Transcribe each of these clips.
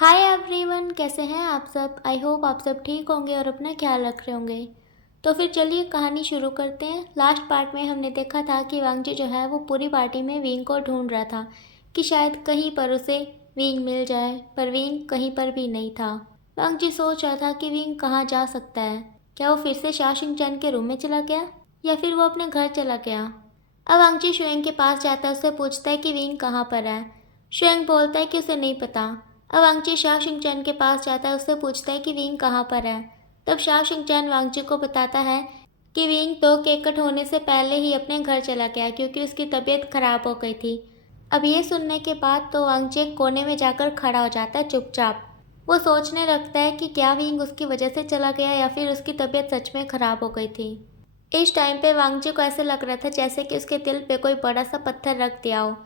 Hi everyone, कैसे हैं आप सब। आई होप आप सब ठीक होंगे और अपना ख्याल रख रहे होंगे। तो फिर चलिए कहानी शुरू करते हैं। लास्ट पार्ट में हमने देखा था कि वांगजी जो है वो पूरी पार्टी में विंग को ढूंढ रहा था कि शायद कहीं पर उसे विंग मिल जाए, पर विंग कहीं पर भी नहीं था। वांगजी सोच रहा था कि विंग कहाँ जा सकता है। क्या वो फिर से शाओ चैन के रूम में चला गया या फिर वो अपने घर चला गया। अब वांगजी शुएंग के पास जाता है, उससे पूछता है कि विंग कहाँ पर है। शुएंग बोलता है कि उसे नहीं पता। अब वांगची शाओ चैन के पास जाता है, उससे पूछता है कि विंग कहाँ पर है। तब शाओ चैन वांगची को बताता है कि विंग तो केक कट होने से पहले ही अपने घर चला गया क्योंकि उसकी तबीयत खराब हो गई थी। अब ये सुनने के बाद तो वांगची एक कोने में जाकर खड़ा हो जाता है चुपचाप। वो सोचने लगता है कि क्या विंग उसकी वजह से चला गया या फिर उसकी तबीयत सच में खराब हो गई थी। इस टाइम पे वांगजी को ऐसे लग रहा था जैसे कि उसके दिल पे कोई बड़ा सा पत्थर रख दिया हो।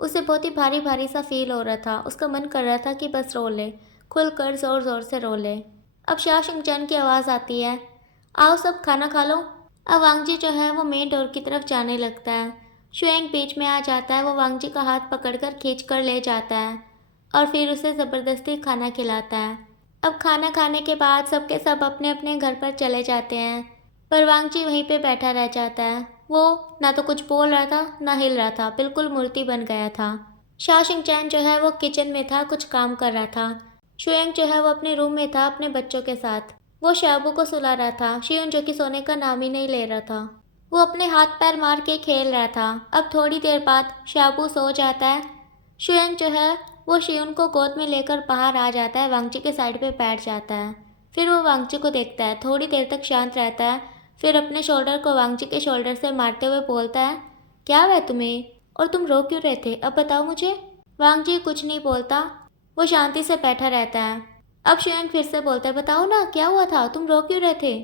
उसे बहुत ही भारी भारी सा फील हो रहा था। उसका मन कर रहा था कि बस रो ले, खुलकर जोर जोर से रो ले। अब शाओ शिंगचैन की आवाज़ आती है, आओ सब खाना खा लो। अब वांगजी जो है वो मेन डोर की तरफ जाने लगता है। शुएंग बीच में आ जाता है, वो वांगजी का हाथ पकड़कर खींच कर ले जाता है और फिर उसे ज़बरदस्ती खाना खिलाता है। अब खाना खाने के बाद सबके सब अपने अपने घर पर चले जाते हैं, पर वांगजी वहीं पे बैठा रह जाता है। वो ना तो कुछ बोल रहा था ना हिल रहा था, बिल्कुल मूर्ति बन गया था। शाओ शिंगचैन जो है वो किचन में था, कुछ काम कर रहा था। शुएंग जो है वो अपने रूम में था अपने बच्चों के साथ। वो शाबू को सुला रहा था। शियुन जो कि सोने का नाम ही नहीं ले रहा था, वो अपने हाथ पैर मार के खेल रहा था। अब थोड़ी देर बाद शाबू सो जाता है। शुएंग जो है वो शियुन को गोद में लेकर बाहर आ जाता है, वांगची के साइड पे बैठ जाता है। फिर वो वांगची को देखता है, थोड़ी देर तक शांत रहता है, फिर अपने शोल्डर को वांगची के शोल्डर से मारते हुए बोलता है, क्या हुआ तुम्हें और तुम रो क्यों रहे थे, अब बताओ मुझे। वांगजी कुछ नहीं बोलता, वो शांति से बैठा रहता है। अब शुएंग फिर से बोलता है, बताओ ना क्या हुआ था, तुम रो क्यों रहे थे।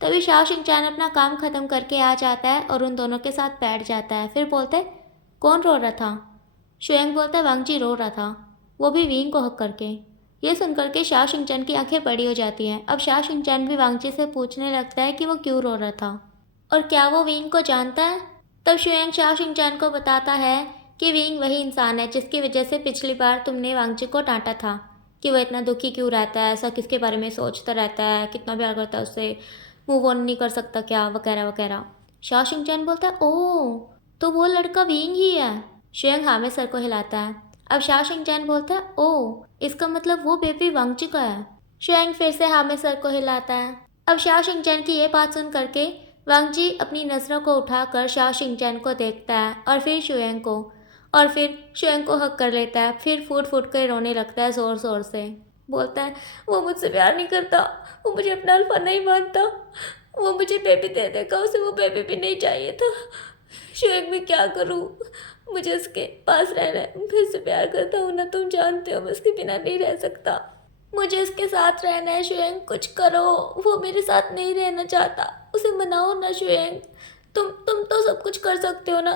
तभी शाओ शिंगचैन अपना काम खत्म करके आ जाता है और उन दोनों के साथ बैठ जाता है। फिर बोलते है, कौन रो रहा था। शुएंग बोलता है, वांगजी रो रहा था, वो भी विंग को हक करके। ये सुनकर के शाओ शिंगचैन की आंखें बड़ी हो जाती हैं। अब शाओ शिंगचैन भी वांगजी से पूछने लगता है कि वो क्यों रो रहा था और क्या वो विंग को जानता है। तब शुएंग शाओ शिंगचैन को बताता है कि विंग वही इंसान है जिसकी वजह से पिछली बार तुमने वांगजी को डांटा था कि वो इतना दुखी क्यों रहता है, ऐसा किसके बारे में सोचता रहता है, कितना प्यार करता है उससे, मूव ऑन नहीं कर सकता क्या, वगैरह वगैरह। शाओ शिंगचैन बोलता है, ओह तो वो लड़का विंग ही है। शुएंग हाँ में सर को हिलाता है। अब शाओ शिंगचैन बोलता है, ओह इसका मतलब वो बेबी वांगची का है। शुएंग फिर से हाँ में सर को हिलाता है। अब शाओ शिंगचैन की ये बात सुन करके वांगजी अपनी नज़रों को उठाकर शाओ शिंगचैन को देखता है और फिर शुएंग को, और फिर शुएंग को हक कर लेता है। फिर फूट फूट कर रोने लगता है ज़ोर ज़ोर से। बोलता है, वो मुझसे प्यार नहीं करता, वो मुझे अपना अल्फा नहीं मानता, वो मुझे बेबी दे देगा, उसे वो बेबी भी नहीं चाहिए था। शुएंग मैं क्या करूँ, मुझे उसके पास रहना है, मैं उससे प्यार करता हूँ ना, तुम जानते हो मैं उसके बिना नहीं रह सकता, मुझे उसके साथ रहना है। शुएंग कुछ करो, वो मेरे साथ नहीं रहना चाहता, उसे मनाओ ना शुएंग, तुम तो सब कुछ कर सकते हो ना,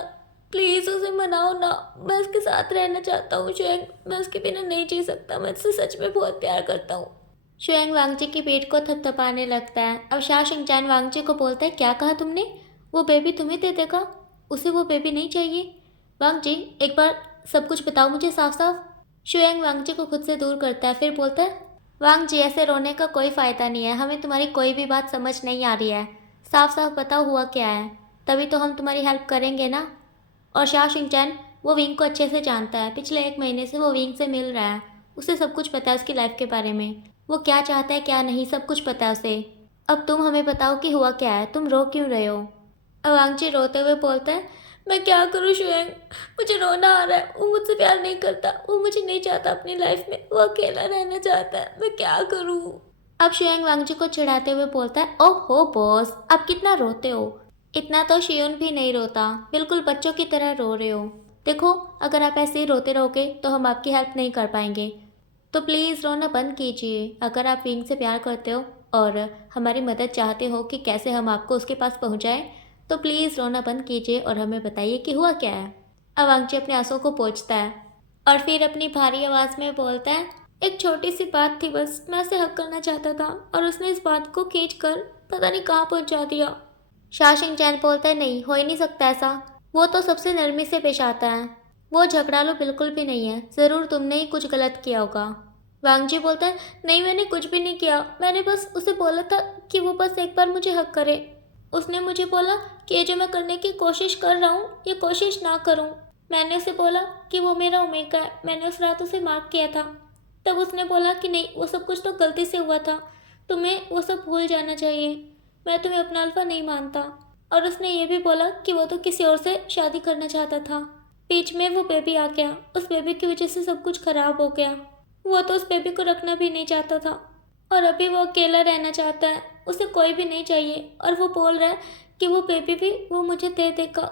प्लीज़ उसे मनाओ ना, मैं उसके साथ रहना चाहता हूँ शुएंग, मैं उसके बिना नहीं जी सकता, मैं उससे सच में बहुत प्यार करता हूँ। शुएंग वांगजी की पीठ को थपथपाने लगता है। अब शाओ शिंगचैन वांगजी को बोलता है, क्या कहा तुमने, वो बेबी तुम्हें दे देगा, उसे वो बेबी नहीं चाहिए। वांगजी एक बार सब कुछ बताओ मुझे साफ साफ। शुएंग वांगजी को खुद से दूर करता है, फिर बोलता है, वांगजी ऐसे रोने का कोई फ़ायदा नहीं है, हमें तुम्हारी कोई भी बात समझ नहीं आ रही है, साफ साफ बताओ हुआ क्या है, तभी तो हम तुम्हारी हेल्प करेंगे ना। और शाओ शिंगचैन वो विंग को अच्छे से जानता है, पिछले 1 महीने से वो विंग से मिल रहा है, उसे सब कुछ पता है उसकी लाइफ के बारे में, वो क्या चाहता है क्या नहीं सब कुछ पता है उसे। अब तुम हमें बताओ कि हुआ क्या है, तुम रो क्यों रहे हो। अब वांगजी रोते हुए बोलता है, मैं क्या करूँ शुएंग, मुझे रोना आ रहा है, वो मुझसे प्यार नहीं करता, वो मुझे नहीं चाहता अपनी लाइफ में, वो अकेला रहना चाहता है, मैं क्या करूँ। अब शुएंग वांगजी को चिढ़ाते हुए बोलता है, ओहो बॉस आप कितना रोते हो, इतना तो शियुन भी नहीं रोता, बिल्कुल बच्चों की तरह रो रहे हो। देखो अगर आप ऐसे ही रोते रहोगे तो हम आपकी हेल्प नहीं कर पाएंगे, तो प्लीज़ रोना बंद कीजिए। अगर आप विंग से प्यार करते हो और हमारी मदद चाहते हो कि कैसे हम आपको उसके पास पहुंचाएं, तो प्लीज़ रोना बंद कीजिए और हमें बताइए कि हुआ क्या है। अवांगची अपने आंसुओं को पोंछता है और फिर अपनी भारी आवाज़ में बोलता है, एक छोटी सी बात थी बस, मैं उसे हक करना चाहता था और उसने इस बात को खींच कर पता नहीं कहाँ पहुँचा दिया। शाओ शिंगचैन बोलता है, नहीं हो ही नहीं सकता ऐसा, वो तो सबसे नरमी से पेश आता है, वो झगड़ालू बिल्कुल भी नहीं है, ज़रूर तुमने ही कुछ गलत किया होगा। वांगजी बोलता है, नहीं मैंने कुछ भी नहीं किया, मैंने बस उसे बोला था कि वो बस एक बार मुझे हक करे। उसने मुझे बोला कि ये जो मैं करने की कोशिश कर रहा हूँ ये कोशिश ना करूँ। मैंने उसे बोला कि वो मेरा ओमेगा है, मैंने उस रात उसे माफ़ किया था। तब उसने बोला कि नहीं वो सब कुछ तो गलती से हुआ था, तुम्हें वो सब भूल जाना चाहिए, मैं तुम्हें अपना अल्फा नहीं मानता। और उसने ये भी बोला कि वो तो किसी और से शादी करना चाहता था। बीच में वो बेबी आ गया, उस बेबी की वजह से सब कुछ खराब हो गया। वो तो उस बेबी को रखना भी नहीं चाहता था और अभी वो अकेला रहना चाहता है, उसे कोई भी नहीं चाहिए और वो बोल रहा है कि वो बेबी भी वो मुझे दे देगा।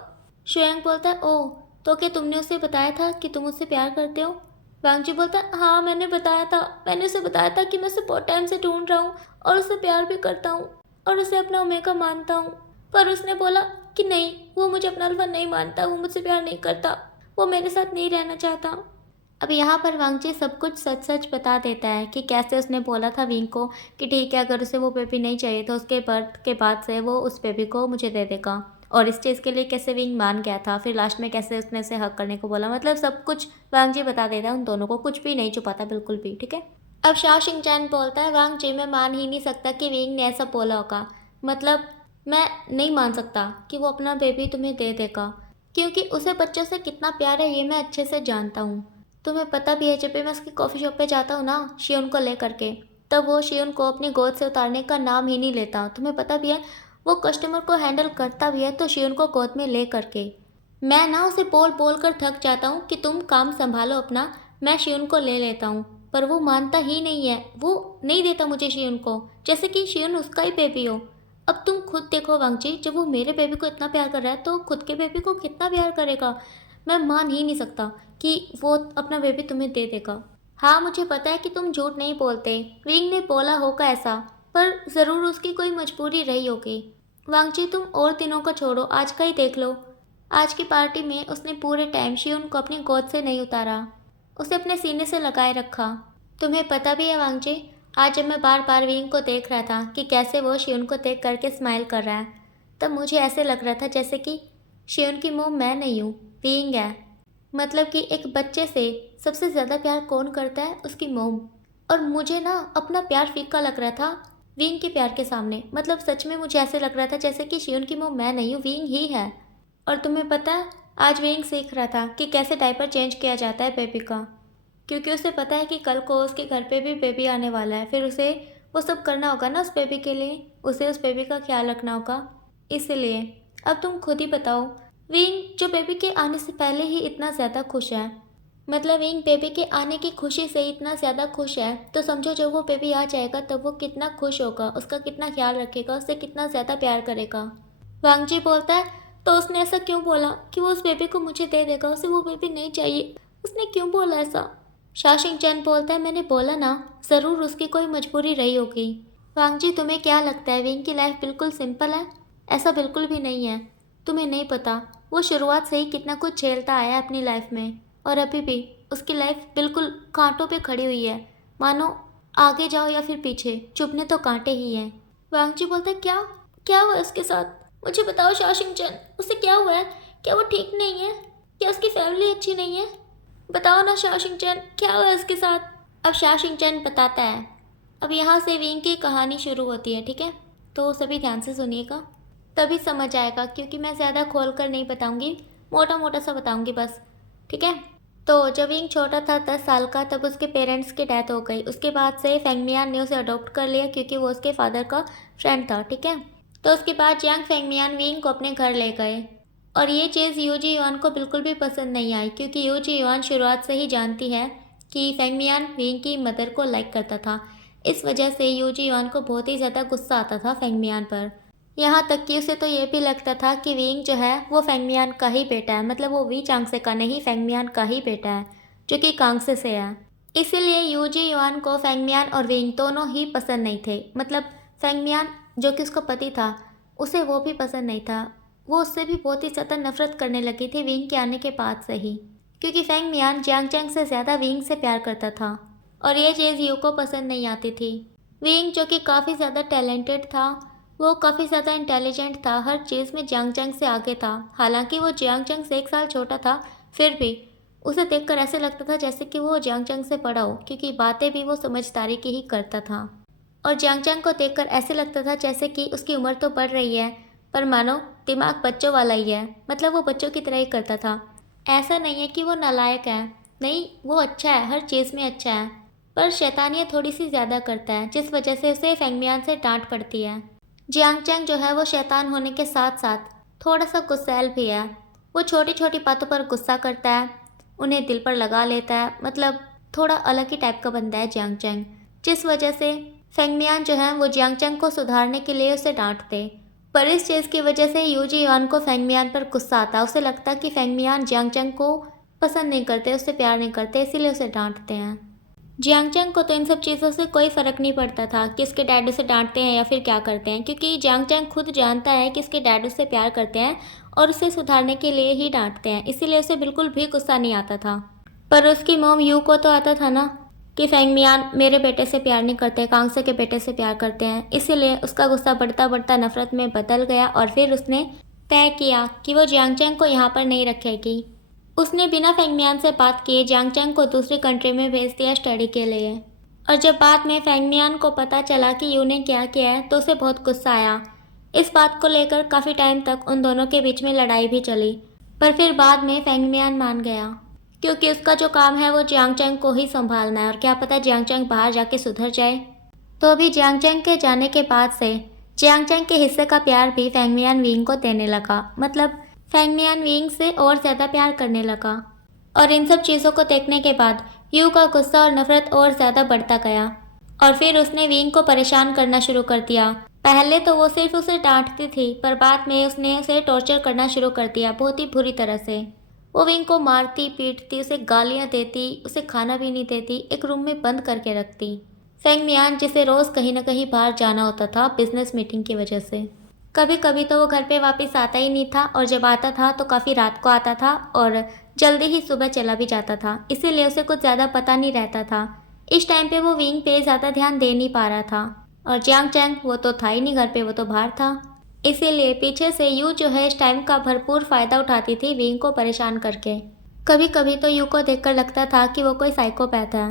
शुयांग बोलता है, ओह तो क्या तुमने उसे बताया था कि तुम उससे प्यार करते हो? वांगजी बोलता है, हाँ मैंने बताया था, मैंने उसे बताया था कि मैं उसे बहुत टाइम से ढूंढ रहा हूँ और उसे प्यार भी करता हूँ और उसे अपना ओमेगा मानता हूँ। पर उसने बोला कि नहीं वो मुझे अपना अल्फा नहीं मानता, वो मुझसे प्यार नहीं करता, वो मेरे साथ नहीं रहना चाहता। अब यहाँ पर वांगजी सब कुछ सच सच बता देता है कि कैसे उसने बोला था विंग को कि ठीक है अगर उसे वो बेबी नहीं चाहिए तो उसके बर्थ के बाद से वो उस बेबी को मुझे दे देगा। और इस चीज़ के लिए कैसे विंग मान गया था, फिर लास्ट में कैसे उसने उसे हक करने को बोला, मतलब सब कुछ वांगजी बता देता है उन दोनों को, कुछ भी नहीं छुपाता बिल्कुल भी, ठीक है। अब शाओ शिंगचैन बोलता है, वांगजी मैं मान ही नहीं सकता कि विंग ने ऐसा बोला होगा, मतलब मैं नहीं मान सकता कि वो अपना बेबी तुम्हें दे देगा, क्योंकि उसे बच्चों से कितना प्यार है ये मैं अच्छे से जानता हूँ। तुम्हें पता भी है जब भी मैं उसकी कॉफ़ी शॉप पे जाता हूँ ना शियोन को लेकर के, तब वो शियोन को अपनी गोद से उतारने का नाम ही नहीं लेता। तुम्हें पता भी है वो कस्टमर को हैंडल करता भी है तो शियोन को गोद में ले करके। मैं ना उसे बोल बोल कर थक जाता हूँ कि तुम काम संभालो अपना, मैं शियोन को ले लेता हूँ, पर वो मानता ही नहीं है, वो नहीं देता मुझे शियोन को, जैसे कि शियोन उसका ही बेबी हो। अब तुम खुद देखो वांगजी, जब वो मेरे बेबी को इतना प्यार कर रहा है तो खुद के बेबी को कितना प्यार करेगा। मैं मान ही नहीं सकता कि वो अपना बेबी तुम्हें दे देगा। हाँ मुझे पता है कि तुम झूठ नहीं बोलते, विंग ने बोला होगा ऐसा, पर ज़रूर उसकी कोई मजबूरी रही होगी। वांगजी तुम और दिनों का छोड़ो, आज का ही देख लो। आज की पार्टी में उसने पूरे टाइम शियोन को अपनी गोद से नहीं उतारा, उसे अपने सीने से लगाए रखा। तुम्हें पता भी है वांगजी, आज जब मैं बार बार विंग को देख रहा था कि कैसे वो शियोन को देख करके स्माइल कर रहा है, तब मुझे ऐसे लग रहा था जैसे कि शियोन की मोम मैं नहीं हूँ, विंग है। मतलब कि एक बच्चे से सबसे ज़्यादा प्यार कौन करता है, उसकी मोम। और मुझे ना अपना प्यार फीका लग रहा था विंग के प्यार के सामने, मतलब सच में मुझे ऐसे लग रहा था जैसे कि शियोन की मोम मैं नहीं हूँ, विंग ही है। और तुम्हें पता है आज विंग सीख रहा था कि कैसे डायपर चेंज किया जाता है बेबी का, क्योंकि उसे पता है कि कल को उसके घर पे भी बेबी आने वाला है, फिर उसे वो सब करना होगा ना उस बेबी के लिए, उसे उस बेबी का ख्याल रखना होगा। इसलिए अब तुम खुद ही बताओ, विंग जो बेबी के आने से पहले ही इतना ज़्यादा खुश है, मतलब विंग बेबी के आने की खुशी से इतना ज़्यादा खुश है, तो समझो जब वो बेबी आ जाएगा तब वो कितना खुश होगा, उसका कितना ख्याल रखेगा, उससे कितना ज़्यादा प्यार करेगा। वांगजी बोलता है, तो उसने ऐसा क्यों बोला कि वो उस बेबी को मुझे दे देगा, उसे वो बेबी नहीं चाहिए, उसने क्यों बोला ऐसा? शाओ चैन बोलता है, मैंने बोला ना, ज़रूर उसकी कोई मजबूरी रही होगी। वांगजी तुम्हें क्या लगता है विंग की लाइफ बिल्कुल सिंपल है? ऐसा बिल्कुल भी नहीं है। तुम्हें नहीं पता वो शुरुआत से ही कितना कुछ झेलता आया है अपनी लाइफ में, और अभी भी उसकी लाइफ बिल्कुल कांटों पे खड़ी हुई है, मानो आगे जाओ या फिर पीछे चुभने तो कांटे ही हैं। वांगजी बोलता है, क्या क्या हुआ उसके साथ? मुझे बताओ शाओ चैन, उसे क्या हुआ है? क्या वो ठीक नहीं है? क्या उसकी फैमिली अच्छी नहीं है? बताओ ना शाओ चैन, क्या हुआ उसके साथ? अब शाओ चैन बताता है। अब यहाँ से विंग की कहानी शुरू होती है, ठीक है, तो सभी ध्यान से सुनिएगा, तभी समझ आएगा, क्योंकि मैं ज़्यादा खोल कर नहीं बताऊँगी, मोटा मोटा सा बताऊँगी बस, ठीक है। तो जब विंग छोटा था 10 साल का, तब उसके पेरेंट्स की डेथ हो गई। उसके बाद से फेंगमियान ने उसे अडॉप्ट कर लिया क्योंकि वो उसके फादर का फ्रेंड था, ठीक है। तो उसके बाद यांग फेंगमियान विंग को अपने घर ले गए, और ये चीज़ यूजी युआन को बिल्कुल भी पसंद नहीं आई, क्योंकि यूजी युआन शुरुआत से ही जानती है कि फेंगमियान विंग की मदर को लाइक करता था। इस वजह से यूजी युआन को बहुत ही ज़्यादा गुस्सा आता था फेंगमियान पर। यहाँ तक कि उसे तो ये भी लगता था कि विंग जो है वो फेंगमियान का ही बेटा है, मतलब वो वी चांगसे का नहीं, फेंगमियान का ही बेटा है, जो कि कांगसे से है। इसीलिए यूजी युआन को फेंगमियान और विंग दोनों ही पसंद नहीं थे, मतलब फेंगमियान जो कि उसका पति था उसे वो भी पसंद नहीं था, वो उससे भी बहुत ही ज़्यादा नफरत करने लगी थी विंग के आने के बाद से ही, क्योंकि फेंगमियान जियांग चैंग से ज़्यादा विंग से प्यार करता था, और ये चीज़ यू को पसंद नहीं आती थी। विंग जो कि काफ़ी ज़्यादा टैलेंटेड था, वो काफ़ी ज़्यादा इंटेलिजेंट था, हर चीज़ में जियांग चैंग से आगे था, हालांकि वो जियांग चैंग से 1 साल छोटा था, फिर भी उसे देखकर ऐसे लगता था जैसे कि वो जियांग चंग से बड़ा हो, क्योंकि बातें भी वो समझदारी की ही करता था। और जियांग चंग को देखकर ऐसे लगता था जैसे कि उसकी उम्र तो बढ़ रही है, पर मानो दिमाग बच्चों वाला ही है, मतलब वो बच्चों की तरह ही करता था। ऐसा नहीं है कि वो नालायक है, नहीं, वो अच्छा है, हर चीज़ में अच्छा है, पर शैतानियत थोड़ी सी ज़्यादा करता है, जिस वजह से उसे फेंगमियान से डांट पड़ती है। जियांग चैंग जो है वो शैतान होने के साथ साथ थोड़ा सा गुस्सैल भी है। वो छोटी छोटी बातों पर गुस्सा करता है, उन्हें दिल पर लगा लेता है, मतलब थोड़ा अलग ही टाइप का बंदा है जियांग चैंग, जिस वजह से फेंगमियान जो है वो जियांग चैंग को सुधारने के लिए उसे डांटते। पर इस चीज़ की वजह से यू जी युआन को फेंगमियान पर गुस्सा आता, उसे लगता कि फेंगमियान जियांग चैंग को पसंद नहीं करते, उससे प्यार नहीं करते, इसीलिए उसे डांटते हैं। जियांगचैंग को तो इन सब चीज़ों से कोई फ़र्क नहीं पड़ता था कि इसके डैड उसे डांटते हैं या फिर क्या करते हैं, क्योंकि जियांगचैंग खुद जानता है कि इसके डैड उससे प्यार करते हैं और उसे सुधारने के लिए ही डांटते हैं, इसीलिए उसे बिल्कुल भी गुस्सा नहीं आता था। पर उसकी मॉम यू को तो आता था ना कि फेंगमियान मेरे बेटे से प्यार नहीं करते, कांगसे के बेटे से प्यार करते हैं, इसीलिए उसका गुस्सा बढ़ता बढ़ता नफरत में बदल गया और फिर उसने तय किया कि वो जियांगचैंग को यहाँ पर नहीं रखेगी। उसने बिना फेंगमियान से बात किए जियांगचैंग को दूसरी कंट्री में भेज दिया स्टडी के लिए। और जब बाद में फेंगमियान को पता चला कि यू ने क्या किया है तो उसे बहुत गुस्सा आया। इस बात को लेकर काफ़ी टाइम तक उन दोनों के बीच में लड़ाई भी चली, पर फिर बाद में फेंगमियान मान गया, क्योंकि उसका जो काम है वो जियांगचैंग को ही संभालना है और क्या पता जियांगचैंग बाहर जाके सुधर जाए। तो अभी जियांगचैंग के जाने के बाद से जियांगचैंग के हिस्से का प्यार भी फेंगमियान विंग को देने लगा, मतलब फेंगमियान विंग से और ज़्यादा प्यार करने लगा। और इन सब चीज़ों को देखने के बाद यू का गुस्सा और नफरत और ज़्यादा बढ़ता गया और फिर उसने विंग को परेशान करना शुरू कर दिया। पहले तो वो सिर्फ उसे डांटती थी, पर बाद में उसने उसे टॉर्चर करना शुरू कर दिया बहुत ही बुरी तरह से। वो विंग को मारती पीटती, उसे गालियाँ देती, उसे खाना भी नहीं देती, एक रूम में बंद करके रखती। फेंगमियान जिसे रोज़ कहीं ना कहीं बाहर जाना होता था बिजनेस मीटिंग की वजह से, कभी कभी तो वो घर पे वापस आता ही नहीं था और जब आता था तो काफ़ी रात को आता था और जल्दी ही सुबह चला भी जाता था, इसीलिए उसे कुछ ज़्यादा पता नहीं रहता था। इस टाइम पे वो विंग पे ज़्यादा ध्यान दे नहीं पा रहा था और जियांग चैंग वो तो था ही नहीं घर पे, वो तो बाहर था। इसीलिए पीछे से यू जो है इस टाइम का भरपूर फ़ायदा उठाती थी विंग को परेशान करके। कभी कभी तो यू को देखकर लगता था कि वो कोई साइकोपैथ है।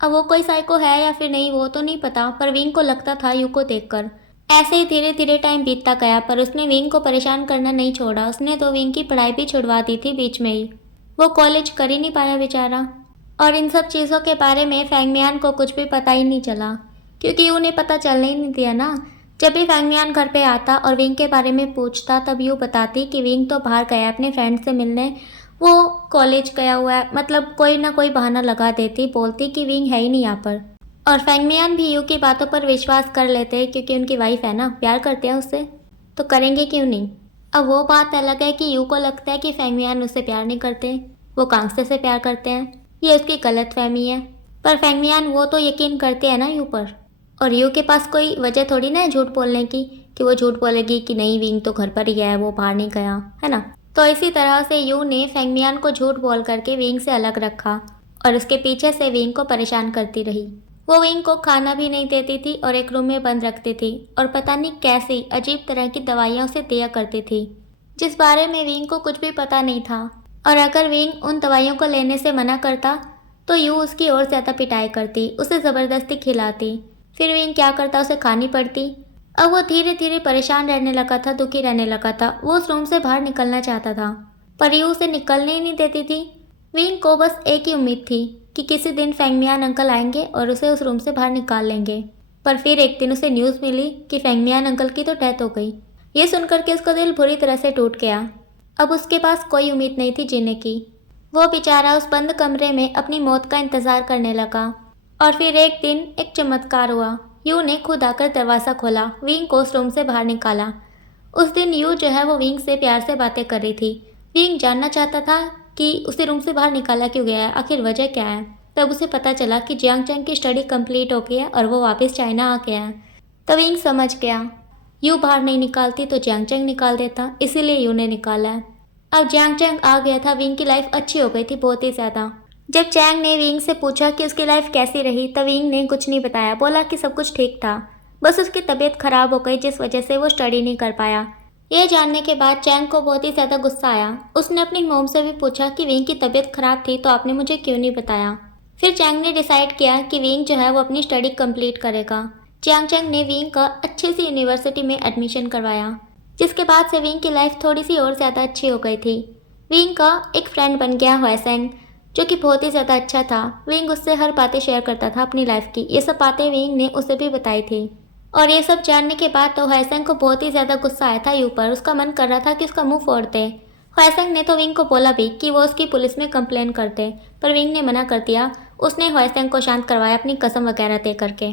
अब वो कोई साइको है या फिर नहीं वो तो नहीं पता, पर विंग को लगता था यू को देखकर। ऐसे ही धीरे धीरे टाइम बीतता गया, पर उसने विंग को परेशान करना नहीं छोड़ा। उसने तो विंग की पढ़ाई भी छुड़वा दी थी बीच में ही, वो कॉलेज कर ही नहीं पाया बेचारा। और इन सब चीज़ों के बारे में फेंगमियान को कुछ भी पता ही नहीं चला, क्योंकि उन्हें पता चलने ही नहीं दिया ना। जब भी फेंगमियान घर पे आता और विंग के बारे में पूछता तब यू बताती कि विंग तो बाहर गया अपने फ्रेंड से मिलने, वो कॉलेज गया हुआ है, मतलब कोई ना कोई बहाना लगा देती, बोलती कि विंग है ही नहीं यहाँ पर। और फेंगमियान भी यू की बातों पर विश्वास कर लेते हैं, क्योंकि उनकी वाइफ है ना, प्यार करते हैं उससे, तो करेंगे क्यों नहीं। अब वो बात अलग है कि यू को लगता है कि फेंगमियान उससे प्यार नहीं करते, वो कांगसे से प्यार करते हैं, ये उसकी गलत फहमी है। पर फेंगमियान वो तो यकीन करते हैं ना यू पर, और यू के पास कोई वजह थोड़ी ना है झूठ बोलने की कि वो झूठ बोलेगी कि नहीं विंग तो घर पर ही गया है, वो बाहर नहीं गया है ना। तो इसी तरह से यू ने फेंगमियान को झूठ बोल करके विंग से अलग रखा और उसके पीछे से विंग को परेशान करती रही। वो विंग को खाना भी नहीं देती थी और एक रूम में बंद रखती थी और पता नहीं कैसी अजीब तरह की दवाइयाँ उसे दिया करती थी, जिस बारे में विंग को कुछ भी पता नहीं था। और अगर विंग उन दवाइयों को लेने से मना करता तो यू उसकी और ज़्यादा पिटाई करती, उसे ज़बरदस्ती खिलाती, फिर विंग क्या करता, उसे खानी पड़ती। अब वो धीरे धीरे परेशान रहने लगा था, दुखी रहने लगा था, वो उस रूम से बाहर निकलना चाहता था, पर यू उसे निकलने ही नहीं देती थी। विंग को बस एक ही उम्मीद थी कि किसी दिन फेंगमियान अंकल आएंगे और उसे उस रूम से बाहर निकाल लेंगे। पर फिर एक दिन उसे न्यूज़ मिली कि फेंगमियान अंकल की तो डेथ हो गई। ये सुनकर के उसका दिल बुरी तरह से टूट गया। अब उसके पास कोई उम्मीद नहीं थी जीने की। वो बेचारा उस बंद कमरे में अपनी मौत का इंतज़ार करने लगा। और फिर एक दिन एक चमत्कार हुआ, यू ने खुद आकर दरवाज़ा खोला, विंग को उस रूम से बाहर निकाला। उस दिन यू जो है वो विंग से प्यार से बातें कर रही थी। विंग जानना चाहता था कि उसे रूम से बाहर निकाला क्यों गया है, आखिर वजह क्या है। तब उसे पता चला कि जियांग चैंग की स्टडी कंप्लीट हो गई है और वो वापस चाइना आ गया है। तब विंग समझ गया, यू बाहर नहीं निकालती तो जियांग चैंग निकाल देता, इसीलिए यू ने निकाला है। अब जियांग चैंग आ गया था, विंग की लाइफ अच्छी हो गई थी बहुत ही ज़्यादा। जब चैंग ने विंग से पूछा कि उसकी लाइफ कैसी रही, तब विंग ने कुछ नहीं बताया, बोला कि सब कुछ ठीक था, बस उसकी तबीयत खराब हो गई जिस वजह से वो स्टडी नहीं कर पाया। यह जानने के बाद चैंग को बहुत ही ज़्यादा गुस्सा आया। उसने अपनी मोम से भी पूछा कि विंग की तबीयत खराब थी तो आपने मुझे क्यों नहीं बताया। फिर चैंग ने डिसाइड किया कि विंग जो है वो अपनी स्टडी कंप्लीट करेगा। चियांग चैंग ने विंग का अच्छे सी यूनिवर्सिटी में एडमिशन करवाया, जिसके बाद से विंग की लाइफ थोड़ी सी और ज़्यादा अच्छी हो गई थी। विंग का एक फ्रेंड बन गया ह्वेसेंग, जो कि बहुत ही ज़्यादा अच्छा था। विंग उससे हर बातें शेयर करता था अपनी लाइफ की। ये सब बातें विंग ने उसे भी बताई थी। और ये सब जानने के बाद तो ह्वेसेंग को बहुत ही ज़्यादा गुस्सा आया था यू पर। उसका मन कर रहा था कि उसका मुंह फोड़ दे। ह्वेसेंग ने तो विंग को बोला भी कि वो उसकी पुलिस में कंप्लेन कर दे, पर विंग ने मना कर दिया। उसने ह्वेसेंग को शांत करवाया अपनी कसम वगैरह दे करके।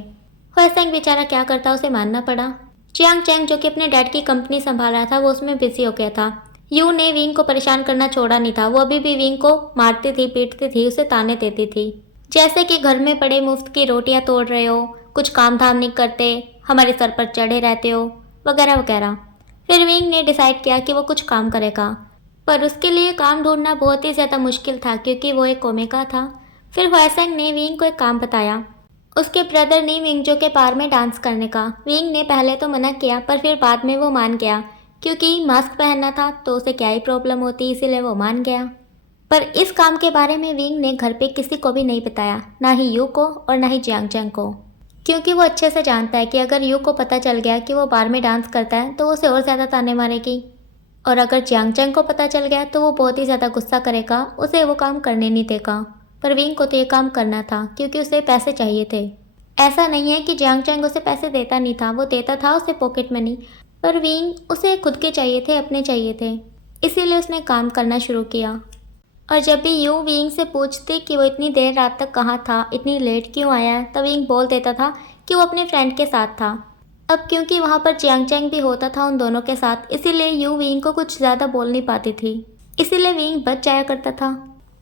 ह्वेसेंग बेचारा क्या करता, उसे मानना पड़ा। चियांग चैंग जो कि अपने डैड की कंपनी संभाल रहा था, वो उसमें बिजी हो गया था। यू ने विंग को परेशान करना छोड़ा नहीं था। वो अभी भी विंग को मारती थी, पीटती थी, उसे ताने देती थी, जैसे कि घर में पड़े मुफ्त की रोटियां तोड़ रहे हो, कुछ काम धाम नहीं करते, हमारे सर पर चढ़े रहते हो, वगैरह वगैरह। फिर विंग ने डिसाइड किया कि वो कुछ काम करेगा, पर उसके लिए काम ढूंढना बहुत ही ज़्यादा मुश्किल था क्योंकि वो एक ओमेगा था। फिर ह्वेसेंग ने विंग को एक काम बताया, उसके ब्रदर नी विंगजो के पार में डांस करने का। विंग ने पहले तो मना किया, पर फिर बाद में वो मान गया क्योंकि मास्क पहनना था तो उसे क्या ही प्रॉब्लम होती, इसीलिए वो मान गया। पर इस काम के बारे में विंग ने घर पे किसी को भी नहीं बताया, ना ही यू को और ना ही जियांग चैंग को, क्योंकि वो अच्छे से जानता है कि अगर यू को पता चल गया कि वो बार में डांस करता है तो वो उसे और ज़्यादा ताने मारेगी, और अगर जियांग चैंग को पता चल गया तो वो बहुत ही ज़्यादा गुस्सा करेगा, उसे वो काम करने नहीं देगा। पर विंग को तो ये काम करना था क्योंकि उसे पैसे चाहिए थे। ऐसा नहीं है कि जियांग चैंग उसे पैसे देता नहीं था, वो देता था उसे पॉकेट मनी, पर विंग उसे खुद के चाहिए थे, अपने चाहिए थे, इसीलिए उसने काम करना शुरू किया। और जब भी यू विंग से पूछती कि वो इतनी देर रात तक कहाँ था, इतनी लेट क्यों आया, तब विंग बोल देता था कि वो अपने फ्रेंड के साथ था। अब क्योंकि वहाँ पर जियांग चैंग भी होता था उन दोनों के साथ, इसीलिए यू विंग को कुछ ज़्यादा बोल नहीं पाती थी, इसीलिए विंग बच जाया करता था।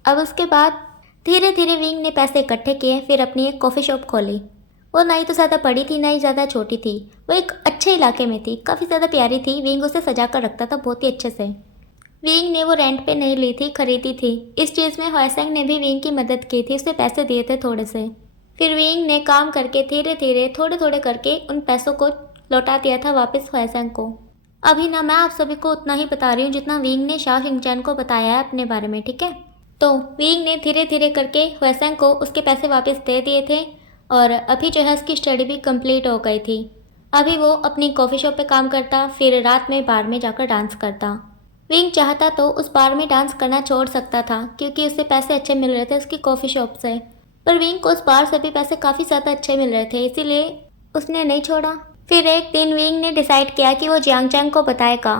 अब उसके बाद धीरे धीरे विंग ने पैसे इकट्ठे किए, फिर अपनी एक कॉफ़ी शॉप खोली। वो ना ही तो ज़्यादा बड़ी थी, ना ही ज़्यादा छोटी थी, वो एक अच्छे इलाके में थी, काफ़ी ज़्यादा प्यारी थी। विंग उसे सजा कर रखता था बहुत ही अच्छे से। विंग ने वो रेंट पे नहीं ली थी, खरीदी थी। इस चीज़ में ह्वेसेंग ने भी विंग की मदद की थी, उसे पैसे दिए थे थोड़े से। फिर विंग ने काम करके धीरे धीरे थोड़े थोड़े करके उन पैसों को लौटा दिया था वापस ह्वेसेंग को। अभी ना मैं आप सभी को उतना ही बता रही हूँ जितना विंग ने शाओ शिंगचैन को बताया है अपने बारे में, ठीक है। तो विंग ने धीरे धीरे करके ह्वेसेंग को उसके पैसे वापस दे दिए थे, और अभी जो है उसकी स्टडी भी कंप्लीट हो गई थी। अभी वो अपनी कॉफ़ी शॉप पे काम करता, फिर रात में बार में जाकर डांस करता। विंग चाहता तो उस बार में डांस करना छोड़ सकता था क्योंकि उससे पैसे अच्छे मिल रहे थे उसकी कॉफ़ी शॉप से, पर विंग को उस बार से भी पैसे काफ़ी ज़्यादा अच्छे मिल रहे थे, इसीलिए उसने नहीं छोड़ा। फिर एक दिन विंग ने डिसाइड किया कि वो जियांग चैंग को बताएगा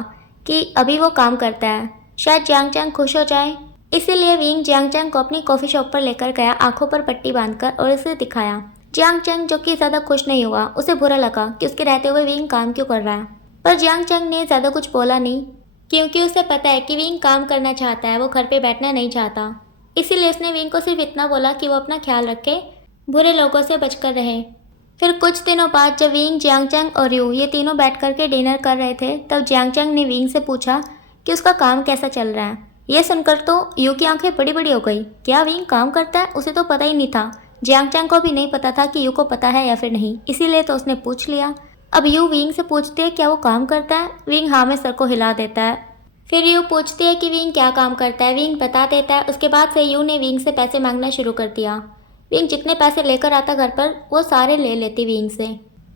कि अभी वो काम करता है, शायद जियांग चैंग खुश हो जाए। इसीलिए विंग जियांग चैंग को अपनी कॉफ़ी शॉप पर लेकर गया, आंखों पर पट्टी बांधकर, और उसे दिखाया। जियांग चैंग जो कि ज़्यादा खुश नहीं हुआ, उसे बुरा लगा कि उसके रहते हुए विंग काम क्यों कर रहा है, पर जियांग चैंग ने ज़्यादा कुछ बोला नहीं क्योंकि उसे पता है कि विंग काम करना चाहता है, वो घर पे बैठना नहीं चाहता। इसीलिए उसने विंग को सिर्फ इतना बोला कि वो अपना ख्याल रखे, बुरे लोगों से बचकर रहे। फिर कुछ दिनों बाद जब विंग, जियांग चैंग और यू ये तीनों बैठ करके डिनर कर रहे थे, तब जियांग चैंग ने विंग से पूछा कि उसका काम कैसा चल रहा है। ये सुनकर तो यू की आंखें बड़ी बड़ी हो गई। क्या विंग काम करता है? उसे तो पता ही नहीं था। जियांग चैंग को भी नहीं पता था कि यू को पता है या फिर नहीं, इसीलिए तो उसने पूछ लिया। अब यू विंग से पूछती है क्या वो काम करता है। विंग हाँ में सर को हिला देता है। फिर यू पूछती है कि विंग क्या काम करता है। विंग बता देता है। उसके बाद से यू ने विंग से पैसे मांगना शुरू कर दिया। विंग जितने पैसे लेकर आता घर पर, वो सारे ले लेती विंग से,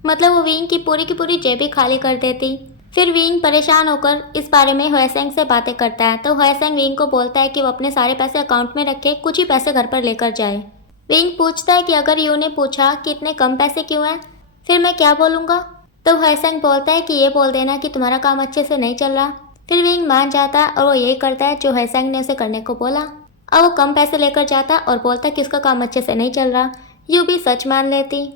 मतलब वो विंग की पूरी जेबें खाली कर देती। फिर विंग परेशान होकर इस बारे में ह्वेसेंग से बातें करता है, तो ह्वेसेंग विंग को बोलता है कि वो अपने सारे पैसे अकाउंट में रखे, कुछ ही पैसे घर पर लेकर जाए। विंग पूछता है कि अगर यू ने पूछा कि इतने कम पैसे क्यों हैं, फिर मैं क्या बोलूँगा। तो ह्वेसेंग बोलता है कि ये बोल देना कि तुम्हारा काम अच्छे से नहीं चल रहा। फिर विंग मान जाता है और वो यही करता है जो ह्वेसेंग ने उसे करने को बोला। अब वो कम पैसे लेकर जाता और बोलता कि उसका काम अच्छे से नहीं चल रहा। यू भी सच मान लेती।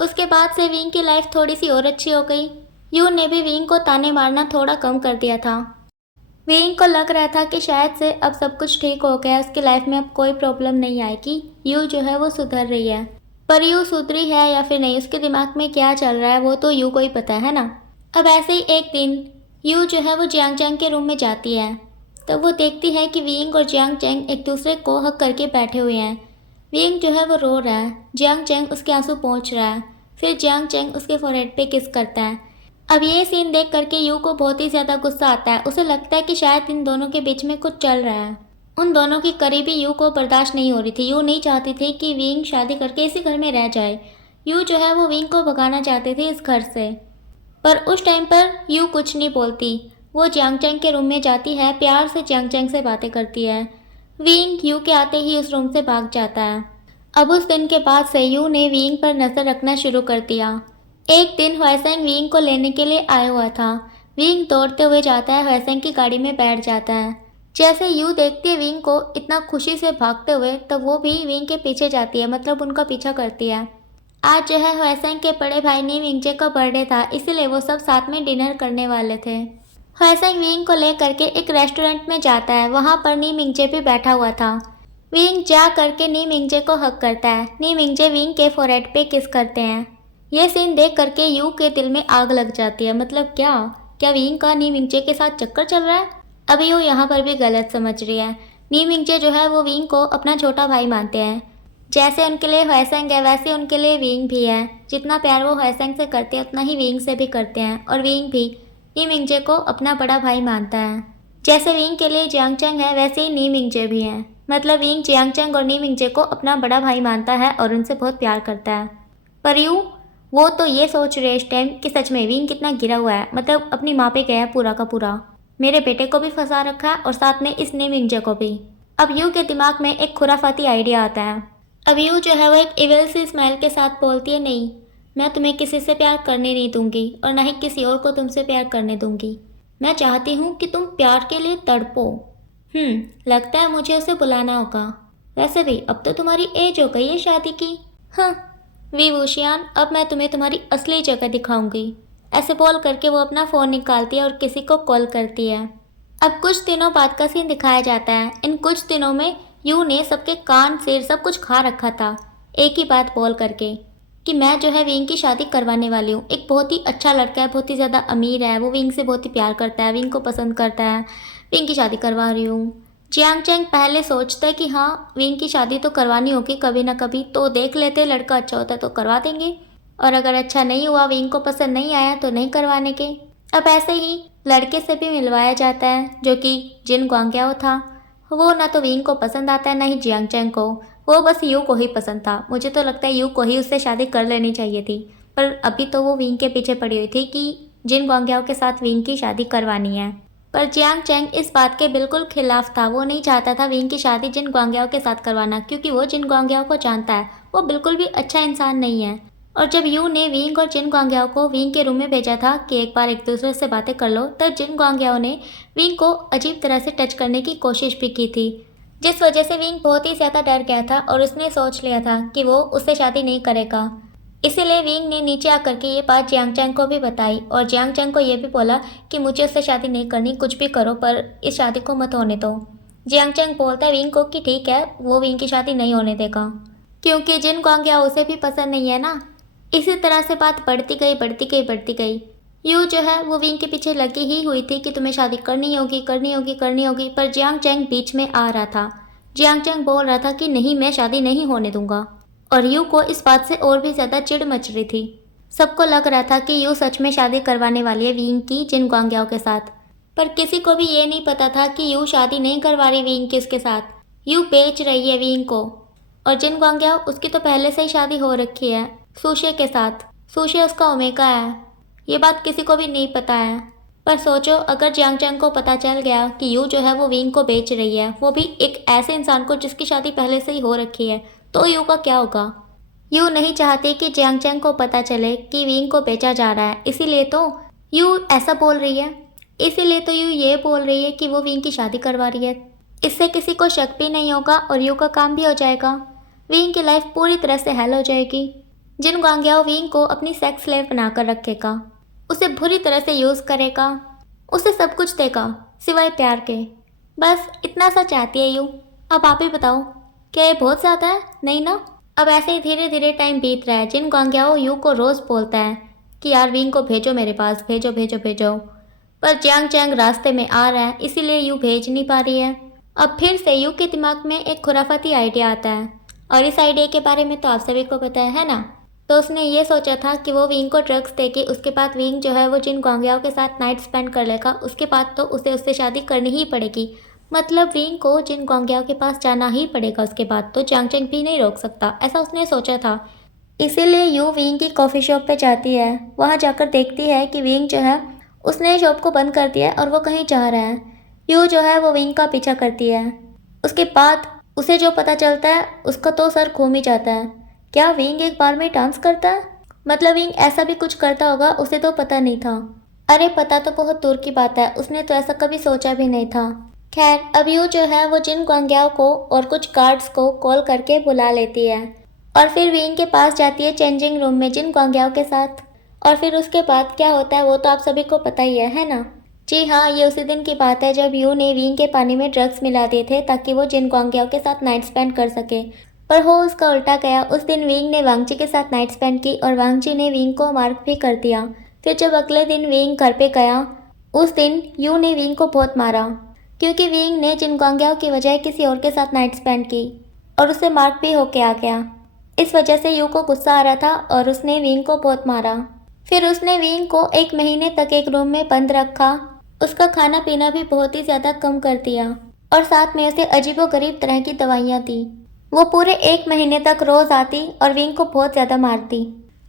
उसके बाद से विंग की लाइफ थोड़ी सी और अच्छी हो गई। यू ने भी विंग को ताने मारना थोड़ा कम कर दिया था। विंग को लग रहा था कि शायद से अब सब कुछ ठीक हो गया, उसकी लाइफ में अब कोई प्रॉब्लम नहीं आएगी। यू जो है वो सुधर रही है, पर यू सुधरी है या फिर नहीं, उसके दिमाग में क्या चल रहा है वो तो यू को ही पता है ना। अब ऐसे ही एक दिन यू जो है वो जियांग चैंग के रूम में जाती है, तब वो देखती है कि विंग और जियांग चैंग एक दूसरे को हक करके बैठे हुए हैं। विंग जो है वो रो रहा है, जियांग चैंग उसके आंसू पोंछ रहा है। फिर जियांग चैंग उसके फोरहेड पे किस करता है। अब ये सीन देख करके यू को बहुत ही ज़्यादा गुस्सा आता है। उसे लगता है कि शायद इन दोनों के बीच में कुछ चल रहा है। उन दोनों की करीबी यू को बर्दाश्त नहीं हो रही थी। यू नहीं चाहती थी कि विंग शादी करके इसी घर में रह जाए। यू जो है वो विंग को भगाना चाहते थे इस घर से। पर उस टाइम पर यू कुछ नहीं बोलती। वो जियांग चैंग के रूम में जाती है, प्यार से जियांग चैंग से बातें करती है। विंग यू के आते ही उस रूम से भाग जाता है। अब उस दिन के बाद से यू ने विंग पर नज़र रखना शुरू कर दिया। एक दिन ह्वेसेंग विंग को लेने के लिए आया हुआ था। विंग दौड़ते हुए जाता है, ह्वेसेंग की गाड़ी में बैठ जाता है। जैसे यू देखती है विंग को इतना खुशी से भागते हुए, तब वो भी विंग के पीछे जाती है, मतलब उनका पीछा करती है। आज जो है ह्वेसेंग के बड़े भाई नी विंगजे का बर्थडे था, इसीलिए वो सब साथ में डिनर करने वाले थे। ह्वेसेंग विंग को लेकर के एक रेस्टोरेंट में जाता है। वहाँ पर नी मिंगजे भी बैठा हुआ था। विंग जा करके नी मिंगजे को हक करता है। नी मिंगजे विंग के फोरहेड पे किस करते हैं। यह सीन देख करके यू के दिल में आग लग जाती है। मतलब क्या क्या विंग का नी मिंगजे के साथ चक्कर चल रहा है। अभी यू यहाँ पर भी गलत समझ रही है। नी मिंगजे जो है वो विंग को अपना छोटा भाई मानते हैं। जैसे उनके लिए ह्वेसेंग है, वैसे उनके लिए विंग भी है। जितना प्यार वो ह्वेसेंग से करते हैं उतना ही विंग से भी करते हैं। और विंग भी नी मिंगजे को अपना बड़ा भाई मानता है। जैसे विंग के लिए जियांग चैंग है, वैसे ही नी मिंगजे भी हैं। मतलब विंग जियांग चैंग और नी मिंगजे को अपना बड़ा भाई मानता है और उनसे बहुत प्यार करता है। पर यू वो तो ये सोच रहे इस टाइम कि सच में विंग कितना गिरा हुआ है। मतलब अपनी माँ पे गया है पूरा का पूरा। मेरे बेटे को भी फंसा रखा है और साथ में इस नी मिंगजे को भी। अब यू के दिमाग में एक खुराफाती आइडिया आता है। अब यू जो है वो एक इविल सी स्माइल के साथ बोलती है, नहीं, मैं तुम्हें किसी से प्यार करने नहीं दूंगी और ना ही किसी और को तुमसे प्यार करने दूंगी। मैं चाहती हूँ कि तुम प्यार के लिए तड़पो। लगता है मुझे उसे बुलाना होगा। वैसे भी अब तो तुम्हारी एज हो गई है शादी की। हाँ वी वूशियान, अब मैं तुम्हें तुम्हारी असली जगह दिखाऊंगी। ऐसे बोल करके वो अपना फ़ोन निकालती है और किसी को कॉल करती है। अब कुछ दिनों बाद का सीन दिखाया जाता है। इन कुछ दिनों में यू ने सबके कान सिर सब कुछ खा रखा था, एक ही बात बोल करके कि मैं जो है विंग की शादी करवाने वाली हूँ। एक बहुत ही अच्छा लड़का है, बहुत ही ज़्यादा अमीर है, वो विंग से बहुत ही प्यार करता है, विंग को पसंद करता है। विंग की शादी करवा रही हूँ। जियांग चैंग पहले सोचता है कि हाँ विंग की शादी तो करवानी होगी कभी ना कभी, तो देख लेते, लड़का अच्छा होता है तो करवा देंगे, और अगर अच्छा नहीं हुआ, विंग को पसंद नहीं आया तो नहीं करवाने के। अब ऐसे ही लड़के से भी मिलवाया जाता है जो कि जिन ग्वांग्याओ था। वो ना तो विंग को पसंद आता है ना ही जियांग चैंग को, वो बस यू को ही पसंद था। मुझे तो लगता है यू को ही उससे शादी कर लेनी चाहिए थी, पर अभी तो वो विंग के पीछे पड़ी हुई थी कि जिन ग्वांग्याओ के साथ विंग की शादी करवानी है। पर जियांग चैंग इस बात के बिल्कुल खिलाफ था। वो नहीं चाहता था विंग की शादी जिन ग्वांग्याओ के साथ करवाना, क्योंकि वो जिन ग्वांग्याओ को जानता है, वो बिल्कुल भी अच्छा इंसान नहीं है। और जब यू ने विंग और जिन ग्वांग्याओ को विंग के रूम में भेजा था कि एक बार एक दूसरे से बातें कर लो, तब जिन ग्वांग्याओ ने विंग को अजीब तरह से टच करने की कोशिश भी की थी, जिस वजह से विंग बहुत ही ज़्यादा डर गया था और उसने सोच लिया था कि वो उससे शादी नहीं करेगा। इसीलिए विंग ने नीचे आकर के ये बात जियांग चैंग को भी बताई और जियांग चैंग को ये भी बोला कि मुझे उससे शादी नहीं करनी, कुछ भी करो पर इस शादी को मत होने दो। जियांग चैंग बोलता है विंग को कि ठीक है, वो विंग की शादी नहीं होने देगा, क्योंकि जिन ग्वांग्याओ उसे भी पसंद नहीं है ना। इसी तरह से बात बढ़ती गई बढ़ती गई बढ़ती गई। यू जो है वो विंग के पीछे लगी ही हुई थी कि तुम्हें शादी करनी होगी करनी होगी करनी होगी, पर जियांग चैंग बीच में आ रहा था। जियांग चैंग बोल रहा था कि नहीं, मैं शादी नहीं होने दूंगा। और यू को इस बात से और भी ज़्यादा चिढ़ मच रही थी। सबको लग रहा था कि यू सच में शादी करवाने वाली है विंग की जिन ग्वांग्याओ के साथ, पर किसी को भी ये नहीं पता था कि यू शादी नहीं करवा रही विंग किसके साथ। यू बेच रही है विंग को, और जिन ग्वांग्याओ उसकी तो पहले से ही शादी हो रखी है सुशे के साथ। सुशे उसका ओमेगा है, ये बात किसी को भी नहीं पता है। पर सोचो, अगर जियांग चैंग को पता चल गया कि यू जो है वो विंग को बेच रही है, वो भी एक ऐसे इंसान को जिसकी शादी पहले से ही हो रखी है, तो यू का क्या होगा। यू नहीं चाहती कि जियांग चैंग को पता चले कि विंग को बेचा जा रहा है, इसीलिए तो यू ऐसा बोल रही है। इसीलिए तो यू ये बोल रही है कि वो विंग की शादी करवा रही है। इससे किसी को शक भी नहीं होगा और यू का काम भी हो जाएगा। विंग की लाइफ पूरी तरह से हेल हो जाएगी। जिन ग्वांग्याओ विंग को अपनी सेक्स स्लेव बनाकर रखेगा, उसे बुरी तरह से यूज़ करेगा, उसे सब कुछ देगा सिवाय प्यार के। बस इतना सा चाहती है यू। अब आप ही बताओ, क्या ये बहुत ज़्यादा है? नहीं ना। अब ऐसे ही धीरे धीरे टाइम बीत रहा है। जिन ग्वांग्याओ यू को रोज़ बोलता है कि यार विंग को भेजो मेरे पास, भेजो भेजो भेजो, पर जियांग चैंग रास्ते में आ रहा है, इसीलिए यू भेज नहीं पा रही है। अब फिर से यू के दिमाग में एक खुराफाती आइडिया आता है, और इस आइडिया के बारे में तो आप सभी को पता है ना। तो उसने ये सोचा था कि वो विंग को ड्रग्स देगी, उसके बाद विंग जो है वो जिन गोंगयाओ के साथ नाइट स्पेंड कर लेगा, उसके बाद तो उसे उससे शादी करनी ही पड़ेगी। मतलब विंग को जिन गोंगयाओ के पास जाना ही पड़ेगा, उसके बाद तो जियांग चेंग भी नहीं रोक सकता, ऐसा उसने सोचा था। इसीलिए यू विंग की कॉफ़ी शॉप पे जाती है। वहाँ जाकर देखती है कि विंग जो है उसने शॉप को बंद कर दिया है और वो कहीं जा रहा है। यू जो है वो विंग का पीछा करती है। उसके बाद उसे जो पता चलता है उसका तो सर घूम ही जाता है। क्या विंग एक बार में डांस करता है? मतलब विंग ऐसा भी कुछ करता होगा, उसे तो पता नहीं था। अरे पता तो बहुत दूर की बात है, उसने तो ऐसा कभी सोचा भी नहीं था। खैर अब यू जो है वो जिन गोंगयाओ को और कुछ गार्ड्स को कॉल करके बुला लेती है और फिर विंग के पास जाती है चेंजिंग रूम में जिन गोंगयाओ के साथ। और फिर उसके बाद क्या होता है वो तो आप सभी को पता ही है ना? जी हाँ, ये उसी दिन की बात है जब यू ने विंग के पानी में ड्रग्स मिला दिए थे ताकि वो जिन गोंगयाओ के साथ नाइट स्पेंड कर सके। पर हो उसका उल्टा गया। उस दिन विंग ने वांगजी के साथ नाइट स्पेंड की और वांगजी ने विंग को मार भी कर दिया। फिर जब अगले दिन विंग घर पे गया, उस दिन यू ने विंग को बहुत मारा क्योंकि विंग ने जिन गोंगयाओ की वजह किसी और के साथ नाइट स्पेंड की और उसे मार्क भी होके आ गया। इस वजह से यू को गुस्सा आ रहा था और उसने विंग को बहुत मारा। फिर उसने विंग को 1 महीने तक एक रूम में बंद रखा, उसका खाना पीना भी बहुत ही ज़्यादा कम कर दिया और साथ में उसे अजीबोगरीब तरह की दवाइयाँ दी। वो पूरे 1 महीने तक रोज़ आती और विंग को बहुत ज़्यादा मारती।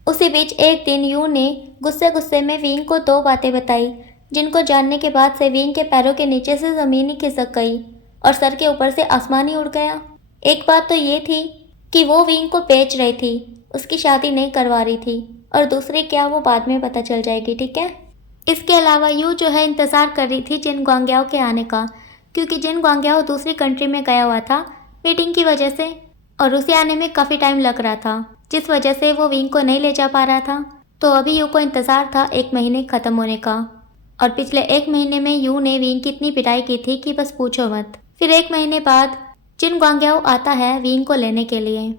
उसी बीच एक दिन यू ने गुस्से गुस्से में विंग को 2 बातें बताई जिनको जानने के बाद से विंग के पैरों के नीचे से ज़मीन ही खिसक गई और सर के ऊपर से आसमान ही उड़ गया। एक बात तो ये थी कि वो विंग को बेच रही थी, उसकी शादी नहीं करवा रही थी, और दूसरी क्या वो बाद में पता चल जाएगी, ठीक है। इसके अलावा यू जो है इंतज़ार कर रही थी जिन गोंगयाओ के आने का, क्योंकि जिन गोंगयाओ दूसरी कंट्री में गया हुआ था मीटिंग की वजह से और उसे आने में काफ़ी टाइम लग रहा था, जिस वजह से वो विंग को नहीं ले जा पा रहा था। तो अभी यू को इंतज़ार था 1 महीने ख़त्म होने का और पिछले 1 महीने में यू ने विंग की इतनी पिटाई की थी कि बस पूछो मत। फिर 1 महीने बाद जिन गोंगयाओ आता है विंग को लेने के लिए।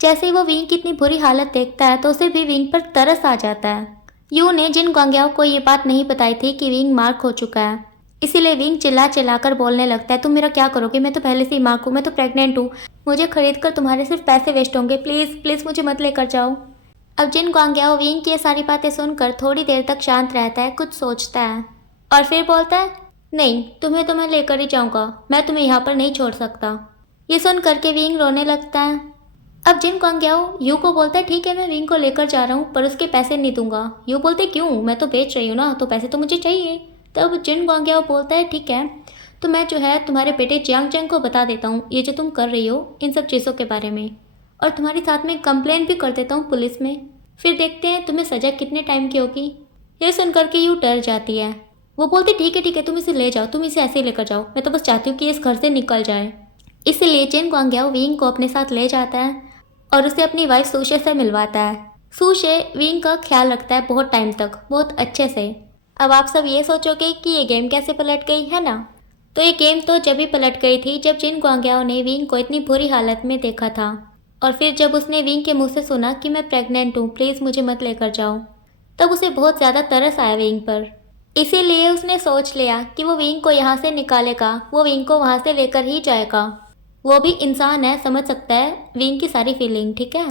जैसे ही वो विंग की इतनी बुरी हालत देखता है तो उसे भी विंग पर तरस आ जाता है। यू ने जिन गोंगयाओ को ये बात नहीं बताई थी कि विंग मार्क हो चुका है, इसीलिए विंग चिल्ला चिल्ला कर बोलने लगता है, तुम मेरा क्या करोगे? मैं तो पहले से ही मार्क हूँ, मैं तो प्रेग्नेंट हूँ, मुझे खरीद कर तुम्हारे सिर्फ पैसे वेस्ट होंगे, प्लीज़ प्लीज़ मुझे मत लेकर जाओ। अब जिन गोंगयाओ विंग की ये सारी बातें सुनकर थोड़ी देर तक शांत रहता है, कुछ सोचता है और फिर बोलता है, नहीं तुम्हें तो मैं लेकर ही जाऊँगा, मैं तुम्हें यहाँ पर नहीं छोड़ सकता। ये सुन करके विंग रोने लगता है। अब जिन गोंगयाओ यू को बोलता है, ठीक है मैं विंग को लेकर जा रहा हूँ पर उसके पैसे नहीं दूंगा। यू बोलते क्यों? मैं तो बेच रही हूँ ना, तो पैसे तो मुझे चाहिए। तब जिन गोंगयाओ बोलता है, ठीक है तो मैं जो है तुम्हारे बेटे जियांग चेंग को बता देता हूँ ये जो तुम कर रही हो इन सब चीज़ों के बारे में, और तुम्हारे साथ में कंप्लेंट भी कर देता हूँ पुलिस में, फिर देखते हैं तुम्हें सज़ा कितने टाइम की होगी। यह सुन करके यू डर जाती है। वो बोलती ठीक है तुम इसे ले जाओ, तुम इसे ऐसे ही लेकर जाओ, मैं तो बस चाहती हूँ कि इस घर से निकल जाए। इसीलिए जिन गोंगयाओ विंग को अपने साथ ले जाता है और उसे अपनी वाइफ सूशे से मिलवाता है। सूशे विंग का ख्याल रखता है बहुत टाइम तक, बहुत अच्छे से। अब आप सब ये सोचोगे कि ये गेम कैसे पलट गई है ना? तो ये गेम तो जब भी पलट गई थी जब जिन गोंगयाओ ने विंग को इतनी बुरी हालत में देखा था और फिर जब उसने विंग के मुंह से सुना कि मैं प्रेग्नेंट हूँ, प्लीज़ मुझे मत लेकर जाओ, तब उसे बहुत ज़्यादा तरस आया विंग पर। इसीलिए उसने सोच लिया कि वो विंग को यहाँ से निकालेगा, वो विंग को वहाँ से लेकर ही जाएगा। वो भी इंसान है, समझ सकता है विंग की सारी फीलिंग, ठीक है।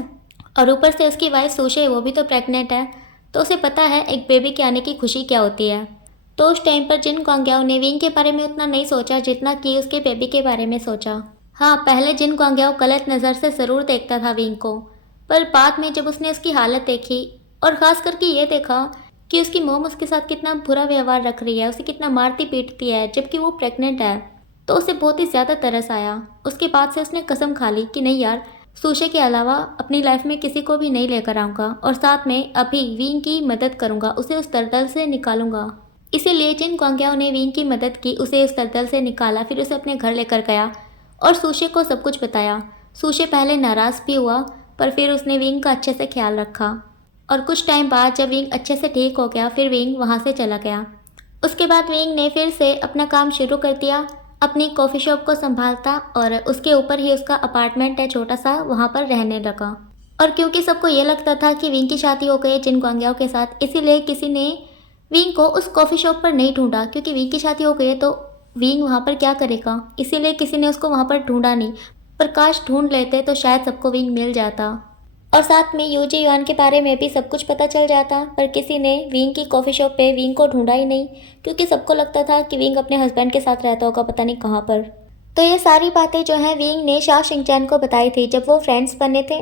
और ऊपर से उसकी वाइफ सुशे वो भी तो प्रेग्नेंट है, तो उसे पता है एक बेबी के आने की खुशी क्या होती है। तो उस टाइम पर जिन गोंगयाओ ने विंग के बारे में उतना नहीं सोचा जितना कि उसके बेबी के बारे में सोचा। हाँ, पहले जिन गोंगयाओ गलत नज़र से ज़रूर देखता था विंग को, पर बाद में जब उसने उसकी हालत देखी और ख़ास करके ये देखा कि उसकी मोम उसके साथ कितना बुरा व्यवहार रख रही है, उसे कितना मारती पीटती है जबकि वो प्रेग्नेंट है, तो उसे बहुत ही ज़्यादा तरस आया। उसके बाद से उसने कसम खा ली कि नहीं यार, सुशे के अलावा अपनी लाइफ में किसी को भी नहीं लेकर आऊँगा और साथ में अभी विंग की मदद करूँगा, उसे उस दलदल से निकालूंगा। इसीलिए जिन गोंगयाओ ने विंग की मदद की, उसे उस दलदल से निकाला, फिर उसे अपने घर लेकर गया और सुशे को सब कुछ बताया। सुशे पहले नाराज़ भी हुआ पर फिर उसने विंग का अच्छे से ख्याल रखा और कुछ टाइम बाद जब विंग अच्छे से ठीक हो गया फिर विंग वहाँ से चला गया। उसके बाद विंग ने फिर से अपना काम शुरू कर दिया, अपनी कॉफ़ी शॉप को संभालता और उसके ऊपर ही उसका अपार्टमेंट है छोटा सा, वहाँ पर रहने लगा। और क्योंकि सबको ये लगता था कि विंग की शादी हो गई जिन गोंगयाओ के साथ, इसीलिए किसी ने विंग को उस कॉफ़ी शॉप पर नहीं ढूंढा, क्योंकि विंग की शादी हो गई है तो विंग वहाँ पर क्या करेगा, इसीलिए किसी ने उसको वहाँ पर ढूंढा नहीं। पर काश ढूंढ लेते तो शायद सबको विंग मिल जाता। और साथ में यूजी युआन के बारे में भी सब कुछ पता चल जाता। पर किसी ने विंग की कॉफ़ी शॉप पे विंग को ढूंढा ही नहीं, क्योंकि सबको लगता था कि विंग अपने हस्बैंड के साथ रहता होगा, पता नहीं कहाँ पर। तो ये सारी बातें जो हैं विंग ने शा शिंगचैन को बताई थी जब वो फ्रेंड्स बने थे।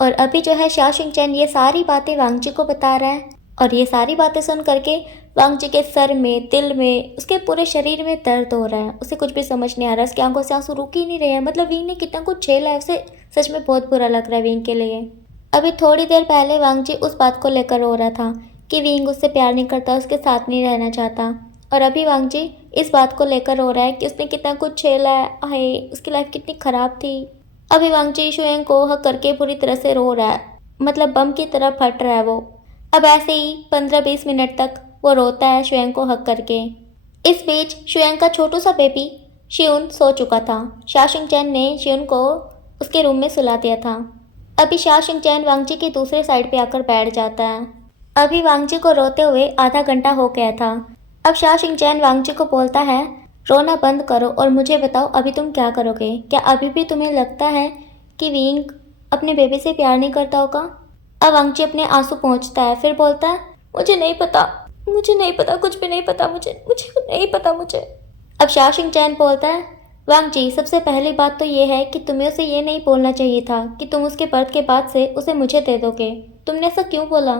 और अभी जो है शा शिंगचैन ये सारी बातें वांग जी को बता रहा है। और ये सारी बातें सुन करके वांग जी के सर में, दिल में, उसके पूरे शरीर में दर्द हो रहा है। उसे कुछ भी समझ नहीं आ रहा, उसकी आंखों से आंसू रुक ही नहीं रहे हैं। मतलब विंग ने कितना कुछ झेला है, उसे सच में बहुत बुरा लग रहा है विंग के लिए। अभी थोड़ी देर पहले वांग जी उस बात को लेकर रो रहा था कि विंग उससे प्यार नहीं करता, उसके साथ नहीं रहना चाहता। और अभी वांग जी इस बात को लेकर रो रहा है कि उसने कितना कुछ झेला है, हाय उसकी लाइफ कितनी ख़राब थी। अभी वांग जी शुएंग को हक करके पूरी तरह से रो रहा है, मतलब बम की तरह फट रहा है वो। अब ऐसे ही 15-20 मिनट तक वो रोता है शुएंग को हक करके। इस बीच शुएंग का छोटू सा बेबी शिउन सो चुका था। शा शिंगचैन ने शिउन को उसके रूम में सुला दिया था। अभी शा शिंगचैन वांग जी की दूसरे साइड पे आकर बैठ जाता है। अभी वांग जी को रोते हुए आधा घंटा हो गया था। अब शा शिंगचैन वांग जी को बोलता है, रोना बंद करो और मुझे बताओ अभी तुम क्या करोगे। क्या अभी भी तुम्हें लगता है कि विंग अपने बेबी से प्यार नहीं करता होगा? अब वांग जी अपने आंसू पोंछता है, फिर बोलता है, मुझे नहीं पता, मुझे नहीं पता, कुछ भी नहीं पता, मुझे मुझे नहीं पता मुझे। अब शा शिंगचैन बोलता है, वांग जी सबसे पहली बात तो ये है कि तुम्हें उसे ये नहीं बोलना चाहिए था कि तुम उसके बर्थ के बाद से उसे मुझे दे दोगे। तुमने ऐसा क्यों बोला?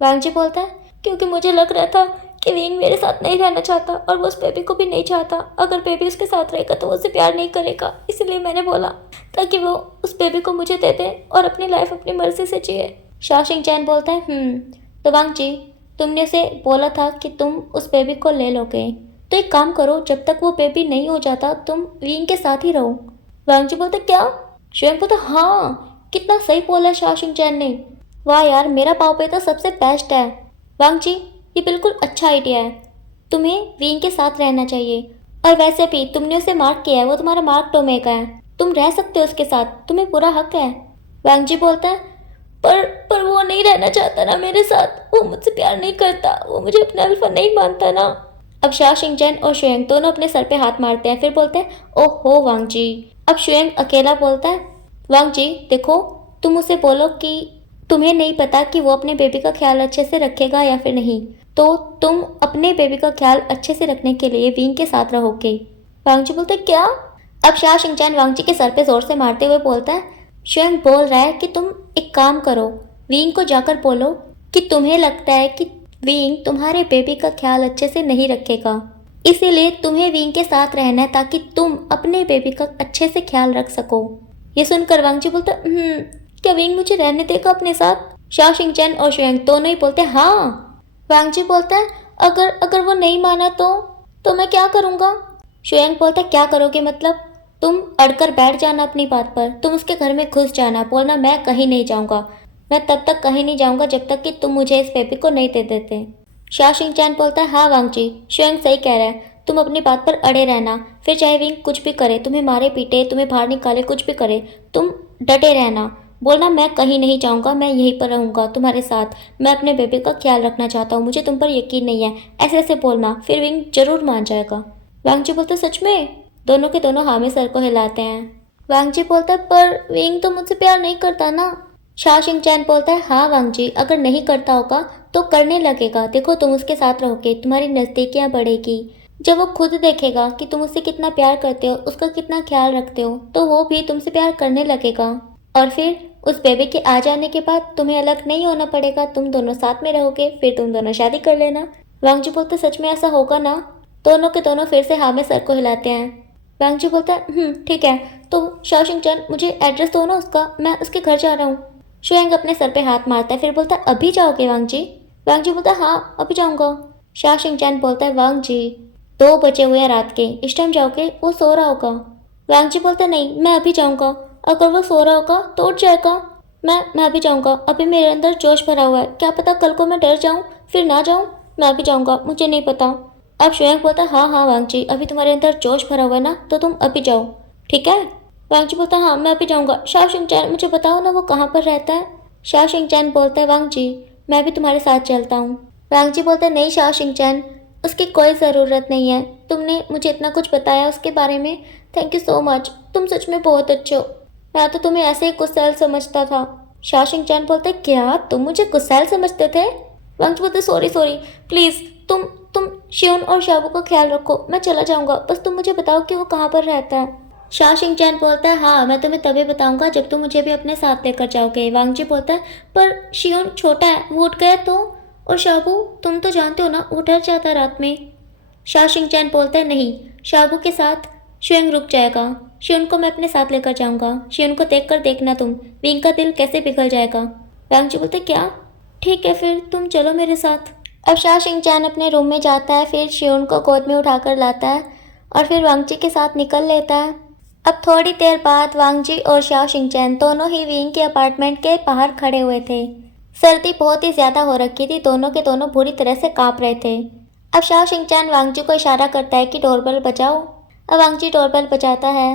वांग जी बोलता है, क्योंकि मुझे लग रहा था कि विंग मेरे साथ नहीं रहना चाहता और वो उस बेबी को भी नहीं चाहता। अगर बेबी उसके साथ रहेगा तो वो उसे प्यार नहीं करेगा, इसलिए मैंने बोला ताकि वो उस बेबी को मुझे दे दे और अपनी लाइफ अपनी मर्जी से जिए। शा शिंगचैन बोलता है, तो वांग जी तुमने उसे बोला था कि तुम उस बेबी को ले लोगे, तो एक काम करो, जब तक वो बेबी नहीं हो जाता तुम विंग के साथ ही रहो। वांग जी बोलते, क्या? शुएंग बोलता, हाँ कितना सही बोला शा शिंगचैन ने, वाह यार मेरा पाव पे तो सबसे बेस्ट है। वांग जी ये बिल्कुल अच्छा आइडिया है, तुम्हें विंग के साथ रहना चाहिए। और वैसे भी तुमने उसे मार्क किया है, वो तुम्हारा मार्क टोमे का है, तुम रह सकते हो उसके साथ, तुम्हें पूरा हक है। वांग जी बोलता है, पर वो नहीं रहना चाहता ना मेरे साथ, वो मुझसे प्यार नहीं करता, वो मुझे अपना अल्फा नहीं मानता ना। अब शा शिंगचैन और शुएंग दोनों अपने सर पे हाथ मारते हैं, फिर बोलते हैं, ओहो वांग जी। अब शुएंग अकेला बोलता है, वांग जी देखो, तुम उसे बोलो कि तुम्हें नहीं पता कि वो अपने बेबी का ख्याल अच्छे से रखेगा या फिर नहीं, तो तुम अपने बेबी का ख्याल अच्छे से रखने के लिए विंग के साथ रहोगे। वांग जी बोलते, क्या? अब शा शिंगचैन वांग जी के सर पे जोर से मारते हुए बोलता है, शुएंग बोल रहा है कि तुम एक काम करो, विंग को जाकर बोलो कि तुम्हें लगता है कि विंग तुम्हारे बेबी का ख्याल अच्छे से नहीं रखेगा, इसीलिए तुम्हें विंग के साथ रहना है ताकि तुम अपने बेबी का अच्छे से ख्याल रख सको। ये सुनकर वांग जी बोलता, क्या विंग मुझे रहने देगा अपने साथ? शा शिंगचैन और शुएंग दोनों ही बोलते, हाँ। वांग जी बोलता है, अगर अगर वो नहीं माना तो मैं क्या करूँगा? शुएंग बोलता है, क्या करोगे मतलब? तुम अड़कर बैठ जाना अपनी बात पर, तुम उसके घर में घुस जाना, बोलना मैं कहीं नहीं जाऊँगा, मैं तब तक कहीं नहीं जाऊँगा जब तक कि तुम मुझे इस बेबी को नहीं दे देते। शा शिंगचैन बोलता है, हाँ वांग जी, शुएंग सही कह रहा है, तुम अपनी बात पर अड़े रहना, फिर चाहे विंग कुछ भी करे, तुम्हें मारे पीटे, तुम्हें बाहर निकाले, कुछ भी करे, तुम डटे रहना, बोलना मैं कहीं नहीं जाऊँगा, मैं यहीं पर रहूँगा तुम्हारे साथ, मैं अपने बेबी का ख्याल रखना चाहता हूँ, मुझे तुम पर यकीन नहीं है, ऐसे ऐसे बोलना, फिर विंग जरूर मान जाएगा। वांग जी बोलते, सच में? दोनों के दोनों हाँ में सर को हिलाते हैं। वांग जी बोलता है, पर विंग तो मुझसे प्यार नहीं करता ना। शा शिंगचैन बोलता है, हाँ वांग जी, अगर नहीं करता होगा तो करने लगेगा, देखो तुम उसके साथ रहोगे, तुम्हारी नज़दीकियाँ बढ़ेगी, जब वो खुद देखेगा कि तुम उससे कितना प्यार करते हो, उसका कितना ख्याल रखते हो, तो वो भी तुमसे प्यार करने लगेगा। और फिर उस बेबी के आ जाने के बाद तुम्हें अलग नहीं होना पड़ेगा, तुम दोनों साथ में रहोगे, फिर तुम दोनों शादी कर लेना। वांग जी बोलते, सच में ऐसा होगा ना? दोनों के दोनों फिर से हाँ में सर को हिलाते हैं। वांग जी बोलता है, ठीक है, तो शा शिंगचैन मुझे एड्रेस दो ना उसका, मैं उसके घर जा रहा हूँ। शुएंग अपने सर पे हाथ मारता है, फिर बोलता है, अभी जाओगे वांग जी? वांग जी बोलता है, हाँ अभी जाऊँगा। शा शिंगचैन बोलता है, वांग जी 2 बजे हुए हैं रात के, इस टाइम जाओगे? वो सो रहा होगा। वांग जी बोलता है, नहीं मैं अभी जाऊँगा, अगर वो सो रहा होगा तो उठ जाएगा, मैं अभी जाऊँगा, अभी मेरे अंदर जोश भरा हुआ है, क्या पता कल को मैं डर जाऊँ फिर ना जाऊँ, मैं अभी जाऊँगा, मुझे नहीं पता। अब शुएंग बोलता है, हाँ हाँ वांग जी, अभी तुम्हारे अंदर जोश भरा हुआ है ना, तो तुम अभी जाओ, ठीक है? वांग जी बोलता है, हाँ मैं अभी जाऊँगा। शा शिंगचैन मुझे बताओ ना वो कहाँ पर रहता है? शा शिंगचैन बोलता है, वांग जी मैं भी तुम्हारे साथ चलता हूँ। वांग जी बोलता है, नहीं शा शिंगचैन, उसकी कोई ज़रूरत नहीं है, तुमने मुझे इतना कुछ बताया उसके बारे में, थैंक यू सो मच, तुम सच में बहुत अच्छे हो, मैं तो तुम्हें ऐसे ही गुस्सैल समझता था। शाओ चैन बोलते क्या तुम मुझे गुस्सैल समझते थे? वांगजी बोलते सॉरी सॉरी, प्लीज़ तुम शियोन और शाबू का ख्याल रखो, मैं चला जाऊंगा, बस तुम मुझे बताओ कि वो कहाँ पर रहता है। शाओ चैन बोलता है हाँ मैं तुम्हें तभी बताऊंगा जब तुम मुझे भी अपने साथ लेकर जाओगे। वांगजी बोलता है पर शियोन छोटा है, वो उठ गया तो, और शाबू तुम तो जानते हो ना वो डर जाता है रात में। शाओ चैन बोलता है नहीं, शाबू के साथ शियोन रुक जाएगा, शियोन को मैं अपने साथ लेकर जाऊंगा, शियोन को देखकर देखना तुम, विंग का दिल कैसे पिघल जाएगा। वांगजी बोलते क्या, ठीक है फिर तुम चलो मेरे साथ। अब शाओ चैन अपने रूम में जाता है, फिर शियोन को गोद में उठाकर लाता है और फिर वांगजी के साथ निकल लेता है। अब थोड़ी देर बाद वांगजी और शाओ चैन दोनों ही विंग के अपार्टमेंट के बाहर खड़े हुए थे। सर्दी बहुत ही ज्यादा हो रखी थी, दोनों के दोनों बुरी तरह से कांप रहे थे। अब शाओ चैन वांगजी को इशारा करता है कि डोरबेल बजाओ। अब वांगजी डोरबेल बजाता है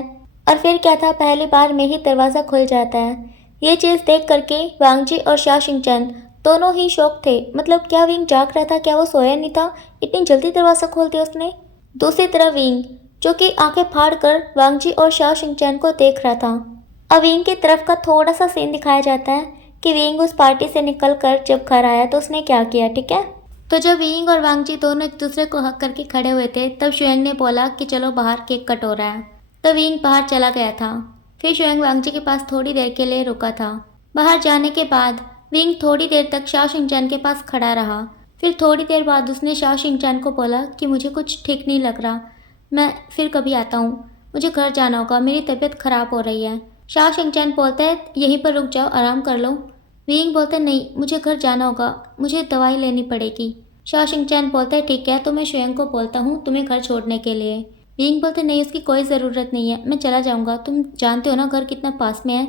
और फिर क्या था, पहली बार में ही दरवाज़ा खुल जाता है। ये चीज़ देख करके वांगजी और शाओ चैन दोनों ही शौक थे, मतलब क्या विंग जाग रहा था, क्या वो सोया नहीं था, इतनी जल्दी दरवाज़ा खोल दिया उसने। दूसरी तरफ विंग जो कि आंखें फाड़ कर वांगजी और शाओ चैन को देख रहा था। अब विंग की तरफ का थोड़ा सा सीन दिखाया जाता है कि विंग उस पार्टी से निकल कर जब घर आया तो उसने क्या किया, ठीक है। तो जब विंग और वांगजी दोनों एक दूसरे को हक करके खड़े हुए थे तब शुएंग ने बोला कि चलो बाहर केक कट हो रहा है। तो विंग बाहर चला गया था। फिर शुएंग वांगजी के पास थोड़ी देर के लिए रुका था। बाहर जाने के बाद विंग थोड़ी देर तक शाओ चैन के पास खड़ा रहा। फिर थोड़ी देर बाद उसने शाओ चैन को बोला कि मुझे कुछ ठीक नहीं लग रहा, मैं फिर कभी आता हूँ, मुझे घर जाना होगा, मेरी तबीयत खराब हो रही है। शाओ चैन बोलता है यहीं पर रुक जाओ, आराम कर लो। विंग बोलता है नहीं मुझे घर जाना होगा, मुझे दवाई लेनी पड़ेगी। शाओ चैन बोलता है ठीक है तो मैं शुएंग को बोलता हूँ तुम्हें घर छोड़ने के लिए। विंग बोलते नहीं उसकी कोई ज़रूरत नहीं है, मैं चला जाऊँगा, तुम जानते हो ना घर कितना पास में है।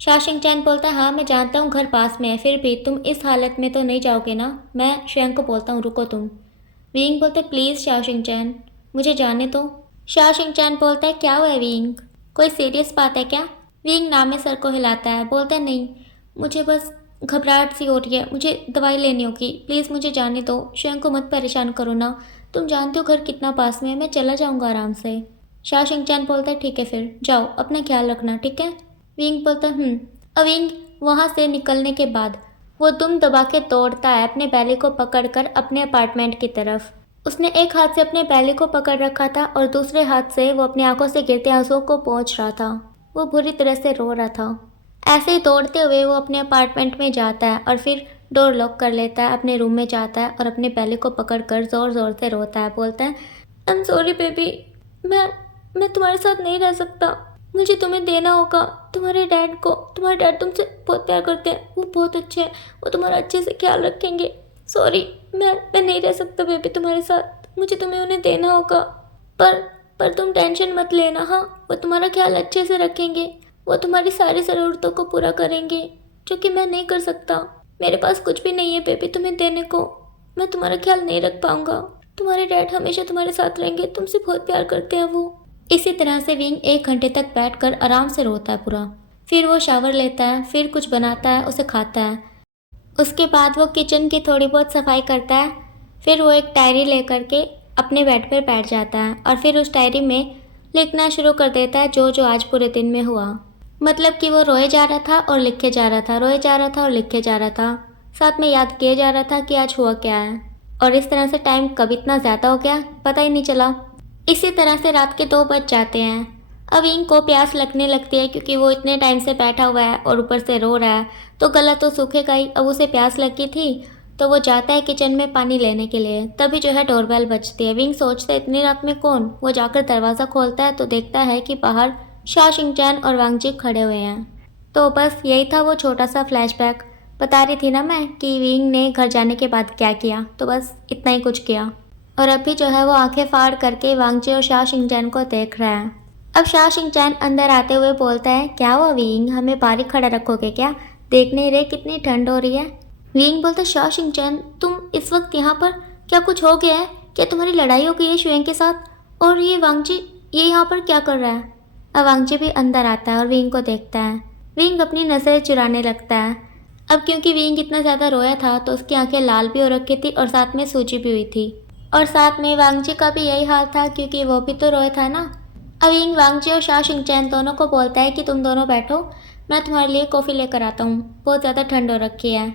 शाओ चैन बोलता है हाँ मैं जानता हूँ घर पास में है, फिर भी तुम इस हालत में तो नहीं जाओगे ना, मैं शुएंग को बोलता हूँ रुको तुम। विंग बोलते प्लीज़ शाओ चैन मुझे जाने दो। शाओ चैन बोलता है क्या हुआ है विंग, कोई सीरियस बात है क्या? विंग नामे सर को हिलाता है, बोलता है नहीं मुझे बस घबराहट सी हो रही है, मुझे दवाई लेनी होगी, प्लीज़ मुझे जाने दो, शुएंग को मत परेशान करो ना, तुम जानते हो घर कितना पास में है, मैं चला जाऊँगा आराम से। शाओ चैन बोलता है ठीक है फिर जाओ, अपना ख्याल रखना ठीक है। विंग बोलता अब विंग वहाँ से निकलने के बाद वो दुम दबा के दौड़ता है अपने बैली को पकड़कर अपने अपार्टमेंट की तरफ। उसने एक हाथ से अपने बैली को पकड़ रखा था और दूसरे हाथ से वो अपनी आंखों से गिरते आंसुओं को पोंछ रहा था। वो बुरी तरह से रो रहा था। ऐसे ही दौड़ते हुए वो अपने अपार्टमेंट में जाता है और फिर डोर लॉक कर लेता है, अपने रूम में जाता है और अपने बैली को पकड़कर ज़ोर ज़ोर से रोता है, बोलता है आई एम सॉरी बेबी, मैं तुम्हारे साथ नहीं रह सकता, मुझे तुम्हें देना होगा तुम्हारे डैड को, तुम्हारे डैड तुमसे बहुत प्यार करते हैं, वो बहुत अच्छे हैं, वो तुम्हारा अच्छे से ख्याल रखेंगे। सॉरी मैं नहीं रह सकता बेबी तुम्हारे साथ, मुझे तुम्हें उन्हें देना होगा, पर तुम टेंशन मत लेना, हाँ वो तुम्हारा ख्याल अच्छे से रखेंगे, वो तुम्हारी सारी ज़रूरतों को पूरा करेंगे जो कि मैं नहीं कर सकता, मेरे पास कुछ भी नहीं है बेबी तुम्हें देने को, मैं तुम्हारा ख्याल नहीं रख पाऊंगा, तुम्हारे डैड हमेशा तुम्हारे साथ रहेंगे, तुमसे बहुत प्यार करते हैं वो। इसी तरह से विंग 1 घंटे तक बैठकर आराम से रोता है पूरा। फिर वो शावर लेता है, फिर कुछ बनाता है, उसे खाता है। उसके बाद वो किचन की थोड़ी बहुत सफाई करता है। फिर वो एक डायरी लेकर के अपने बेड पर बैठ जाता है और फिर उस डायरी में लिखना शुरू कर देता है जो जो आज पूरे दिन में हुआ। मतलब कि वो रोए जा रहा था और लिखे जा रहा था, रोए जा रहा था और लिखे जा रहा था, साथ में याद किए जा रहा था कि आज हुआ क्या है। और इस तरह से टाइम कब इतना ज़्यादा हो गया पता ही नहीं चला। इसी तरह से रात के 2 बज जाते हैं। अब विंग को प्यास लगने लगती है क्योंकि वो इतने टाइम से बैठा हुआ है और ऊपर से रो रहा है तो गला तो सूखेगा ही। अब उसे प्यास लगी थी तो वो जाता है किचन में पानी लेने के लिए। तभी जो है डोरबेल बजती है। विंग सोचता है इतनी रात में कौन। वो जाकर दरवाज़ा खोलता है तो देखता है कि बाहर शाओ चैन और वांगजी खड़े हुए हैं। तो बस यही था वो छोटा सा फ्लैशबैक। बता रही थी ना मैं कि विंग ने घर जाने के बाद क्या किया, तो बस इतना ही कुछ किया। और अभी जो है वो आंखें फाड़ करके वांगजी और शाओ चैन को देख रहा है। अब शाओ चैन अंदर आते हुए बोलता है क्या हुआ विंग, हमें बाहर ही खड़ा रखोगे क्या, देख नहीं रहे कितनी ठंड हो रही है। विंग बोलता है शाओ चैन तुम इस वक्त यहाँ पर, क्या कुछ हो गया है, क्या तुम्हारी लड़ाई हो गई है शुएंग के साथ, और ये वांगजी ये यहाँ पर क्या कर रहा है। अब वांगजी भी अंदर आता है और विंग को देखता है। विंग अपनी नज़रें चुराने लगता है। अब क्योंकि विंग इतना ज़्यादा रोया था तो उसकी आंखें लाल भी हो रखी थी और साथ में सूजी भी हुई थी। और साथ में वांगजी का भी यही हाल था क्योंकि वो भी तो रोया था ना। अब विंग वांगजी और शाओ चैन दोनों को बोलता है कि तुम दोनों बैठो, मैं तुम्हारे लिए कॉफ़ी लेकर आता हूँ, बहुत ज़्यादा ठंड हो रखी है।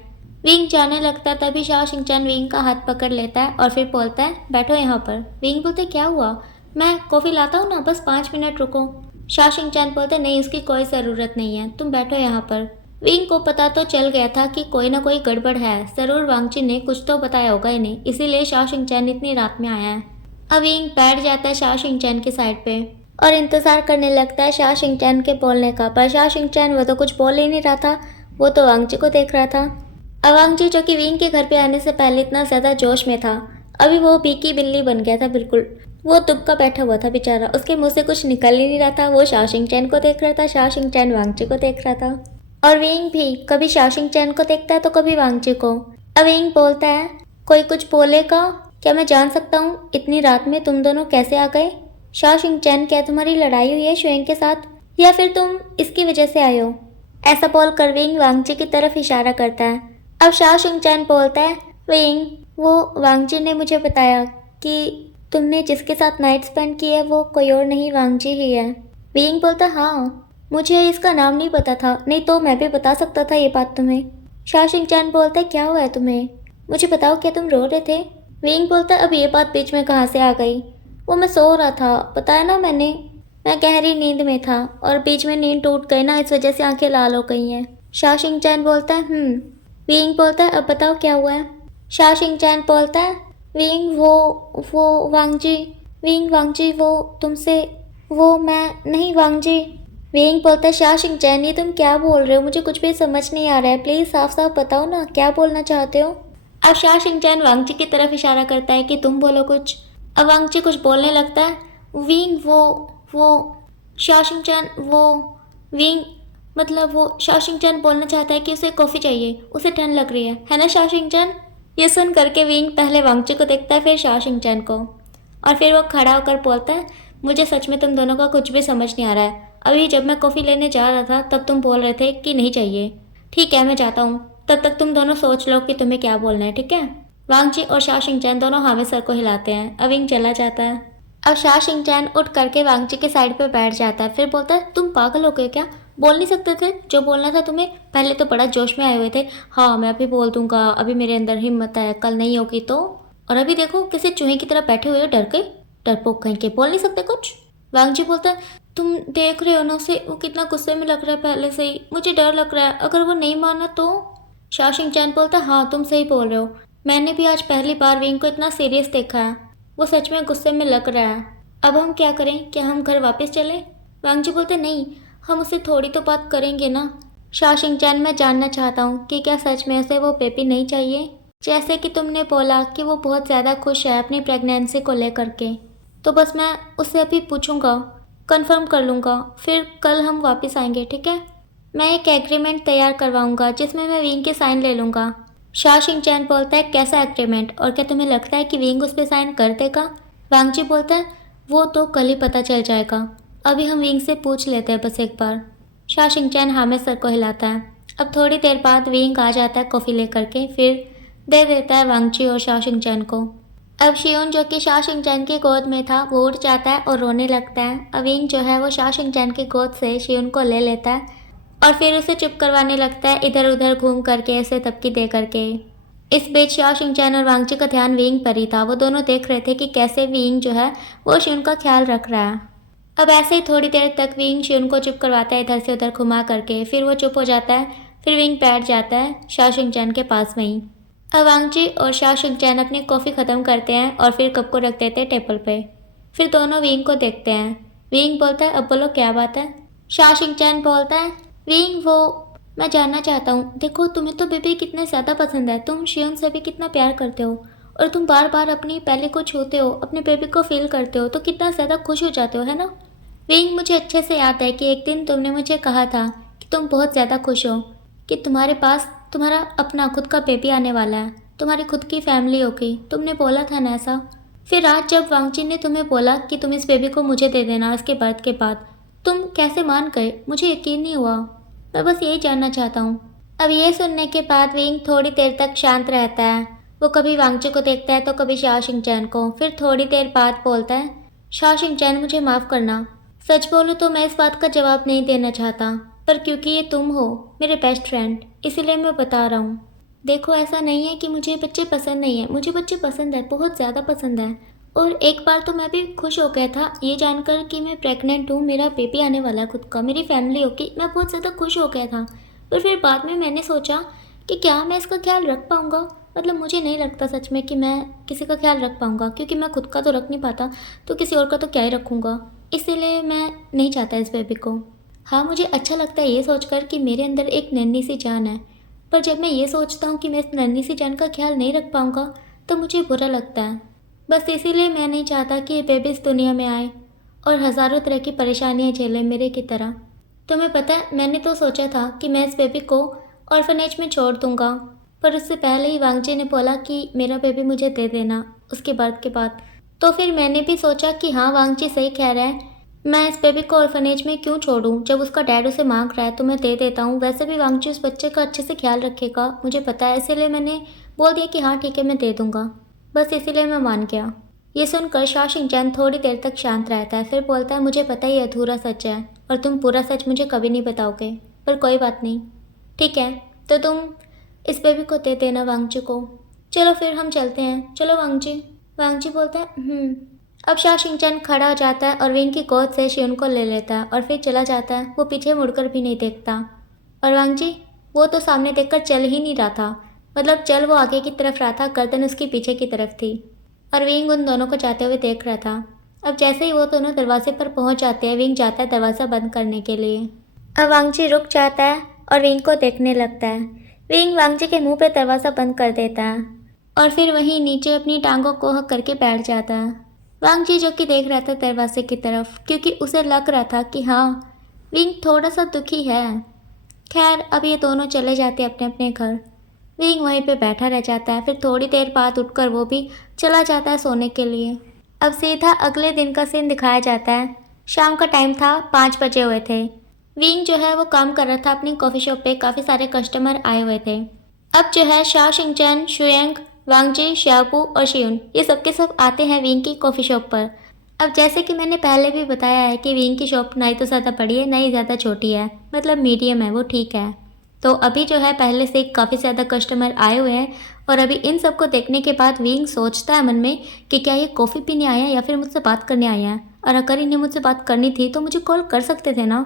विंग जाने लगता है तभी शाओ शिंगचैन विंग का हाथ पकड़ लेता है और फिर बोलता है बैठो यहाँ पर। विंग बोलते क्या हुआ, मैं कॉफ़ी लाता हूँ ना, बस 5 मिनट रुको। शाओ शिंगचैन बोलते नहीं, उसकी कोई ज़रूरत नहीं है, तुम बैठो यहाँ पर। विंग को पता तो चल गया था कि कोई ना कोई गड़बड़ है, ज़रूर वांगची ने कुछ तो बताया होगा इन्हें, इसीलिए शाओ शिंगचैन इतनी रात में आया है। अब विंग बैठ जाता है शाओ शिंगचैन की साइड पे और इंतज़ार करने लगता है शाओ शिंगचैन के बोलने का, पर शाओ शिंगचैन वो तो कुछ बोल ही नहीं रहा था, वो तो वांगची को देख रहा था। अब वांगची जो कि विंग के घर पे आने से पहले इतना ज़्यादा जोश में था, अभी वो पीकी बिल्ली बन गया था बिल्कुल। वो दुबका बैठा हुआ था बेचारा, उसके मुंह से कुछ निकल ही नहीं रहा था। वो शाओ शिंगचैन को देख रहा था, शाओ शिंगचैन वांगची को देख रहा था और विंग भी कभी शाओ शिंगचैन को देखता है तो कभी वांगची को। अब विंग बोलता है कोई कुछ बोलेगा क्या, मैं जान सकता हूँ इतनी रात में तुम दोनों कैसे आ गए? शाओ शिंगचैन, क्या तुम्हारी लड़ाई हुई है शुएंग के साथ या फिर तुम इसकी वजह से आए हो? ऐसा बोलकर विंग वांगची की तरफ इशारा करता है। अब शाओ शिंगचैन बोलता है विंग, वो वांगची ने मुझे बताया कि तुमने जिसके साथ नाइट स्पेंड की है वो कोई और नहीं वांगची ही है। विंग बोलता हाँ, मुझे इसका नाम नहीं पता था, नहीं तो मैं भी बता सकता था ये बात तुम्हें। शाओ शिंगचैन बोलता है क्या हुआ है तुम्हें, मुझे बताओ, क्या तुम रो रहे थे? विंग बोलता है अब ये बात बीच में कहाँ से आ गई, वो मैं सो रहा था, बताया ना मैंने, मैं गहरी नींद में था और बीच में नींद टूट गई ना, इस वजह से आंखें लाल हो गई हैं। शाओ शिंगचैन बोलता है विंग बोलता है अब बताओ क्या हुआ है? शाओ शिंगचैन बोलता है विंग वो वांगजी, विंग वांगजी वो तुमसे, वो मैं नहीं वांगजी। विंग बोलता है शाओ शिंगचैन ये तुम क्या बोल रहे हो, मुझे कुछ भी समझ नहीं आ रहा है, प्लीज़ साफ साफ बताओ ना क्या बोलना चाहते हो? अब शाओ शिंगचैन वांगची की तरफ इशारा करता है कि तुम बोलो कुछ। अब वांगची कुछ बोलने लगता है विंग वो शाओ शिंगचैन वो विंग, मतलब वो शाओ शिंगचैन बोलना चाहता है कि उसे कॉफ़ी चाहिए, उसे ठंड लग रही है ना शाओ शिंगचैन? ये सुन करके विंग पहले वांगची को देखता है फिर शाओ शिंगचैन को और फिर वो खड़ा होकर बोलता है मुझे सच में तुम दोनों का कुछ भी समझ नहीं आ रहा है, अभी जब मैं कॉफ़ी लेने जा रहा था तब तुम बोल रहे थे कि नहीं चाहिए। ठीक है मैं जाता हूँ, तब तक तुम दोनों सोच लो कि तुम्हें क्या बोलना है, ठीक है? वांगची और शाओ शिंगचैन दोनों हाँ में सर को हिलाते हैं। अब विंग चला जाता है। अब शाओ शिंगचैन उठ करके वांगची के साइड पे बैठ जाता है, फिर बोलता है तुम पागल हो गए क्या, बोल नहीं सकते थे जो बोलना था तुम्हें? पहले तो बड़ा जोश में आए हुए थे, हाँ मैं अभी बोल दूंगा, अभी मेरे अंदर हिम्मत है, कल नहीं होगी तो, और अभी देखो किसी चूहे की तरह बैठे हुए हो डर के, डरपोक कहीं के, बोल नहीं सकते कुछ? वांगची बोलता है तुम देख रहे हो ना उसे, वो कितना गुस्से में लग रहा है पहले से ही, मुझे डर लग रहा है अगर वो नहीं माना तो। शाओ शिंगचैन बोलता है हाँ तुम सही बोल रहे हो, मैंने भी आज पहली बार विंग को इतना सीरियस देखा है, वो सच में गुस्से में लग रहा है। अब हम क्या करें, क्या हम घर वापस चलें? वांगची बोलते नहीं, हम उससे थोड़ी तो बात करेंगे ना। शाओ शिंगचैन, मैं जानना चाहता हूँ कि क्या सच में उसे वो बेबी नहीं चाहिए, जैसे कि तुमने बोला कि वो बहुत ज़्यादा खुश है अपनी प्रेगनेंसी को लेकर के, तो बस मैं उससे अभी पूछूंगा, कंफर्म कर लूँगा, फिर कल हम वापस आएंगे, ठीक है? मैं एक एग्रीमेंट तैयार करवाऊंगा जिसमें मैं विंग के साइन ले लूँगा। शाओ शिंगचैन बोलता है कैसा एग्रीमेंट, और क्या तुम्हें लगता है कि विंग उस पर साइन कर देगा? वांगची बोलता है वो तो कल ही पता चल जाएगा, अभी हम विंग से पूछ लेते हैं बस एक बार। शाओ शिंगचैन हाँ में सर को हिलाता है। अब थोड़ी देर बाद विंग आ जाता है कॉफ़ी लेकर के, फिर दे देता है वांगची और शाओ शिंगचैन को। अब शियोन जो कि शाओ शिंगचैन की गोद में था वो उठ जाता है और रोने लगता है। अब विंग जो है वो शाओ शिंगचैन की गोद से शियोन को ले लेता है और फिर उसे चुप करवाने लगता है, इधर उधर घूम करके ऐसे तबकी दे करके। इस बीच शाओ शिंगचैन और वांगची का ध्यान विंग पर ही था, वो दोनों देख रहे थे कि कैसे विंग जो है वो शियोन का ख्याल रख रहा है। अब ऐसे ही थोड़ी देर तक विंग शियोन को चुप करवाता है इधर से उधर घुमा करके, फिर वो चुप हो जाता है, फिर विंग बैठ जाता है शाओ शिंगचैन के पास में ही। अब वांगची और शाओ शिंगचैन अपनी कॉफ़ी ख़त्म करते हैं और फिर कप को रख देते हैं टेबल पे, फिर दोनों विंग को देखते हैं। विंग बोलता है अब बोलो क्या बात है? शाओ शिंगचैन बोलता है विंग वो मैं जानना चाहता हूँ, देखो तुम्हें तो बेबी कितने ज़्यादा पसंद है, तुम शियोन से भी कितना प्यार करते हो और तुम बार बार अपनी पहले को छूते हो, अपने बेबी को फील करते हो तो कितना ज़्यादा खुश हो जाते हो, है ना? विंग, मुझे अच्छे से याद है कि एक दिन तुमने मुझे कहा था कि तुम बहुत ज़्यादा खुश हो कि तुम्हारे पास तुम्हारा अपना खुद का बेबी आने वाला है, तुम्हारी खुद की फैमिली होगी, तुमने बोला था ना ऐसा? फिर आज जब वांगची ने तुम्हें बोला कि तुम इस बेबी को मुझे दे देना उसके बर्थ के बाद, तुम कैसे मान गए? मुझे यकीन नहीं हुआ, मैं बस यही जानना चाहता हूँ। अब ये सुनने के बाद विंग थोड़ी देर तक शांत रहता है, वो कभी वांगची को देखता है तो कभी शाओ शिंगचैन को, फिर थोड़ी देर बाद बोलता है शाओ शिंगचैन मुझे माफ़ करना, सच बोलूँ तो मैं इस बात का जवाब नहीं देना चाहता, पर क्योंकि ये तुम हो मेरे बेस्ट फ्रेंड, इसीलिए मैं बता रहा हूँ। देखो, ऐसा नहीं है कि मुझे बच्चे पसंद नहीं है, मुझे बच्चे पसंद है, बहुत ज़्यादा पसंद है। और एक बार तो मैं भी खुश हो गया था ये जानकर कि मैं प्रेग्नेंट हूँ, मेरा बेबी आने वाला है खुद का, मेरी फैमिली होगी, मैं बहुत ज़्यादा खुश हो गया था। पर फिर बाद में मैंने सोचा कि क्या मैं इसका ख्याल रख पाऊँगा। मतलब मुझे नहीं लगता सच में कि मैं किसी का ख्याल रख पाऊँगा, क्योंकि मैं खुद का तो रख नहीं पाता, तो किसी और का तो क्या ही रखूँगा। इसीलिए मैं नहीं चाहता इस बेबी को। हाँ, मुझे अच्छा लगता है ये सोचकर कि मेरे अंदर एक नन्ही सी जान है, पर जब मैं ये सोचता हूँ कि मैं इस नन्ही सी जान का ख्याल नहीं रख पाऊँगा तो मुझे बुरा लगता है। बस इसीलिए मैं नहीं चाहता कि ये बेबी इस दुनिया में आए और हज़ारों तरह की परेशानियाँ झेले मेरे की तरह। तुम्हें पता है, मैंने तो सोचा था कि मैं इस बेबी को ऑर्फनेज में छोड़ दूँगा, पर उससे पहले ही वांगजी ने बोला कि मेरा बेबी मुझे दे देना उसके बर्थ के बाद। तो फिर मैंने भी सोचा कि हाँ, वांगजी सही कह रहा है, मैं इस बेबी को ऑर्फनेज में क्यों छोड़ूं, जब उसका डैड उसे मांग रहा है तो मैं दे देता हूँ। वैसे भी वांगजी उस बच्चे का अच्छे से ख्याल रखेगा, मुझे पता है, इसीलिए मैंने बोल दिया कि हाँ ठीक है मैं दे दूँगा। बस इसीलिए मैं मान गया। ये सुनकर शा शिंगचैन थोड़ी देर तक शांत रहता है, फिर बोलता है मुझे पता है ये अधूरा सच है और तुम पूरा सच मुझे कभी नहीं बताओगे, पर कोई बात नहीं, ठीक है, तो तुम इस बेबी को दे देना वांगजी को। चलो फिर हम चलते हैं, चलो वांगजी। वांगजी बोलता है। अब शा शिंगचैन खड़ा हो जाता है और विंग की गोद से शियुन को ले लेता है और फिर चला जाता है। वो पीछे मुड़कर भी नहीं देखता। और वांगजी, वो तो सामने देखकर चल ही नहीं रहा था, मतलब चल वो आगे की तरफ रहा था, गर्दन उसकी पीछे की तरफ थी और विंग उन दोनों को जाते हुए देख रहा था। अब जैसे ही वो दोनों दरवाजे पर पहुंच जाते हैं, विंग जाता है दरवाज़ा बंद करने के लिए। अब वांगजी रुक जाता है और विंग को देखने लगता है। विंग वांगजी के मुंह पे दरवाज़ा बंद कर देता है और फिर वहीं नीचे अपनी टांगों को हक करके बैठ जाता है। वांगजी जो कि देख रहा था दरवाजे की तरफ, क्योंकि उसे लग रहा था कि हाँ, विंग थोड़ा सा दुखी है। खैर, अब ये दोनों चले जाते हैं अपने अपने घर। विंग वहीं पे बैठा रह जाता है। फिर थोड़ी देर बाद उठकर वो भी चला जाता है सोने के लिए। अब सीधा अगले दिन का सीन दिखाया जाता है। शाम का टाइम था, 5 बजे हुए थे। विंग जो है वो काम कर रहा था अपनी कॉफ़ी शॉप पे, काफ़ी सारे कस्टमर आए हुए थे। अब जो है शा शिंगचैन, शुएंग, वांगजी, श्यापू और शियुन, ये सबके सब आते हैं विंग की कॉफ़ी शॉप पर। अब जैसे कि मैंने पहले भी बताया है कि विंग की शॉप ना ही तो ज़्यादा बड़ी है ना ही ज़्यादा छोटी है, मतलब मीडियम है, वो ठीक है। तो अभी जो है पहले से काफ़ी ज़्यादा कस्टमर आए हुए हैं और अभी इन सबको देखने के बाद विंग सोचता है मन में कि क्या ये कॉफ़ी पीने आए हैं या फिर मुझसे बात करने आए हैं, और अगर इन्हें मुझसे बात करनी थी तो मुझे कॉल कर सकते थे ना।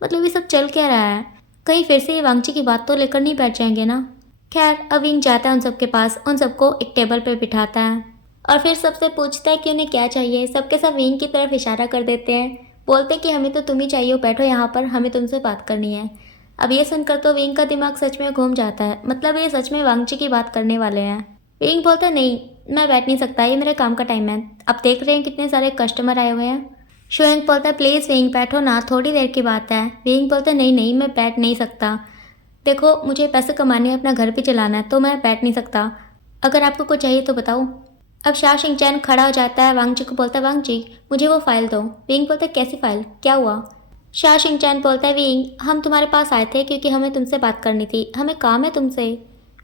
मतलब ये सब चल क्या रहा है, कहीं फिर से ये वांगजी की बात तो लेकर नहीं बैठ जाएंगे ना। खैर, अब विंग जाता है उन सबके पास, उन सबको एक टेबल पर बिठाता है और फिर सबसे पूछता है कि उन्हें क्या चाहिए। सबके सब विंग की तरफ इशारा कर देते हैं, बोलते कि हमें तो तुम ही चाहिए हो, बैठो यहाँ पर, हमें तुमसे बात करनी है। अब ये सुनकर तो विंग का दिमाग सच में घूम जाता है, मतलब ये सच में वांगजी की बात करने वाले हैं। विंग बोलता है नहीं, मैं बैठ नहीं सकता, ये मेरे काम का टाइम है, अब देख रहे हैं कितने सारे कस्टमर आए हुए हैं। शुएंग बोलता है प्लीज़ विंग बैठो ना, थोड़ी देर की बात है। विंग बोलता है नहीं नहीं, मैं बैठ नहीं सकता, देखो मुझे पैसे कमाने हैं, अपना घर भी चलाना है, तो मैं बैठ नहीं सकता, अगर आपको कुछ चाहिए तो बताओ। अब शा शिंगचैन खड़ा हो जाता है, वांगजी को बोलता है वांगजी मुझे वो फ़ाइल दो। विंग बोलता है कैसी फ़ाइल, क्या हुआ। शा शिंगचैन बोलता है विंग, हम तुम्हारे पास आए थे क्योंकि हमें तुमसे बात करनी थी, हमें काम है तुमसे।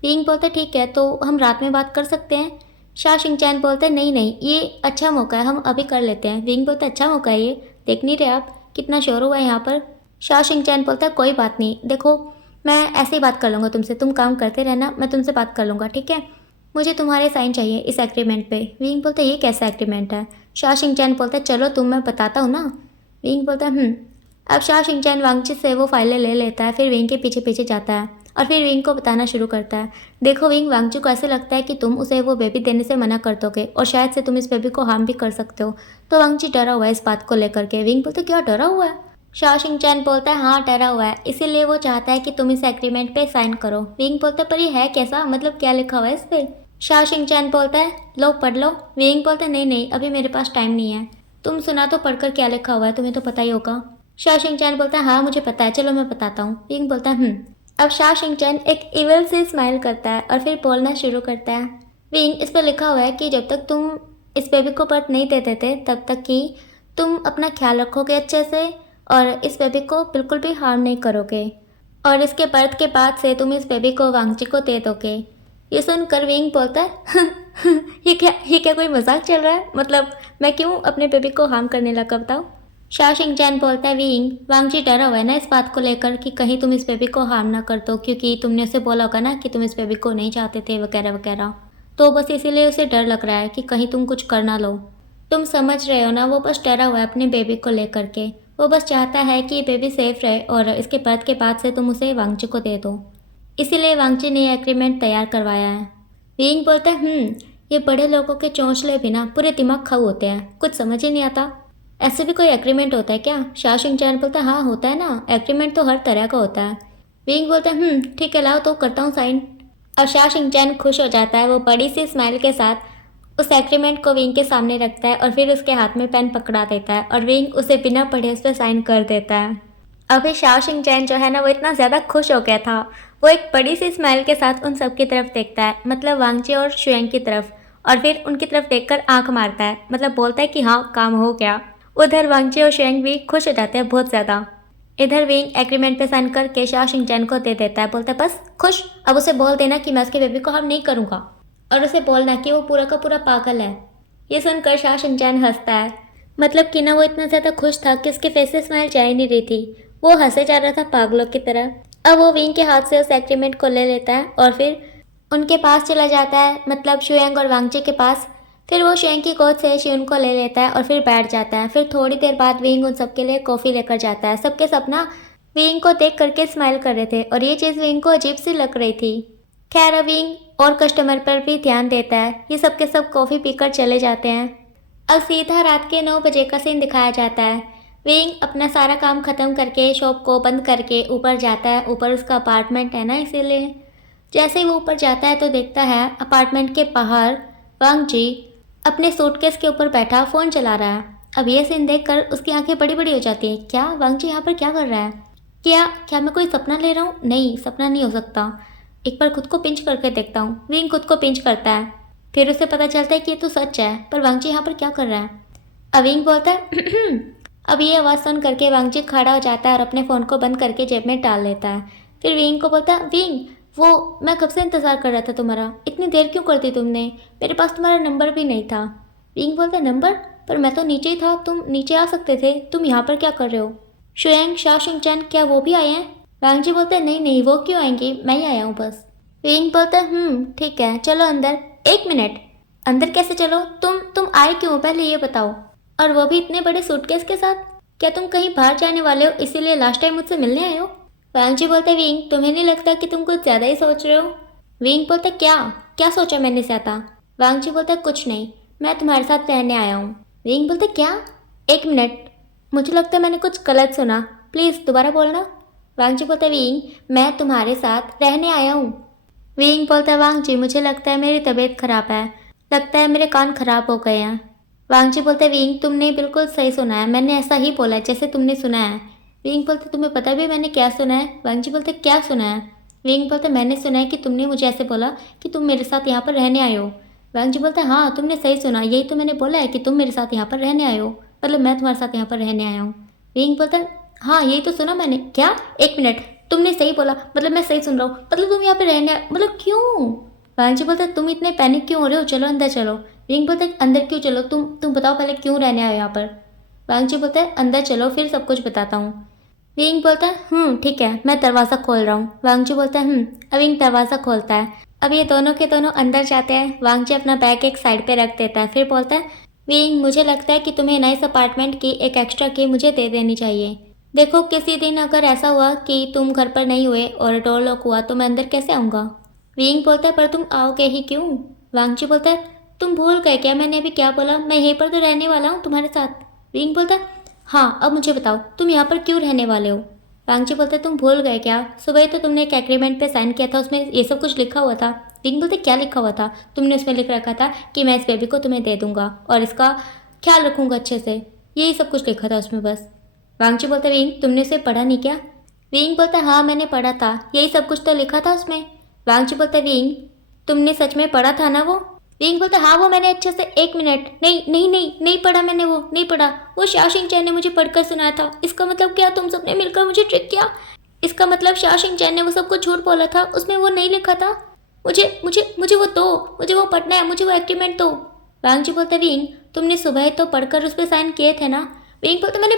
विंग बोलता है ठीक है, तो हम रात में बात कर सकते हैं। शा शिंगचैन बोलते हैं नहीं नहीं, ये अच्छा मौका है, हम अभी कर लेते हैं। विंग बोलता है अच्छा मौका है ये, देख नहीं रहे आप कितना शोर हुआ है यहाँ पर। शा शिंगचैन बोलता है कोई बात नहीं, देखो मैं ऐसे ही बात कर लूँगा तुमसे, तुम काम करते रहना, मैं तुमसे बात कर लूँगा, ठीक है। मुझे तुम्हारे साइन चाहिए इस एग्रीमेंट पे। विंग बोलता है ये कैसा एग्रीमेंट है। शा शिंगचैन बोलता है चलो तुम, मैं बताता हूँ ना। विंग बोलता है। अब शा शिंगचैन वांगजी से वो फाइलें ले लेता है, फिर विंग के पीछे पीछे जाता है और फिर विंग को बताना शुरू करता है। देखो विंग, वांगजी को ऐसे लगता है कि तुम उसे वो बेबी देने से मना कर दोगे और शायद से तुम इस बेबी को हार्म भी कर सकते हो, तो वांगजी डरा हुआ है इस बात को लेकर के। विंग बोलते क्या डरा हुआ है। शा शिंगचैन बोलता है हाँ डरा हुआ है, इसीलिए वो चाहता है कि तुम इस एग्रीमेंट पे साइन करो। विंग बोलता है पर ये है कैसा, मतलब क्या लिखा हुआ है इस पे। शा शिंगचैन बोलता है लो पढ़ लो। विंग बोलता है नहीं नहीं, अभी मेरे पास टाइम नहीं है, तुम सुना तो पढ़कर क्या लिखा हुआ है, तुम्हें तो पता ही होगा। शा शिंगचैन बोलता है हाँ मुझे पता है, चलो मैं बताता हूँ। विंग बोलता है। अब शा शिंगचैन एक इविल से स्माइल करता है और फिर बोलना शुरू करता है। विंग, इस पर लिखा हुआ है कि जब तक तुम इस बेबी को बर्थ नहीं दे देते तब तक कि तुम अपना ख्याल रखोगे अच्छे से और इस बेबी को बिल्कुल भी हार्म नहीं करोगे, और इसके बर्थ के बाद से तुम इस बेबी को वांगजी को दे दोगे। ये सुनकर विंग बोलता है ये क्या कोई मजाक चल रहा है, मतलब मैं क्यों अपने बेबी को हार्म करने लगा बताओ। शाओ शिंगचैन बोलता है विंग, वांगजी डरा हुआ है ना इस बात को लेकर कि कहीं तुम इस बेबी को हार्म ना कर दो, क्योंकि तुमने उसे बोला होगा ना कि तुम इस बेबी को नहीं चाहते थे वगैरह वगैरह। तो बस इसीलिए उसे डर लग रहा है कि कहीं तुम कुछ कर ना लो। तुम समझ रहे हो ना, वो बस डरा हुआ है अपने बेबी को लेकर के। वो बस चाहता है कि ये बेबी सेफ रहे और इसके बर्थ के बाद से तुम उसे वांगजी को दे दो। इसीलिए वांगजी ने एग्रीमेंट तैयार करवाया है। विंग बोलता है ये बड़े लोगों के चौंचले भी ना पूरे दिमाग खाऊ होते हैं, कुछ समझ ही नहीं आता। ऐसे भी कोई एग्रीमेंट होता है क्या? शाओ शिंगचैन बोलता है हाँ होता है ना, एग्रीमेंट तो हर तरह का होता है। विंग बोलता है ठीक है लाओ तो करता हूँ साइन। और शाओ शिंगचैन खुश हो जाता है, वो बड़ी सी स्माइल के साथ उस एग्रीमेंट को विंग के सामने रखता है और फिर उसके हाथ में पेन पकड़ा देता है और विंग उसे बिना पढ़े उस पर साइन कर देता है। अभी शाओ शिंगचैन जो है ना वो इतना ज़्यादा खुश हो गया था, वो एक बड़ी सी स्माइल के साथ उन सब की तरफ देखता है, मतलब वांगजी और शुएंग की तरफ, और फिर उनकी तरफ देखकर आंख मारता है, मतलब बोलता है कि हाँ काम हो गया। उधर वांगजी और शुएंग भी खुश हो जाते हैं बहुत ज़्यादा। इधर विंग एग्रीमेंट पे साइन करके शाओ शिंगचैन को दे देता है, बोलता है बस खुश, अब उसे बोल देना कि मैं उसके बेबी को हार्म नहीं करूँगा और उसे बोलना कि वो पूरा का पूरा पागल है। ये सुनकर शाओ शिंगचैन हंसता है, मतलब कि ना वो इतना ज़्यादा खुश था कि उसके फेस से स्माइल जा ही नहीं रही थी, वो हंसे जा रहा था पागलों की तरह। अब वो विंग के हाथ से उस एग्रीमेंट को ले लेता है और फिर उनके पास चला जाता है, मतलब शुएंग और वांगजी के पास। फिर वो शुएंग की गोद से शियुन को ले लेता है और फिर बैठ जाता है। फिर थोड़ी देर बाद विंग उन सबके लिए कॉफ़ी लेकर जाता है। सबके सब ना विंग को देख करके स्माइल कर रहे थे और ये चीज़ विंग को अजीब सी लग रही थी। खैर अब विंग और कस्टमर पर भी ध्यान देता है। ये सबके सब कॉफ़ी पीकर चले जाते हैं। अब सीधा रात के 9 बजे का सीन दिखाया जाता है। विंग अपना सारा काम ख़त्म करके शॉप को बंद करके ऊपर जाता है। ऊपर उसका अपार्टमेंट है ना, इसीलिए जैसे ही वो ऊपर जाता है तो देखता है अपार्टमेंट के बाहर वांगजी अपने सूटकेस के ऊपर बैठा फ़ोन चला रहा है। अब ये सीन देखकर उसकी आंखें बड़ी बड़ी हो जाती हैं। क्या वांगजी यहाँ पर क्या कर रहा है? क्या क्या मैं कोई सपना ले रहा हूँ? नहीं, सपना नहीं हो सकता। एक बार खुद को पिंच करके देखता हूँ। विंग खुद को पिंच करता है, फिर उसे पता चलता है कि ये तो सच है, पर वांगजी यहाँ पर क्या कर रहा है? अब विंग बोलता है अब ये आवाज़ सुन करके वांगजी खड़ा हो जाता है और अपने फ़ोन को बंद करके जेब में डाल लेता है। फिर विंग को बोलता है विंग, वो मैं कब से इंतज़ार कर रहा था तुम्हारा, इतनी देर क्यों कर दी तुमने? मेरे पास तुम्हारा नंबर भी नहीं था। विंग बोलता है नंबर? पर मैं तो नीचे ही था, तुम नीचे आ सकते थे, तुम यहाँ पर क्या कर रहे हो? शुएंग, शाओ शिंगचैन क्या वो भी आए हैं? वांगजी बोलते हैं नहीं नहीं, वो क्यों आएंगे, मैं ही आया हूँ बस। विंग बोलता है ठीक है चलो अंदर। एक मिनट, अंदर कैसे चलो? तुम आए क्यों पहले ये बताओ, और वो भी इतने बड़े सूटकेस के साथ? क्या तुम कहीं बाहर जाने वाले हो इसीलिए लास्ट टाइम मुझसे मिलने आए हो? वांगजी बोलते विंग, तुम्हें नहीं लगता कि तुम कुछ ज़्यादा ही सोच रहे हो? विंग बोलता क्या क्या सोचा मैंने ज़्यादा? वांगजी बोलता कुछ नहीं, मैं तुम्हारे साथ रहने आया हूँ। विंग बोलते क्या? एक मिनट, मुझे लगता है मैंने कुछ गलत सुना, प्लीज़ दोबारा बोलना। वांगजी बोलता विंग, मैं तुम्हारे साथ रहने आया हूँ। विंग बोलता वांगजी, मुझे लगता है मेरी तबीयत खराब है, लगता है मेरे कान खराब हो गए हैं। वांगजी बोलता है विंग, तुमने बिल्कुल सही सुना है, मैंने ऐसा ही बोला है जैसे तुमने सुना है। विंग बोलते तुम्हें पता भी मैंने क्या सुना है? वांगजी बोलते क्या सुना है? विंग बोलते मैंने सुना है कि तुमने मुझे ऐसे बोला कि तुम मेरे साथ यहाँ पर रहने आए हो। वांगजी बोलता है हाँ तुमने सही सुना, यही तो मैंने बोला है कि तुम मेरे साथ यहाँ पर रहने आए हो, मतलब मैं तुम्हारे साथ यहाँ पर रहने आया हूँ। विंग बोलता है हाँ यही तो सुना मैंने। क्या? एक मिनट, तुमने सही बोला, मतलब मैं सही सुन रहा हूँ, मतलब तुम यहाँ पर रहने मतलब क्यों? वांगजी बोलता है तुम इतने पैनिक क्यों हो रहे हो, चलो अंदर चलो। विंग बोलता है अंदर क्यों चलो, तुम बताओ पहले क्यों रहने आए हो यहाँ पर? वांगजी बोलता है अंदर चलो फिर सब कुछ बताता हूँ। विंग बोलता है ठीक है, मैं दरवाज़ा खोल रहा हूँ। वांगजी बोलता है अब विंग दरवाज़ा खोलता है। अब ये दोनों के दोनों अंदर जाते हैं। वांगजी अपना बैग एक साइड पे रख देता है, फिर बोलता है विंग, मुझे लगता है कि तुम्हें नए अपार्टमेंट की एक एक्स्ट्रा की मुझे दे देनी चाहिए। देखो किसी दिन अगर ऐसा हुआ कि तुम घर पर नहीं हुए और डोर लॉक हुआ तो मैं अंदर कैसे आऊँगा? विंग बोलता है पर तुम आओगे ही क्यों? वांगजी बोलता है तुम भूल गए क्या मैंने अभी क्या बोला, मैं यहीं पर तो रहने वाला हूँ तुम्हारे साथ। विंग बोलता है हाँ अब मुझे बताओ तुम यहाँ पर क्यों रहने वाले हो? वांगजी बोलते तुम भूल गए क्या, सुबह तो तुमने एक एग्रीमेंट पे साइन किया था, उसमें ये सब कुछ लिखा हुआ था। विंग बोलते क्या लिखा हुआ था? तुमने उसमें लिख रखा था कि मैं इस बेबी को तुम्हें दे दूंगा और इसका ख्याल रखूंगा अच्छे से, यही सब कुछ लिखा था उसमें बस। वांगजी बोलते विंग, तुमने उसे पढ़ा नहीं क्या? विंग बोलता हाँ मैंने पढ़ा था, यही सब कुछ तो लिखा था उसमें। वांगजी बोलता विंग, तुमने सच में पढ़ा था ना वो? विंग बोलता हाँ वो मैंने अच्छे से। एक मिनट, नहीं नहीं नहीं नहीं पढ़ा मैंने, वो नहीं पढ़ा, वो शाओ शिंगचैन ने मुझे पढ़कर सुनाया था। इसका मतलब क्या, तुम सबने मिलकर मुझे ट्रिक किया? इसका मतलब शाओ शिंगचैन ने वो सब कुछ झूठ बोला था, उसमें वो नहीं लिखा था। मुझे मुझे मुझे वो दो, मुझे वो पढ़ना है, मुझे वो एग्रीमेंट दो। वांगजी बोलता विंग, तुमने सुबह तो पढ़कर उस पर साइन किए थे ना, विंग बोलता मैंने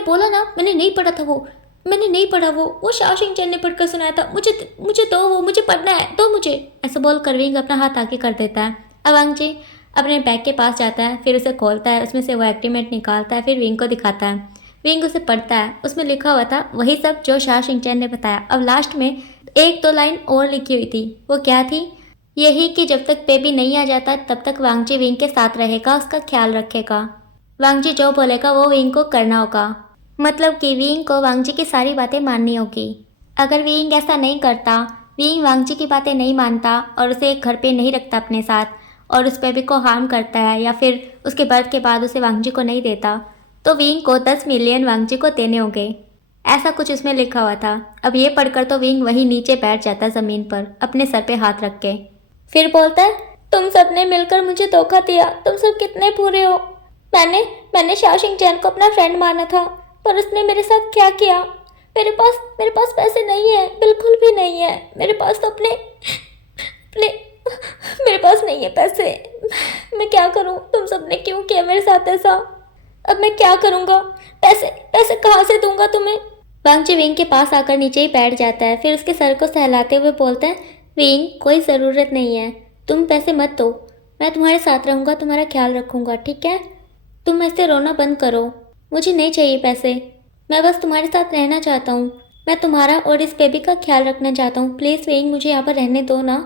बोला ना मैंने नहीं पढ़ा था वो, मैंने नहीं पढ़ा वो शाओशिंग चैन ने पढ़कर सुनाया था, मुझे मुझे दो, वो मुझे पढ़ना है, दो मुझे। ऐसा बोल कर विंग अपना हाथ आगे कर देता है। अब वांग जी अपने बैग के पास जाता है, फिर उसे खोलता है, उसमें से वो एक्टीमेट निकालता है, फिर विंग को दिखाता है। विंग उसे पढ़ता है, उसमें लिखा हुआ था वही सब जो शाओशिंग चैन ने बताया। अब लास्ट में एक दो लाइन और लिखी हुई थी, वो क्या थी? यही कि जब तक बेबी नहीं आ जाता तब तक वांगजी विंग के साथ रहेगा, उसका ख्याल रखेगा। वांगजी जो बोलेगा वो विंग को करना होगा, मतलब कि विंग को वांगजी की सारी बातें माननी होगी। अगर विंग ऐसा नहीं करता, विंग वांगजी की बातें नहीं मानता और उसे घर पे नहीं रखता अपने साथ और उस बेबी को हार्म करता है या फिर उसके बर्थ के बाद उसे वांगजी को नहीं देता, तो विंग को 10 मिलियन वांगजी को देने होंगे। ऐसा कुछ उसमें लिखा हुआ था। अब ये पढ़कर तो विंग वहीं नीचे बैठ जाता है ज़मीन पर, अपने सर पे हाथ रख के। फिर बोलता है, तुम सब ने मिलकर मुझे धोखा दिया, तुम सब कितने बुरे हो। मैंने शाओशिंग चैन को अपना फ्रेंड माना था, पर उसने मेरे साथ क्या किया। मेरे पास पैसे नहीं है, बिल्कुल भी नहीं है। मेरे पास तो अपने मेरे पास नहीं है पैसे। मैं क्या करूं? तुम सब ने क्यों किया मेरे साथ ऐसा? अब मैं क्या करूंगा? पैसे कहाँ से दूंगा तुम्हें? वांगजी विंग के पास आकर नीचे ही बैठ जाता है, फिर उसके सर को सहलाते हुए बोलता है, विंग कोई ज़रूरत नहीं है, तुम पैसे मत दो, मैं तुम्हारे साथ रहूँगा, तुम्हारा ख्याल रखूँगा, ठीक है? तुम ऐसे रोना बंद करो, मुझे नहीं चाहिए पैसे, मैं बस तुम्हारे साथ रहना चाहता हूँ, मैं तुम्हारा और इस बेबी का ख्याल रखना चाहता हूँ, प्लीज़ विंग मुझे यहाँ पर रहने दो ना।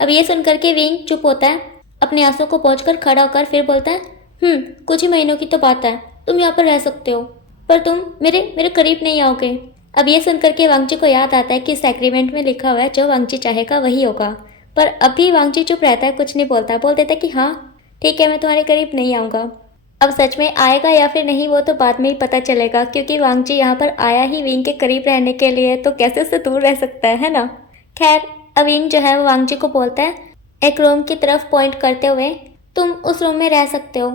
अब ये सुनकर के विंग चुप होता है, अपने आंसू को पोंछकर खड़ा होकर फिर बोलता है, कुछ ही महीनों की तो बात है, तुम यहाँ पर रह सकते हो, पर तुम मेरे करीब नहीं आओगे। अब ये सुनकर के वांगजी को याद आता है कि इस एग्रीमेंट में लिखा हुआ है जो वांगजी चाहेगा वही होगा, पर अभी वांगजी चुप रहता है, कुछ नहीं बोलता, बोल देता है कि हाँ ठीक है, मैं तुम्हारे करीब नहीं आऊँगा। अब सच में आएगा या फिर नहीं वो तो बाद में ही पता चलेगा, क्योंकि वांगजी यहाँ पर आया ही विंग के करीब रहने के लिए, तो कैसे उससे दूर रह सकता है ना। खैर अब विंग जो है वो वांगजी को बोलता है, एक रूम की तरफ पॉइंट करते हुए, तुम उस रूम में रह सकते हो।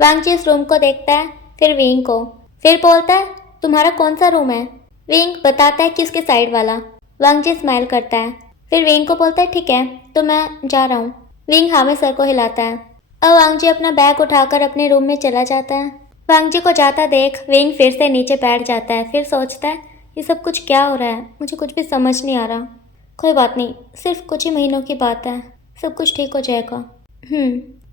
वांगजी उस रूम को देखता है, फिर विंग को, फिर बोलता है, तुम्हारा कौन सा रूम है? विंग बताता है कि उसके साइड वाला। वांगजी स्माइल करता है, फिर विंग को बोलता है, ठीक है तो मैं जा रहा हूँ। विंग हाँ में सर को हिलाता है। अब वांगजी अपना बैग उठाकर अपने रूम में चला जाता है। वांगजी को जाता देख विंग फिर से नीचे बैठ जाता है, फिर सोचता है, ये सब कुछ क्या हो रहा है, मुझे कुछ भी समझ नहीं आ रहा। कोई बात नहीं, सिर्फ कुछ ही महीनों की बात है, सब कुछ ठीक हो जाएगा।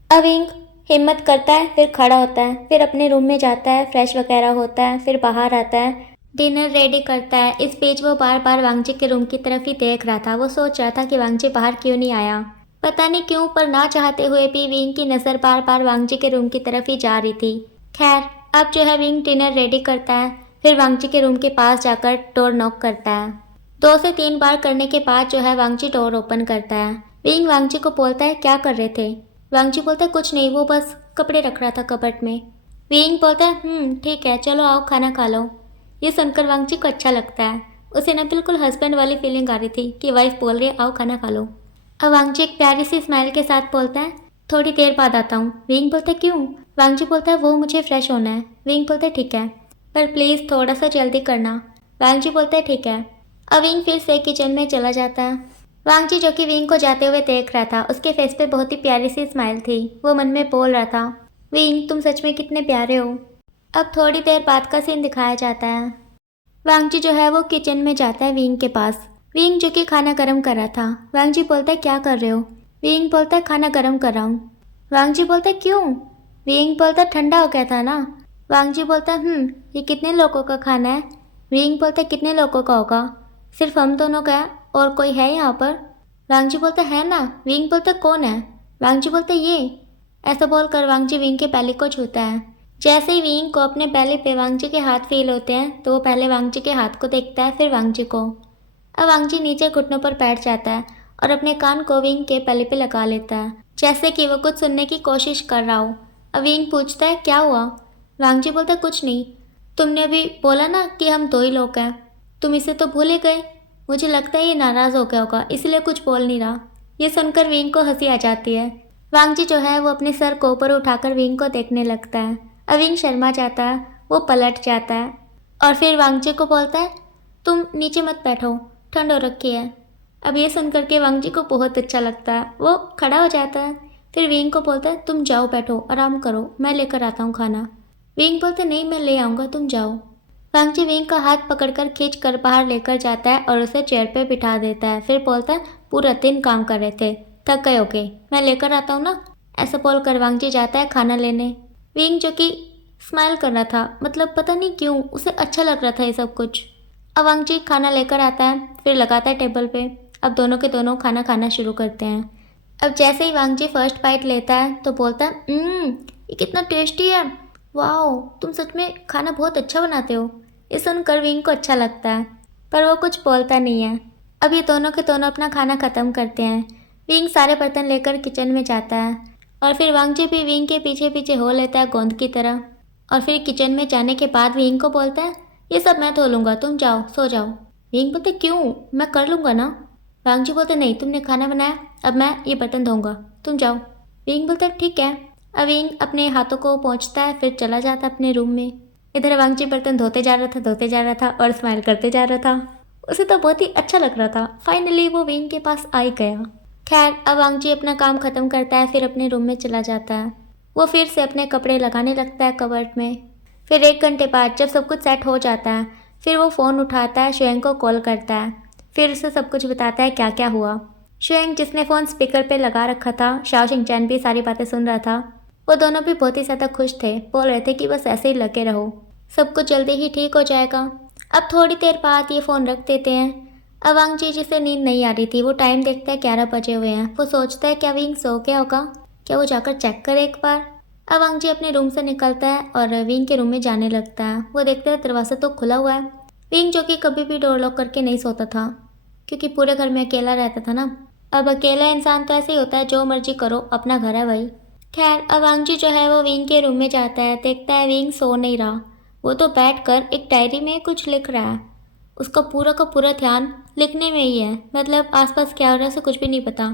अब विंग हिम्मत करता है, फिर खड़ा होता है, फिर अपने रूम में जाता है, फ्रेश वगैरह होता है, फिर बाहर आता है, डिनर रेडी करता है। इस बीच वो बार बार वांगजी के रूम की तरफ ही देख रहा था। वो सोच रहा था कि वांगजी बाहर क्यों नहीं आया, पता नहीं क्यों, पर ना चाहते हुए भी विंग की नज़र बार बार वांगजी के रूम की तरफ ही जा रही थी। खैर अब जो है विंग डिनर रेडी करता है, फिर वांगजी के रूम के पास जाकर डोर नॉक करता है। 2 से 3 बार करने के बाद जो है वांगजी डोर ओपन करता है। विंग वांगजी को बोलता है, क्या कर रहे थे? वांगजी बोलता है, कुछ नहीं, वो बस कपड़े रख रहा था कबर्ड में। विंग बोलता है, ठीक है चलो आओ खाना खा लो। ये सुनकर वांगजी को अच्छा लगता है, उसे ना बिल्कुल हस्बैंड वाली फीलिंग आ रही थी कि वाइफ बोल रही है आओ खाना खा लो। अब वांगजी एक प्यारी सी स्माइल के साथ बोलता है, थोड़ी देर बाद आता हूँ। विंग बोलता है, क्यों? वांगजी बोलता है, वो मुझे फ्रेश होना है। विंग बोलता है, ठीक है पर प्लीज़ थोड़ा सा जल्दी करना। वांगजी बोलता है, ठीक है। अब विंग फिर से किचन में चला जाता है। वांगजी जो कि विंग को जाते हुए देख रहा था, उसके फेस पे बहुत ही प्यारी सी स्माइल थी। वो मन में बोल रहा था, विंग तुम सच में कितने प्यारे हो। अब थोड़ी देर बाद का सीन दिखाया जाता है। वांगजी जो है वो किचन में जाता है विंग के पास। विंग जो कि खाना गर्म कर रहा था। वांगजी बोलता है, क्या कर रहे हो? विंग बोलता है, खाना गर्म कर रहा हूँ। वांगजी बोलता है, क्यों? विंग बोलता है, ठंडा हो गया था ना। वांगजी बोलता है, ये कितने लोगों का खाना है? विंग बोलता है, कितने लोगों का होगा? सिर्फ हम दोनों का है, और कोई है यहाँ पर? वांगजी बोलता है ना। विंग बोलता है, कौन है? वांगजी बोलता है, ये। ऐसा बोलकर वांगजी विंग के बैली को छूता है। जैसे ही विंग को अपने बैली पे वांगजी के हाथ फील होते हैं, तो वो पहले वांगजी के हाथ को देखता है, फिर वांगजी को। अब वांगजी नीचे घुटनों पर बैठ जाता है और अपने कान को विंग के पल्ले पे लगा लेता है, जैसे कि वो कुछ सुनने की कोशिश कर रहा हो। अब विंग पूछता है, क्या हुआ? वांगजी बोलता है, कुछ नहीं, तुमने अभी बोला ना कि हम 2 ही लोग हैं, तुम इसे तो भूल ही गए। मुझे लगता है ये नाराज़ हो गया होगा, इसलिए कुछ बोल नहीं रहा। ये सुनकर विंग को हंसी आ जाती है। वांगजी जो है वो अपने सर को ऊपर उठाकर विंग को देखने लगता है। अब विंग शर्मा जाता है, वो पलट जाता है और फिर वांगजी को बोलता है, तुम नीचे मत बैठो, ठंड हो रखी है। अब ये सुनकर के वांगजी को बहुत अच्छा लगता है, वो खड़ा हो जाता है, फिर विंग को बोलता है, तुम जाओ बैठो, आराम करो, मैं लेकर आता हूँ खाना। विंग बोलते नहीं मैं ले आऊँगा, तुम जाओ। वांगजी विंग का हाथ पकड़कर खींच कर बाहर लेकर जाता है और उसे चेयर पे बिठा देता है। फिर बोलता है पूरा दिन काम कर रहे थे, थक गए होगे, मैं लेकर आता हूँ ना। ऐसा बोलकर वांगजी जाता है खाना लेने। विंग जो कि स्माइल कर रहा था, मतलब पता नहीं क्यों उसे अच्छा लग रहा था ये सब कुछ। अब वांगजी खाना लेकर आता है, फिर लगाता है टेबल पे। अब दोनों के दोनों खाना खाना शुरू करते हैं। अब जैसे ही वांगजी फर्स्ट बाइट लेता है तो बोलता है ये कितना टेस्टी है, वाओ तुम सच में खाना बहुत अच्छा बनाते हो। ये सुनकर विंग को अच्छा लगता है, पर वो कुछ बोलता नहीं है। अब ये दोनों के दोनों अपना खाना ख़त्म करते हैं। विंग सारे बर्तन लेकर किचन में जाता है और फिर वांगजी भी विंग के पीछे पीछे हो लेता है गोंद की तरह। और फिर किचन में जाने के बाद विंग को बोलता है ये सब मैं धो लूँगा, तुम जाओ सो जाओ। विंग बोलते क्यों, मैं कर लूँगा ना। वांगजी बोलते नहीं, तुमने खाना बनाया, अब मैं ये बर्तन धोऊंगा, तुम जाओ। विंग बोलता ठीक है। अब विंग अपने हाथों को पोंछता है, फिर चला जाता अपने रूम में। इधर वांगजी बर्तन धोते जा रहा था और स्माइल करते जा रहा था। उसे तो बहुत ही अच्छा लग रहा था। फाइनली वो विंग के पास आ ही गया। खैर अब वांगजी अपना काम ख़त्म करता है, फिर अपने रूम में चला जाता है। वो फिर से अपने कपड़े लगाने लगता है कबर्ड में। फिर 1 घंटे बाद जब सब कुछ सेट हो जाता है, फिर वो फ़ोन उठाता है, शुएंग को कॉल करता है, फिर उसे सब कुछ बताता है क्या क्या हुआ। शुएंग जिसने फ़ोन स्पीकर पे लगा रखा था, शाओ शिंगचैन भी सारी बातें सुन रहा था। वो दोनों भी बहुत ही ज़्यादा खुश थे, बोल रहे थे कि बस ऐसे ही लगे रहो, सब कुछ जल्दी ही ठीक हो जाएगा। अब थोड़ी देर बाद ये फ़ोन रख देते हैं। अब वांगजी जिसे नींद नहीं आ रही थी, वो टाइम देखता है 11 बजे हुए हैं। वो सोचता है क्या विंग सो गया होगा, क्या वो जाकर चेक करे एक बार। अब वांगजी अपने रूम से निकलता है और विंग के रूम में जाने लगता है। वो देखता है दरवाज़ा तो खुला हुआ है। विंग जो कि कभी भी डोर लॉक करके नहीं सोता था, क्योंकि पूरे घर में अकेला रहता था ना। अब अकेला इंसान तो ऐसे ही होता है, जो मर्जी करो, अपना घर है भाई। खैर अब वांगजी जो है वो विंग के रूम में जाता है, देखता है विंग सो नहीं रहा। वो तो बैठकर एक डायरी में कुछ लिख रहा है। उसका पूरा का पूरा ध्यान लिखने में ही है, मतलब आसपास क्या हो रहा है उसे कुछ भी नहीं पता।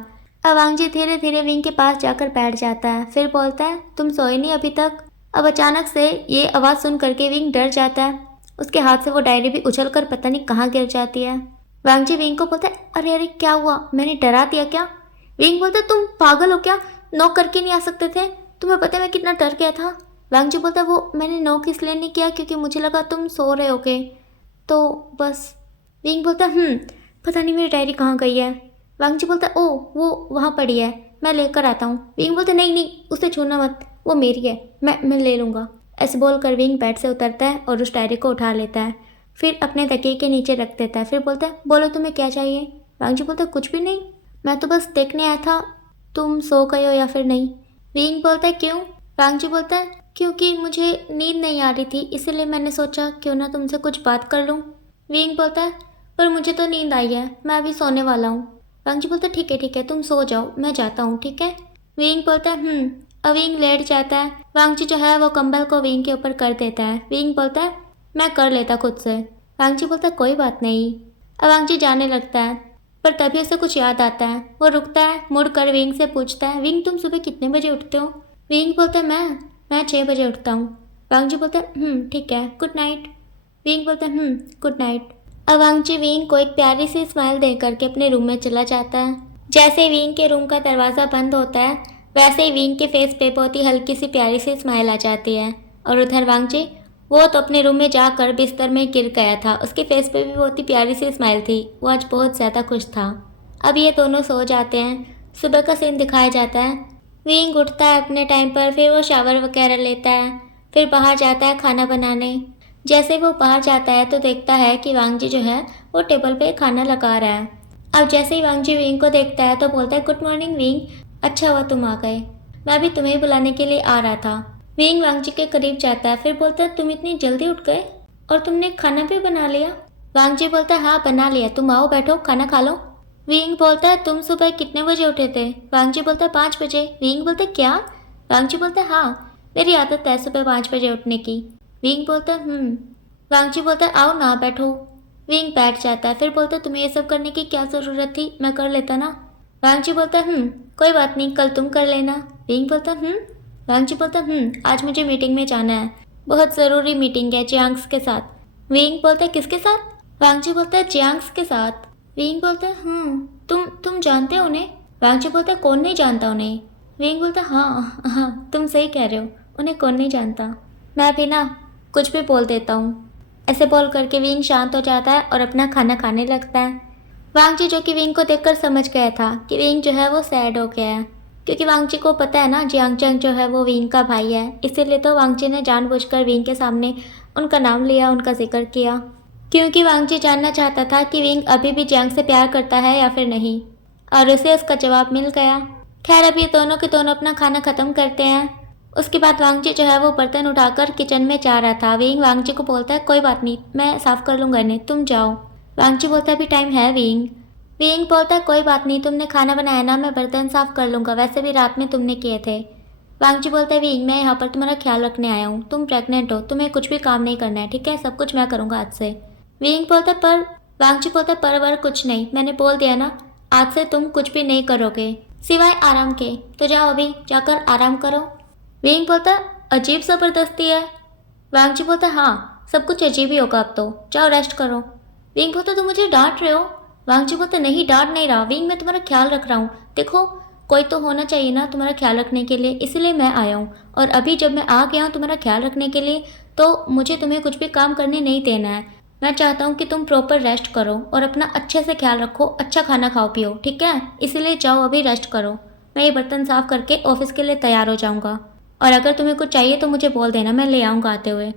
अब वांगजी धीरे धीरे विंग के पास जाकर बैठ जाता है, फिर बोलता है तुम सोए नहीं अभी तक। अब अचानक से ये आवाज़ सुन करके विंग डर जाता है। उसके हाथ से वो डायरी भी उछल कर पता नहीं कहाँ गिर जाती है। वांगजी विंग को बोलता है अरे अरे क्या हुआ, मैंने डरा दिया क्या। विंग बोलता है तुम पागल हो क्या, नॉक करके नहीं आ सकते थे, तुम्हें पता है मैं कितना डर गया था। वांगजी बोलता है वो मैंने नॉक इसलिए नहीं किया क्योंकि मुझे लगा तुम सो रहे होगे, तो बस। विंग बोलता है पता नहीं मेरी डायरी कहाँ गई है। वांगजी बोलता है ओ वो वहाँ पड़ी है, मैं लेकर आता हूँ। विंग बोलता है नहीं नहीं उसे छूना मत, वो मेरी है, मैं ले लूँगा। ऐसे बोलकर विंग बेड से उतरता है और उस डायरी को उठा लेता है, फिर अपने तकिए के नीचे रख देता है। फिर बोलता है बोलो तुम्हें क्या चाहिए। वांगजी बोलता है कुछ भी नहीं, मैं तो बस देखने आया था तुम सो गए हो या फिर नहीं। विंग बोलता है क्यों। वांगजी बोलता है क्योंकि मुझे नींद नहीं आ रही थी, इसलिए मैंने सोचा क्यों ना तुमसे कुछ बात कर लूँ। विंग बोलता है पर मुझे तो नींद आई है, मैं अभी सोने वाला हूँ। वांगजी बोलता है ठीक है तुम सो जाओ, मैं जाता हूँ ठीक है। विंग बोलता है अब विंग लेट जाता है। वांगजी जो है वो कंबल को विंग के ऊपर कर देता है। विंग बोलता है मैं कर लेता खुद से। वांगजी बोलता है कोई बात नहीं। अब वांगजी जाने लगता है, पर तभी उसे कुछ याद आता है। वो रुकता है, मुड़ कर विंग से पूछता है विंग तुम सुबह कितने बजे उठते हो। विंग बोलता है मैं 6 बजे उठता हूँ। वांगजी बोलता है ठीक है, गुड नाइट। विंग बोलता है गुड नाइट। अब वांगजी विंग को एक प्यारी सी स्माइल दे करके अपने रूम में चला जाता है। जैसे ही विंग के रूम का दरवाज़ा बंद होता है, वैसे ही विंग के फेस पे बहुत ही हल्की सी प्यारी सी स्माइल आ जाती है। और उधर वांगजी वो तो अपने रूम में जाकर बिस्तर में गिर गया था, उसके फेस पे भी बहुत ही प्यारी सी स्माइल थी। वो आज बहुत ज़्यादा खुश था। अब ये दोनों सो जाते हैं। सुबह का सीन दिखाया जाता है। विंग उठता है अपने टाइम पर, फिर वो शावर वगैरह लेता है, फिर बाहर जाता है खाना बनाने। जैसे वो बाहर जाता है तो देखता है कि वांगजी जो है वो टेबल पे खाना लगा रहा है। अब जैसे ही वांगजी विंग को देखता है तो बोलता है गुड मॉर्निंग विंग, अच्छा हुआ तुम आ गए, मैं भी तुम्हें बुलाने के लिए आ रहा था। विंग वांगजी के करीब जाता है, फिर बोलता है तुम इतनी जल्दी उठ गए और तुमने खाना भी बना लिया। वांगजी बोलता है हाँ बना लिया, तुम आओ बैठो खाना खा लो। विंग बोलता है तुम सुबह कितने बजे उठे थे। वांगजी बोलता है 5 बजे। विंग बोलता है क्या। वांगजी बोलता है हाँ, मेरी आदत है सुबह 5 बजे उठने की। विंग बोलता है वांगजी बोलता है आओ ना बैठो। विंग बैठ जाता है, फिर बोलता है तुम्हें ये सब करने की क्या ज़रूरत थी, मैं कर लेता ना। वांगजी बोलता है कोई बात नहीं, कल तुम कर लेना। विंग बोलता है वांगजी बोलता है आज मुझे मीटिंग में जाना है, बहुत ज़रूरी मीटिंग है जियांग्स के साथ। विंग बोलता है किसके साथ। वांगजी बोलता है जियांग्स के साथ। विंग बोलता है तुम जानते हो उन्हें। वांगजी बोलता है कौन नहीं जानता उन्हें। विंग बोलता है हाँ हाँ तुम सही कह रहे हो, उन्हें कौन नहीं जानता। मैं भी ना कुछ भी बोल देता हूँ। ऐसे बोल करके विंग शांत हो जाता है और अपना खाना खाने लगता है। वांगजी जो कि विंग को देखकर समझ गया था कि विंग जो है वो सैड हो गया है, क्योंकि वांगजी को पता है ना जियांगचंग जो है वो विंग का भाई है, इसीलिए तो वांगजी ने जानबूझकर विंग के सामने उनका नाम लिया, उनका जिक्र किया, क्योंकि वांगजी जानना चाहता था कि विंग अभी भी जियांग से प्यार करता है या फिर नहीं, और उसे उसका जवाब मिल गया। खैर अब ये दोनों के दोनों अपना खाना ख़त्म करते हैं। उसके बाद वांगजी जो है वो बर्तन उठाकर किचन में जा रहा था। विंग वांगजी को बोलता है कोई बात नहीं, मैं साफ़ कर लूँगा इन्हें, तुम जाओ। वांगजी बोलता है अभी टाइम है विंग। विंग बोलता है कोई बात नहीं, तुमने खाना बनाया ना, मैं बर्तन साफ़ कर लूँगा, वैसे भी रात में तुमने किए थे। वांगजी बोलता है विंग मैं यहाँ पर तुम्हारा ख्याल रखने आया हूँ, तुम प्रेग्नेंट हो, तुम्हें कुछ भी काम नहीं करना है, ठीक है, सब कुछ मैं करूँगा आज से। विंग बोलता है पर वांगजी बोलता है पर कुछ नहीं, मैंने बोल दिया ना, आज से तुम कुछ भी नहीं करोगे सिवाय आराम के, तो जाओ अभी जाकर आराम करो। विंग बोलता अजीब ज़बरदस्ती है। वांगजी बोलता हाँ सब कुछ अजीब ही होगा, अब तो जाओ रेस्ट करो। विंग बोलता तुम मुझे डांट रहे हो। वांगजी बोलता नहीं डांट नहीं रहा विंग, मैं तुम्हारा ख्याल रख रहा हूँ, देखो कोई तो होना चाहिए ना तुम्हारा ख्याल रखने के लिए, इसलिए मैं आया हूँ, और अभी जब मैं आ गया हूँ तुम्हारा ख्याल रखने के लिए तो मुझे तुम्हें कुछ भी काम करने नहीं देना है। मैं चाहता हूँ कि तुम प्रॉपर रेस्ट करो और अपना अच्छे से ख्याल रखो, अच्छा खाना खाओ पियो, ठीक है, इसीलिए जाओ अभी रेस्ट करो। मैं ये बर्तन साफ करके ऑफिस के लिए तैयार हो जाऊँगा, और अगर तुम्हें कुछ चाहिए तो मुझे बोल देना, मैं ले आऊँगा आते हुए।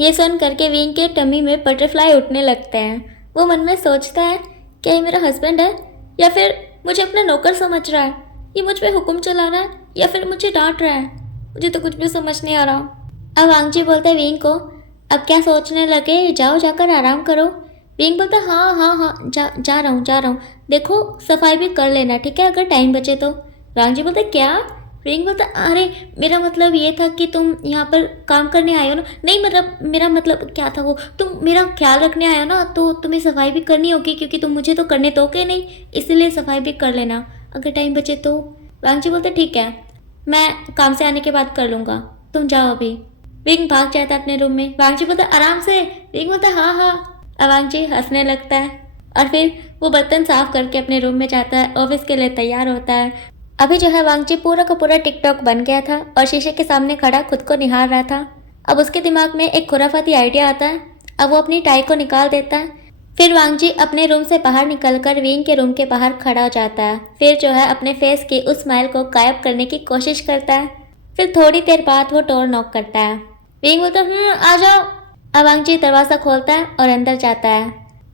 ये सुन करके विंग के टमी में बटरफ्लाई उठने लगते हैं। वो मन में सोचता है क्या ये मेरा हस्बैंड है या फिर मुझे अपना नौकर समझ रहा है, ये मुझ पे हुक्म चला रहा है या फिर मुझे डांट रहा है, मुझे तो कुछ भी समझ नहीं आ रहा। अब वांगजी बोलते हैं विंग को अब क्या सोचने लगे, जाओ जाकर आराम करो। विंग बोलता हाँ हाँ हाँ जा रहा हूँ, देखो सफाई भी कर लेना, ठीक है, अगर टाइम बचे तो। वांगजी बोलते क्या। विंग बोलता अरे मेरा मतलब ये था कि तुम यहाँ पर काम करने आए हो ना, नहीं मतलब मेरा मतलब क्या था वो, तुम मेरा ख्याल रखने आए हो ना, तो तुम्हें सफाई भी करनी होगी, क्योंकि तुम मुझे तो करने दोगे नहीं, इसलिए सफाई भी कर लेना अगर टाइम बचे तो। वांगजी बोलते ठीक है, मैं काम से आने के बाद कर लूँगा, तुम जाओ अभी। विंग भाग जाता है अपने रूम में। वांगजी बोलता आराम से। विंग बोलता हाँ हाँ। अब वांगजी हंसने लगता है और फिर वो बर्तन साफ करके अपने रूम में जाता है, ऑफिस के लिए तैयार होता है। अभी जो है वांगजी पूरा का पूरा टिकटॉक बन गया था और शीशे के सामने खड़ा खुद को निहार रहा था। अब उसके दिमाग में एक खुराफाती आइडिया आता है। अब वो अपनी टाई को निकाल देता है। फिर वांगजी अपने रूम से बाहर निकलकर विंग के रूम के बाहर खड़ा हो जाता है। फिर जो है अपने फेस की उस स्माइल को गायब करने की कोशिश करता है। फिर थोड़ी देर बाद वो डोर नॉक करता है। विंग बोलता आ जाओ। अब वांगजी दरवाज़ा खोलता है और अंदर जाता है,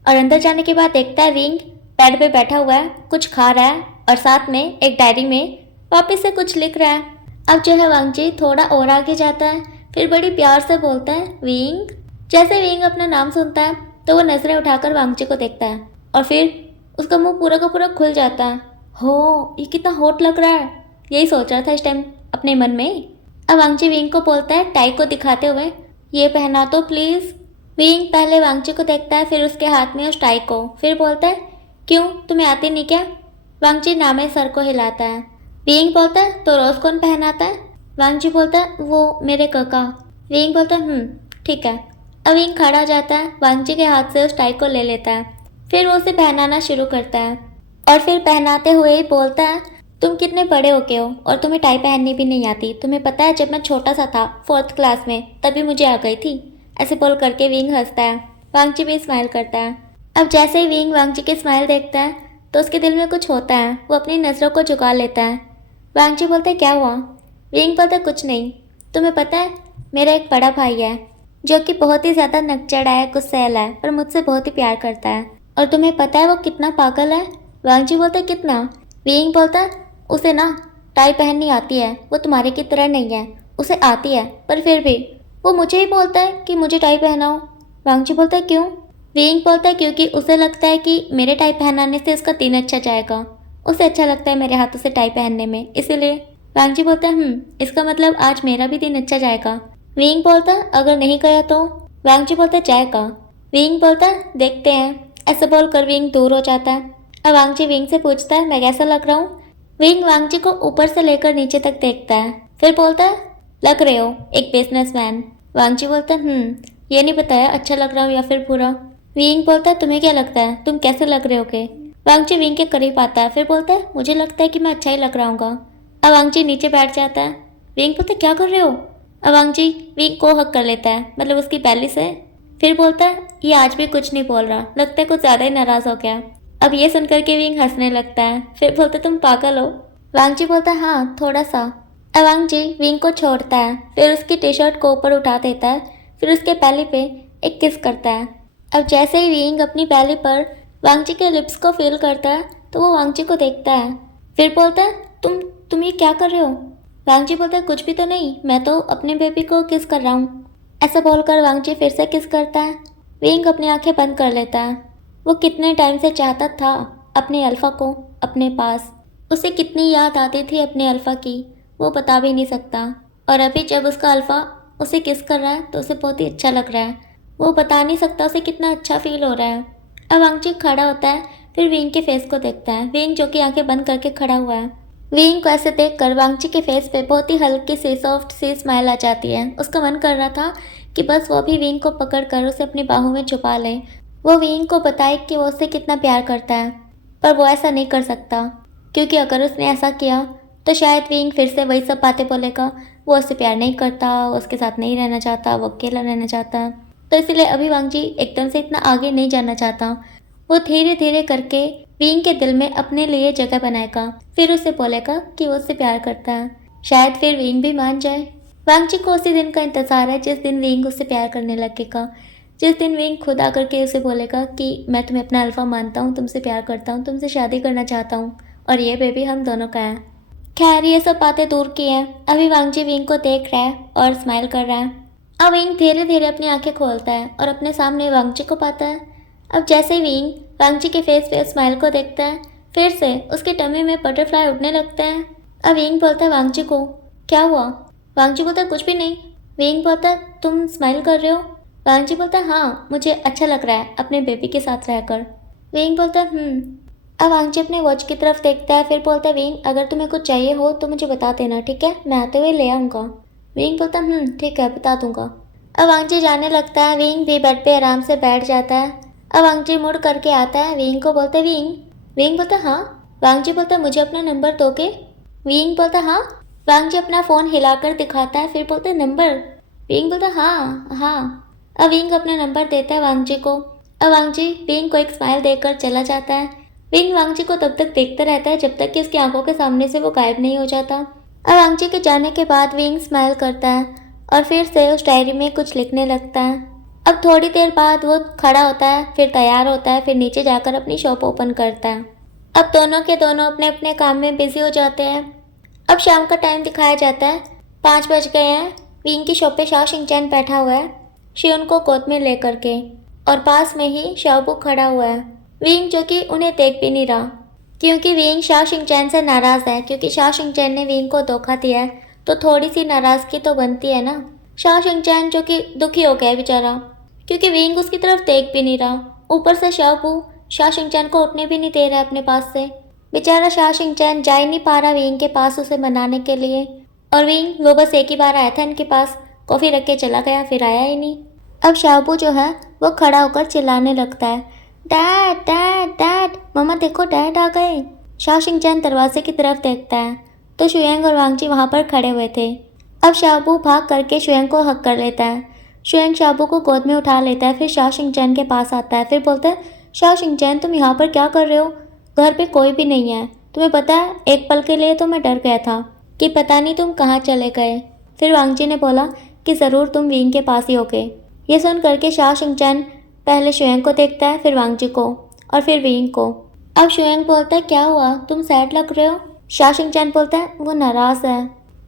और अंदर जाने के बाद देखता है विंग बेड पे बैठा हुआ है, कुछ खा रहा है और साथ में एक डायरी में वापस से कुछ लिख रहा है। अब जो है वांगजी थोड़ा और आगे जाता है, फिर बड़ी प्यार से बोलता है विंग। जैसे विंग अपना नाम सुनता है तो वो नजरें उठाकर वांगजी को देखता है और फिर उसका मुंह पूरा का पूरा खुल जाता है। हो ये कितना हॉट लग रहा है, यही सोच रहा था इस टाइम अपने मन में। अब वांगजी विंग को बोलता है टाई को दिखाते हुए ये पहना तो प्लीज़। विंग पहले वांगजी को देखता है, फिर उसके हाथ में उस टाई को, फिर बोलता है क्यों तुम्हें आती नहीं क्या। वांगजी नामे सर को हिलाता है। विंग बोलता है तो रोज़ कौन पहनाता है। वांगजी बोलता है वो मेरे काका। विंग बोलता है ठीक है। अब विंग खड़ा जाता है, वांगजी के हाथ से उस टाई को ले लेता है, फिर वो उसे पहनाना शुरू करता है और फिर पहनाते हुए ही बोलता है तुम कितने बड़े हो गए हो और तुम्हें टाई पहननी भी नहीं आती, तुम्हें पता है जब मैं छोटा सा था 4th क्लास में तभी मुझे आ गई थी। ऐसे बोल करके विंग हंसता है। वांगजी भी स्माइल करता है। अब जैसे ही विंग वांगजी की स्माइल देखता है तो उसके दिल में कुछ होता है, वो अपनी नज़रों को झुका लेता है। वांगजी बोलते क्या हुआ। विंग बोलता कुछ नहीं, तुम्हें पता है मेरा एक बड़ा भाई है जो कि बहुत ही ज़्यादा नकचड़ा है, गुस्सैल है, पर मुझसे बहुत ही प्यार करता है, और तुम्हें पता है वो कितना पागल है। वांगजी बोलता कितना। विंग बोलता है उसे ना टाई पहननी आती है, वो तुम्हारे की तरह नहीं है, उसे आती है पर फिर भी वो मुझे ही बोलता है कि मुझे टाई पहनाओ। वांगजी बोलता है क्यों। विंग बोलता है क्योंकि उसे लगता है कि मेरे टाई पहनाने से उसका दिन अच्छा जाएगा, उसे अच्छा लगता है मेरे हाथों से टाई पहनने में, इसीलिए। वांगजी बोलता है इसका मतलब आज मेरा भी दिन अच्छा जाएगा। विंग बोलता है अगर नहीं गया तो। वांगजी बोलता है जाएगा। विंग बोलता है देखते हैं। ऐसे बोलकर विंग दूर हो जाता है। अब वांगजी विंग से पूछता है मैं कैसा लग रहा हूँ। विंग वांगजी को ऊपर से लेकर नीचे तक देखता है, फिर बोलता है लग रहे हो एक बिजनेसमैन। वांगजी बोलता है ये नहीं बताया अच्छा लग रहा हूँ या फिर बुरा। विंग बोलता है तुम्हें क्या लगता है तुम कैसे लग रहे होगे। वांगजी विंग के करीब आता है, फिर बोलता है मुझे लगता है कि मैं अच्छा ही लग रहा हूँ। अब वांगजी नीचे बैठ जाता है। विंग बोलता है क्या कर रहे हो। अवांग जी विंग को हक कर लेता है, मतलब उसकी बैली से। फिर बोलता है ये आज भी कुछ नहीं बोल रहा, लगता है कुछ ज्यादा ही नाराज हो गया। अब ये सुनकर के विंग हंसने लगता है। फिर बोलता तुम पागल हो। वांग जी बोलता है हाँ थोड़ा सा। अवांग जी विंग को छोड़ता है, फिर उसकी टी शर्ट को ऊपर उठा देता है, फिर उसके बैली पे एक किस करता है। अब जैसे ही विंग अपनी बैली पर वांग जी के लिप्स को फील करता है तो वो वांग जी को देखता है। फिर बोलता है तुम ये क्या कर रहे हो। वांग जी बोलता है कुछ भी तो नहीं, मैं तो अपने बेबी को किस कर रहा हूँ। ऐसा बोलकर वांग जी फिर से किस करता है। विंग अपनी आंखें बंद कर लेता है। वो कितने टाइम से चाहता था अपने अल्फा को अपने पास। उसे कितनी याद आती थी अपने अल्फा की, वो बता भी नहीं सकता। और अभी जब उसका अल्फा उसे किस कर रहा है तो उसे बहुत ही अच्छा लग रहा है। वो बता नहीं सकता उसे कितना अच्छा फील हो रहा है। अब वांग जी खड़ा होता है, फिर विंग के फेस को देखता है। विंग जो कि आंखें बंद करके खड़ा हुआ है। विंग को ऐसे देखकर वांग जी के फेस पे बहुत ही हल्की सी सॉफ्ट सी स्माइल आ जाती है। उसका मन कर रहा था कि बस वो भी विंग को पकड़कर उसे अपनी बाहों में छुपा ले, वो विंग को बताए कि वो उससे कितना प्यार करता है। पर वो ऐसा नहीं कर सकता, क्योंकि अगर उसने ऐसा किया तो शायद विंग फिर से वही सब बातें बोलेगा। वो उससे प्यार नहीं करता, वो उसके साथ नहीं रहना चाहता, वो अकेला रहना चाहता है। तो इसलिए अभी वांग जी एकदम से इतना आगे नहीं जाना चाहता। वो धीरे धीरे करके विंग के दिल में अपने लिए जगह बनाएगा, फिर उसे बोलेगा कि वो उससे प्यार करता है। शायद फिर विंग भी मान जाए। वांग जी को उसी दिन का इंतजार है जिस दिन विंग उससे प्यार करने लगेगा, जिस दिन विंग खुद आकर के उसे बोलेगा कि मैं तुम्हें अपना अल्फा मानता हूँ, तुमसे प्यार करता हूँ, तुमसे शादी करना चाहता हूँ और ये बेबी हम दोनों का है। खैर ये सब बातें दूर की हैं। अभी वांग जी विंग को देख रहा है और स्माइल कर रहा है। अब विंग धीरे धीरे अपनी आंखें खोलता है और अपने सामने वांग जी को पाता है। अब जैसे ही विंग वांग जी के फेस पे स्माइल को देखता है, फिर से उसके टमी में बटरफ्लाई उड़ने लगते हैं। अब विंग बोलता है वांग जी को क्या हुआ। वांग जी बोलता है कुछ भी नहीं। विंग बोलता है तुम स्माइल कर रहे हो। वांग जी बोलता है हाँ मुझे अच्छा लग रहा है अपने बेबी के साथ रहकर। विंग बोलता है अब वांग जी अपने वॉच की तरफ देखता है, फिर बोलता है विंग अगर तुम्हें कुछ चाहिए हो तो मुझे बता देना, ठीक है, मैं आते हुए ले आऊँगा। विंग बोलता है ठीक है बता दूंगा। अब वांग जी जाने लगता है। विंग भी बेड पे आराम से बैठ जाता है। अब वांग जी मुड़ करके आता है, विंग को बोलते विंग। विंग बोलता हाँ। वांग जी बोलता मुझे अपना नंबर दोगे। विंग बोलता हाँ। वांग जी अपना फ़ोन हिलाकर दिखाता है, फिर बोलते नंबर। विंग बोलता हाँ हाँ। अब विंग अपना नंबर देता है वांग जी को। अब वांग जी विंग को एक स्माइल देकर चला जाता है। विंग वांग जी को तब तक देखता रहता है जब तक कि उसकी आंखों के सामने से वो गायब नहीं हो जाता। अब वांग जी के जाने के बाद विंग स्माइल करता है और फिर से उस डायरी में कुछ लिखने लगता है। अब थोड़ी देर बाद वो खड़ा होता है, फिर तैयार होता है, फिर नीचे जाकर अपनी शॉप ओपन करता है। अब दोनों के दोनों अपने अपने काम में बिजी हो जाते हैं। अब शाम का टाइम दिखाया जाता है, 5 बज गए हैं। विंग की शॉप पे शाओ शिंगचैन बैठा हुआ है, शियोन को गोद में लेकर के, और पास में ही शाओबू खड़ा हुआ है। विंग जो कि उन्हें देख भी नहीं रहा, क्योंकि विंग शाओ शिंगचैन से नाराज़ है, क्योंकि शाओ शिंगचैन ने विंग को धोखा दिया है, तो थोड़ी सी नाराज़गी तो बनती है ना। शाओ शिंगचैन जो कि दुखी हो गया है बेचारा, क्योंकि विंग उसकी तरफ देख भी नहीं रहा। ऊपर से शाओबू शाओ शिंगचैन को उठने भी नहीं दे रहा है अपने पास से। बेचारा शाओ शिंगचैन जा ही नहीं पा रहा विंग के पास उसे मनाने के लिए। और विंग वो बस एक ही बार आया था इनके पास, कॉफ़ी रख के चला गया, फिर आया ही नहीं। अब शाओबू जो है वो खड़ा होकर चिल्लाने लगता है, डैड डैड डैड, मम्मा देखो डैड आ गए। शाओ शिंगचैन दरवाजे की तरफ देखता है तो शुएंग और वांग जी वहाँ पर खड़े हुए थे। अब शाओबू भाग करके शुएंग को हक कर लेता है। शुएंग शाओबू को गोद में उठा लेता है, फिर शाओ शिंगचैन के पास आता है, फिर बोलता है शाओ शिंगचैन तुम यहाँ पर क्या कर रहे हो, घर पे कोई भी नहीं है। तुम्हें पता है एक पल के लिए तो मैं डर गया था कि पता नहीं तुम कहाँ चले गए। फिर वांग जी ने बोला कि ज़रूर तुम विंग के पास ही होगे। ये सुन करके शाओ शिंगचैन पहले शुएंग को देखता है, फिर वांग जी को और फिर विंग को। अब शुएंग बोलता है क्या हुआ, तुम सैड लग रहे हो। शाओ शिंगचैन बोलता है वो नाराज़ है,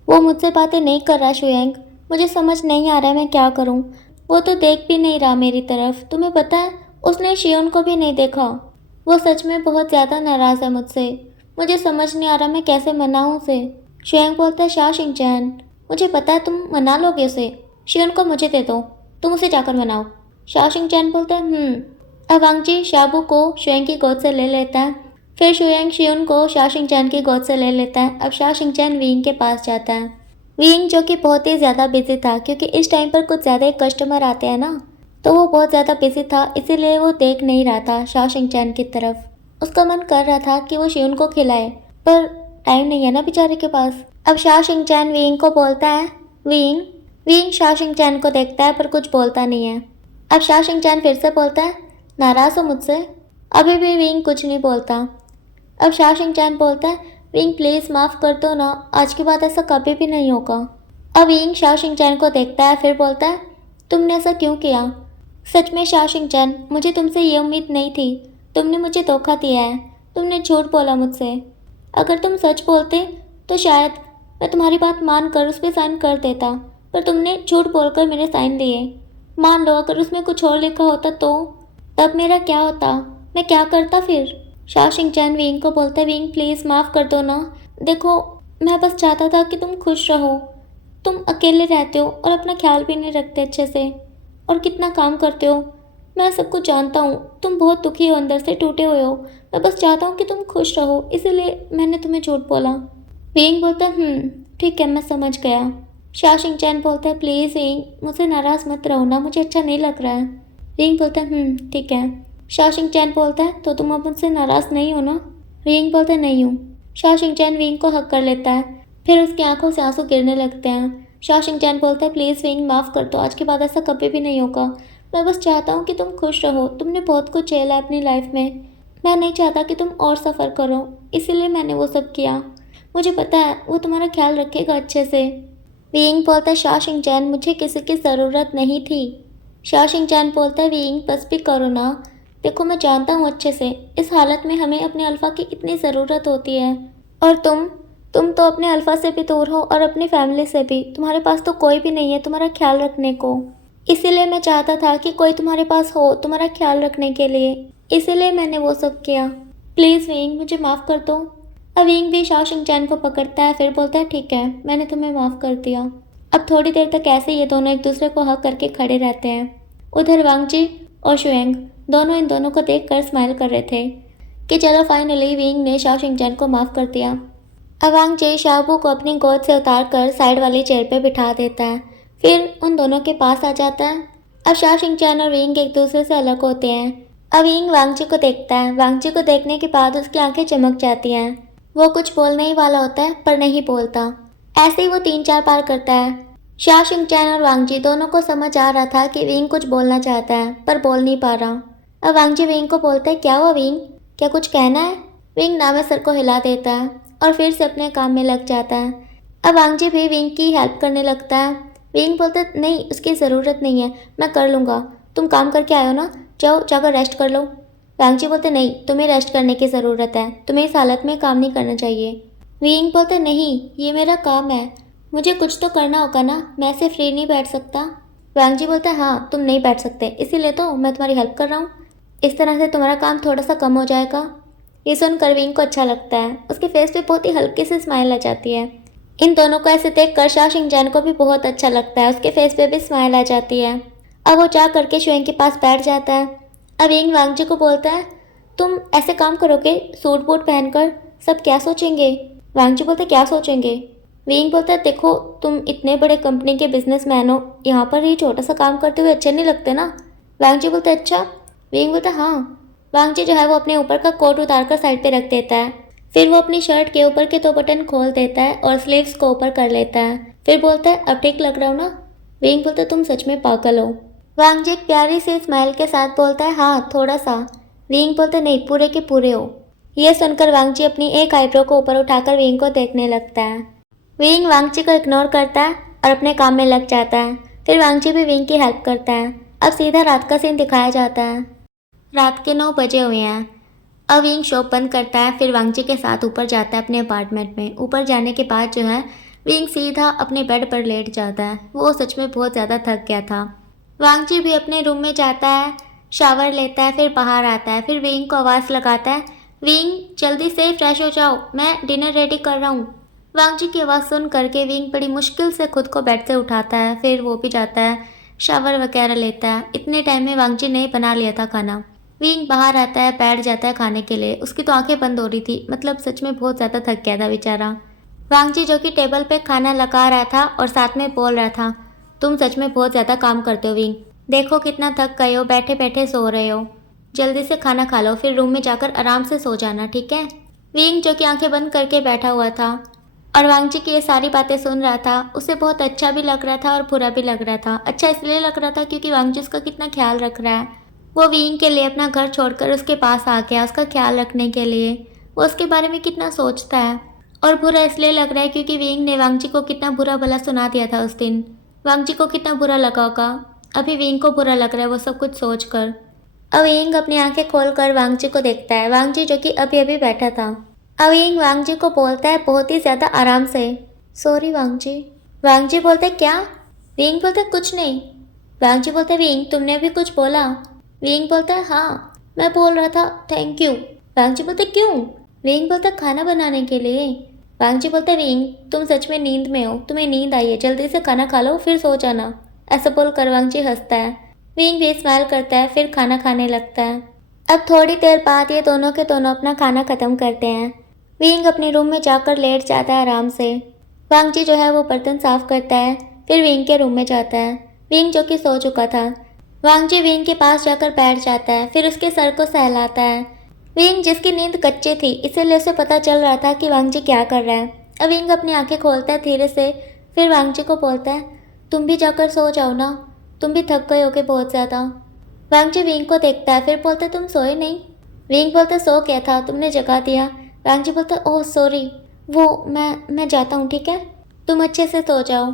वो मुझसे बातें नहीं कर रहा शुएंग, मुझे समझ नहीं आ रहा है मैं क्या करूं। वो तो देख भी नहीं रहा मेरी तरफ, तुम्हें पता है उसने शियोन को भी नहीं देखा। वो सच में बहुत ज़्यादा नाराज़ है मुझसे, मुझे समझ नहीं आ रहा मैं कैसे मनाऊं उसे। शुएंग बोलता है शाओ शिंगचैन मुझे पता है तुम मना लोगे उसे, शियोन को मुझे दे दो, तुम उसे जाकर मनाओ। शाओ शिंगचैन बोलता है अब वांग जी शाबू को शुएंग की गोद से ले लेता है, फिर शुएंग शियोन को शाओ शिंगचैन की गोद से ले लेता है। अब शाओ शिंगचैन विंग के पास जाता है। विंग जो कि बहुत ही ज़्यादा बिजी था, क्योंकि इस टाइम पर कुछ ज़्यादा ही कस्टमर आते हैं ना, तो वो बहुत ज़्यादा बिजी था, इसीलिए वो देख नहीं रहा था शाओ शिंगचैन की तरफ। उसका मन कर रहा था कि वो शियोन को खिलाए, पर टाइम नहीं है ना बेचारे के पास। अब शाओ शिंगचैन विंग को बोलता है विंग विंग शाओशिंग चैन को देखता है पर कुछ बोलता नहीं है। अब शाओशिंग चैन फिर से बोलता है, नाराज़ हो मुझसे? अभी भी विंग कुछ नहीं बोलता। अब शाओशिंग चैन बोलता है, विंग प्लीज़ माफ़ कर दो ना, आज के बाद ऐसा कभी भी नहीं होगा। अब विंग शाओशिंग चैन को देखता है फिर बोलता है, तुमने ऐसा क्यों किया? सच में शाओशिंग चैन, मुझे तुमसे ये उम्मीद नहीं थी। तुमने मुझे धोखा दिया है, तुमने झूठ बोला मुझसे। अगर तुम सच बोलते तो शायद मैं तुम्हारी बात मान कर उस पर साइन कर देता, पर तुमने झूठ बोलकर मेरे साइन लिए। मान लो अगर उसमें कुछ और लिखा होता तो तब मेरा क्या होता, मैं क्या करता फिर? शाओशिंग चैन विंग को बोलता है, विंग प्लीज़ माफ़ कर दो ना। देखो, मैं बस चाहता था कि तुम खुश रहो। तुम अकेले रहते हो और अपना ख्याल भी नहीं रखते अच्छे से, और कितना काम करते हो। मैं सब कुछ जानता हूँ, तुम बहुत दुखी हो, अंदर से टूटे हुए हो। मैं बस चाहता हूँ कि तुम खुश रहो, इसीलिए मैंने तुम्हें झूठ बोला। विंग बोलता है, ठीक है, मैं समझ गया। शाओशिंग चैन बोलता है, प्लीज़ विंग, मुझसे नाराज़ मत रहो ना, मुझे अच्छा नहीं लग रहा है। विंग बोलता है, ठीक है। शाओशिंग चैन बोलता है, तो तुम अब मुझसे नाराज़ नहीं हो ना? विंग बोलता है, नहीं हूँ। शाओशिंग चैन विंग को हक कर लेता है, फिर उसकी आंखों से आंसू गिरने लगते हैं। शाओशिंग चैन बोलता है, प्लीज़ विंग माफ़ कर दो, आज के बाद ऐसा कभी भी नहीं होगा। मैं बस चाहता हूँ कि तुम खुश रहो, तुमने बहुत कुछ झेला है अपनी लाइफ में। मैं नहीं चाहता कि तुम और सफ़र करो, इसीलिए मैंने वो सब किया। मुझे पता है वो तुम्हारा ख्याल रखेगा अच्छे से। विंग बोलता है, शाओशिंग चैन, मुझे किसी की ज़रूरत नहीं थी। शाओशिंग चैन बोलता है, विंग बस भी करो ना। देखो, मैं जानता हूँ अच्छे से, इस हालत में हमें अपने अल्फ़ा की इतनी ज़रूरत होती है। और तुम तो अपने अल्फ़ा से भी दूर हो और अपनी फैमिली से भी। तुम्हारे पास तो कोई भी नहीं है तुम्हारा ख्याल रखने को। इसीलिए मैं चाहता था कि कोई तुम्हारे पास हो तुम्हारा ख्याल रखने के लिए, इसीलिए मैंने वो सब किया। प्लीज़ विंग, मुझे माफ़ कर दो। अब विंग भी शाओशिंग चैन को पकड़ता है, फिर बोलता है, ठीक है, मैंने तुम्हें माफ़ कर दिया। अब थोड़ी देर तक ऐसे ये दोनों एक दूसरे को हक करके खड़े रहते हैं। उधर वांगजी और शुएंग दोनों इन दोनों को देखकर स्माइल कर रहे थे कि चलो फाइनली विंग ने शाओशिंग चैन को माफ़ कर दिया। अब वांगजी शाओबू को अपनी गोद से उतारकर साइड वाली चेयर पे बिठा देता है, फिर उन दोनों के पास आ जाता है। अब शाओशिंग चैन और विंग एक दूसरे से अलग होते हैं। अब विंग वांगजी को देखता है, वांगजी को देखने के बाद उसकी आंखें चमक जाती हैं। वो कुछ बोलने ही वाला होता है पर नहीं बोलता। ऐसे ही वो 3-4 बार करता है। शाओशिंग चैन और वांगजी दोनों को समझ आ रहा था कि विंग कुछ बोलना चाहता है पर बोल नहीं पा रहा। अब वांगजी विंग को बोलता है, क्या हुआ विंग, क्या कुछ कहना है? विंग नामे सर को हिला देता है और फिर से अपने काम में लग जाता है। अब वांगजी भी विंग की हेल्प करने लगता है। विंग बोलता है, नहीं, उसकी ज़रूरत नहीं है, मैं कर लूँगा। तुम काम करके आए हो ना, जाओ जाकर रेस्ट कर लो। वांगजी बोलते, नहीं, तुम्हें रेस्ट करने की ज़रूरत है, तुम्हें इस हालत में काम नहीं करना चाहिए। विंग बोलते, नहीं, ये मेरा काम है, मुझे कुछ तो करना होगा ना, मैं ऐसे फ्री नहीं बैठ सकता। वांगजी बोलता है, हाँ, तुम नहीं बैठ सकते, इसीलिए तो मैं तुम्हारी हेल्प कर रहा हूँ। इस तरह से तुम्हारा काम थोड़ा सा कम हो जाएगा। ये सुनकर विंग को अच्छा लगता है, उसके फेस पे बहुत ही हल्की सी स्माइल आ जाती है। इन दोनों को ऐसे देख कर शाओशिंग चैन को भी बहुत अच्छा लगता है, उसके फेस पे भी स्माइल आ जाती है। अब वो जा करके शुएंग के पास बैठ जाता है। अब विंग वांगजी को बोलता है, तुम ऐसे काम करोगे सूट बूट पहनकर, सब क्या सोचेंगे? वांगजी बोलते, क्या सोचेंगे? विंग बोलता है, देखो, तुम इतने बड़े कंपनी के बिजनेसमैन हो, यहाँ पर ही छोटा सा काम करते हुए अच्छे नहीं लगते ना। वांगजी बोलता है, अच्छा? विंग बोलता है, हाँ। वांगजी जो है वो अपने ऊपर का कोट उतार कर साइड पे रख देता है, फिर वो अपनी शर्ट के ऊपर के 2 बटन खोल देता है और स्लीव्स को ऊपर कर लेता है, फिर बोलता है, अब ठीक लग रहा हूँ ना? विंग बोलता है, तुम सच में पागल हो। वांगजी एक प्यारी सी स्माइल के साथ बोलता है, हाँ, थोड़ा सा। विंग बोलता है, नहीं, पूरे के पूरे हो। यह सुनकर वांगजी अपनी एक आईब्रो को ऊपर उठाकर विंग को देखने लगता है। विंग वांगजी को इग्नोर करता है और अपने काम में लग जाता है। फिर वांगजी भी विंग की हेल्प करता है। अब सीधा रात का सीन दिखाया जाता है। रात के 9 बजे हुए हैं। अब विंग शॉप बंद करता है, फिर वांगजी के साथ ऊपर जाता है अपने अपार्टमेंट में। ऊपर जाने के बाद जो है विंग सीधा अपने बेड पर लेट जाता है, वो सच में बहुत ज़्यादा थक गया था। वांगजी भी अपने रूम में जाता है, शावर लेता है, फिर बाहर आता है, फिर विंग को आवाज़ लगाता है, विंग जल्दी से फ्रेश हो जाओ, मैं डिनर रेडी कर रहा हूँ। वांगजी की आवाज़ सुन करके विंग बड़ी मुश्किल से खुद को बेड से उठाता है, फिर वो भी जाता है, शावर वगैरह लेता है। इतने टाइम में वांगजी ने बना लिया था खाना। विंग बाहर आता है, बैठ जाता है खाने के लिए। उसकी तो आंखें बंद हो रही थी, मतलब सच में बहुत ज़्यादा थक गया था बेचारा। वांगजी जो कि टेबल पे खाना लगा रहा था और साथ में बोल रहा था, तुम सच में बहुत ज़्यादा काम करते हो विंग, देखो कितना थक गए हो, बैठे बैठे सो रहे हो, जल्दी से खाना खा लो, फिर रूम में जाकर आराम से सो जाना, ठीक है? विंग जो कि आंखें बंद करके बैठा हुआ था, और वांगजी की ये सारी बातें सुन रहा था। उसे बहुत अच्छा भी लग रहा था और बुरा भी लग रहा था। अच्छा इसलिए लग रहा था क्योंकि वांगजी उसका कितना ख्याल रख रहा है। वो विंग के लिए अपना घर छोड़कर उसके पास आ गया उसका ख्याल रखने के लिए। वो उसके बारे में कितना सोचता है। और बुरा इसलिए लग रहा है क्योंकि विंग ने वांगजी को कितना बुरा भला सुना दिया था उस दिन। वांगजी को कितना बुरा लगा होगा। अभी विंग को बुरा लग रहा है वो सब कुछ सोच कर। अब विंग अपनी आंखें खोलकर वांगजी को देखता है। वांगजी जो कि अभी अभी बैठा था। अविंग वांगजी को बोलता है बहुत ही ज्यादा आराम से, सॉरी वांगजी। वांगजी बोलते क्या? विंग बोलते कुछ नहीं। वांगजी बोलते विंग तुमने अभी कुछ बोला? विंग बोलता है हाँ मैं बोल रहा था थैंक यू। वांगजी बोलते क्यों? विंग बोलता खाना बनाने के लिए। वांगजी बोलते विंग तुम सच में नींद में हो, तुम्हें नींद आई है, जल्दी से खाना खा लो फिर सो जाना। ऐसा बोलकर वांगजी हंसता है। विंग भी स्माइल करता है फिर खाना खाने लगता है। अब थोड़ी देर बाद ये दोनों के दोनों अपना खाना खत्म करते हैं। विंग अपने रूम में जाकर लेट जाता है आराम से। वांगजी जो है वो बर्तन साफ करता है फिर विंग के रूम में जाता है। विंग जो कि सो चुका था। वांगजी विंग के पास जाकर बैठ जाता है फिर उसके सर को सहलाता है। विंग जिसकी नींद कच्ची थी इसीलिए उसे पता चल रहा था कि वांगजी क्या कर रहा है। अब विंग अपनी आंखें खोलता है धीरे से फिर वांगजी को बोलता है तुम भी जाकर सो जाओ ना, तुम भी थक गए होगे बहुत ज़्यादा। वांगजी विंग को देखता है फिर बोलता तुम सोए नहीं? विंग बोलता सो क्या था, तुमने जगा दिया। वांगजी बोलता ओह सॉरी, वो मैं जाता हूँ ठीक है, तुम अच्छे से सो जाओ।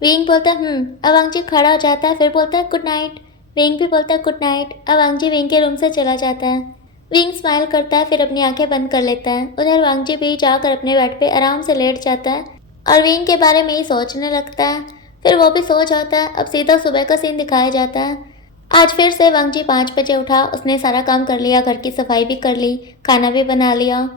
विंग बोलता अब वांगजी खड़ा हो जाता है फिर बोलता है गुड नाइट। विंग भी बोलता है गुड नाइट। अब वांगजी विंग के रूम से चला जाता है। विंग स्माइल करता है फिर अपनी आंखें बंद कर लेता है। उधर वांगजी भी जाकर अपने बेड पे आराम से लेट जाता है और विंग के बारे में ही सोचने लगता है। फिर वो भी सो जाता है। अब सीधा सुबह का सीन दिखाया जाता है। आज फिर से वांगजी 5 बजे उठा। उसने सारा काम कर लिया, घर की सफाई भी कर ली, खाना भी बना लिया,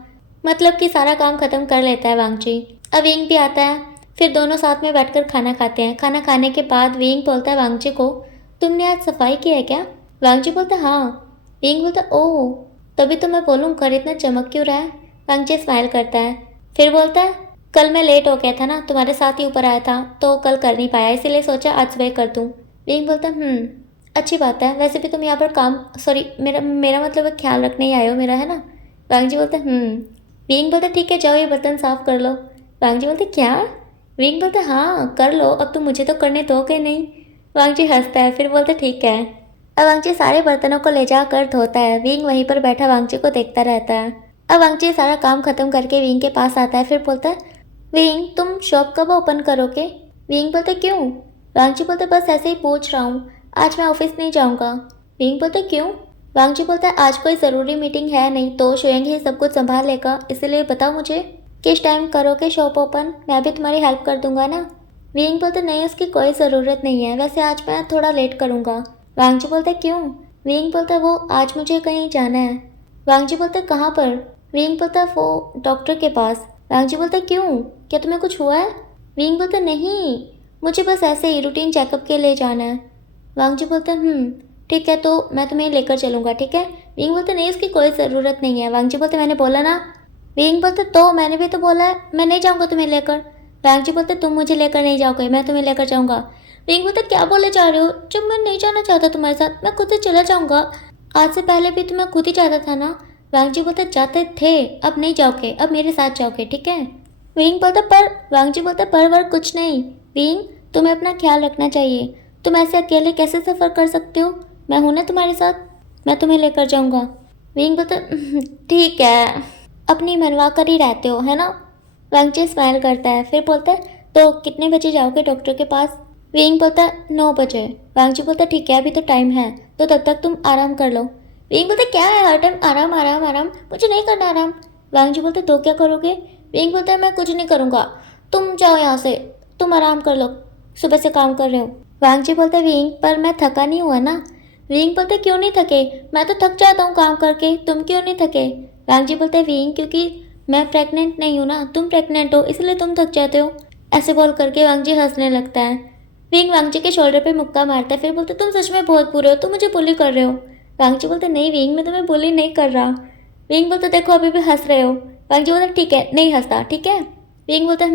मतलब कि सारा काम खत्म कर लेता है वांगजी। अब विंग भी आता है फिर दोनों साथ में बैठकर खाना खाते हैं। खाना खाने के बाद विंग बोलता है वांगजी को तुमने आज सफाई की है क्या? वांगजी बोलता हाँ। विंग बोलता ओह तभी तो मैं बोलूँ घर इतना चमक क्यों रहा है। वांगजी स्माइल करता है फिर बोलता है कल मैं लेट हो गया था ना, तुम्हारे साथ ही ऊपर आया था तो कल कर नहीं पाया इसीलिए सोचा आज सुबह कर दूँ। विंग बोलता अच्छी बात है, वैसे भी तुम यहाँ पर काम सॉरी मेरा मेरा मतलब ख्याल रखने ही आए हो मेरा, है ना? वांगजी बोलता विंग बोलता ठीक है जाओ ये बर्तन साफ कर लो। वांगजी बोलते क्या? विंग बोलता हाँ कर लो, अब तुम मुझे तो करने दोगे नहीं। वांगजी हंसता है फिर बोलते ठीक है। अब वांगजी सारे बर्तनों को ले जाकर धोता है। विंग वहीं पर बैठा वांगजी को देखता रहता है। अब वांगजी सारा काम खत्म करके विंग के पास आता है फिर बोलता है विंग तुम शॉप कब ओपन करोगे? विंग बोलता क्यों? वांगजी बोलता बस ऐसे ही पूछ रहा हूँ, आज मैं ऑफिस नहीं जाऊँगा। विंग बोलता क्यों? वांगजी बोलता है आज कोई ज़रूरी मीटिंग है नहीं तो शुएंग ही सब कुछ संभाल लेगा, इसलिए बताओ मुझे किस टाइम करोगे शॉप ओपन, मैं भी तुम्हारी हेल्प कर दूंगा ना। विंग बोलता नहीं उसकी कोई ज़रूरत नहीं है, वैसे आज मैं थोड़ा लेट करूँगा। वांगजी बोलता क्यों? विंग बोलता वो आज मुझे कहीं जाना है। वांगजी बोलता कहाँ पर? विंग बोलता वो डॉक्टर के पास। वांगजी बोलता क्यों, क्या तुम्हें कुछ हुआ है? विंग बोलता नहीं, मुझे बस ऐसे ही रूटीन चेकअप के लिए जाना है। वांगजी बोलता ठीक है तो मैं तुम्हें लेकर चलूँगा ठीक है। विंग बोलते नहीं उसकी कोई ज़रूरत नहीं है। वांगजी बोलते मैंने बोला ना। विंग बोलते तो मैंने भी तो बोला है मैं नहीं जाऊँगा तुम्हें लेकर। वांगजी बोलते तुम मुझे लेकर नहीं जाओगे, मैं तुम्हें लेकर जाऊँगा। विंग बोलते क्या बोले जा रहे हो, जब मैं नहीं जाना चाहता तुम्हारे साथ मैं खुद से चला जाऊँगा, आज से पहले भी तो मैं खुद ही जाता था ना। वांगजी बोलते जाते थे अब नहीं जाओगे, अब मेरे साथ जाओगे ठीक है। विंग बोलता पर वांगजी बोलता पर कुछ नहीं। विंग तुम्हें अपना ख्याल रखना चाहिए, तुम ऐसे अकेले कैसे सफ़र कर सकते हो, मैं हूं ना तुम्हारे साथ, मैं तुम्हें लेकर जाऊंगा। विंग बोलता ठीक है, अपनी मनवा कर ही रहते हो है ना। वांगजी स्माइल करता है फिर बोलता है तो कितने बजे जाओगे डॉक्टर के पास? विंग बोलता 9 बजे। वांगजी बोलता ठीक है अभी तो टाइम है तो तब तक तुम आराम कर लो। विंग बोलता क्या है हर टाइम आराम आराम आराम, मुझे नहीं करना आराम। वांगजी बोलता तो क्या करोगे? विंग बोलता है मैं कुछ नहीं करूँगा, तुम जाओ यहाँ से, तुम आराम कर लो, सुबह से काम कर रहे हो। वांगजी बोलते विंग पर मैं थका नहीं हुआ ना। विंग बोलते क्यों नहीं थके, मैं तो थक जाता हूँ काम करके, तुम क्यों नहीं थके? वांगजी बोलते विंग क्योंकि मैं प्रेग्नेंट नहीं हूँ ना, तुम प्रेग्नेंट हो इसलिए तुम थक जाते हो। ऐसे बोल करके वांगजी हंसने लगता है। विंग वांगजी के शोल्डर पे मुक्का मारता है फिर बोलते तुम सच में बहुत बुरे हो, तुम मुझे बुली कर रहे हो। वांगजी बोलते नहीं विंग मैं तुम्हें बुली नहीं कर रहा। विंग बोलते देखो अभी भी हंस रहे हो। वांगजी बोलते ठीक है नहीं हंसता ठीक है। विंग बोलता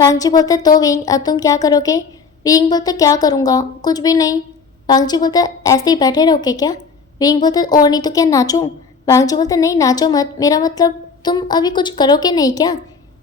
वांगजी बोलते तो विंग अब तुम क्या करोगे? विंग बोलते क्या करूँगा, कुछ भी नहीं। वांगजी बोलते ऐसे ही बैठे रहोगे क्या? विंग बोलते और नहीं तो क्या नाचूं? वांगजी बोलते नहीं नाचो मत, मेरा मतलब तुम अभी कुछ करोगे नहीं क्या?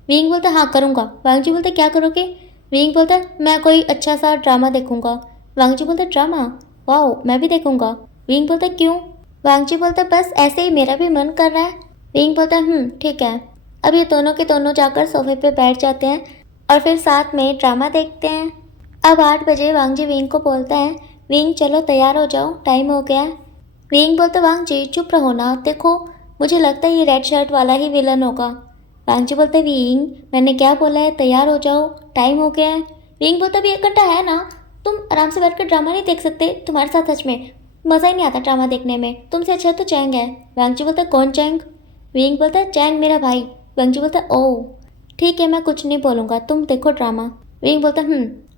विंग बोलता हाँ करूँगा। वांगजी बोलता क्या करोगे? विंग बोलता मैं कोई अच्छा सा ड्रामा देखूंगा। वांगजी बोलता ड्रामा? वाओ मैं भी देखूंगा। विंग बोलता क्यों? वांगजी बोलता बस ऐसे ही मेरा भी मन कर रहा है। विंग बोलता ठीक है। अब ये दोनों के दोनों जाकर सोफे पे बैठ जाते हैं और फिर साथ में ड्रामा देखते हैं। अब 8 बजे वांगजी विंग को बोलता है विंग चलो तैयार हो जाओ टाइम हो गया है। विंग बोलता वांगजी चुप रहो ना, देखो मुझे लगता है ये रेड शर्ट वाला ही विलन होगा। वांगजी बोलते विंग मैंने क्या बोला है, तैयार हो जाओ टाइम हो गया है। विंग बोलता भी 1 घंटा है ना, तुम आराम से बैठकर ड्रामा नहीं देख सकते? तुम्हारे साथ सच में मज़ा ही नहीं आता ड्रामा देखने में, तुमसे अच्छा तो चैंग है। वांगजी बोलता कौन चैंग? विंग बोलता चैंग मेरा भाई। वांगजी बोलता ओह ठीक है मैं कुछ नहीं बोलूँगा, तुम देखो ड्रामा। विंग बोलता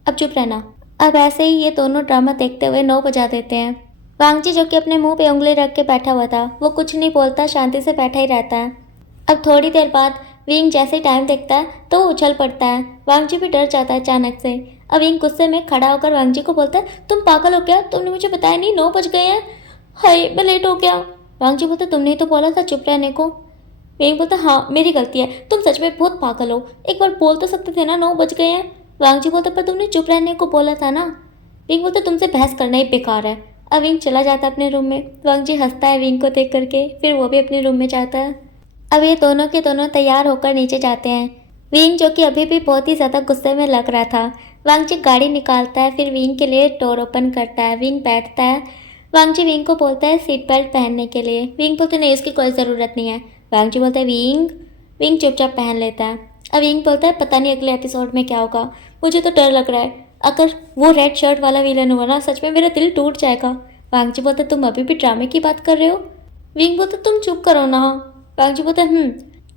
अब चुप रहना। अब ऐसे ही ये दोनों ड्रामा देखते हुए 9 बजा देते हैं। वांगजी जो कि अपने मुंह पे उंगली रख के बैठा हुआ था वो कुछ नहीं बोलता, शांति से बैठा ही रहता है। अब थोड़ी देर बाद विंग जैसे ही टाइम देखता है तो वो उछल पड़ता है। वांगजी भी डर जाता है अचानक से। अब विंग गुस्से में खड़ा होकर वांगजी को बोलता है तुम पागल हो क्या, तुमने मुझे बताया नहीं 9 बज गए हैं, हाय मैं लेट हो गया। वांगजी बोलता तुमने तो बोला था चुप रहने को। विंग बोलता हाँ मेरी गलती है, तुम सच में बहुत पागल हो, एक बार बोल तो सकते थे ना 9 बज गए हैं। वांगजी बोलता पर तुमने चुप रहने को बोला था ना। विंग बोलता तुमसे बहस करना ही बेकार है। अब विंग चला जाता है अपने रूम में। वांगजी हंसता है विंग को देख करके, फिर वो भी अपने रूम में जाता है। अब ये दोनों के दोनों तैयार होकर नीचे जाते हैं। विंग जो कि अभी भी बहुत ही ज़्यादा गुस्से में लग रहा था, वांगजी गाड़ी निकालता है, फिर विंग के लिए डोर ओपन करता है। विंग बैठता है। वांगजी विंग को बोलता है सीट बेल्ट पहनने के लिए। विंग बोलते नहीं इसकी कोई ज़रूरत नहीं है। वांगजी बोलता है विंग। विंग चुपचाप पहन लेता है। अब विंग बोलता है पता नहीं अगले एपिसोड में क्या होगा, मुझे तो डर लग रहा है, अगर वो रेड शर्ट वाला विलन हुआ ना सच में मेरा दिल टूट जाएगा। वांगजी बोलता तुम अभी भी ड्रामे की बात कर रहे हो? विंग बोलता तुम चुप करो ना। वांगजी बोलता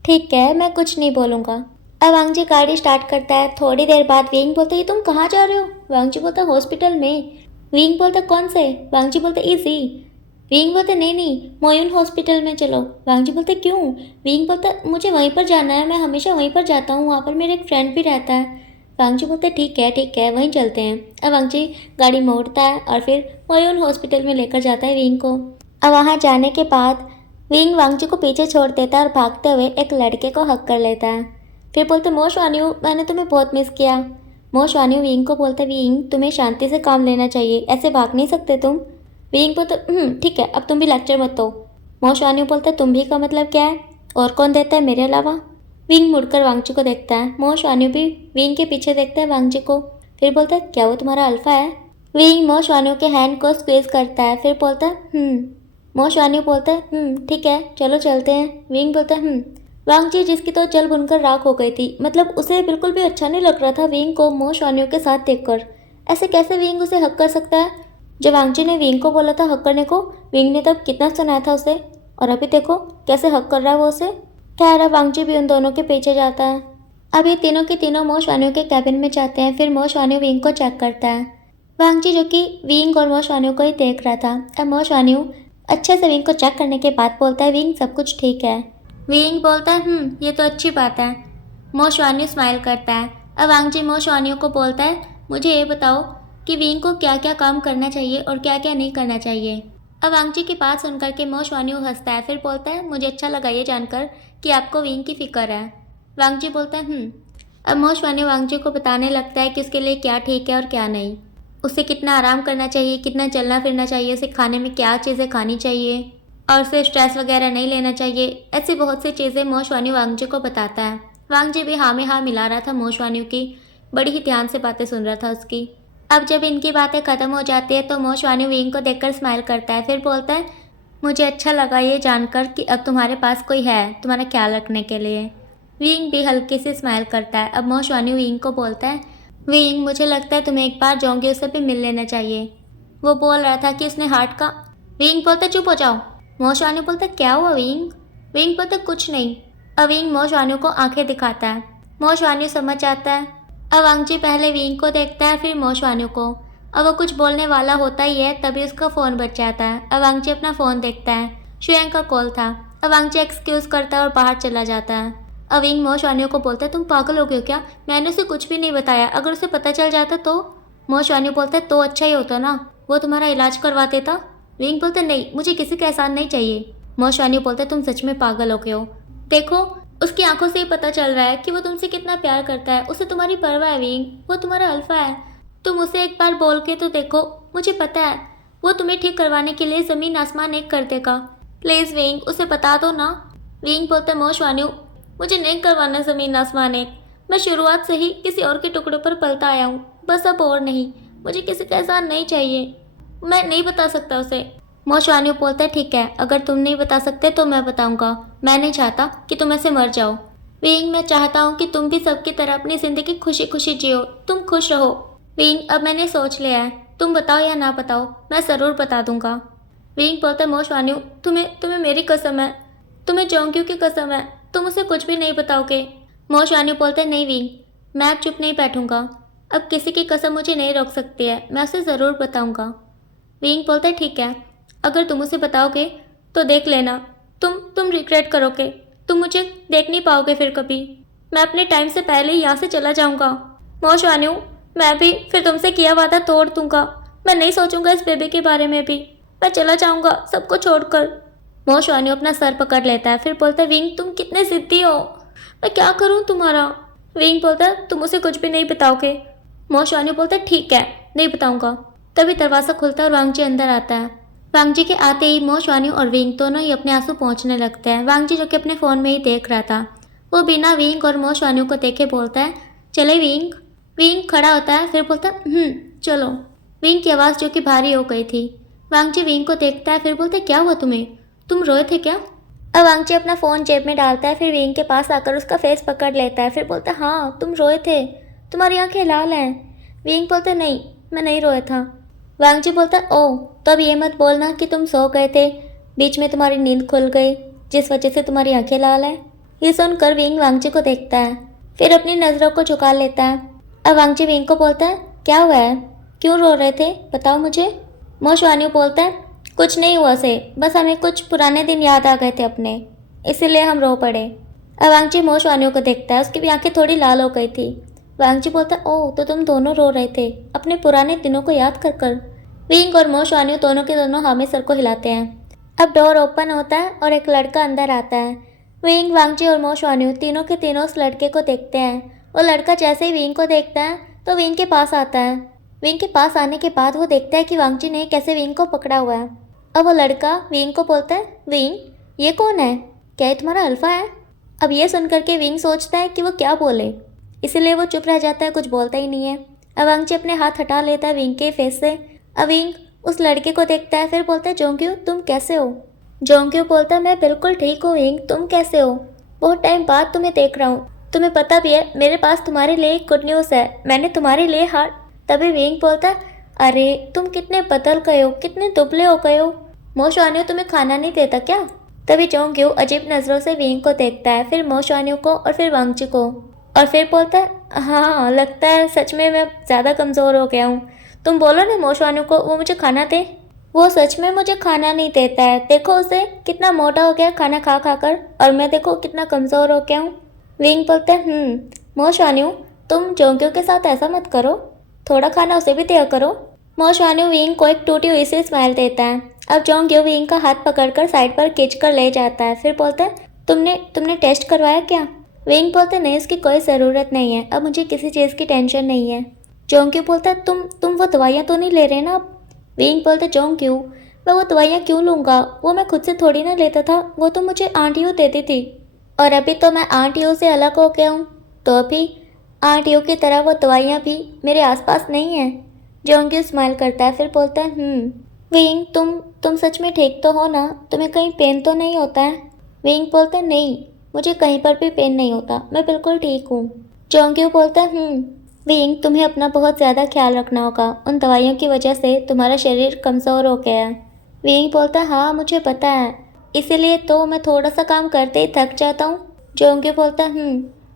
ठीक है मैं कुछ नहीं बोलूँगा। अब वांगजी गाड़ी स्टार्ट करता है। थोड़ी देर बाद विंग बोलता ये तुम कहाँ जा रहे हो? वांगजी बोलता हॉस्पिटल में। विंग बोलता कौन से? वांगजी बोलता इजी। विंग बोलता नहीं नहीं मोयुन हॉस्पिटल में चलो। वांगजी बोलते क्यों? विंग बोलता मुझे वहीं पर जाना है, मैं हमेशा वहीं पर जाता हूँ, वहाँ पर मेरा एक फ्रेंड भी रहता है। वांगजी बोलते ठीक है वहीं चलते हैं। अब वांगजी गाड़ी मोड़ता है और फिर मोयुन हॉस्पिटल में लेकर जाता है विंग को। अब वहाँ जाने के बाद विंग वांगजी को पीछे छोड़ देता है और भागते हुए एक लड़के को हक कर लेता है। फिर बोलते मो स्वान्यू मैंने तुम्हें बहुत मिस किया। मो स्वान्यू विंग को बोलते विंग तुम्हें शांति से काम लेना चाहिए, ऐसे भाग नहीं सकते तुम। विंग बोलते ठीक है अब तुम भी लेक्चर मत दो। मो स्वान्यू बोलता तुम भी का मतलब क्या है, और कौन देता है मेरे अलावा? विंग मुड़कर वांगजी को देखता है। मो स्वान्यू भी विंग के पीछे देखता है वांगजी को, फिर बोलता है क्या वो तुम्हारा अल्फा है? विंग मो स्वान्यू के हैंड को स्क्वीज करता है, फिर बोलता है मो स्वान्यू बोलता है ठीक है चलो चलते हैं। विंग बोलता है वांगजी जिसकी तो जल बुनकर राख हो गई थी, मतलब उसे बिल्कुल भी अच्छा नहीं लग रहा था विंग को मो स्वान्यू के साथ देखकर। ऐसे कैसे विंग उसे हक कर सकता है? जब वांगजी ने विंग को बोला था हक करने को, विंग ने तब कितना सुनाया था उसे, और अभी देखो कैसे हक कर रहा है वो उसे। खैर अब वांगजी भी उन दोनों के पीछे जाता है। अब ये तीनों के तीनों मो स्वान्यू के कैबिन में जाते हैं। फिर मो स्वान्यू विंग को चेक करता है। वांगजी जो कि विंग और मो स्वान्यू को ही देख रहा था। अब मो स्वान्यू अच्छे से विंग को चेक करने के बाद बोलता है विंग सब कुछ ठीक है। विंग बोलता है ये तो अच्छी बात है। मो स्वान्यू स्माइल करता है। अब वांगजी मो स्वान्यू को बोलता है मुझे ये बताओ कि विंग को क्या क्या काम करना चाहिए और क्या क्या नहीं करना चाहिए। अब वांगजी की बात सुनकर के मो स्वान्यू हंसता है, फिर बोलता है मुझे अच्छा लगा ये जानकर कि आपको विंग की फिक्र है। वांगजी बोलता है अब मो स्वान्यू वांगजी को बताने लगता है कि उसके लिए क्या ठीक है और क्या नहीं, उसे कितना आराम करना चाहिए, कितना चलना फिरना चाहिए, उसे खाने में क्या चीज़ें खानी चाहिए और उसे स्ट्रेस वगैरह नहीं लेना चाहिए। ऐसी बहुत सी चीज़ें मो स्वान्यू वांगजी को बताता है। वांगजी भी हाँ में हाँ मिला रहा था मो स्वान्यू की, बड़ी ही ध्यान से बातें सुन रहा था उसकी। अब जब इनकी बातें ख़त्म हो जाती है तो मो स्वान्यू विंग को देखकर स्माइल करता है, फिर बोलता है मुझे अच्छा लगा ये जानकर कि अब तुम्हारे पास कोई है तुम्हारा ख्याल रखने के लिए। विंग भी हल्की से स्माइल करता है। अब मो स्वान्यू विंग को बोलता है विंग मुझे लगता है तुम्हें एक बार जोंग्यो से भी मिल लेना चाहिए। वो बोल रहा था कि उसने हार्ट का। विंग बोलता चुप हो जाओ। मो स्वान्यू बोलता क्या हुआ विंग? विंग बोलता कुछ नहीं। अब विंग मो स्वान्यू को आंखें दिखाता है। मो स्वान्यू समझ जाता है। अब वांगजी पहले विंग को देखता है फिर मो स्वान्यू को। अब वो कुछ बोलने वाला होता ही है तभी उसका फ़ोन बज जाता है। अब वांगजी अपना फ़ोन देखता है, शुएंग का कॉल था। अब वांगजी एक्सक्यूज़ करता है और बाहर चला जाता है। अब विंग मो स्वान्यू को बोलता है तुम पागल हो गए हो क्या, मैंने उसे कुछ भी नहीं बताया, अगर उसे पता चल जाता तो? मो स्वान्यू बोलता है तो अच्छा ही होता ना, वो तुम्हारा इलाज करवा देता। विंग बोलता नहीं मुझे किसी का एहसान नहीं चाहिए। मो स्वान्यू बोलता तुम सच में पागल हो गए हो, देखो उसकी आंखों से ही पता चल रहा है कि वो तुमसे कितना प्यार करता है, उसे तुम्हारी परवाह है विंग, वो तुम्हारा अल्फा है। तुम उसे एक बार बोल के तो देखो, मुझे पता है वो तुम्हें ठीक करवाने के लिए ज़मीन आसमान एक कर देगा। प्लीज़ विंग, उसे बता दो ना। विंग बोलता है मोशवान्यू, मुझे नहीं करवाना ज़मीन आसमान एक, मैं शुरुआत से ही किसी और के टुकड़े पर पलता आया हूँ, बस अब और नहीं, मुझे किसी का एहसान नहीं चाहिए, मैं नहीं बता सकता उसे। मोशवान्यू बोलता है ठीक है, अगर तुम नहीं बता सकते तो मैं बताऊंगा, मैं नहीं चाहता कि तुम ऐसे मर जाओ। विंग, मैं चाहता हूँ कि तुम भी सबकी तरह अपनी ज़िंदगी खुशी खुशी जियो, तुम खुश रहो। विंग, अब मैंने सोच लिया है, तुम बताओ या ना बताओ, मैं ज़रूर बता दूंगा। विंग बोलता है मोशवान्यू, तुम्हें तुम्हें मेरी कसम है, तुम्हें जोंग्यू की कसम है, तुम उसे कुछ भी नहीं बताओगे। मोशवान्यू बोलता है नहीं विंग, मैं अब चुप नहीं बैठूंगा, अब किसी की कसम मुझे नहीं रोक सकती है, मैं उसे ज़रूर बताऊंगा। विंग बोलता है ठीक है, अगर तुम उसे बताओगे तो देख लेना, तुम रिग्रेट करोगे, तुम मुझे देख नहीं पाओगे फिर कभी, मैं अपने टाइम से पहले ही यहाँ से चला जाऊँगा। मोशवान्यू, मैं भी फिर तुमसे किया वादा तोड़ दूंगा, मैं नहीं सोचूंगा इस बेबी के बारे में भी, मैं चला जाऊंगा सबको छोड़कर। मोशवान्यू अपना सर पकड़ लेता है, फिर बोलता है विंग, तुम कितने ज़िद्दी हो, मैं क्या करूँ तुम्हारा। विंग बोलता है तुम उसे कुछ भी नहीं बताओगे। मोशवान्यू बोलता है ठीक है, नहीं बताऊंगा। तभी दरवाज़ा खुलता है और वांगजी अंदर आता है। वांगजी के आते ही मोशवान्यू और विंग दोनों ही अपने आंसू पहुंचने लगते हैं। वांगजी जो कि अपने फ़ोन में ही देख रहा था, वो बिना विंग और मोशवान्यू को देखे बोलता है चले विंग। विंग खड़ा होता है, फिर बोलता है चलो। विंग की आवाज़ जो कि भारी हो गई थी। वांगजी विंग को देखता है, फिर बोलता है क्या हुआ तुम्हें, तुम रोए थे क्या। अब वांगजी अपना फ़ोन जेब में डालता है, फिर विंग के पास आकर उसका फेस पकड़ लेता है, फिर बोलता है हाँ तुम रोए थे, तुम्हारी आंखें लाल हैं। विंग बोलता है नहीं, मैं नहीं रोया था। वांगजी बोलता है ओह, तो अब ये मत बोलना कि तुम सो गए थे, बीच में तुम्हारी नींद खुल गई जिस वजह से तुम्हारी आंखें लाल हैं। ये सुनकर विंग वांगजी को देखता है, फिर अपनी नज़रों को झुका लेता है। अब वांगजी विंग को बोलता है क्या हुआ है, क्यों रो रहे थे, बताओ मुझे। मोशवान्यू बोलता है कुछ नहीं हुआ से, बस हमें कुछ पुराने दिन याद आ गए थे अपने, इसीलिए हम रो पड़े। अब वांगजी मोशवान्यू को देखता है, उसकी भी आंखें थोड़ी लाल हो गई थी। वांगजी बोलता है ओह, तो तुम दोनों रो रहे थे अपने पुराने दिनों को याद कर कर। विंग और मोशवान्यू दोनों के दोनों हाँ में सर को हिलाते हैं। अब डोर ओपन होता है और एक लड़का अंदर आता है। विंग, वांगजी और मोशवान्यू तीनों के तीनों उस लड़के को देखते हैं। वो लड़का जैसे ही विंग को देखता है तो विंग के पास आता है। विंग के पास आने के बाद वो देखता है कि वांगजी ने कैसे विंग को पकड़ा हुआ है। अब वो लड़का विंग को बोलता है विंग, ये कौन है, क्या ये तुम्हारा अल्फा है। अब ये सुनकर के विंग सोचता है कि वो क्या बोले, इसीलिए वो चुप रह जाता है, कुछ बोलता ही नहीं है। अब वांगजी अपने हाथ हटा लेता है विंग के फेस से। अब विंग उस लड़के को देखता है, फिर बोलता है जोंग्यू तुम कैसे हो। जोंग्यू बोलता है मैं बिल्कुल ठीक हूँ विंग, तुम कैसे हो, बहुत टाइम बाद तुम्हें देख रहा हूँ, तुम्हें पता भी है मेरे पास तुम्हारे लिए एक गुड न्यूज़ है, मैंने तुम्हारे लिए हार्ट। तभी विंग बोलता है अरे तुम कितने बदल गए हो, कितने दुबले हो गए हो, मोशवान्यू तुम्हें खाना नहीं देता क्या। तभी जोंग्यू अजीब नज़रों से विंग को देखता है, फिर मोशवान्यू को और फिर वांगजी को, और फिर बोलता है हाँ लगता है सच में मैं ज़्यादा कमज़ोर हो गया हूँ, तुम बोलो ना मोशवान्यू को वो मुझे खाना दे। वो सच में मुझे खाना नहीं देता है, देखो उसे कितना मोटा हो गया खाना खा खा कर, और मैं देखो कितना कमज़ोर हो गया हूँ। विंग बोलता है मोशवान्यू तुम जोंग्यू के साथ ऐसा मत करो, थोड़ा खाना उसे भी दिया करो। मोशवान्यू विंग को एक टूटी हुई सी स्माइल देता है। अब जोंग्यू विंग का हाथ पकड़कर साइड पर खींच कर ले जाता है, फिर बोलता है तुमने तुमने टेस्ट करवाया क्या। विंग बोलता है नहीं, उसकी कोई ज़रूरत नहीं है, अब मुझे किसी चीज़ की टेंशन नहीं है। जोंग्यू बोलता है तुम वो दवाइयाँ तो नहीं ले रहे ना। विंग बोलता है जोंग्यू मैं वो दवाइयाँ क्यों लूँगा, वो मैं खुद से थोड़ी ना लेता था, वो तो मुझे आंटियों देती थी, और अभी तो मैं आंटियों से अलग हो गया हूँ, तो अभी आंटियों की तरह वो दवाइयाँ भी मेरे आसपास नहीं हैं। जोंग्यू स्माइल करता है, फिर बोलता है विंग तुम सच में ठीक तो हो ना, तुम्हें कहीं पेन तो नहीं होता है। विंग बोलता है नहीं, मुझे कहीं पर भी पेन नहीं होता, मैं बिल्कुल ठीक हूँ। जोंग्यू बोलता है विंग तुम्हें अपना बहुत ज़्यादा ख्याल रखना होगा, उन दवाइयों की वजह से तुम्हारा शरीर कमज़ोर हो गया है। विंग बोलता है हाँ मुझे पता है, इसीलिए तो मैं थोड़ा सा काम करते ही थक जाता हूँ। जोंग्यू बोलता है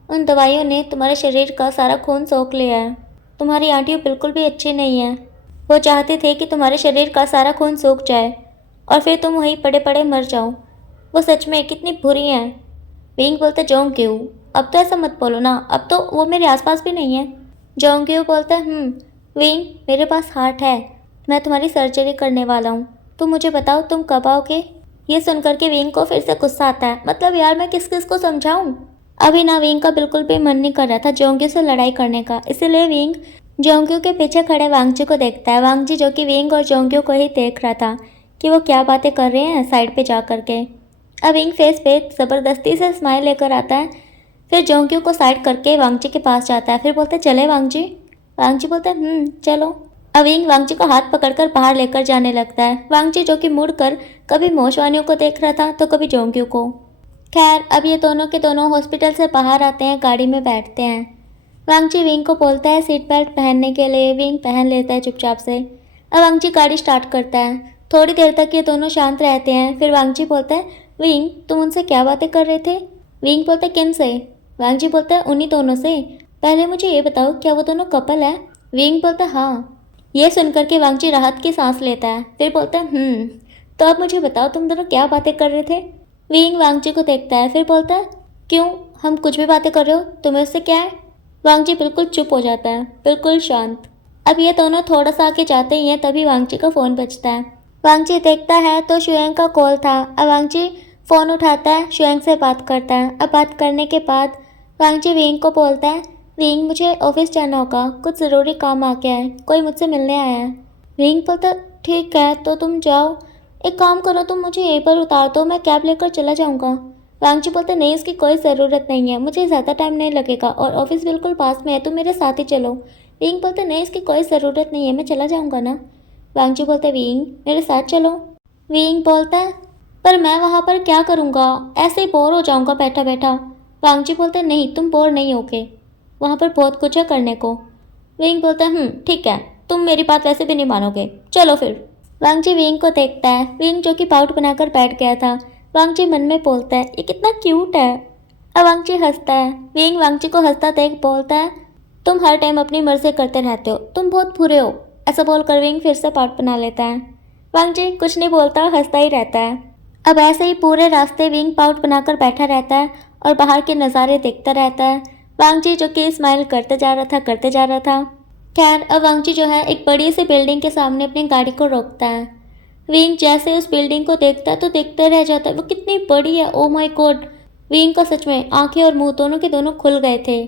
उन दवाइयों ने तुम्हारे शरीर का सारा खून सोख लिया है, तुम्हारी आंटियों बिल्कुल भी अच्छी नहीं है, वो चाहते थे कि तुम्हारे शरीर का सारा खून सूख जाए और फिर तुम वहीं पड़े पड़े मर जाओ, वो सच में कितनी बुरी हैं। विंग बोलता है जोंग्यू अब तो ऐसा मत बोलो ना, अब तो वो मेरे आसपास भी नहीं है। जोंग्यू बोलता है विंग मेरे पास हार्ट है, मैं तुम्हारी सर्जरी करने वाला हूँ, तुम मुझे बताओ तुम कब आओगे। ये सुनकर के विंग को फिर से गुस्सा आता है, मतलब यार मैं किस किस को समझाऊँ, अभी ना विंग का बिल्कुल भी मन नहीं कर रहा था जोंग्यू से लड़ाई करने का, इसीलिए विंग जोंग्यू के पीछे खड़े वांगजी को देखता है। वांगजी जो कि विंग और जोंग्यू को ही देख रहा था कि वो क्या बातें कर रहे हैं साइड पे जा कर के। अब विंग फेस पे ज़बरदस्ती से स्माइल लेकर आता है, फिर जोंग्यू को साइड करके वांगजी के पास जाता है, फिर बोलते हैं चले वांगजी। वांगजी बोलते हैं चलो। अब विंग वांगजी को हाथ पकड़कर बाहर लेकर जाने लगता है। वांगजी जो कि मुड़कर कभी मोशवानियों को देख रहा था तो कभी जोंग्यू को। खैर अब ये दोनों के दोनों हॉस्पिटल से बाहर आते हैं, गाड़ी में बैठते हैं। वांगजी विंग को बोलता है सीट बेल्ट पहनने के लिए, विंग पहन लेता है चुपचाप से। अब वांगजी गाड़ी स्टार्ट करता है। थोड़ी देर तक ये दोनों शांत रहते हैं, फिर वांगजी बोलता है विंग तुम उनसे क्या बातें कर रहे थे? विंग बोलता है किन से? वांगजी बोलता है उन्हीं दोनों से। पहले मुझे ये बताओ क्या वो दोनों कपल है? विंग बोलता है हाँ। ये सुनकर के वांगजी राहत की सांस लेता है, फिर बोलता है तो अब मुझे बताओ तुम दोनों क्या बातें कर रहे थे? विंग वांगजी को देखता है, फिर बोलता है क्यों, हम कुछ भी बातें कर रहे हो, तुम्हें उससे क्या है? वांगजी बिल्कुल चुप हो जाता है, बिल्कुल शांत। अब ये दोनों थोड़ा सा आगे जाते ही हैं, तभी वांगजी का फ़ोन बजता है। वांगजी देखता है तो शुएंग का कॉल था। अब वांगजी फ़ोन उठाता है, शुएंग से बात करता है। अब बात करने के बाद वांगजी विंग को बोलता है विंग मुझे ऑफिस जाना होगा, कुछ ज़रूरी काम आ गया है, कोई मुझसे मिलने आया है। विंग बोलता ठीक है तो तुम जाओ, एक काम करो तुम मुझे यहीं पर उतार दो, मैं कैब लेकर चला जाऊँगा। वांगजी बोलते नहीं इसकी कोई ज़रूरत नहीं है, मुझे ज़्यादा टाइम नहीं लगेगा और ऑफिस बिल्कुल पास में है, तुम मेरे साथ ही चलो। विंग बोलते नहीं इसकी कोई ज़रूरत नहीं है, मैं चला जाऊँगा ना। वांगजी बोलते विंग मेरे साथ चलो। विंग बोलता है पर मैं वहाँ पर क्या करूँगा, ऐसे ही बोर हो जाऊँगा बैठा बैठा। वांगजी बोलते नहीं तुम बोर नहीं होगे, वहाँ पर बहुत कुछ है करने को। विंग बोलता है ठीक है, तुम मेरी बात वैसे भी नहीं मानोगे, चलो फिर। वांगजी विंग को देखता है, विंग जो कि पाउट बनाकर बैठ गया था। वांगजी मन में बोलता है ये कितना क्यूट है। अब वांगजी हंसता है। विंग वांगजी को हंसता देख बोलता है तुम हर टाइम अपनी मर्जी करते रहते हो, तुम बहुत बुरे हो। ऐसा बोलकर विंग फिर से पाउट बना लेता है। वांगजी कुछ नहीं बोलता, हंसता ही रहता है। अब ऐसे ही पूरे रास्ते विंग पाउट बनाकर बैठा रहता है और बाहर के नज़ारे देखता रहता है। वांगजी जो कि स्माइल करते जा रहा था। खैर अब वांगजी जो है एक बड़ी सी बिल्डिंग के सामने अपनी गाड़ी को रोकता है। विंग जैसे उस बिल्डिंग को देखता है तो देखता रह जाता है, वो कितनी बड़ी है, ओ माय गॉड। विंग का सच में आंखें और मुंह दोनों के दोनों खुल गए थे।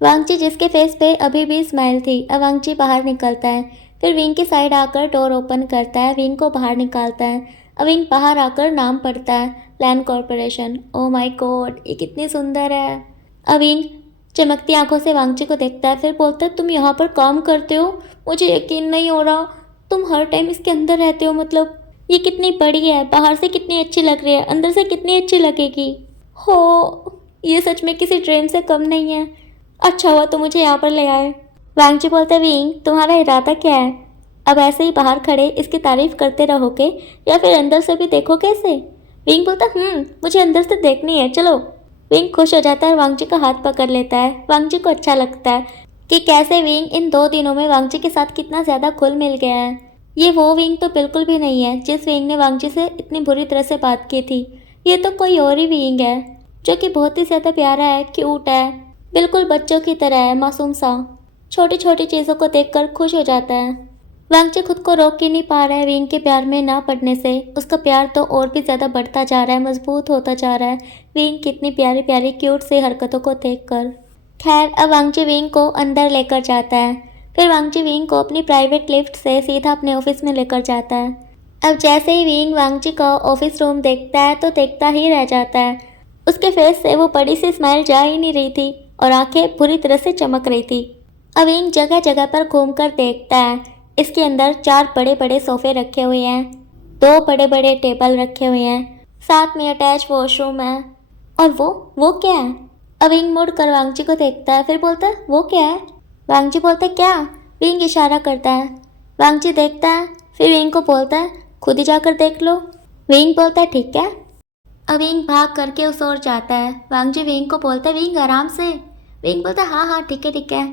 वांगजी जिसके फेस पे अभी भी स्माइल थी। अब वांगजी बाहर निकलता है, फिर विंग की साइड आकर डोर ओपन करता है, विंग को बाहर निकालता है। अब विंग बाहर आकर नाम पढ़ता है land corporation. Oh my God ये कितनी सुंदर है। अब विंग चमकती आंखों से वांगजी को देखता है, फिर बोलता है तुम यहाँ पर काम करते हो, मुझे यकीन नहीं हो रहा, तुम हर टाइम इसके अंदर रहते हो, मतलब ये कितनी बड़ी है, बाहर से कितनी अच्छी लग रही है, अंदर से कितनी अच्छी लगेगी। हो ये सच में किसी ड्रीम से कम नहीं है, अच्छा हुआ तो मुझे यहाँ पर ले आए। वांगजी बोलते हैं विंग तुम्हारा इरादा क्या है? अब ऐसे ही बाहर खड़े इसकी तारीफ करते रहोगे या फिर अंदर से भी देखोगे इसे? विंग बोलता मुझे अंदर से देखनी है, चलो। विंग खुश हो जाता है और वांगजी का हाथ पकड़ लेता है। वांगजी को अच्छा लगता है कि कैसे विंग इन 2 दिनों में वांगजी के साथ कितना ज़्यादा घुल मिल गया है। ये वो विंग तो बिल्कुल भी नहीं है जिस विंग ने वांगजी से इतनी बुरी तरह से बात की थी। ये तो कोई और ही विंग है जो कि बहुत ही ज़्यादा प्यारा है, क्यूट है, बिल्कुल बच्चों की तरह है, मासूम सा, छोटी छोटी चीज़ों को देखकर खुश हो जाता है। वांगजी खुद को रोक ही नहीं पा रहा है विंग के प्यार में ना पड़ने से। उसका प्यार तो और भी ज़्यादा बढ़ता जा रहा है, मजबूत होता जा रहा है विंग की इतनी प्यारी प्यारी क्यूट सी हरकतों को देखकर। खैर अब वांगजी विंग को अंदर लेकर जाता है, फिर वांगजी विंग को अपनी प्राइवेट लिफ्ट से सीधा अपने ऑफिस में लेकर जाता है। अब जैसे ही विंग वांगजी का ऑफिस रूम देखता है तो देखता ही रह जाता है। उसके फेस से वो बड़ी सी स्माइल जा ही नहीं रही थी और आंखें पूरी तरह से चमक रही थी। अब विंग जगह जगह पर घूमकर देखता है। इसके अंदर 4 बड़े बड़े सोफे रखे हुए हैं, 2 बड़े बड़े टेबल रखे हुए हैं, साथ में अटैच वॉशरूम है। और वो क्या है? अब विंग मुड़ कर वांगजी को देखता है, फिर बोलता है वो क्या है? वांगजी बोलता है क्या? विंग इशारा करता है। वांगजी देखता है, फिर विंग को बोलता है खुद ही जाकर देख लो। विंग बोलता है ठीक है। अब विंग भाग करके उस ओर जाता है। वांगजी विंग को बोलता है विंग आराम से। विंग बोलता है हाँ ठीक है।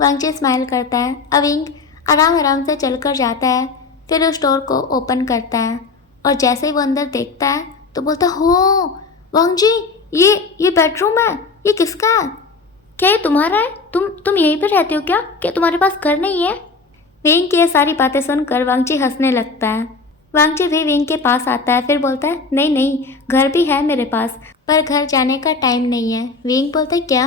वांगजी स्माइल करता है। अब विंग आराम आराम से चलकर जाता है, फिर उस डोर को ओपन करता है और जैसे ही वो अंदर देखता है तो बोलता हो वांगजी ये बेडरूम है, ये किसका है? क्या ये तुम्हारा है? तुम यहीं पर रहते हो क्या तुम्हारे पास घर नहीं है? विंग की ये सारी बातें सुनकर वांगजी हंसने लगता है। वांगजी भी विंग के पास आता है, फिर बोलता है नहीं घर भी है मेरे पास, पर घर जाने का टाइम नहीं है। विंग बोलता है क्या?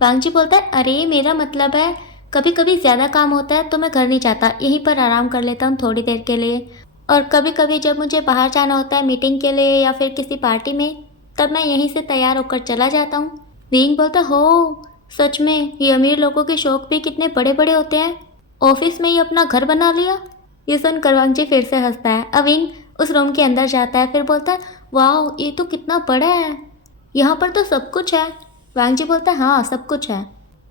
वांगजी बोलता है अरे मेरा मतलब है कभी कभी ज़्यादा काम होता है तो मैं घर नहीं जाता, यहीं पर आराम कर लेता हूँ थोड़ी देर के लिए। और कभी कभी जब मुझे बाहर जाना होता है मीटिंग के लिए या फिर किसी पार्टी में, तब मैं यहीं से तैयार होकर चला जाता हूँ। विंग बोलता हो, सच में ये अमीर लोगों के शौक भी कितने बड़े बड़े होते हैं, ऑफिस में ही अपना घर बना लिया। ये सुनकर वांगजी फिर से हंसता है। अब विंग उस रूम के अंदर जाता है, फिर बोलता है वाह ये तो कितना बड़ा है, यहाँ पर तो सब कुछ है। वांगजी बोलता है हाँ सब कुछ है।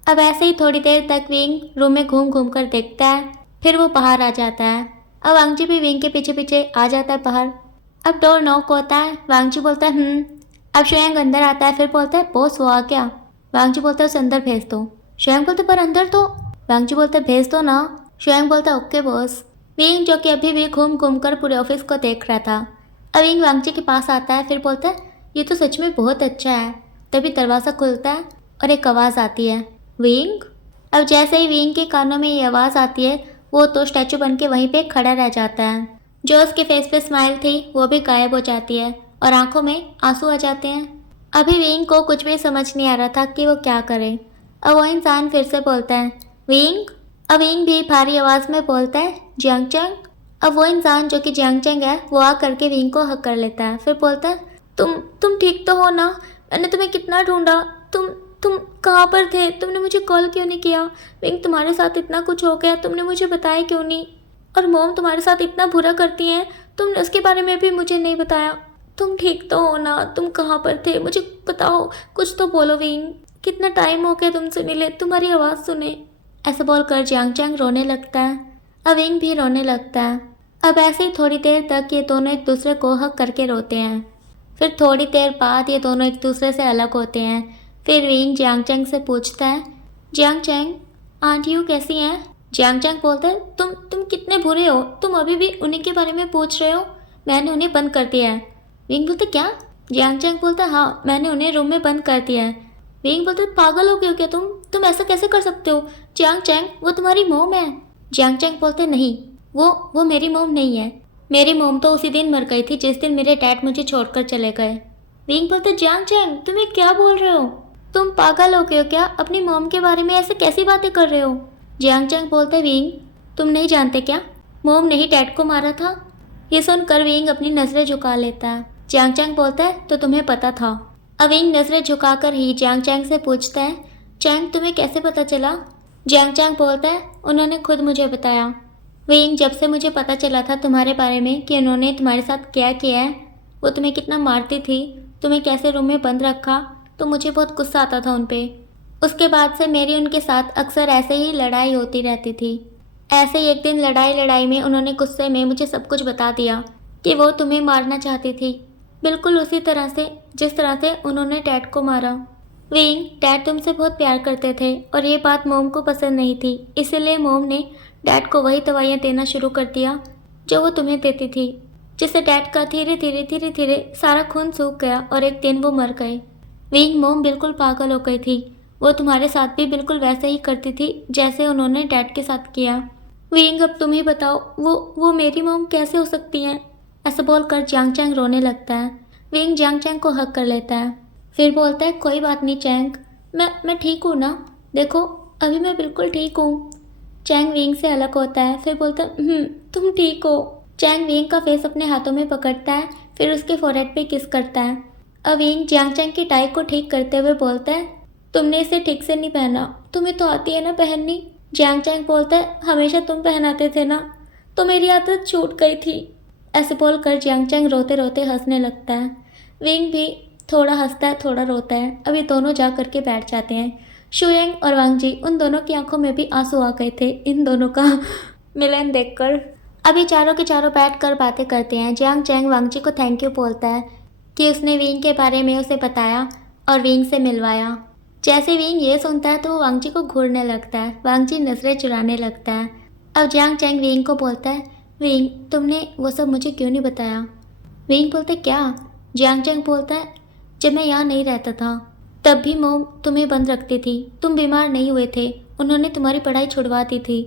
अब ऐसे ही थोड़ी देर तक विंग रूम में घूम घूम कर देखता है, फिर वो बाहर आ जाता है। अब वांगजी भी विंग के पीछे पीछे आ जाता है बाहर। अब डोर नॉक होता है। वांगजी बोलता है। अब शुयांग अंदर आता है, फिर बोलता है बॉस वो आ गया। वांगजी बोलता है उसे अंदर भेज दो। शुयांग बोलता है पर अंदर तो। वांगजी बोलता है भेज दो ना। शुयांग बोलता है ओके बॉस। विंग जो कि अभी भी घूम घूम कर पूरे ऑफिस को देख रहा था, अब विंग वांगजी के पास आता है, फिर बोलता है ये तो सच में बहुत अच्छा है। तभी दरवाज़ा खुलता है और एक आवाज़ आती है विंग। अब जैसे ही विंग के कानों में ये आवाज़ आती है, वो तो स्टैचू बन के वहीं पे खड़ा रह जाता है। जो उसके फेस पे स्माइल थी वो भी गायब हो जाती है और आंखों में आंसू आ जाते हैं। अभी विंग को कुछ भी समझ नहीं आ रहा था कि वो क्या करे। अब वो इंसान फिर से बोलता है विंग। अब विंग भी भारी आवाज़ में बोलता है जियांग चैंग। अब वो इंसान जो कि जियांग चैंग है वो आ करके विंग को हक कर लेता है, फिर बोलता है तुम ठीक तो हो ना? मैंने तुम्हें कितना ढूंढा, तुम कहाँ पर थे? तुमने मुझे कॉल क्यों नहीं किया? विंग तुम्हारे साथ इतना कुछ हो गया, तुमने मुझे बताया क्यों नहीं? और मॉम तुम्हारे साथ इतना बुरा करती हैं, तुमने उसके बारे में भी मुझे नहीं बताया। तुम ठीक तो हो ना? तुम कहाँ पर थे मुझे बताओ, कुछ तो बोलो विंग। कितना टाइम हो गया तुमसे मिले, तुम्हारी आवाज़ सुने। ऐसा बोलकर जियांग चैंग रोने लगता है। अब विंग भी रोने लगता है। अब ऐसे ही थोड़ी देर तक ये दोनों एक दूसरे को हक करके रोते हैं। फिर थोड़ी देर बाद ये दोनों एक दूसरे से अलग होते हैं। फिर विंग जियांग चैंग से पूछता है जियांग चैंग आंटी यू कैसी हैं? जियांग चैंग बोलता है तुम कितने बुरे हो, तुम अभी भी उन्हीं के बारे में पूछ रहे हो? मैंने उन्हें बंद कर दिया है। विंग बोलता क्या? जियांग चैंग बोलता हाँ मैंने उन्हें रूम में बंद कर दिया है। विंग बोलते पागल हो गए हो क्या तुम ऐसा कैसे कर सकते हो? जियांग चैंग वो तुम्हारी मोम है। जियांग चैंग बोलते नहीं, वो मेरी मोम नहीं है। मेरी मोम तो उसी दिन मर गई थी जिस दिन मेरे डैड मुझे छोड़कर चले गए। विंग बोलते जियांग चैंग तुम्हें क्या बोल रहे हो? तुम पागल हो गए हो क्या? अपनी मोम के बारे में ऐसे कैसी बातें कर रहे हो? जियांग चैंग बोलते विंग तुम नहीं जानते क्या, मोम ने ही डैड को मारा था। ये सुनकर विंग अपनी नज़रें झुका लेता है। जियांग चैंग बोलता है तो तुम्हें पता था? अब विंग नज़रें झुकाकर ही जियांग चैंग से पूछता है चैंग तुम्हें कैसे पता चला? जियांग चैंग बोलता है उन्होंने खुद मुझे बताया। विंग जब से मुझे पता चला था तुम्हारे बारे में कि उन्होंने तुम्हारे साथ क्या किया है, वो तुम्हें कितना मारती थी, तुम्हें कैसे रूम में बंद रखा, तो मुझे बहुत गुस्सा आता था उन पर। उसके बाद से मेरी उनके साथ अक्सर ऐसे ही लड़ाई होती रहती थी। ऐसे ही एक दिन लड़ाई में उन्होंने गुस्से में मुझे सब कुछ बता दिया कि वो तुम्हें मारना चाहती थी, बिल्कुल उसी तरह से जिस तरह से उन्होंने डैड को मारा। विंग डैड तुमसे बहुत प्यार करते थे और ये बात मोम को पसंद नहीं थी, इसीलिए मोम ने डैड को वही दवाइयाँ देना शुरू कर दिया जो वो तुम्हें देती थी, जिससे डैड का धीरे धीरे सारा खून सूख गया और एक दिन वो मर गए। विंग मोम बिल्कुल पागल हो गई थी, वो तुम्हारे साथ भी बिल्कुल वैसे ही करती थी जैसे उन्होंने डैड के साथ किया। विंग अब तुम ही बताओ वो मेरी मोम कैसे हो सकती हैं? ऐसा बोलकर जियांग चैंग रोने लगता है। विंग जियांग चैंग को हक कर लेता है, फिर बोलता है कोई बात नहीं चैंग, मैं ठीक हूँ ना, देखो अभी मैं बिल्कुल ठीक हूँ। चैंग विंग से अलग होता है, फिर बोलता है तुम ठीक हो। चैंग विंग का फेस अपने हाथों में पकड़ता है, फिर उसके फोरहेड पे किस करता है। अब विंग जियांग चैंग की टाई को ठीक करते हुए बोलता है तुमने इसे ठीक से नहीं पहना, तुम्हें तो आती है ना पहननी। जियांग चैंग बोलता है हमेशा तुम पहनाते थे ना, तो मेरी आदत छूट गई थी। ऐसे बोलकर जियांग चैंग रोते रोते हंसने लगता है। विंग भी थोड़ा हंसता है थोड़ा रोता है। अब ये दोनों जा करके बैठ जाते हैं। शुयांग और वांगजी उन दोनों की आंखों में भी आंसू आ गए थे इन दोनों का मिलन देखकर। अभी चारों के चारों बैठकर बातें करते हैं। जियांग चैंग वांगजी को थैंक यू बोलता है कि उसने विंग के बारे में उसे बताया और विंग से मिलवाया। जैसे विंग ये सुनता है तो वो वांगजी को घूरने लगता है। वांगजी नजरें चुराने लगता है। अब जियांग चैंग विंग को बोलता है विंग तुमने वो सब मुझे क्यों नहीं बताया? विंग बोलता है क्या? जियांग चैंग बोलता है जब मैं यहाँ नहीं रहता था तब भी मोम तुम्हें बंद रखती थी, तुम बीमार नहीं हुए थे, उन्होंने तुम्हारी पढ़ाई छुड़वा दी थी।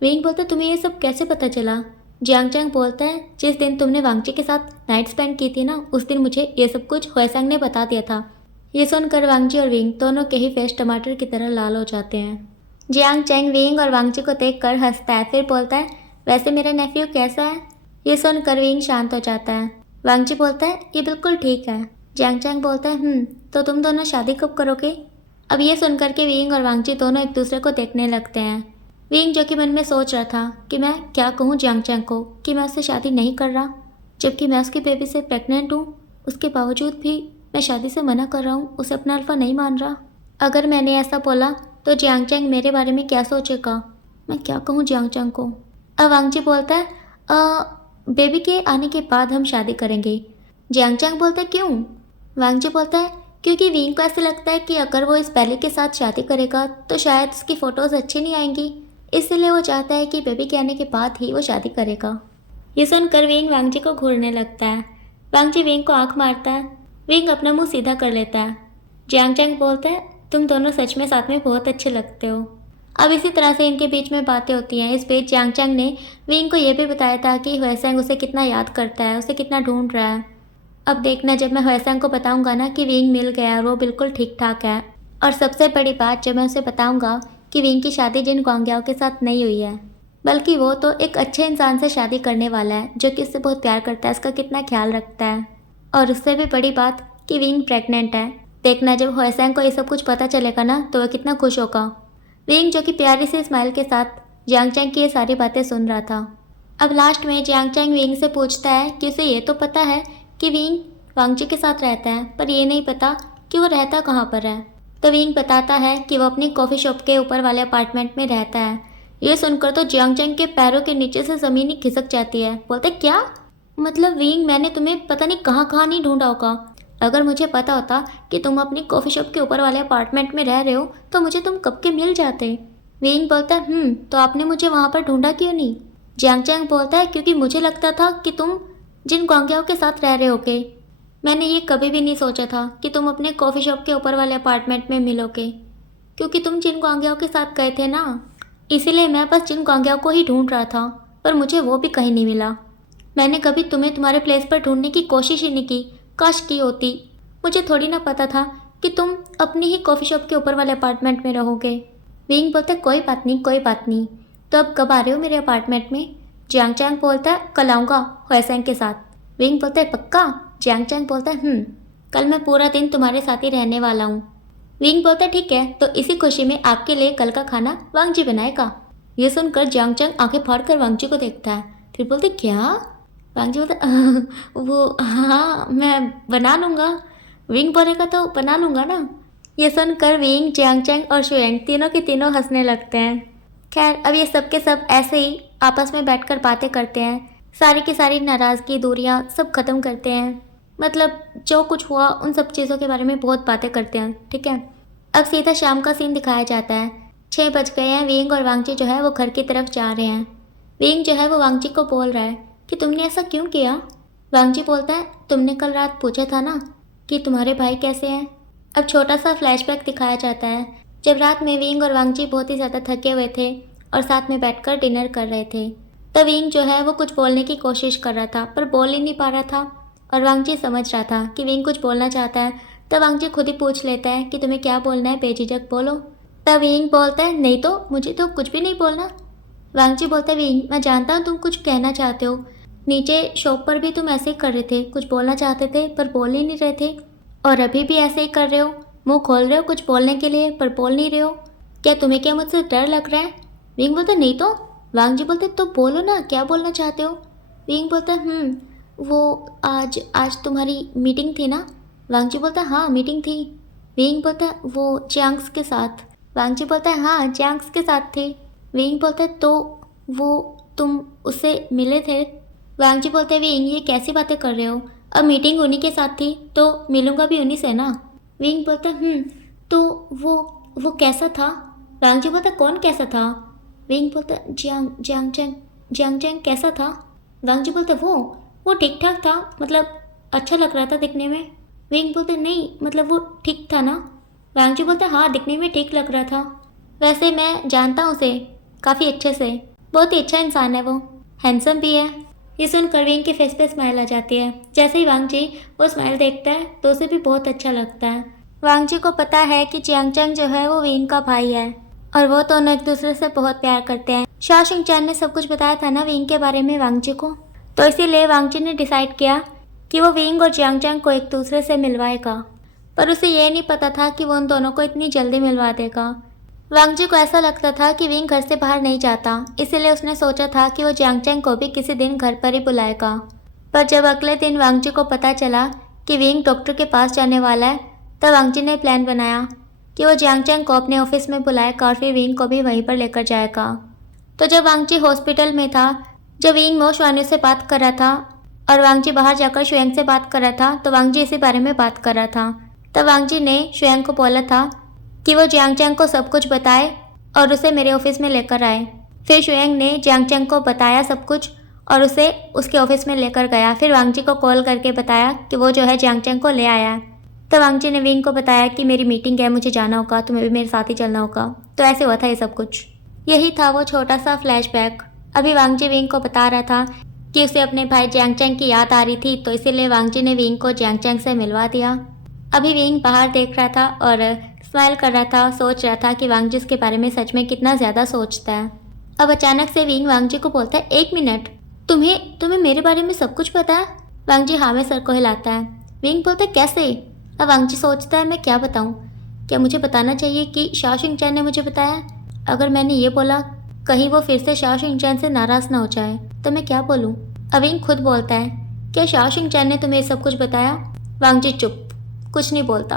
विंग बोलता तुम्हें ये सब कैसे पता चला? जियांग चैंग बोलता है, जिस दिन तुमने वांगची के साथ नाइट स्पेंड की थी ना, उस दिन मुझे ये सब कुछ हुएसैंग ने बता दिया था। ये सुनकर वांगजी और विंग दोनों के ही फेस टमाटर की तरह लाल हो जाते हैं। जियांग चैंग विंग और वांगजी को देखकर हंसता है, फिर बोलता है, वैसे मेरा नेफ्यू कैसा है? ये सुनकर विंग शांत हो जाता है। वांगजी बोलता है, ये बिल्कुल ठीक है। जियांग चैंग बोलता है, तो तुम दोनों शादी कब करोगे? अब ये सुनकर के विंग और वांगजी दोनों एक दूसरे को देखने लगते हैं। विंग जो कि मन में सोच रहा था कि मैं क्या कहूँ जियांग चैंग को कि मैं उससे शादी नहीं कर रहा, जबकि मैं उसकी बेबी से प्रेग्नेंट हूँ। उसके बावजूद भी मैं शादी से मना कर रहा हूँ, उसे अपना अल्फा नहीं मान रहा। अगर मैंने ऐसा बोला तो जियांग चैंग मेरे बारे में क्या सोचेगा? मैं क्या कहूँ जियांग चैंग को? अब वांगजी बोलता है, बेबी के आने के बाद हम शादी करेंगे। जियांग चैंग बोलता है, क्यों? वांगजी बोलता है, क्योंकि विंग को ऐसा लगता है कि अगर वो इस बैली के साथ शादी करेगा तो शायद उसकी फ़ोटोज़ अच्छी नहीं आएंगी, इसलिए वो चाहता है कि बेबी के आने के बाद ही वो शादी करेगा। ये सुनकर विंग वांगजी को घूरने लगता है। वांगजी विंग को आंख मारता है। विंग अपना मुंह सीधा कर लेता है। जियांग चैंग बोलता है, तुम दोनों सच में साथ में बहुत अच्छे लगते हो। अब इसी तरह से इनके बीच में बातें होती हैं। इस बीच जियांग चैंग ने विंग को यह भी बताया था कि हुएसैंग उसे कितना याद करता है, उसे कितना ढूंढ रहा है। अब देखना, जब मैं हुएसैंग को बताऊंगा ना कि विंग मिल गया और वो बिल्कुल ठीक ठाक है, और सबसे बड़ी बात, जब मैं उसे बताऊंगा कि विंग की शादी जिन ग्वांग्याओं के साथ नहीं हुई है, बल्कि वो तो एक अच्छे इंसान से शादी करने वाला है जो कि उससे बहुत प्यार करता है, उसका कितना ख्याल रखता है। और उससे भी बड़ी बात कि विंग प्रेग्नेंट है। देखना, जब हुएसैंग को ये सब कुछ पता चलेगा ना तो वह कितना खुश होगा। विंग जो कि प्यारी से स्माइल के साथ जियांग चैंग की ये सारी बातें सुन रहा था। अब लास्ट में जियांग चैंग विंग से पूछता है कि उसे ये तो पता है कि विंग वांगजी के साथ रहता है, पर ये नहीं पता कि वो रहता कहाँ पर है। तो विंग बताता है कि वो अपनी कॉफ़ी शॉप के ऊपर वाले अपार्टमेंट में रहता है। ये सुनकर तो जियांग चैंग के पैरों के नीचे से ज़मीन ही खिसक जाती है। बोलते, क्या मतलब विंग, मैंने तुम्हें पता नहीं कहाँ कहाँ नहीं ढूंढा होगा। अगर मुझे पता होता कि तुम अपनी कॉफ़ी शॉप के ऊपर वाले अपार्टमेंट में रह रहे हो तो मुझे तुम कब के मिल जाते। विंग बोलता है, तो आपने मुझे वहाँ पर ढूंढा क्यों नहीं? जियांग चैंग बोलता है, क्योंकि मुझे लगता था कि तुम जिन ग्वांग्याओं के साथ रह रहे होगे, मैंने ये कभी भी नहीं सोचा था कि तुम अपने कॉफ़ी शॉप के ऊपर वाले अपार्टमेंट में मिलोगे, क्योंकि तुम जिन ग्वांग्याओं के साथ गए थे ना, इसीलिए मैं बस जिन ग्वांग्याओं को ही ढूंढ रहा था, पर मुझे वो भी कहीं नहीं मिला। मैंने कभी तुम्हें तुम्हारे प्लेस पर ढूंढने की कोशिश ही नहीं की, काश की होती। मुझे थोड़ी ना पता था कि तुम अपनी ही कॉफ़ी शॉप के ऊपर वाले अपार्टमेंट में रहोगे। विंग बोलता है, कोई बात नहीं कोई बात नहीं। तो अब कब आ रहे हो मेरे अपार्टमेंट में? जियांग चैंग बोलता है, कल आऊँगा हुएसैंग के साथ। विंग बोलता है, पक्का? जियांग चैंग बोलता है, कल मैं पूरा दिन तुम्हारे साथ ही रहने वाला हूँ। विंग बोलता है, ठीक है, तो इसी खुशी में आपके लिए कल का खाना वांगजी बनाएगा। ये सुनकर जियांग चैंग आंखें फाड़कर वांगजी को देखता है, फिर बोलते, क्या? वांगजी बोलता है, वो हाँ, मैं बना लूँगा। विंग बोलेगा तो बना लूँगा ना। ये सुनकर विंग, जियांग चैंग और शुएंग तीनों के तीनों हंसने लगते हैं। खैर, अब ये सब के सब ऐसे ही आपस में बैठकर बातें करते हैं, सारी की सारी नाराज़गी दूरियां सब ख़त्म करते हैं। मतलब जो कुछ हुआ उन सब चीज़ों के बारे में बहुत बातें करते हैं। ठीक है, अब सीधा शाम का सीन दिखाया जाता है। 6 बज गए हैं। विंग और वांगजी जो है वो घर की तरफ जा रहे हैं। विंग जो है वो वांगजी को बोल रहा है कि तुमने ऐसा क्यों किया? वांगजी बोलता है, तुमने कल रात पूछा था ना कि तुम्हारे भाई कैसे हैं। अब छोटा सा फ्लैशबैक दिखाया जाता है, जब रात में विंग और वांगजी बहुत ही ज़्यादा थके हुए थे और साथ में बैठकर डिनर कर रहे थे। तब विंग जो है वो कुछ बोलने की कोशिश कर रहा था पर बोल ही नहीं पा रहा था, और वांगजी समझ रहा था कि विंग कुछ बोलना चाहता है। तब वांगजी खुद ही पूछ लेता है कि तुम्हें क्या बोलना है, बेझिझक बोलो। तब विंग बोलता है, नहीं तो मुझे तो कुछ भी नहीं बोलना। वांगजी बोलता है, विंग, मैं जानता हूँ तुम कुछ कहना चाहते हो, नीचे शॉप पर भी तुम ऐसे ही कर रहे थे, कुछ बोलना चाहते थे पर बोल ही नहीं रहे थे, और अभी भी ऐसे ही कर रहे हो, मुंह खोल रहे हो कुछ बोलने के लिए पर बोल नहीं रहे हो। क्या मुझसे डर लग रहा है? विंग बोलता, नहीं तो। वांगजी बोलते, तो बोलो ना, क्या बोलना चाहते हो? विंग बोलता, वो आज आज तुम्हारी मीटिंग थी ना? वांगजी बोलता, हाँ मीटिंग थी। विंग बोलता, वो जियांग्स के साथ? वांगजी बोलता है, हाँ जियांग्स के साथ थी। विंग बोलता है, तो वो तुम उससे मिले थे? वांगजी बोलते, विंग ये कैसी बातें कर रहे हो, अब मीटिंग उन्हीं के साथ थी तो मिलूंगा भी उन्हीं से ना। विंग बोलता, तो वो कैसा था? वांगजी बोलता, कौन कैसा था? विंग बोलता, जियांग चैंग कैसा था? वांगजी बोलता, वो ठीक ठाक था, मतलब अच्छा लग रहा था दिखने में। विंग बोलता, नहीं मतलब वो ठीक था ना? वांगजी बोलता, हाँ दिखने में ठीक लग रहा था, वैसे मैं जानता हूँ उसे काफ़ी अच्छे से, बहुत ही अच्छा इंसान है वो। हैंडसम भी है। ये सुनकर विंग के फेस पे स्माइल आ जाती है। जैसे ही वांग जी वो स्माइल देखता है तो उसे भी बहुत अच्छा लगता है। वांग जी को पता है कि चियांग चैंग जो है वो विंग का भाई है और वो दोनों एक दूसरे से बहुत प्यार करते हैं। शाओशिंग चैन ने सब कुछ बताया था ना विंग के बारे में वांग जी को, तो इसीलिए वांग जी ने डिसाइड किया कि वो विंग और चियांग चैंग को एक दूसरे से मिलवाएगा। पर उसे ये नहीं पता था कि वो उन दोनों को इतनी जल्दी मिलवा देगा। वांग जी को ऐसा लगता था कि विंग घर से बाहर नहीं जाता, इसीलिए उसने सोचा था कि वो जियांग चैंग को भी किसी दिन घर पर ही बुलाएगा। पर जब अगले दिन वांग जी को पता चला कि विंग डॉक्टर के पास जाने वाला है, तब वांग जी ने प्लान बनाया कि वो जियांग चैंग को अपने ऑफिस में बुलाएगा और फिर विंग को भी वहीं पर लेकर जाएगा। तो जब वांग जी हॉस्पिटल में था, जब विंग मो शुआन्यू से बात कर रहा था और वांग जी बाहर जाकर शुएंग से बात कर रहा था, तो वांग जी इसी बारे में बात कर रहा था। तब वांग जी ने शुएंग को बोला था कि वो जियांग चैंग को सब कुछ बताए और उसे मेरे ऑफिस में लेकर आए। फिर शुएंग ने जियांग चैंग को बताया सब कुछ और उसे उसके ऑफिस में लेकर गया। फिर वांग जी को कॉल करके बताया कि वो जो है जियांग चैंग को ले आया। तो वांग जी ने विंग को बताया कि मेरी मीटिंग है, मुझे जाना होगा, तुम्हें भी मेरे साथ ही चलना होगा। तो ऐसे हुआ था ये सब कुछ। यही था वो छोटा सा फ्लैशबैक। अभी वांग जी विंग को बता रहा था कि उसे अपने भाई जियांग चैंग की याद आ रही थी, तो इसीलिए वांग जी ने विंग को जियांग चैंग से मिलवा दिया। अभी विंग बाहर देख रहा था और स्माइल कर रहा था, सोच रहा था कि वांग जी इसके बारे में सच में कितना ज़्यादा सोचता है। अब अचानक से विंग वांग जी को बोलता है, 1 मिनट, तुम्हें तुम्हें मेरे बारे में सब कुछ पता है? वांग जी हाँ में सर को हिलाता है। विंग बोलता है, कैसे? अब वांग जी सोचता है, मैं क्या बताऊँ? क्या मुझे बताना चाहिए कि शाओशिंग चैन ने मुझे बताया? अगर मैंने ये बोला कहीं वो फिर से शाओशिंग चैन से नाराज़ ना हो जाए तो मैं क्या बोलूँ? अब विंग खुद बोलता है, क्या शाओशिंग चैन ने तुम्हें सब कुछ बताया? वांग जी चुप, कुछ नहीं बोलता।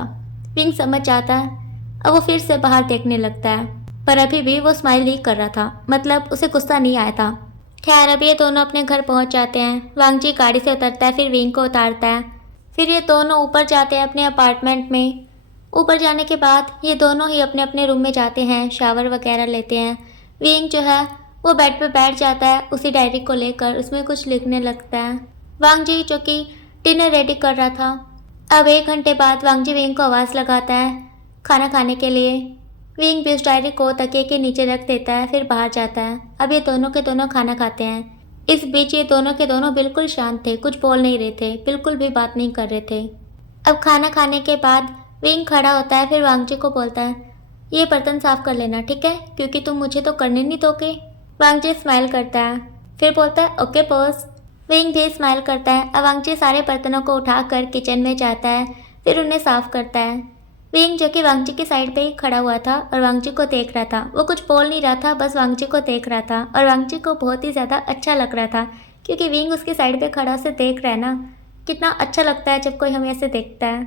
विंग समझ जाता है। अब वो फिर से बाहर देखने लगता है, पर अभी भी वो स्माइल ही कर रहा था, मतलब उसे गुस्सा नहीं आया था। खैर अब ये दोनों अपने घर पहुंच जाते हैं। वांग जी गाड़ी से उतरता है, फिर विंग को उतारता है। फिर ये दोनों ऊपर जाते हैं अपने अपार्टमेंट में। ऊपर जाने के बाद ये दोनों ही अपने अपने रूम में जाते हैं, शावर वगैरह लेते हैं। विंग जो है वो बेड पर बैठ जाता है उसी डायरी को लेकर, उसमें कुछ लिखने लगता है। वांग जी जो कि डिनर रेडी कर रहा था। अब 1 घंटे बाद वांग जी विंग को आवाज़ लगाता है खाना खाने के लिए। विंग भी उस डायरी को तकिए के नीचे रख देता है, फिर बाहर जाता है। अब ये दोनों के दोनों खाना खाते हैं। इस बीच ये दोनों के दोनों बिल्कुल शांत थे, कुछ बोल नहीं रहे थे, बिल्कुल भी बात नहीं कर रहे थे। अब खाना खाने के बाद विंग खड़ा होता है, फिर वांग जी को बोलता है, ये बर्तन साफ कर लेना, ठीक है? क्योंकि तुम मुझे तो करने नहीं दोगे। वांग जी स्माइल करता है, फिर बोलता है, ओके बॉस। विंग भी स्माइल करता है। अब वांग जी सारे बर्तनों को उठाकर किचन में जाता है, फिर उन्हें साफ करता है। विंग जो कि वांग जी के साइड पे ही खड़ा हुआ था और वांग जी को देख रहा था, वो कुछ बोल नहीं रहा था, बस वांग जी को देख रहा था। और वांग जी को बहुत ही ज़्यादा अच्छा लग रहा था, क्योंकि विंग उसके साइड पे खड़ा उसे देख रहा है ना। कितना अच्छा लगता है जब कोई हमें ऐसे देखता है।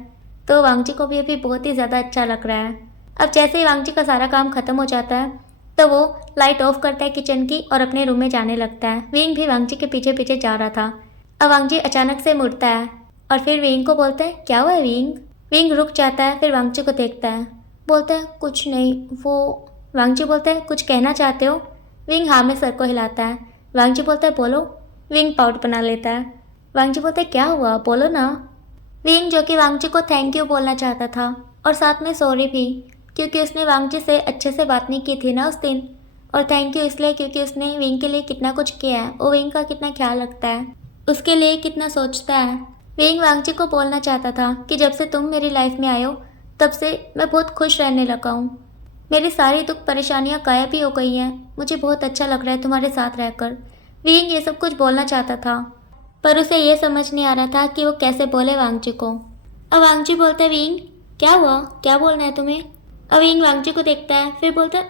तो वांग जी को भी अभी बहुत ही ज़्यादा अच्छा लग रहा है। अब जैसे ही वांग जी का सारा काम ख़त्म हो जाता है तो वो लाइट ऑफ करता है किचन की और अपने रूम में जाने लगता है। विंग भी वांग जी के पीछे पीछे जा रहा था। अब वांग जी अचानक से मुड़ता है और फिर विंग को बोलता है, क्या हुआ है विंग? विंग रुक जाता है, फिर वांग जी को देखता है, बोलता है, कुछ नहीं। वो वांग जी बोलता है, कुछ कहना चाहते हो? विंग हाँ में सर को हिलाता है। वांग जी बोलता है, बोलो। विंग पाउट बना लेता है। वांग जी बोलता है, क्या हुआ, बोलो ना। विंग जो कि वांग जी को थैंक यू बोलना चाहता था और साथ में सॉरी भी, क्योंकि उसने वांग जी से अच्छे से बात नहीं की थी ना उस दिन। और थैंक यू इसलिए क्योंकि उसने विंग के लिए कितना कुछ किया है, वो विंग का कितना ख्याल रखता है, उसके लिए कितना सोचता है। विंग वांग जी को बोलना चाहता था कि जब से तुम मेरी लाइफ में आए हो तब से मैं बहुत खुश रहने लगा हूँ। मेरी सारी दुख परेशानियाँ गायब ही हो गई हैं। मुझे बहुत अच्छा लग रहा है तुम्हारे साथ रहकर। विंग ये सब कुछ बोलना चाहता था, पर उसे ये समझ नहीं आ रहा था कि वो कैसे बोले वांग जी को। अब वांग जी बोलते, विंग क्या हुआ, क्या बोलना है तुम्हें? अब विंग वांग जी को देखता है, फिर बोलता है,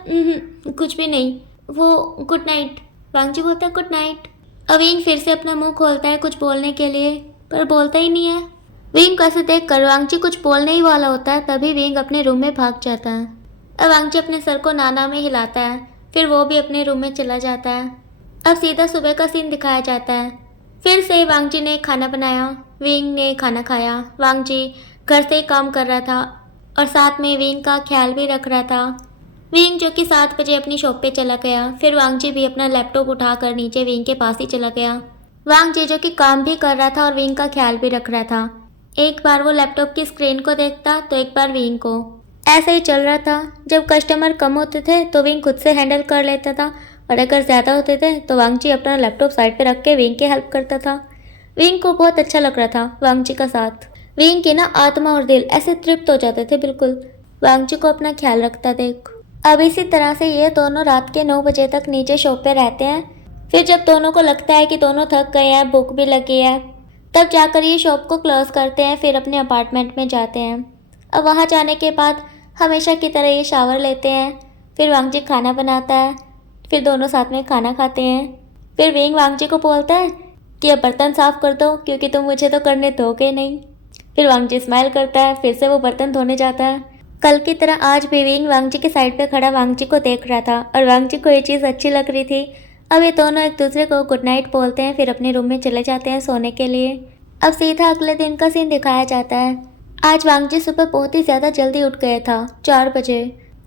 कुछ भी नहीं, वो गुड नाइट। वांग जी बोलता है, गुड नाइट। अब विंग फिर से अपना मुंह खोलता है कुछ बोलने के लिए, पर बोलता ही नहीं है। विंग को ऐसे देख कर वांग जी कुछ बोलने ही वाला होता है, तभी विंग अपने रूम में भाग जाता है। अब वांग जी अपने सर को नाना में हिलाता है, फिर वो भी अपने रूम में चला जाता है। अब सीधा सुबह का सीन दिखाया जाता है। फिर से वांग जी ने खाना बनाया, विंग ने खाना खाया। वांग जी घर से ही काम कर रहा था और साथ में विंग का ख्याल भी रख रहा था। विंग जो कि 7 बजे अपनी शॉप पे चला गया, फिर वांग जी भी अपना लैपटॉप उठाकर नीचे विंग के पास ही चला गया। वांग जी जो कि काम भी कर रहा था और विंग का ख्याल भी रख रहा था। एक बार वो लैपटॉप की स्क्रीन को देखता तो एक बार विंग को। ऐसे ही चल रहा था। जब कस्टमर कम होते थे तो विंग खुद से हैंडल कर लेता था और अगर ज़्यादा होते थे तो वांगजी अपना लैपटॉप साइड पे रख के विंग की हेल्प करता था। विंग को बहुत अच्छा लग रहा था वांगजी का साथ। विंग की ना आत्मा और दिल ऐसे तृप्त हो जाते थे बिल्कुल वांगजी को अपना ख्याल रखता देख। अब इसी तरह से ये दोनों रात के 9 बजे तक नीचे शॉप पे रहते हैं। फिर जब दोनों को लगता है कि दोनों थक गए हैं, भूख भी लगी है, तब जाकर ये शॉप को क्लोज करते हैं, फिर अपने अपार्टमेंट में जाते हैं। अब वहाँ जाने के बाद हमेशा की तरह ये शावर लेते हैं। फिर वांगजी खाना बनाता है, फिर दोनों साथ में खाना खाते हैं। फिर विंग वांगजी को बोलता है कि अब बर्तन साफ कर दो क्योंकि तुम मुझे तो करने दोगे नहीं। फिर वांगजी स्माइल करता है, फिर से वो बर्तन धोने जाता है। कल की तरह आज भी विंग वांगजी के साइड पे खड़ा वांगजी को देख रहा था और वांगजी को ये चीज़ अच्छी लग रही थी। अब ये दोनों एक दूसरे को गुड नाइट बोलते हैं, फिर अपने रूम में चले जाते हैं सोने के लिए। अब सीधा अगले दिन का सीन दिखाया जाता है। आज वांगजी सुबह बहुत ही ज़्यादा जल्दी उठ गया था, 4 बजे।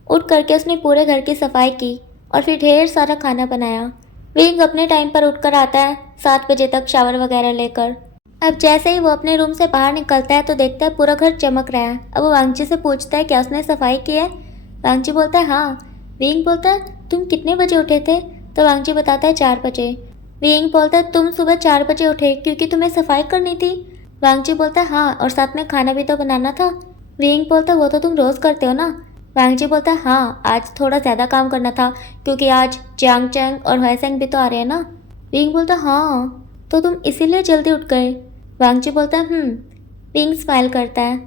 उठ करके उसने पूरे घर की सफाई की और फिर ढेर सारा खाना बनाया। विंग अपने टाइम पर उठकर आता है 7 बजे तक शावर वगैरह लेकर। अब जैसे ही वो अपने रूम से बाहर निकलता है तो देखता है पूरा घर चमक रहा है। अब वो वांगजी से पूछता है क्या उसने सफाई की है। वांगजी बोलता है हाँ। विंग बोलता है तुम कितने बजे उठे थे। तो वांगजी बताता है 4 बजे। विंग बोलता है तुम सुबह 4 बजे उठे क्योंकि तुम्हें सफाई करनी थी। वांगजी बोलता है हाँ, और साथ में खाना भी तो बनाना था। विंग बोलता है वो तो तुम रोज़ करते हो ना। वांगजी बोलता है हाँ, आज थोड़ा ज़्यादा काम करना था क्योंकि आज जियांग चैंग और हुएसेंग भी तो आ रहे हैं ना। विंग बोलता है हाँ, तो तुम इसीलिए जल्दी उठ गए। वांगजी बोलता है विंग स्माइल करता है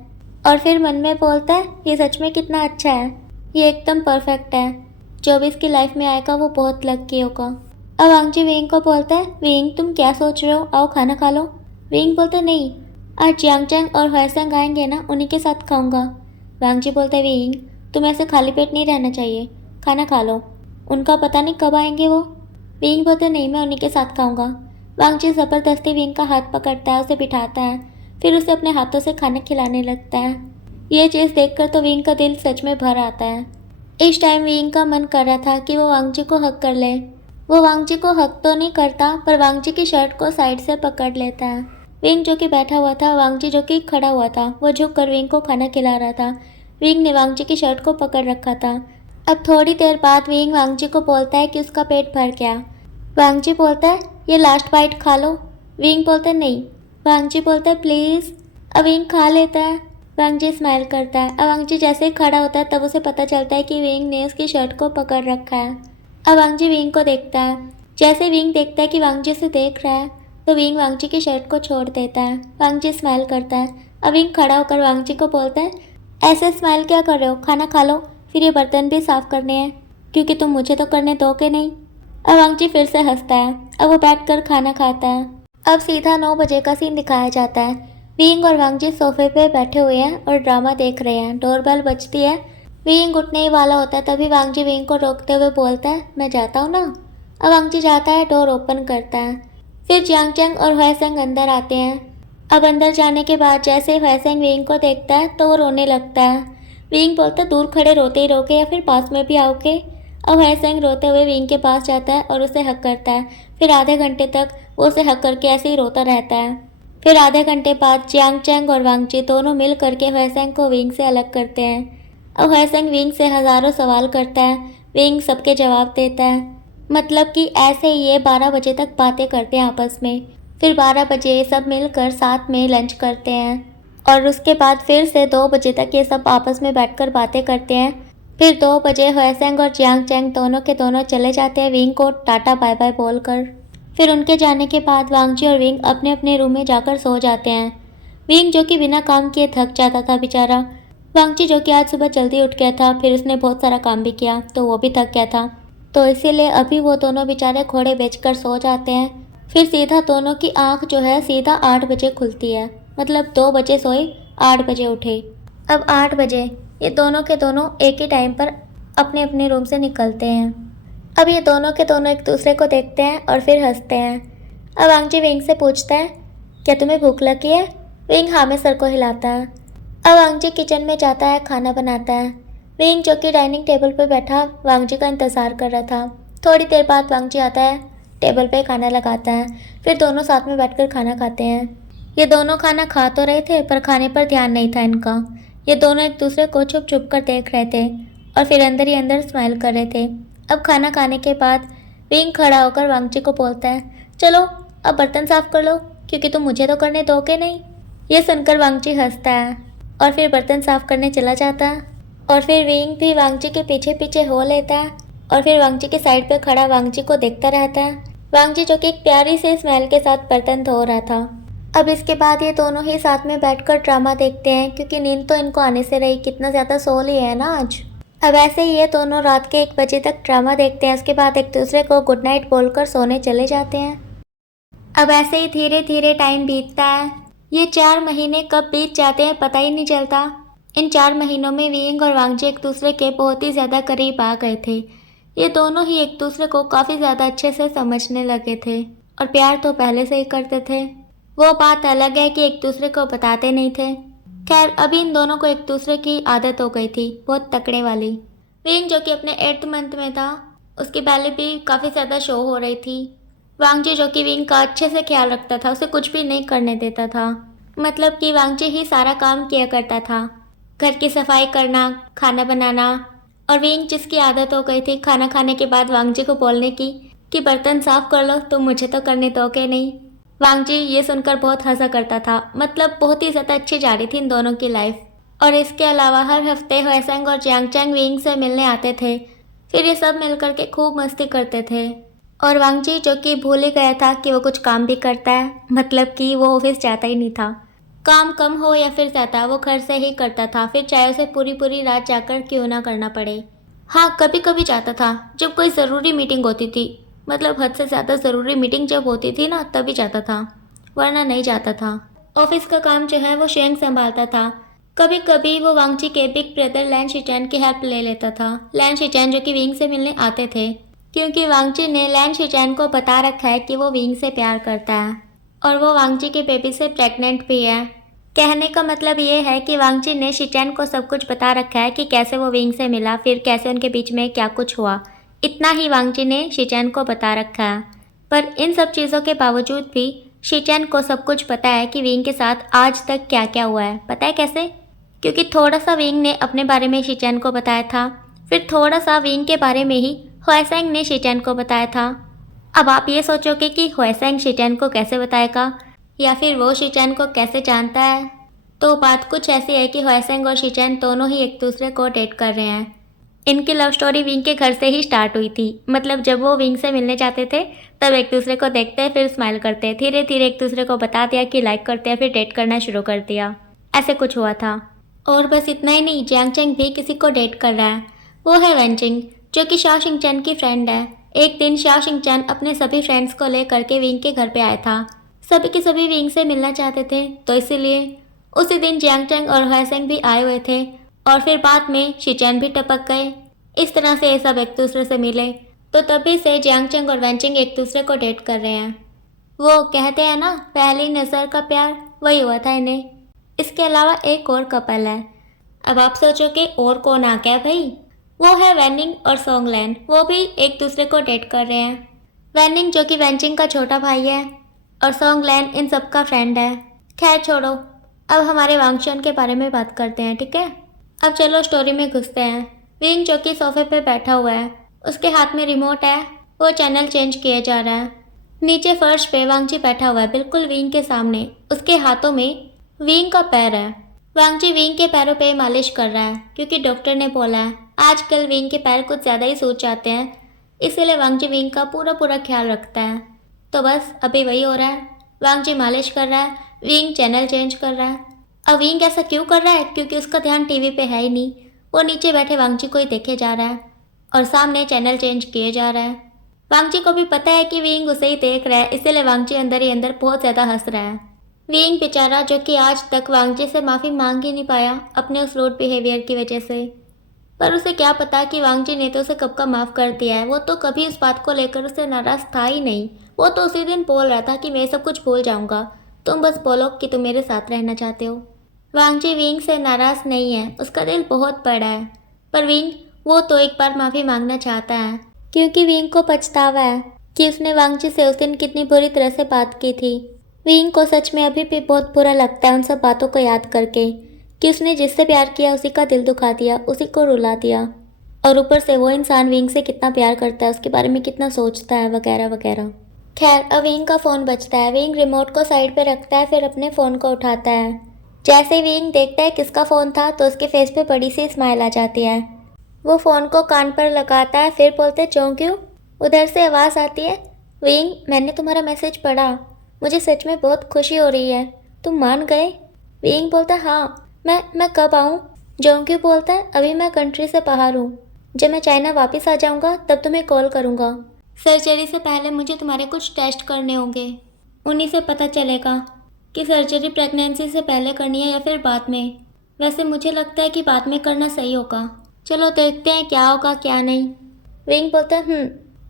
और फिर मन में बोलता है ये सच में कितना अच्छा है, ये एकदम परफेक्ट है। जो भी इसकी लाइफ में आएगा वो बहुत लकी होगा। अब वांगजी विंग को बोलता है विंग तुम क्या सोच रहे हो, आओ खाना खा लो। विंग बोलता है नहीं, आज जियांग चैंग और हुएसेंग आएंगे ना, उन्हीं के साथ खाऊंगा। वांगजी बोलता है विंग तुम ऐसे खाली पेट नहीं रहना चाहिए, खाना खा लो, उनका पता नहीं कब आएंगे वो। विंग बोलता है नहीं, मैं उन्हीं के साथ खाऊंगा। वांगजी ज़बरदस्ती विंग का हाथ पकड़ता है, उसे बिठाता है, फिर उसे अपने हाथों से खाना खिलाने लगता है। ये चीज़ देखकर तो विंग का दिल सच में भर आता है। इस टाइम विंग का मन कर रहा था कि वो वांगजी को हक कर ले। वो वांगजी को हक तो नहीं करता पर वांगजी की शर्ट को साइड से पकड़ लेता है। विंग जो कि बैठा हुआ था, वांगजी जो कि खड़ा हुआ था, वो झुक कर विंग को खाना खिला रहा था। विंग ने वांगजी की शर्ट को पकड़ रखा था। अब थोड़ी देर बाद विंग वांगजी को बोलता है कि उसका पेट भर गया। वांगजी बोलता है ये लास्ट बाइट खा लो। विंग बोलता है नहीं। वांगजी बोलता है प्लीज़। अब विंग खा लेता है। वांगजी स्माइल करता है। अब वांगजी जैसे ही खड़ा होता है तब उसे पता चलता है कि विंग ने उसकी शर्ट को पकड़ रखा है। अब वांगजी विंग को देखता है। जैसे विंग देखता है कि वांगजी उसे देख रहा है तो विंग वांगजी की शर्ट को छोड़ देता है। वांगजी स्माइल करता है। अब विंग खड़ा होकर वांगजी को बोलता है ऐसे स्माइल क्या कर रहे हो, खाना खा लो, फिर ये बर्तन भी साफ़ करने हैं क्योंकि तुम मुझे तो करने दोगे नहीं। अब वांगजी फिर से हंसता है। अब वो बैठकर खाना खाता है। अब सीधा 9 बजे का सीन दिखाया जाता है। विंग और वांगजी सोफे पे बैठे हुए हैं और ड्रामा देख रहे हैं। डोरबेल बजती है। विंग उठने ही वाला होता है तभी वांगजी विंग को रोकते हुए बोलता है मैं जाता हूँ ना। अब वांगजी जाता है, डोर ओपन करता है। फिर जियांग चैंग और हुएसेंग अंदर आते हैं। अब अंदर जाने के बाद जैसे ही हुएसेंग विंग को देखता है तो वो रोने लगता है। विंग बोलता है दूर खड़े रोते ही रोके या फिर पास में भी आओगे। अब हुएसेंग रोते हुए विंग के पास जाता है और उसे हक करता है। फिर आधे घंटे तक वो उसे हक करके ऐसे ही रोता रहता है। फिर आधे घंटे बाद जियांग चैंग और वांगजी दोनों मिल करके हुएसेंग को विंग से अलग करते हैं। अब हुएसेंग विंग से हज़ारों सवाल करता है। विंग सबके जवाब देता है। मतलब कि ऐसे ही ये 12 बजे तक बातें करते हैं आपस में। फिर 12 बजे सब मिलकर साथ में लंच करते हैं और उसके बाद फिर से 2 बजे तक ये सब आपस में बैठकर बातें करते हैं। फिर 2 बजे हुएसेंग और जियांग चैंग दोनों के दोनों चले जाते हैं विंग को टाटा बाय बाय बोलकर। फिर उनके जाने के बाद वांगजी और विंग अपने अपने रूम में जाकर सो जाते हैं। विंग जो कि बिना काम किए थक जाता था बेचारा। वांगजी जो कि आज सुबह जल्दी उठ गया था, फिर उसने बहुत सारा काम भी किया तो वो भी थक गया था, तो इसीलिए अभी वो दोनों बेचारे घोड़े बेचकर सो जाते हैं। फिर सीधा दोनों की आंख जो है सीधा 8 बजे खुलती है। मतलब 2 बजे सोए, 8 बजे उठे। अब 8 बजे ये दोनों के दोनों एक ही टाइम पर अपने अपने रूम से निकलते हैं। अब ये दोनों के दोनों एक दूसरे को देखते हैं और फिर हंसते हैं। अब वांगजी विंग से पूछता है क्या तुम्हें भूख लगी है। विंग हाँ में सर को हिलाता है। अब वांगजी किचन में जाता है, खाना बनाता है। विंग जो कि डाइनिंग टेबल पर बैठा वांगजी का इंतज़ार कर रहा था। थोड़ी देर बाद वांगजी आता है, टेबल पे खाना लगाता है। फिर दोनों साथ में बैठकर खाना खाते हैं। ये दोनों खाना खा तो रहे थे पर खाने पर ध्यान नहीं था इनका। ये दोनों एक दूसरे को छुप छुप कर देख रहे थे और फिर अंदर ही अंदर स्माइल कर रहे थे। अब खाना खाने के बाद विंग खड़ा होकर वांगची को बोलता है, चलो अब बर्तन साफ कर लो, क्योंकि तुम मुझे तो करने दोगे नहीं। ये सुनकर वांगची हंसता है और फिर बर्तन साफ करने चला जाता है। और फिर विंग भी वांगची के पीछे पीछे हो लेता है और फिर वांगची के साइड पे खड़ा वांगची को देखता रहता है। वांगची जो कि एक प्यारी से स्मेल के साथ बर्तन धो रहा था। अब इसके बाद ये दोनों ही साथ में बैठकर ड्रामा देखते हैं, क्योंकि नींद तो इनको आने से रही, कितना ज़्यादा सो लिए है ना आज। अब ऐसे ही ये दोनों रात के 1 बजे तक ड्रामा देखते हैं। उसके बाद एक दूसरे को गुड नाइट बोलकर सोने चले जाते हैं। अब ऐसे ही धीरे धीरे टाइम बीतता है। ये 4 महीने कब बीत जाते हैं पता ही नहीं चलता। इन 4 महीनों में विंग और वांगजी एक दूसरे के बहुत ही ज़्यादा करीब आ गए थे। ये दोनों ही एक दूसरे को काफ़ी ज़्यादा अच्छे से समझने लगे थे और प्यार तो पहले से ही करते थे। वो बात अलग है कि एक दूसरे को बताते नहीं थे। खैर अभी इन दोनों को एक दूसरे की आदत हो गई थी, बहुत तकड़े वाली। विंग जो कि अपने 8th मंथ में था, उसकी पहले भी काफ़ी ज़्यादा शो हो रही थी। वांगजी जो कि विंग का अच्छे से ख्याल रखता था, उसे कुछ भी नहीं करने देता था। मतलब कि वांगजी ही सारा काम किया करता था, घर की सफाई करना, खाना बनाना। और विंग जिसकी आदत हो गई थी खाना खाने के बाद वांगजी को बोलने की कि बर्तन साफ कर लो, तुम मुझे तो करने दोगे नहीं। वांगजी ये सुनकर बहुत हंसा करता था। मतलब बहुत ही ज़्यादा अच्छी जा रही थी इन दोनों की लाइफ। और इसके अलावा हर हफ्ते ह्वेसेंग और जियांगचैंग विंग से मिलने आते थे। फिर ये सब मिलकर के खूब मस्ती करते थे। और वांगजी जो कि भूल ही गया था कि वो कुछ काम भी करता है, मतलब कि वो ऑफिस जाता ही नहीं था। काम कम हो या फिर ज़्यादा वो घर से ही करता था, फिर चाहे उसे पूरी पूरी रात जाकर क्यों ना करना पड़े। हाँ कभी कभी जाता था जब कोई ज़रूरी मीटिंग होती थी, मतलब हद से ज़्यादा ज़रूरी मीटिंग जब होती थी ना तभी जाता था, वरना नहीं जाता था। ऑफिस का काम जो है वो शेंग संभालता था। कभी कभी वो वांगची के बिग ब्रदर लैन शिचैन की हेल्प ले लेता था। लैन शिचैन जो कि विंग से मिलने आते थे, क्योंकि वांगची ने लैन शिचैन को बता रखा है कि वो विंग से प्यार करता है और वो वांगची के बेबी से प्रेग्नेंट भी है। कहने का मतलब ये है कि वांगची ने शिचैन को सब कुछ बता रखा है कि कैसे वो विंग से मिला, फिर कैसे उनके बीच में क्या कुछ हुआ। इतना ही वांगची ने शिचैन को बता रखा है। पर इन सब चीज़ों के बावजूद भी शिचैन को सब कुछ पता है कि विंग के साथ आज तक क्या क्या हुआ है। पता है कैसे? क्योंकि थोड़ा सा विंग ने अपने बारे में शिचैन को बताया था, फिर थोड़ा सा विंग के बारे में ही ह्वेसेंग ने शिचैन को बताया था। अब आप ये सोचोगे कि ह्वेसेंग शिचैन को कैसे बताएगा या फिर वो शिचैन को कैसे जानता है। तो बात कुछ ऐसी है कि ह्वेसेंग और शिचैन दोनों ही एक दूसरे को डेट कर रहे हैं। इनकी लव स्टोरी विंग के घर से ही स्टार्ट हुई थी। मतलब जब वो विंग से मिलने जाते थे तब एक दूसरे को देखते फिर स्माइल करते, धीरे धीरे एक दूसरे को बता दिया कि लाइक करते हैं, फिर डेट करना शुरू कर दिया। ऐसे कुछ हुआ था। और बस इतना ही नहीं, जियांगचैंग भी किसी को डेट कर रहा है। वो है वेनचिंग जो कि शाओ शिंगचैन की फ्रेंड है। एक दिन शाओ शिंगचैन अपने सभी फ्रेंड्स को लेकर के विंग के घर पे आया था। सभी के सभी विंग से मिलना चाहते थे, तो इसीलिए उसी दिन जियांगचैंग और ह्वेसेंग भी आए हुए थे और फिर बाद में शिचैन भी टपक गए। इस तरह से ये सब एक दूसरे से मिले, तो तभी से जियांगचैंग और वेनचिंग एक दूसरे को डेट कर रहे हैं। वो कहते हैं ना पहली नज़र का प्यार, वही हुआ था इन्हें। इसके अलावा एक और कपल है। अब आप सोचोगे और कौन आ गया भाई? वो है वैनिंग और सोंगलैन। वो भी एक दूसरे को डेट कर रहे हैं। वैनिंग जो कि वेनचिंग का छोटा भाई है और सोंगलैन इन सब का फ्रेंड है। खैर छोड़ो, अब हमारे वांगशन के बारे में बात करते हैं, ठीक है? अब चलो स्टोरी में घुसते हैं। विंग जो कि सोफे पे बैठा हुआ है, उसके हाथ में रिमोट है, वो चैनल चेंज किया जा रहा है। नीचे फर्श पे वांगजी बैठा हुआ है बिल्कुल विंग के सामने। उसके हाथों में विंग का पैर है। वांगजी विंग के पैरों पे मालिश कर रहा है, क्योंकि डॉक्टर ने बोला है आजकल विंग के पैर कुछ ज़्यादा ही सूज जाते हैं, इसीलिए वांगजी विंग का पूरा पूरा ख्याल रखता है। तो बस अभी वही हो रहा है। वांगजी मालिश कर रहा है, विंग चैनल चेंज कर रहा है। अब विंग ऐसा क्यों कर रहा है? क्योंकि उसका ध्यान टीवी पे है ही नहीं। वो नीचे बैठे वांगजी को ही देखे जा रहा है और सामने चैनल चेंज किए जा रहा है। वांगजी को भी पता है कि विंग उसे ही देख रहा है, इसीलिए वांगजी अंदर ही अंदर बहुत ज़्यादा हंस रहा है। विंग बेचारा जो कि आज तक वांगजी से माफ़ी मांग ही नहीं पाया अपने उस रूड बिहेवियर की वजह से। पर उसे क्या पता कि वांगजी ने तो उसे कब का माफ़ कर दिया है। वो तो कभी इस बात को लेकर उससे नाराज़ था ही नहीं। वो तो उसी दिन बोल रहा था कि मैं सब कुछ भूल जाऊंगा, तुम बस बोलो कि तुम मेरे साथ रहना चाहते हो। वांगजी विंग से नाराज़ नहीं है, उसका दिल बहुत बड़ा है। पर विंग वो तो एक बार माफ़ी मांगना चाहता है, क्योंकि विंग को पछतावा है कि उसने वांगजी से उस दिन कितनी बुरी तरह से बात की थी। विंग को सच में अभी भी बहुत बुरा लगता है उन सब बातों को याद करके कि उसने जिससे प्यार किया उसी का दिल दुखा दिया, उसी को रुला दिया। और ऊपर से वो इंसान विंग से कितना प्यार करता है, उसके बारे में कितना सोचता है वगैरह वगैरह। खैर अब विंग का फ़ोन बजता है। विंग रिमोट को साइड पे रखता है, फिर अपने फ़ोन को उठाता है। जैसे ही विंग देखता है किसका फ़ोन था तो उसके फेस पे बड़ी सी स्माइल आ जाती है। वो फ़ोन को कान पर लगाता है, फिर बोलते हैं क्यों। उधर से आवाज़ आती है, विंग मैंने तुम्हारा मैसेज पढ़ा, मुझे सच में बहुत खुशी हो रही है, तुम मान गए। विंग बोलता है हाँ, मैं कब आऊँ। जोंग्यू बोलता है अभी मैं कंट्री से बाहर हूँ, जब मैं चाइना वापस आ जाऊँगा तब तुम्हें कॉल करूँगा। सर्जरी से पहले मुझे तुम्हारे कुछ टेस्ट करने होंगे, उन्हीं से पता चलेगा कि सर्जरी प्रेगनेंसी से पहले करनी है या फिर बाद में। वैसे मुझे लगता है कि बाद में करना सही होगा। चलो देखते हैं क्या होगा क्या नहीं। विंग बोलता है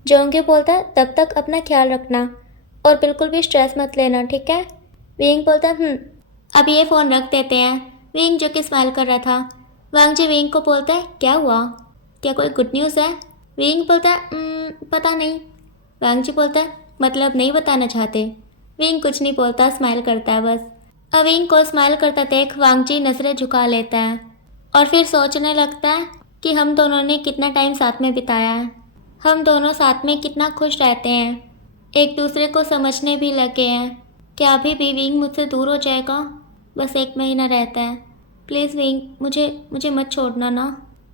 जोंग्यू बोलता है तब तक अपना ख्याल रखना और बिल्कुल भी स्ट्रेस मत लेना, ठीक है। विंग बोलता है अब ये फ़ोन रख देते हैं। विंग जो कि स्माइल कर रहा था, वांग जी विंग को बोलता है क्या हुआ, क्या कोई गुड न्यूज़ है। विंग बोलता है पता नहीं। वांग जी बोलता है मतलब नहीं बताना चाहते। विंग कुछ नहीं बोलता, स्माइल करता है बस। अब विंग को स्माइल करता देख वांग जी नज़रें झुका लेता है और फिर सोचने लगता है कि हम दोनों ने कितना टाइम साथ में बिताया है, हम दोनों साथ में कितना खुश रहते हैं, एक दूसरे को समझने भी लगे हैं। क्या अभी भी विंग मुझसे दूर हो जाएगा। बस 1 महीना रहता है, प्लीज़ विंग मुझे मत छोड़ना ना।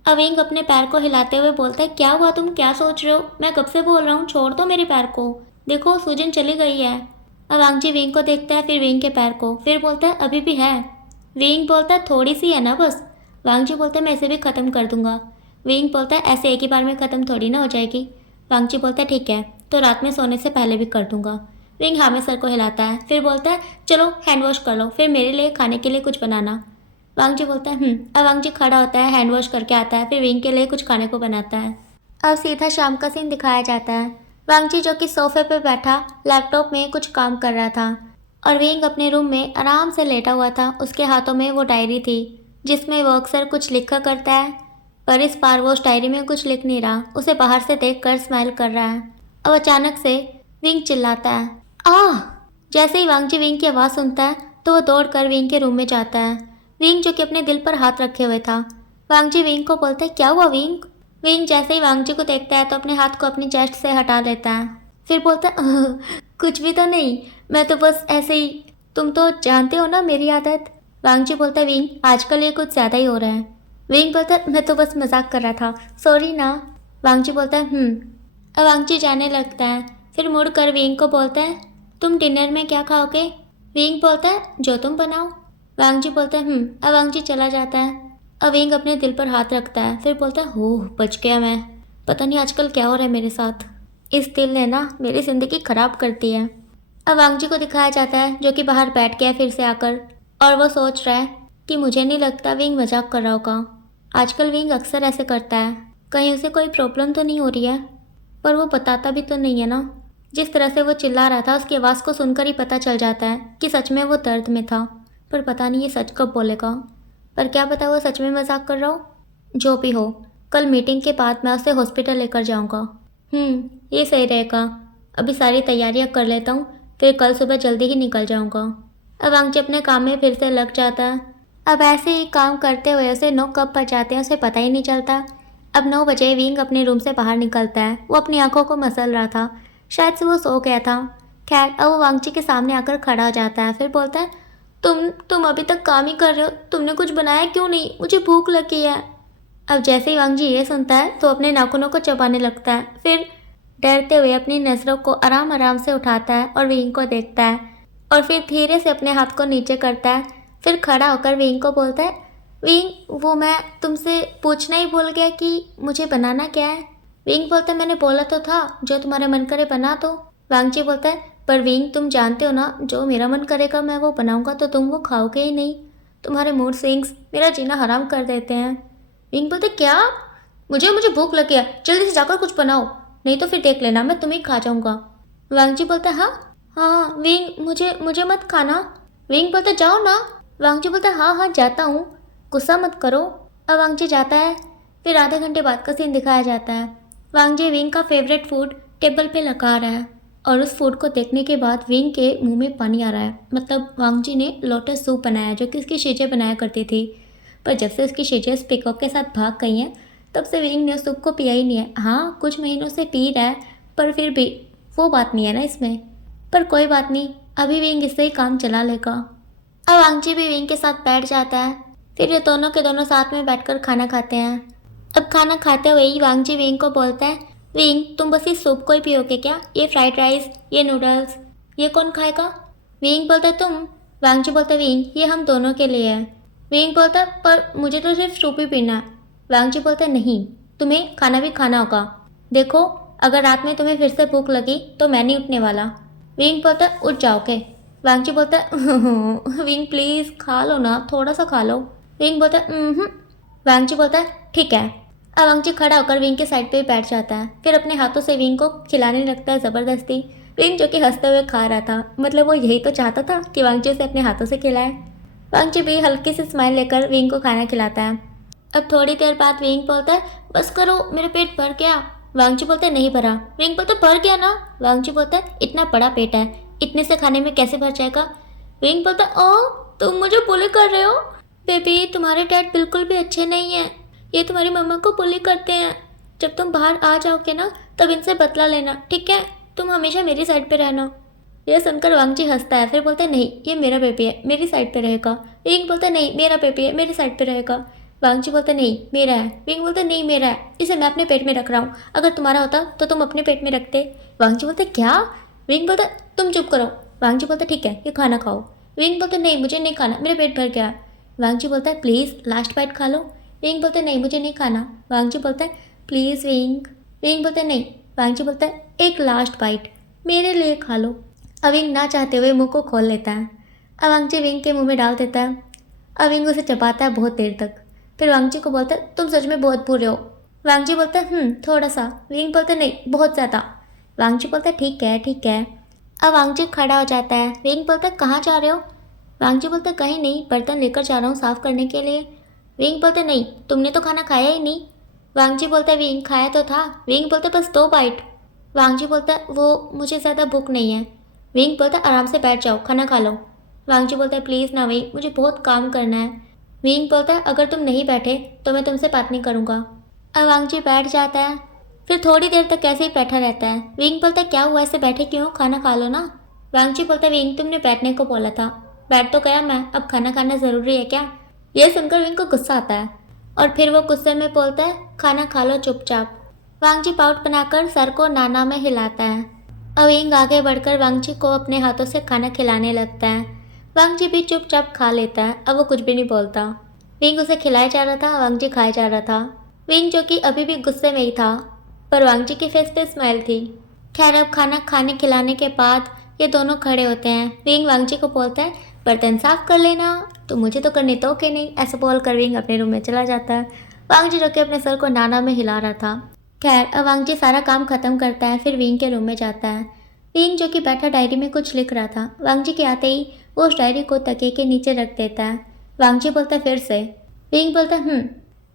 अब विंग अपने पैर को हिलाते हुए बोलता है क्या हुआ, तुम क्या सोच रहे हो, मैं कब से बोल रहा हूँ छोड़ दो मेरे पैर को, देखो सूजन चली गई है। अब वांग जी विंग को देखता है, फिर विंग के पैर को, फिर बोलता है अभी भी है। विंग बोलता है थोड़ी सी है ना बस। वांग जी बोलता है मैं इसे भी ख़त्म कर दूंगा। विंग बोलता है ऐसे एक ही बार में ख़त्म थोड़ी ना हो जाएगी। वांग जी बोलता है ठीक है, तो रात में सोने से पहले भी कर दूंगा। विंग हाँ में सर को हिलाता है, फिर बोलता है चलो हैंड वॉश कर लो, फिर मेरे लिए खाने के लिए कुछ बनाना। वांग जी बोलता है अब वांग जी खड़ा होता है, हैंड वॉश करके आता है, फिर विंग के लिए कुछ खाने को बनाता है। अब सीधा शाम का सीन दिखाया जाता है। वांग जी जो कि सोफे पर बैठा लैपटॉप में कुछ काम कर रहा था और विंग अपने रूम में आराम से लेटा हुआ था। उसके हाथों में वो डायरी थी जिसमें वो अक्सर कुछ लिखा करता है, पर इस बार वो उस डायरी में कुछ लिख नहीं रहा, उसे बाहर से देखकर स्माइल कर रहा है। अब अचानक से विंग चिल्लाता है आह। जैसे ही वांग जी विंग की आवाज़ सुनता है तो वो दौड़कर विंग के रूम में जाता है। विंग जो कि अपने दिल पर हाथ रखे हुए था, वांग जी विंग को बोलता है क्या हुआ विंग। विंग जैसे ही वांग जी को देखता है तो अपने हाथ को अपनी चेस्ट से हटा लेता है, फिर बोलता है कुछ भी तो नहीं, मैं तो बस ऐसे ही, तुम तो जानते हो ना मेरी आदत। वांग जी बोलता है विंग आजकल ये कुछ ज़्यादा ही हो रहा है। विंग बोलता है मैं तो बस मजाक कर रहा था, सॉरी ना। वांग जी बोलता है अब वांग जी जाने लगता है, फिर मुड़कर विंग को बोलता है तुम डिनर में क्या खाओगे। विंग बोलता है जो तुम बनाओ। वांग जी बोलता है अब वांग जी चला जाता है। अब विंग अपने दिल पर हाथ रखता है, फिर बोलता है हो बच गया मैं, पता नहीं आजकल क्या हो रहा है मेरे साथ, इस दिल ने ना मेरी ज़िंदगी ख़राब कर दी है। अब वांग जी को दिखाया जाता है जो कि बाहर बैठ गया फिर से आकर, और वो सोच रहा है कि मुझे नहीं लगता विंग मजाक कर रहा होगा, आजकल विंग अक्सर ऐसे करता है, कहीं उसे कोई प्रॉब्लम तो नहीं हो रही है। पर वो बताता भी तो नहीं है ना। जिस तरह से वो चिल्ला रहा था उसकी आवाज़ को सुनकर ही पता चल जाता है कि सच में वो दर्द में था, पर पता नहीं ये सच कब बोलेगा। पर क्या पता वो सच में मजाक कर रहा हो। जो भी हो, कल मीटिंग के बाद मैं उसे हॉस्पिटल लेकर जाऊंगा। ये सही रहेगा, अभी सारी तैयारियां कर लेता हूँ, फिर कल सुबह जल्दी ही निकल जाऊंगा। अब वांगची अपने काम में फिर से लग जाता है। अब ऐसे ही काम करते हुए उसे 9 कब बज जाते हैं उसे पता ही नहीं चलता। अब 9 बजे विंग अपने रूम से बाहर निकलता है। वो अपनी आंखों को मसल रहा था, शायद से वो सो गया था। खैर अब वो वांगची के सामने आकर खड़ा हो जाता है, फिर बोलता है तुम अभी तक काम ही कर रहे हो, तुमने कुछ बनाया क्यों नहीं, मुझे भूख लगी है। अब जैसे ही वांगजी ये सुनता है तो अपने नाखूनों को चबाने लगता है, फिर डरते हुए अपनी नज़रों को आराम आराम से उठाता है और विंग को देखता है, और फिर धीरे से अपने हाथ को नीचे करता है, फिर खड़ा होकर विंग को बोलता है विंग वो मैं तुमसे पूछना ही भूल गया कि मुझे बनाना क्या है। विंग बोलता है मैंने बोला तो था जो तुम्हारा मन करे बना दो। वांगजी बोलता है पर विंग तुम जानते हो ना जो मेरा मन करेगा मैं वो बनाऊंगा तो तुम वो खाओगे ही नहीं, तुम्हारे मूड स्विंग्स मेरा जीना हराम कर देते हैं। विंग बोलते क्या, मुझे मुझे भूख लगी है, जल्दी से जाकर कुछ बनाओ, नहीं तो फिर देख लेना मैं तुम्हें खा जाऊंगा। वांगजी बोलता है हाँ विंग मुझे मुझे मत खाना। विंग बोलता जाओ ना। वांगजी बोलता हाँ जाता हूँ, गुस्सा मत करो। अब वांगजी जाता है। फिर आधे घंटे बाद का सीन दिखाया जाता है। वांगजी विंग का फेवरेट फूड टेबल पे लगा रहा है, और उस फूड को देखने के बाद विंग के मुंह में पानी आ रहा है। मतलब वांगजी ने लोटस सूप बनाया जो कि उसकी शीजें बनाया करती थी, पर जब से उसकी शीजें उस पिकॉक के साथ भाग गई हैं तब से विंग ने उस सूप को पिया ही नहीं है। हाँ, कुछ महीनों से पी रहा है, पर फिर भी वो बात नहीं है ना इसमें। पर कोई बात नहीं, अभी विंग इससे ही काम चला लेगा। अब वांगजी भी विंग के साथ बैठ जाता है। फिर ये दोनों के दोनों साथ में बैठकर खाना खाते हैं। अब खाना खाते हुए ही वांगजी विंग को बोलता है, विंग तुम बस इस सूप को ही पियोगे क्या? ये फ्राइड राइस, ये नूडल्स, ये कौन खाएगा? विंग बोलता है तुम। वांगजी बोलता है विंग ये हम दोनों के लिए है। विंग बोलता है पर मुझे तो सिर्फ सूप ही पीना है। वांगजी बोलता है नहीं, तुम्हें खाना भी खाना होगा। देखो अगर रात में तुम्हें फिर से भूख लगी तो मैं नहीं उठने वाला। विंग बोलता है उठ जाओगे। वांगजी बोलता है विंग प्लीज़ खा लो ना, थोड़ा सा खा लो। विंग बोलता है वांगजी बोलता है ठीक है। अब वांगजी खड़ा होकर विंग के साइड पे बैठ जाता है। फिर अपने हाथों से विंग को खिलाने लगता है ज़बरदस्ती। विंग जो कि हंसते हुए खा रहा था, मतलब वो यही तो चाहता था कि वांगजी उसे अपने हाथों से खिलाए। वांगजी भी हल्की सी स्माइल लेकर विंग को खाना खिलाता है। अब थोड़ी देर बाद विंग बोलता है बस करो, मेरा पेट भर गया। वांगजी बोलता है नहीं भरा। विंग बोलता है भर गया ना। वांगजी बोलता है इतना बड़ा पेट है, इतने से खाने में कैसे भर जाएगा? विंग बोलता है ओ तुम मुझे बुली कर रहे हो? बेबी तुम्हारे डैड बिल्कुल भी अच्छे नहीं हैं, ये तुम्हारी मम्मा को बुली करते हैं। जब तुम बाहर आ जाओगे ना तब इनसे बदला लेना, ठीक है? तुम हमेशा मेरी साइड पे रहना। यह सुनकर वांगजी हंसता है। फिर बोलता है नहीं ये मेरा बेबी है, मेरी साइड पे रहेगा। विंग बोलता है नहीं मेरा बेबी है, मेरी साइड पे रहेगा। वांगजी बोलता है नहीं मेरा है। विंग बोलता है नहीं मेरा है, इसे मैं अपने पेट में रख रहा हूँ, अगर तुम्हारा होता तो तुम अपने पेट में रखते। वांगजी बोलता है क्या? विंग बोलता है तुम चुप करो। वांगजी बोलता है ठीक है ये खाना खाओ। विंग बोलता है नहीं मुझे नहीं खाना, मेरा पेट भर गया। वांगजी बोलता है प्लीज़ लास्ट बाइट खा लो। विंग बोलता है नहीं मुझे नहीं खाना। वांगजी बोलता है प्लीज़ विंग। विंग बोलता है नहीं। वांगजी बोलता है एक लास्ट बाइट मेरे लिए खा लो। अब विंग ना चाहते हुए मुंह को खोल लेता है। अब वांगजी विंग के मुंह में डाल देता है। अब विंग उसे चबाता है बहुत देर तक। फिर वांगजी को बोलता है तुम सच में बहुत बुरे हो। वांगजी बोलता है थोड़ा सा। विंग बोलता है नहीं बहुत ज़्यादा। वांगजी बोलता है ठीक है ठीक है। अब वांगजी खड़ा हो जाता है। विंग बोलता है कहाँ जा रहे हो? वांगजी बोलता है कहीं नहीं, बर्तन लेकर जा रहा हूँ साफ़ करने के लिए। विंग बोलता है नहीं तुमने तो खाना खाया ही नहीं। वांगजी बोलता है विंग खाया तो था। विंग बोलता है बस 2 बाइट। वांगजी बोलता है वो मुझे ज़्यादा भूख नहीं है। विंग बोलता है आराम से बैठ जाओ खाना खा लो। वांगजी बोलता है प्लीज़ ना विंग, मुझे बहुत काम करना है। विंग बोलता है अगर तुम नहीं बैठे तो मैं तुमसे बात नहीं करूँगा। अब वांगजी बैठ जाता है। फिर थोड़ी देर तक ऐसे ही बैठा रहता है। विंग बोलता है क्या हुआ ऐसे बैठे क्यों, खाना खा लो ना। वांगजी बोलता है विंग तुमने बैठने को बोला था, बैठ तो गया मैं, अब खाना खाना ज़रूरी है क्या? यह सुनकर विंग को गुस्सा आता है और फिर वो गुस्से में बोलता है खाना खा लो चुपचाप। वांगजी पाउट बनाकर सर को नाना में हिलाता है। अब विंग आगे बढ़कर वांगजी को अपने हाथों से खाना खिलाने लगता है। वांगजी भी चुपचाप खा लेता है, अब वो कुछ भी नहीं बोलता। विंग उसे खिलाया जा रहा था, वांगजी खाया जा रहा था। विंग जो कि अभी भी गुस्से में ही था, पर वांगजी के फेस पे स्माइल थी। खैर अब खाना खाने खिलाने के बाद ये दोनों खड़े होते हैं। विंग वांगजी को बोलता है बर्तन साफ कर लेना। तो मुझे तो करने तो के नहीं, ऐसा बोल कर विंग अपने रूम में चला जाता है। वांगजी जो कि अपने सर को नाना में हिला रहा था। खैर अब वांगजी सारा काम खत्म करता है, फिर विंग के रूम में जाता है। विंग जो कि बैठा डायरी में कुछ लिख रहा था, वांगजी के आते ही वो उस डायरी को तकिए के नीचे रख देता है। वांगजी बोलता है फिर से। विंग बोलता है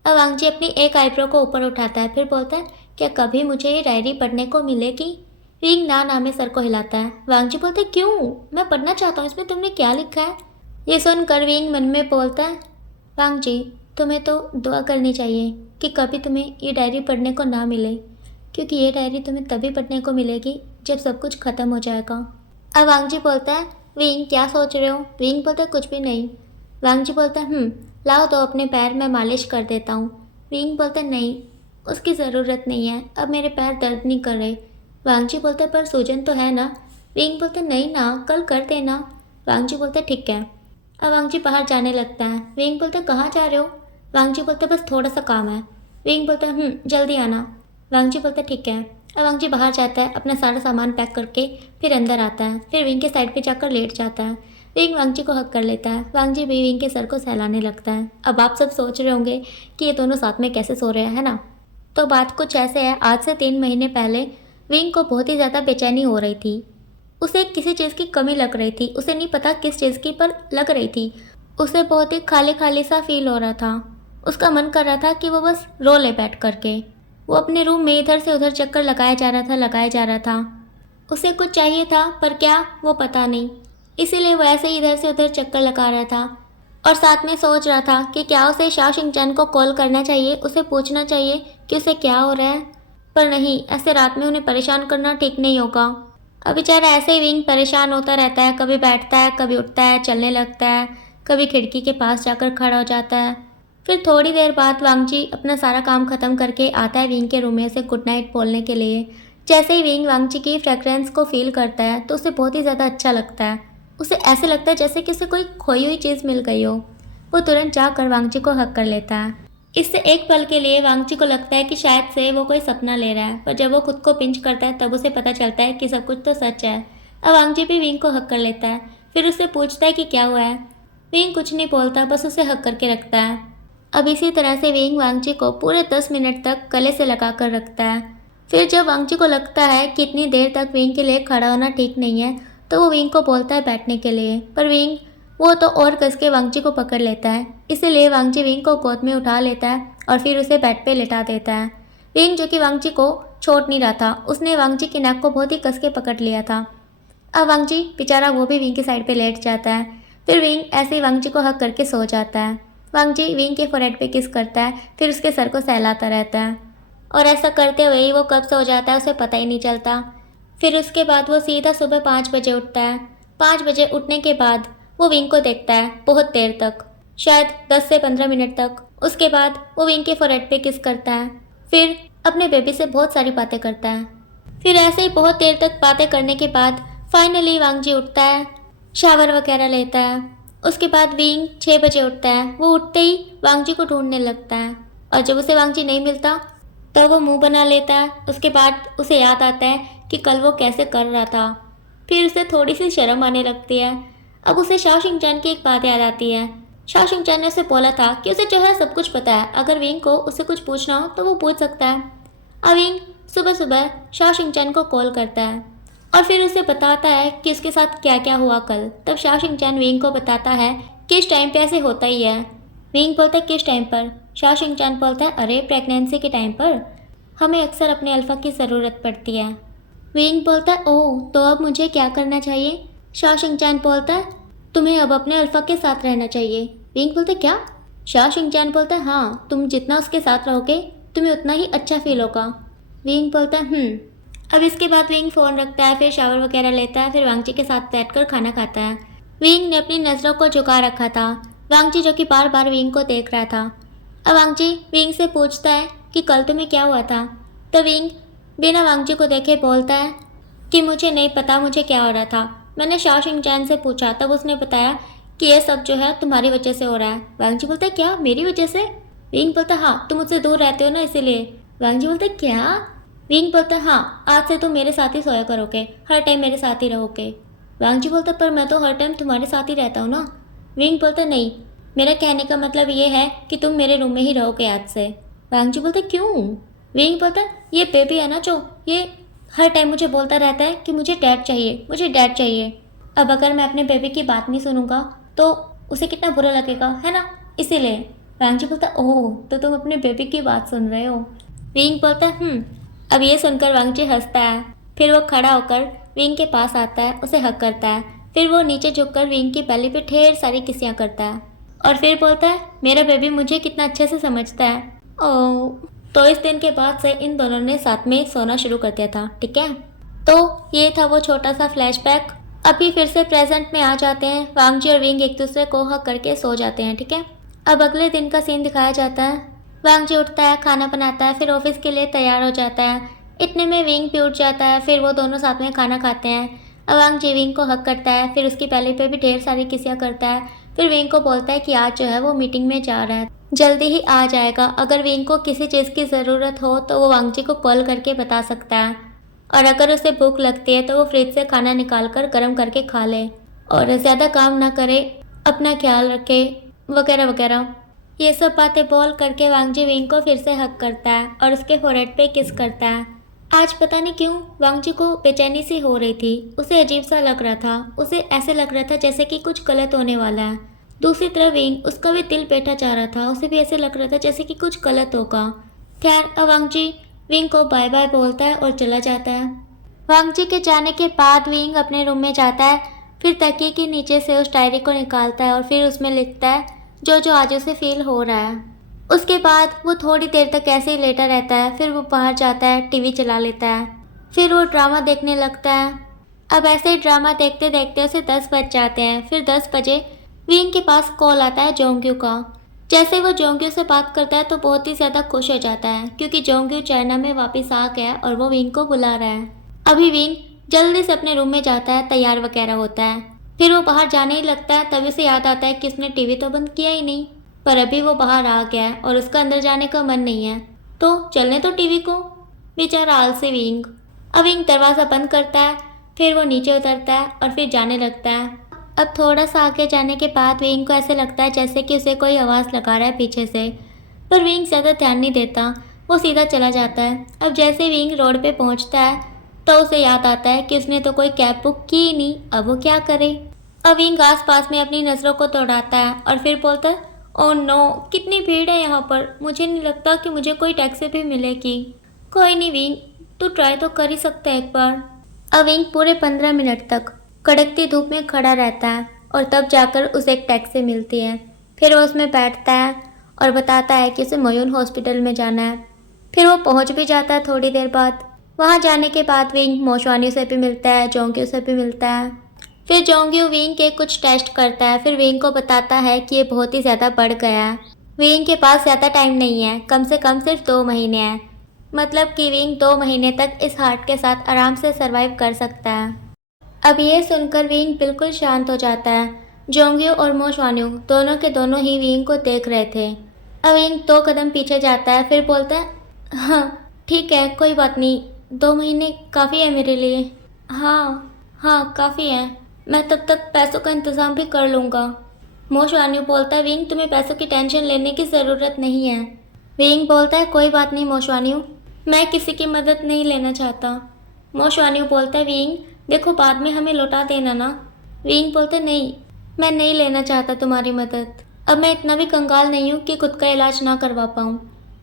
अब वांगजी अपनी एक आईब्रो को ऊपर उठाता है, फिर बोलता है क्या कभी मुझे ये डायरी पढ़ने को मिलेगी? विंग ना में सर को हिलाता है। वांगजी बोलता है क्यों, मैं पढ़ना चाहता हूँ, इसमें तुमने क्या लिखा है? ये सुनकर विंग मन में बोलता है वांगजी तुम्हें तो दुआ करनी चाहिए कि कभी तुम्हें ये डायरी पढ़ने को ना मिले, क्योंकि ये डायरी तुम्हें तभी पढ़ने को मिलेगी जब सब कुछ ख़त्म हो जाएगा। अब वांगजी बोलता है विंग क्या सोच रहे हो? विंग बोलता है कुछ भी नहीं। वांगजी बोलता है लाओ तो अपने पैर में मालिश कर देता हूँ। विंग बोलता है नहीं उसकी ज़रूरत नहीं है, अब मेरे पैर दर्द नहीं कर रहे। वांगजी बोलता है पर सूजन तो है ना। विंग बोलता है नहीं ना, कल कर देना। वांगजी बोलता है ठीक है। अब वांगजी बाहर जाने लगता है। विंग बोलता है कहाँ जा रहे हो? वांगजी बोलता है बस थोड़ा सा काम है। विंग बोलता है जल्दी आना। वांगजी बोलता है ठीक है। अब वांगजी बाहर जाता है, अपना सारा सामान पैक करके फिर अंदर आता है। फिर विंग के साइड पे जाकर लेट जाता है। विंग वांगजी को हक कर लेता है। वांगजी भी विंग के सर को सहलाने लगता है। अब आप सब सोच रहे होंगे कि ये दोनों साथ में कैसे सो रहे हैं, है ना? तो बात कुछ ऐसे है, आज से 3 महीने पहले विंग को बहुत ही ज़्यादा बेचैनी हो रही थी। उसे किसी चीज़ की कमी लग रही थी, उसे नहीं पता किस चीज़ की पर लग रही थी। उसे बहुत ही खाली खाली सा फील हो रहा था। उसका मन कर रहा था कि वो बस रो ले बैठ करके। वो अपने रूम में इधर से उधर चक्कर लगाया जा रहा था। उसे कुछ चाहिए था पर क्या वो पता नहीं, इसीलिए वो ऐसे ही इधर से उधर चक्कर लगा रहा था। और साथ में सोच रहा था कि क्या उसे शाओ शिंगचैन को कॉल करना चाहिए, उसे पूछना चाहिए कि उसे क्या हो रहा है। पर नहीं, ऐसे रात में उन्हें परेशान करना ठीक नहीं होगा। अब बेचारा ऐसे ही विंग परेशान होता रहता है, कभी बैठता है, कभी उठता है, चलने लगता है, कभी खिड़की के पास जाकर खड़ा हो जाता है। फिर थोड़ी देर बाद वांगजी अपना सारा काम ख़त्म करके आता है विंग के रूम में से गुड नाइट बोलने के लिए। जैसे ही विंग वांगजी की फ्रेग्रेंस को फील करता है तो उसे बहुत ही ज़्यादा अच्छा लगता है। उसे ऐसे लगता है जैसे कि उसे कोई खोई हुई चीज़ मिल गई हो। वो तुरंत जाकर वांगजी को हक कर लेता है। इससे एक पल के लिए वांगजी को लगता है कि शायद से वो कोई सपना ले रहा है, पर जब वो खुद को पिंच करता है तब उसे पता चलता है कि सब कुछ तो सच है। अब वांगजी भी विंग को हक कर लेता है। फिर उससे पूछता है कि क्या हुआ है। विंग कुछ नहीं बोलता, बस उसे हक करके रखता है। अब इसी तरह से विंग वांगजी को पूरे 10 मिनट तक गले से लगा कर रखता है। फिर जब वांगजी को लगता है कि इतनी देर तक विंग के लिए खड़ा होना ठीक नहीं है, तो वो विंग को बोलता है बैठने के लिए, पर विंग वो तो और कस के वांगजी को पकड़ लेता है। इसीलिए वांगजी विंग को गोद में उठा लेता है और फिर उसे बेड पे लेटा देता है। विंग जो कि वांगजी को छोड़ नहीं रहा था, उसने वांगजी की नाक को बहुत ही कस के पकड़ लिया था। अब वांगजी बेचारा वो भी विंग की साइड पे लेट जाता है। फिर विंग ऐसे ही वांगजी को हक करके सो जाता है। वांगजी विंग के फोरहेड पे किस करता है, फिर उसके सर को सहलाता रहता है और ऐसा करते हुए ही वो कब सो जाता है उसे पता ही नहीं चलता। फिर उसके बाद वो सीधा सुबह 5 बजे उठता है। 5 बजे उठने के बाद वो विंग को देखता है बहुत देर तक, शायद 10 से 15 मिनट तक। उसके बाद वो विंग के फोरहेड पे किस करता है, फिर अपने बेबी से बहुत सारी बातें करता है। फिर ऐसे ही बहुत देर तक बातें करने के बाद फाइनली वांगजी उठता है, शावर वगैरह लेता है। उसके बाद विंग 6 बजे उठता है। वो उठते ही वांगजी को ढूंढने लगता है और जब उसे वांगजी नहीं मिलता तो वो मुंह बना लेता है। उसके बाद उसे याद आता है कि कल वो कैसे कर रहा था। फिर उसे थोड़ी सी शर्म आने लगती है। अब उसे शाओ शिंगचैन की एक बात याद आती है। शाओ शिंगचैन ने उसे बोला था कि उसे जो है सब कुछ पता है, अगर विंग को उससे कुछ पूछना हो तो वो पूछ सकता है। अब विंग सुबह सुबह शाओ शिंगचैन को कॉल करता है और फिर उसे बताता है कि उसके साथ क्या क्या हुआ कल। तब शाओ शिंगचैन विंग को बताता है कि इस टाइम पे ऐसे होता ही है। विंग बोलता है किस टाइम पर। शाओ शिंगचैन बोलता है अरे प्रेगनेंसी के टाइम पर हमें अक्सर अपने अल्फा की ज़रूरत पड़ती है। विंग बोलता है ओह, तो अब मुझे क्या करना चाहिए। शाओ शिंगचैन बोलता है तुम्हें अब अपने अल्फा के साथ रहना चाहिए। विंग बोलता है क्या। शाओ शिंगचैन बोलता है हाँ, तुम जितना उसके साथ रहोगे तुम्हें उतना ही अच्छा फील होगा। विंग बोलता है। अब इसके बाद विंग फ़ोन रखता है, फिर शावर वगैरह लेता है, फिर वांगजी के साथ बैठकर खाना खाता है। विंग ने अपनी नज़रों को झुका रखा था, वांगजी जो कि बार बार विंग को देख रहा था। अब वांगजी विंग से पूछता है कि कल तुम्हें क्या हुआ था। तो विंग बिना वांगजी को देखे बोलता है कि मुझे नहीं पता मुझे क्या हो रहा था। मैंने शाओ शिंगचैन से पूछा, तब उसने बताया कि ये सब जो है तुम्हारी वजह से हो रहा है। वांगजी बोलता है क्या, मेरी वजह से। विंग बोलता है हाँ, तुम मुझसे दूर रहते हो ना इसीलिए। वांगजी बोलता है क्या। विंग बोलता है हाँ, आज से तुम मेरे साथ ही सोया करोगे, हर टाइम मेरे साथ ही रहोगे। वांगजी बोलता है पर मैं तो हर टाइम तुम्हारे साथ ही रहता हूँ ना। विंग बोलता है नहीं, मेरा कहने का मतलब ये है कि तुम मेरे रूम में ही रहोगे आज से। वांगजी बोलता है क्यों। विंग बोलता है ये बेबी है ना जो, ये हर टाइम मुझे बोलता रहता है कि मुझे डैड चाहिए, मुझे डैड चाहिए। अब अगर मैं अपने बेबी की बात नहीं सुनूंगा तो उसे कितना बुरा लगेगा, है ना, इसीलिए। वांगजी बोलता है ओह, तो तुम अपने बेबी की बात सुन रहे हो। विंग बोलता है। अब ये सुनकर वांगजी हंसता है। फिर वो खड़ा होकर विंग के पास आता है, उसे हक करता है। फिर वो नीचे झुककर विंग की belly पे ढेर सारी किसियाँ करता है और फिर बोलता है मेरा बेबी मुझे कितना अच्छे से समझता है। ओह, तो इस दिन के बाद से इन दोनों ने साथ में सोना शुरू कर दिया था, ठीक है। तो ये था वो छोटा सा फ्लैशबैक। अभी फिर से प्रेजेंट में आ जाते हैं। वांगजी और विंग एक दूसरे को हक करके सो जाते हैं, ठीक है। अब अगले दिन का सीन दिखाया जाता है। वांगजी उठता है, खाना बनाता है, फिर ऑफिस के लिए तैयार हो जाता है। इतने में विंग भी उठ जाता है, फिर वो दोनों साथ में खाना खाते हैं। अब वांगजी विंग को हक करता है, फिर उसकी पहले पे भी ढेर सारी किसियाँ करता है। फिर विंग को बोलता है कि आज जो है वो मीटिंग में जा रहा है, जल्दी ही आ जाएगा। अगर विंग को किसी चीज़ की ज़रूरत हो तो वो वांगजी को कॉल करके बता सकता है और अगर उसे भूख लगती है तो वो फ्रिज से खाना निकाल कर गर्म करके खा ले और ज़्यादा काम ना करे, अपना ख्याल रखे, वगैरह वगैरह। ये सब बातें बोल करके वांगजी विंग को फिर से हक करता है और उसके फोरहेड पे किस करता है। आज पता नहीं क्यों वांगजी को बेचैनी सी हो रही थी, उसे अजीब सा लग रहा था। उसे ऐसे लग रहा था जैसे कि कुछ गलत होने वाला है। दूसरी तरफ विंग, उसका भी दिल बैठा जा रहा था, उसे भी ऐसे लग रहा था जैसे कि कुछ गलत होगा। खैर, अब वांगजी विंग को बाय बाय बोलता है और चला जाता है। वांगजी के जाने के बाद विंग अपने रूम में जाता है। फिर तकिए के नीचे से उस डायरी को निकालता है और फिर उसमें लिखता है जो जो आज उसे फील हो रहा है। उसके बाद वो थोड़ी देर तक ऐसे ही लेटा रहता है। फिर वो बाहर जाता है, टीवी चला लेता है, फिर वो ड्रामा देखने लगता है। अब ऐसे ही ड्रामा देखते देखते उसे 10 बज जाते हैं। फिर 10 बजे विंग के पास कॉल आता है जोंग्यू का। जैसे वो जोंग्यू से बात करता है तो बहुत ही ज़्यादा खुश हो जाता है क्योंकि जोंग्यू चाइना में वापस आ गया और वो विंग को बुला रहा है। अभी विंग जल्दी से अपने रूम में जाता है, तैयार वगैरह होता है। फिर वो बाहर जाने ही लगता है, तभी उसे याद आता है कि उसने टीवी तो बंद किया ही नहीं। पर अभी वो बाहर आ गया है और उसका अंदर जाने का मन नहीं है, तो चलने तो टीवी को। बेचारा आलसी विंग। अब विंग दरवाज़ा बंद करता है, फिर वो नीचे उतरता है और फिर जाने लगता है। अब थोड़ा सा आगे जाने के बाद विंग को ऐसे लगता है जैसे कि उसे कोई आवाज़ लगा रहा है पीछे से, पर विंग ज़्यादा ध्यान नहीं देता, वो सीधा चला जाता है। अब जैसे विंग रोड पे पहुंचता है तो उसे याद आता है कि उसने तो कोई कैब बुक की ही नहीं, अब वो क्या करे। अब विंग आस पास में अपनी नज़रों को दौड़ाता है और फिर बोलता है ओह नो, कितनी भीड़ है यहाँ पर, मुझे नहीं लगता कि मुझे कोई टैक्सी भी मिलेगी। कोई नहीं विंग, तू ट्राई तो कर ही सकता है एक बार। अब विंग पूरे 15 मिनट तक कड़कती धूप में खड़ा रहता है और तब जाकर उसे एक टैक्सी मिलती है। फिर वो उसमें बैठता है और बताता है कि उसे मयून हॉस्पिटल में जाना है। फिर वो पहुंच भी जाता है थोड़ी देर बाद। वहां जाने के बाद विंग मोशवानी से भी मिलता है, जोंग्यू से भी मिलता है। फिर जोंग्यू विंग के कुछ टेस्ट करता है, फिर विंग को बताता है कि ये बहुत ही ज़्यादा बढ़ गया है। विंग के पास ज़्यादा टाइम नहीं है, कम से कम सिर्फ 2 महीने हैं। मतलब कि विंग 2 महीने तक इस हार्ट के साथ आराम से सरवाइव कर सकता है। अब ये सुनकर विंग बिल्कुल शांत हो जाता है। जोंग्यू और मोशवान्यू दोनों के दोनों ही विंग को देख रहे थे। अब विंग 2 कदम पीछे जाता है, फिर बोलता है हाँ ठीक है, कोई बात नहीं, 2 महीने काफ़ी है मेरे लिए। हाँ काफ़ी है, मैं तब तक पैसों का इंतज़ाम भी कर लूँगा। मोशवान्यू बोलता है विंग, तुम्हें पैसों की टेंशन लेने की ज़रूरत नहीं है। विंग बोलता है कोई बात नहीं मोशवान्यू, मैं किसी की मदद नहीं लेना चाहता। मोशवान्यू बोलता है विंग देखो, बाद में हमें लौटा देना ना। विंग बोलता है नहीं, मैं नहीं लेना चाहता तुम्हारी मदद। अब मैं इतना भी कंगाल नहीं हूँ कि खुद का इलाज ना करवा पाऊँ।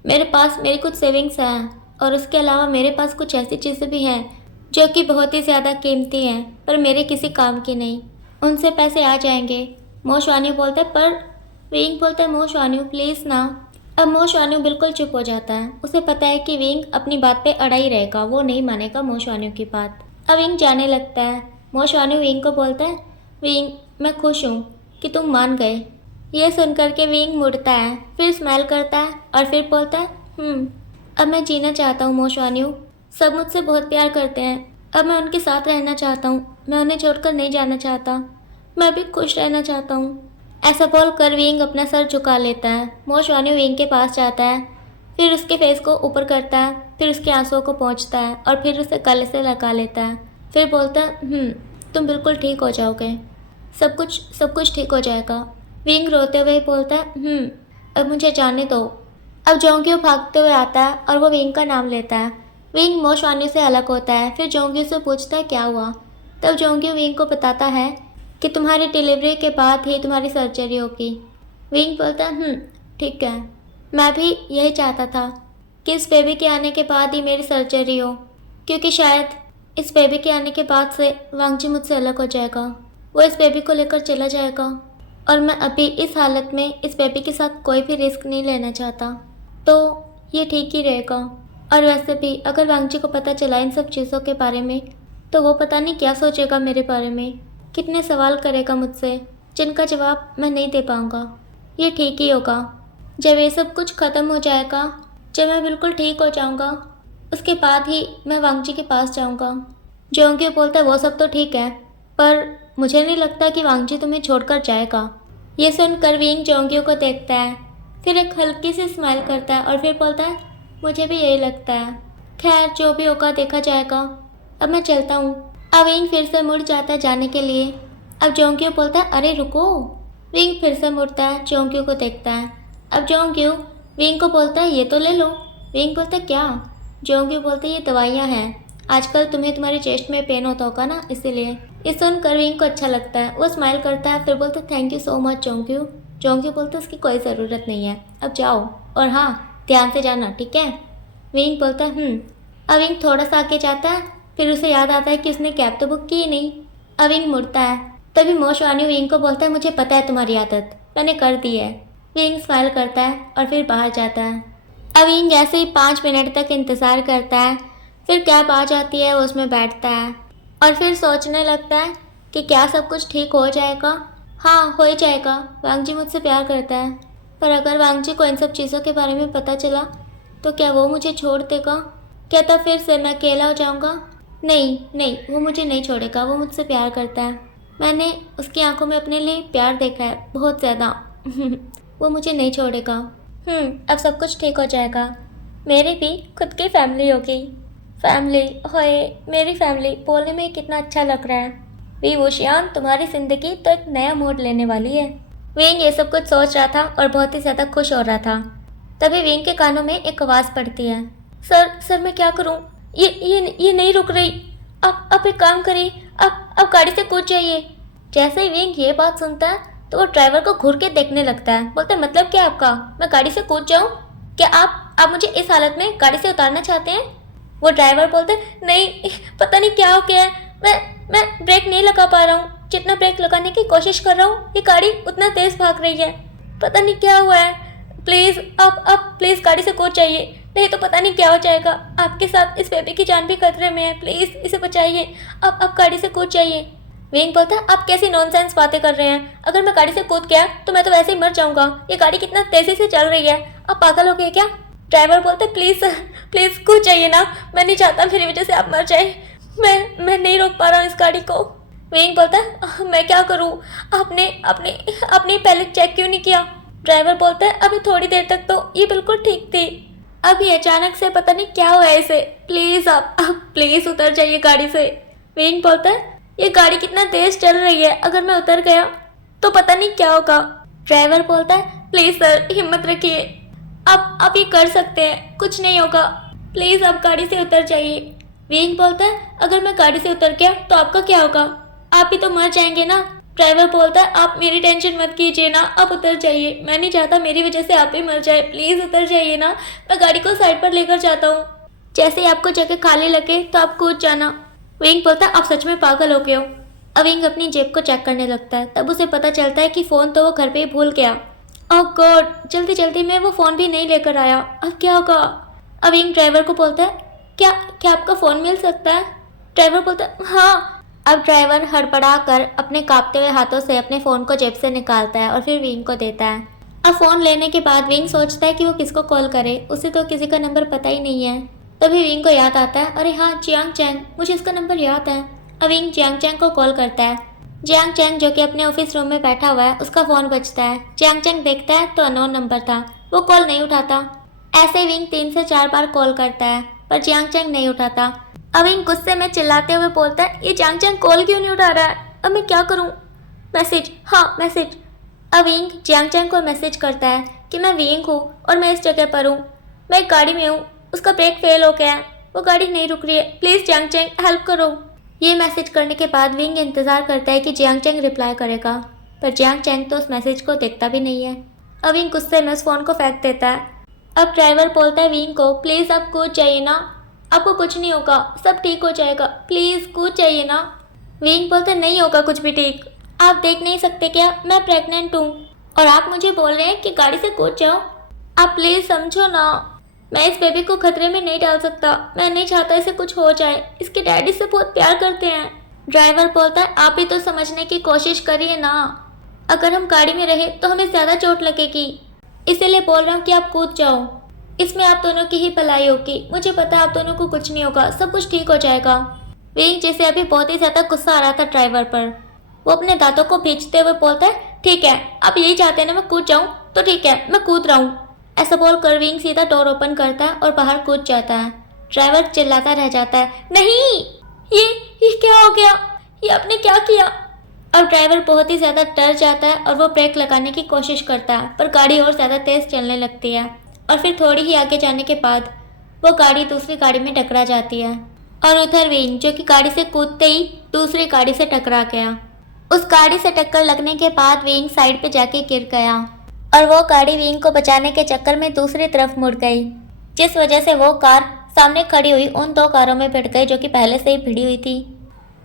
मेरे पास मेरी कुछ सेविंग्स हैं और उसके अलावा मेरे पास कुछ ऐसी चीज़ें भी हैं जो कि बहुत ही ज़्यादा कीमती हैं पर मेरे किसी काम की नहीं, उनसे पैसे आ जाएंगे। मोशवान्यू बोलता है पर। विंग बोलता है मोशवान्यू प्लीज़ ना। अब मोशवान्यू बिल्कुल चुप हो जाता है, उसे पता है कि विंग अपनी बात पे अड़ा ही रहेगा, वो नहीं मानेगा मोशवान्यू की बात। अब विंग जाने लगता है। मोशवान्यू विंग को बोलता है विंग मैं खुश हूँ कि तुम मान गए। यह सुनकर के विंग मुड़ता है, फिर स्माइल करता है और फिर बोलता है अब मैं जीना चाहता हूँ मोशवान्यू, सब मुझसे बहुत प्यार करते हैं, अब मैं उनके साथ रहना चाहता हूँ, मैं उन्हें छोड़कर नहीं जाना चाहता, मैं भी खुश रहना चाहता हूँ। ऐसा बोल कर विंग अपना सर झुका लेता है। मोशवान्यू विंग के पास जाता है, फिर उसके फेस को ऊपर करता है, फिर उसके आंसुओं को पोंछता है और फिर उसे गले से लगा लेता है। फिर बोलता है तुम बिल्कुल ठीक हो जाओगे, सब कुछ ठीक हो जाएगा। विंग रोते हुए बोलता है अब मुझे जाने दो। अब जोंग्यू भागते हुए आता है और वो विंग का नाम लेता है। विंग मोशवान्यू से अलग होता है, फिर जोंग्यू से पूछता है क्या हुआ। तब जोंग्यू विंग को बताता है कि तुम्हारी डिलीवरी के बाद ही तुम्हारी सर्जरी होगी। विंग बोलता है ठीक है, मैं भी यही चाहता था कि इस बेबी के आने के बाद ही मेरी सर्जरी हो, क्योंकि शायद इस बेबी के आने के बाद से वांगजी मुझसे अलग हो जाएगा, वो इस बेबी को लेकर चला जाएगा और मैं अभी इस हालत में इस बेबी के साथ कोई भी रिस्क नहीं लेना चाहता, तो ये ठीक ही रहेगा। और वैसे भी अगर वांगजी को पता चला इन सब चीज़ों के बारे में तो वो पता नहीं क्या सोचेगा मेरे बारे में, कितने सवाल करेगा मुझसे जिनका जवाब मैं नहीं दे पाऊँगा। ये ठीक ही होगा, जब ये सब कुछ ख़त्म हो जाएगा, जब मैं बिल्कुल ठीक हो जाऊँगा, उसके बाद ही मैं वांगजी के पास जाऊँगा। जोंग्यू बोलता है वो सब तो ठीक है, पर मुझे नहीं लगता कि वांगजी तुम्हें छोड़कर जाएगा। ये सुनकर विंग जोंग्यू को देखता है, फिर एक हल्की सी स्माइल करता है और फिर बोलता है मुझे भी यही लगता है, खैर जो भी होगा देखा जाएगा, अब मैं चलता हूँ। अब विंग फिर से मुड़ जाता है जाने के लिए। अब जोंग्यू बोलता है अरे रुको। विंग फिर से मुड़ता है, जोंग्यू को देखता है। अब जोंग्यू विंग को बोलता है ये तो ले लो। विंग बोलता है क्या। जोंग्यू बोलता है ये दवाइयाँ हैं, आजकल तुम्हें तुम्हारे चेस्ट में पेन होता होगा ना, इसीलिए। ये सुनकर विंग को अच्छा लगता है, वो स्माइल करता है, फिर बोलता है थैंक यू सो मच जोंग्यू। जोंग्यू बोलता है उसकी कोई ज़रूरत नहीं है, अब जाओ और हाँ ध्यान से जाना ठीक है। विंग बोलता है अब विंग थोड़ा सा आगे जाता है, फिर उसे याद आता है कि उसने कैब तो बुक की ही नहीं। अब विंग मुड़ता है, तभी मोशवानी विंग को बोलता है मुझे पता है तुम्हारी आदत, मैंने कर दी है। विंग स्माइल करता है और फिर बाहर जाता है। अब विंग जैसे ही 5 मिनट तक इंतज़ार करता है, फिर कैब आ जाती है, वो उसमें बैठता है और फिर सोचने लगता है कि क्या सब कुछ ठीक हो जाएगा। हाँ, हो ही जाएगा, वांगजी मुझसे प्यार करता है। पर अगर वांगजी को इन सब चीज़ों के बारे में पता चला तो क्या वो मुझे छोड़ देगा? क्या तब फिर से मैं अकेला हो जाऊँगा? नहीं नहीं, वो मुझे नहीं छोड़ेगा, वो मुझसे प्यार करता है। मैंने उसकी आंखों में अपने लिए प्यार देखा है, बहुत ज़्यादा। वो मुझे नहीं छोड़ेगा। अब सब कुछ ठीक हो जाएगा। मेरी भी खुद की फैमिली होगी। फैमिली, होए मेरी फैमिली बोलने में कितना अच्छा लग रहा है। वी वुशियान, तुम्हारी ज़िंदगी तो एक नया मोड़ लेने वाली है। विंग ये सब कुछ सोच रहा था और बहुत ही ज़्यादा खुश हो रहा था। तभी विंग के कानों में एक आवाज़ पड़ती है। सर मैं क्या करूं? ये नहीं रुक रही। आप एक काम करिए, आप गाड़ी से कूद जाइए। जैसे ही विंग ये बात सुनता है तो वो ड्राइवर को घूर के देखने लगता है। बोलता है मतलब क्या आपका? मैं गाड़ी से कूद जाऊं? क्या आप मुझे इस हालत में गाड़ी से उतारना चाहते हैं? वो ड्राइवर बोलते हैं नहीं, पता नहीं क्या हो गया है, मैं ब्रेक नहीं लगा पा रहा हूँ। जितना ब्रेक लगाने की कोशिश कर रहा हूँ ये गाड़ी उतना तेज़ भाग रही है, पता नहीं क्या हुआ है। प्लीज़ आप प्लीज़ गाड़ी से कूद जाइए, नहीं तो पता नहीं क्या हो जाएगा। आपके साथ इस बेबी की जान भी खतरे में है, प्लीज़ इसे बचाइए। आप गाड़ी से कूद जाइए। विंग बोलता है आप कैसी नॉनसेंस बातें कर रहे हैं? अगर मैं गाड़ी से कूद गया तो मैं तो वैसे ही मर जाऊंगा। ये गाड़ी कितना तेज़ी से चल रही है, आप पागल हो गए क्या? ड्राइवर बोलते प्लीज़ कूद जाइए ना, मैं नहीं चाहता मेरी वजह से आप मर जाए। मैं नहीं रोक पा रहा हूँ इस गाड़ी को। विंग बोलता है मैं क्या करूँ? आपने पहले चेक क्यों नहीं किया? ड्राइवर बोलता है अभी थोड़ी देर तक तो ये बिल्कुल ठीक थी, अभी अचानक से पता नहीं क्या हुआ इसे। प्लीज़ आप प्लीज़ उतर जाइए गाड़ी से। विंग बोलता है ये गाड़ी कितना तेज़ चल रही है, अगर मैं उतर गया तो पता नहीं क्या होगा। ड्राइवर बोलता है प्लीज़ सर हिम्मत रखिए, आप ये कर सकते हैं, कुछ नहीं होगा, प्लीज़ आप गाड़ी से उतर जाइए। विंग बोलता है अगर मैं गाड़ी से उतर गया तो आपका क्या होगा? आप ही तो मर जाएंगे ना। ड्राइवर बोलता है आप मेरी टेंशन मत कीजिए ना, आप उतर जाइए, मैं नहीं चाहता मेरी वजह से आप ही मर जाए, प्लीज़ उतर जाइए ना, मैं गाड़ी को साइड पर लेकर जाता हूँ। जैसे ही आपको जगह खाली लगे तो आप कूद जाना। विंग बोलता है आप सच में पागल हो गए हो। अब विंग अपनी जेब को चेक करने लगता है, तब उसे पता चलता है कि फ़ोन तो वो घर पे ही भूल गया। ओह गॉड, जल्दी जल्दी में वो फ़ोन भी नहीं लेकर आया, अब क्या होगा? अब विंग ड्राइवर को बोलता है क्या आपका फ़ोन मिल सकता है? ड्राइवर बोलता है हाँ। अब ड्राइवर हड़बड़ा कर अपने कांपते हुए हाथों से अपने फ़ोन को जेब से निकालता है और फिर विंग को देता है। अब फ़ोन लेने के बाद विंग सोचता है कि वो किसको कॉल करे, उसे तो किसी का नंबर पता ही नहीं है। तभी विंग को याद आता है अरे हाँ, जियांग चैंग, मुझे इसका नंबर याद है। अब विंग जियांग चैंग को कॉल करता है। जियांग चैंग जो कि अपने ऑफिस रूम में बैठा हुआ है, उसका फ़ोन बजता है। जियांग चैंग देखता है तो अननोन नंबर था, वो कॉल नहीं उठाता। ऐसे विंग 3 से 4 बार कॉल करता है पर जियांग चैंग नहीं उठाता। अब विंग गुस्से में चिल्लाते हुए बोलता है ये जियांग चैंग कॉल क्यों नहीं उठा रहा है, अब मैं क्या करूँ? मैसेज, हाँ मैसेज। अब विंग जियांग चैंग को मैसेज करता है कि मैं विंग हूँ और मैं इस जगह पर हूँ, मैं एक गाड़ी में हूँ, उसका ब्रेक फेल हो गया है, वो गाड़ी नहीं रुक रही है, प्लीज़ जियांग चैंग हेल्प करो। ये मैसेज करने के बाद विंग इंतज़ार करता है कि जियांग चैंग रिप्लाई करेगा, पर जियांग चैंग तो उस मैसेज को देखता भी नहीं है। अब विंग गुस्से में उस फ़ोन को फेंक देता है। अब ड्राइवर बोलता है विंग को प्लीज़ आप कूद जाइए ना, आपको कुछ नहीं होगा, सब ठीक हो जाएगा, प्लीज़ कूद जाइए ना। विंग बोलता है नहीं होगा कुछ भी ठीक, आप देख नहीं सकते क्या, मैं प्रेग्नेंट हूँ और आप मुझे बोल रहे हैं कि गाड़ी से कूद जाओ। आप प्लीज़ समझो ना, मैं इस बेबी को खतरे में नहीं डाल सकता, मैं नहीं चाहता इसे कुछ हो जाए, इसके डैडी से बहुत प्यार करते हैं। ड्राइवर बोलता है आप ही तो समझने की कोशिश करिए ना, अगर हम गाड़ी में रहे तो हमें ज़्यादा चोट लगेगी, इसीलिए बोल रहा हूँ कि आप कूद जाओ, इसमें आप दोनों की ही भलाई होगी, मुझे पता है आप दोनों को कुछ नहीं होगा, सब कुछ ठीक हो जाएगा। विंग जैसे अभी बहुत ही ज़्यादा गुस्सा आ रहा था ड्राइवर पर, वो अपने दांतों को भींचते हुए बोलता है ठीक है, आप यही चाहते हैं ना मैं कूद जाऊँ, तो ठीक है मैं कूद रहा हूँ। ऐसा बोलकर विंग सीधा डोर ओपन करता है और बाहर कूद जाता है। ड्राइवर चिल्लाता रह जाता है नहीं, ये क्या हो गया, ये आपने क्या किया? अब ड्राइवर बहुत ही ज़्यादा डर जाता है और वो ब्रेक लगाने की कोशिश करता है, पर गाड़ी और ज़्यादा तेज़ चलने लगती है और फिर थोड़ी ही आगे जाने के बाद वो गाड़ी दूसरी गाड़ी में टकरा जाती है और उधर विंग जो कि गाड़ी से कूदते ही दूसरी गाड़ी से टकरा गया। उस गाड़ी से टक्कर लगने के बाद विंग साइड पे जाके गिर गया और वो गाड़ी विंग को बचाने के चक्कर में दूसरी तरफ मुड़ गई, जिस वजह से वो कार सामने खड़ी हुई उन 2 कारों में भिड़ गई जो कि पहले से ही भिड़ी हुई थी।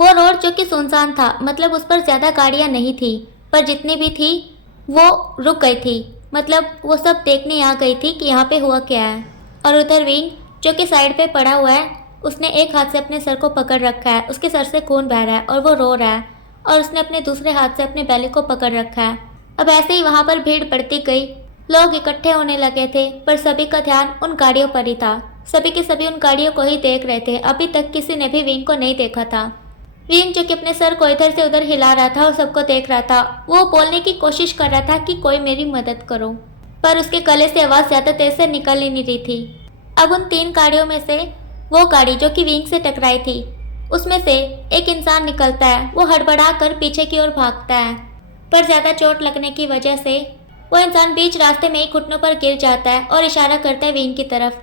वो रोड जो कि सुनसान था, मतलब उस पर ज़्यादा गाड़ियाँ नहीं थी, पर जितनी भी थी वो रुक गई थी। मतलब वो सब देखने आ गई थी कि यहाँ पे हुआ क्या है। और उधर विंग जो कि साइड पे पड़ा हुआ है, उसने एक हाथ से अपने सर को पकड़ रखा है, उसके सर से खून बह रहा है और वो रो रहा है, और उसने अपने दूसरे हाथ से अपने बैले को पकड़ रखा है। अब ऐसे ही वहाँ पर भीड़ बढ़ती गई, लोग इकट्ठे होने लगे थे, पर सभी का ध्यान उन गाड़ियों पर ही था। सभी के सभी उन गाड़ियों को ही देख रहे थे। अभी तक किसी ने भी विंग को नहीं देखा था। विंग जो कि अपने सर को इधर से उधर हिला रहा था और सबको देख रहा था, वो बोलने की कोशिश कर रहा था कि कोई मेरी मदद करो, पर उसके गले से आवाज़ ज़्यादा तेज से निकल ही नहीं रही थी। अब उन 3 गाड़ियों में से वो गाड़ी जो कि विंग से टकराई थी, उसमें से एक इंसान निकलता है। वो हड़बड़ा कर पीछे की ओर भागता है, पर ज़्यादा चोट लगने की वजह से वो इंसान बीच रास्ते में ही घुटनों पर गिर जाता है और इशारा करता है विंग की तरफ।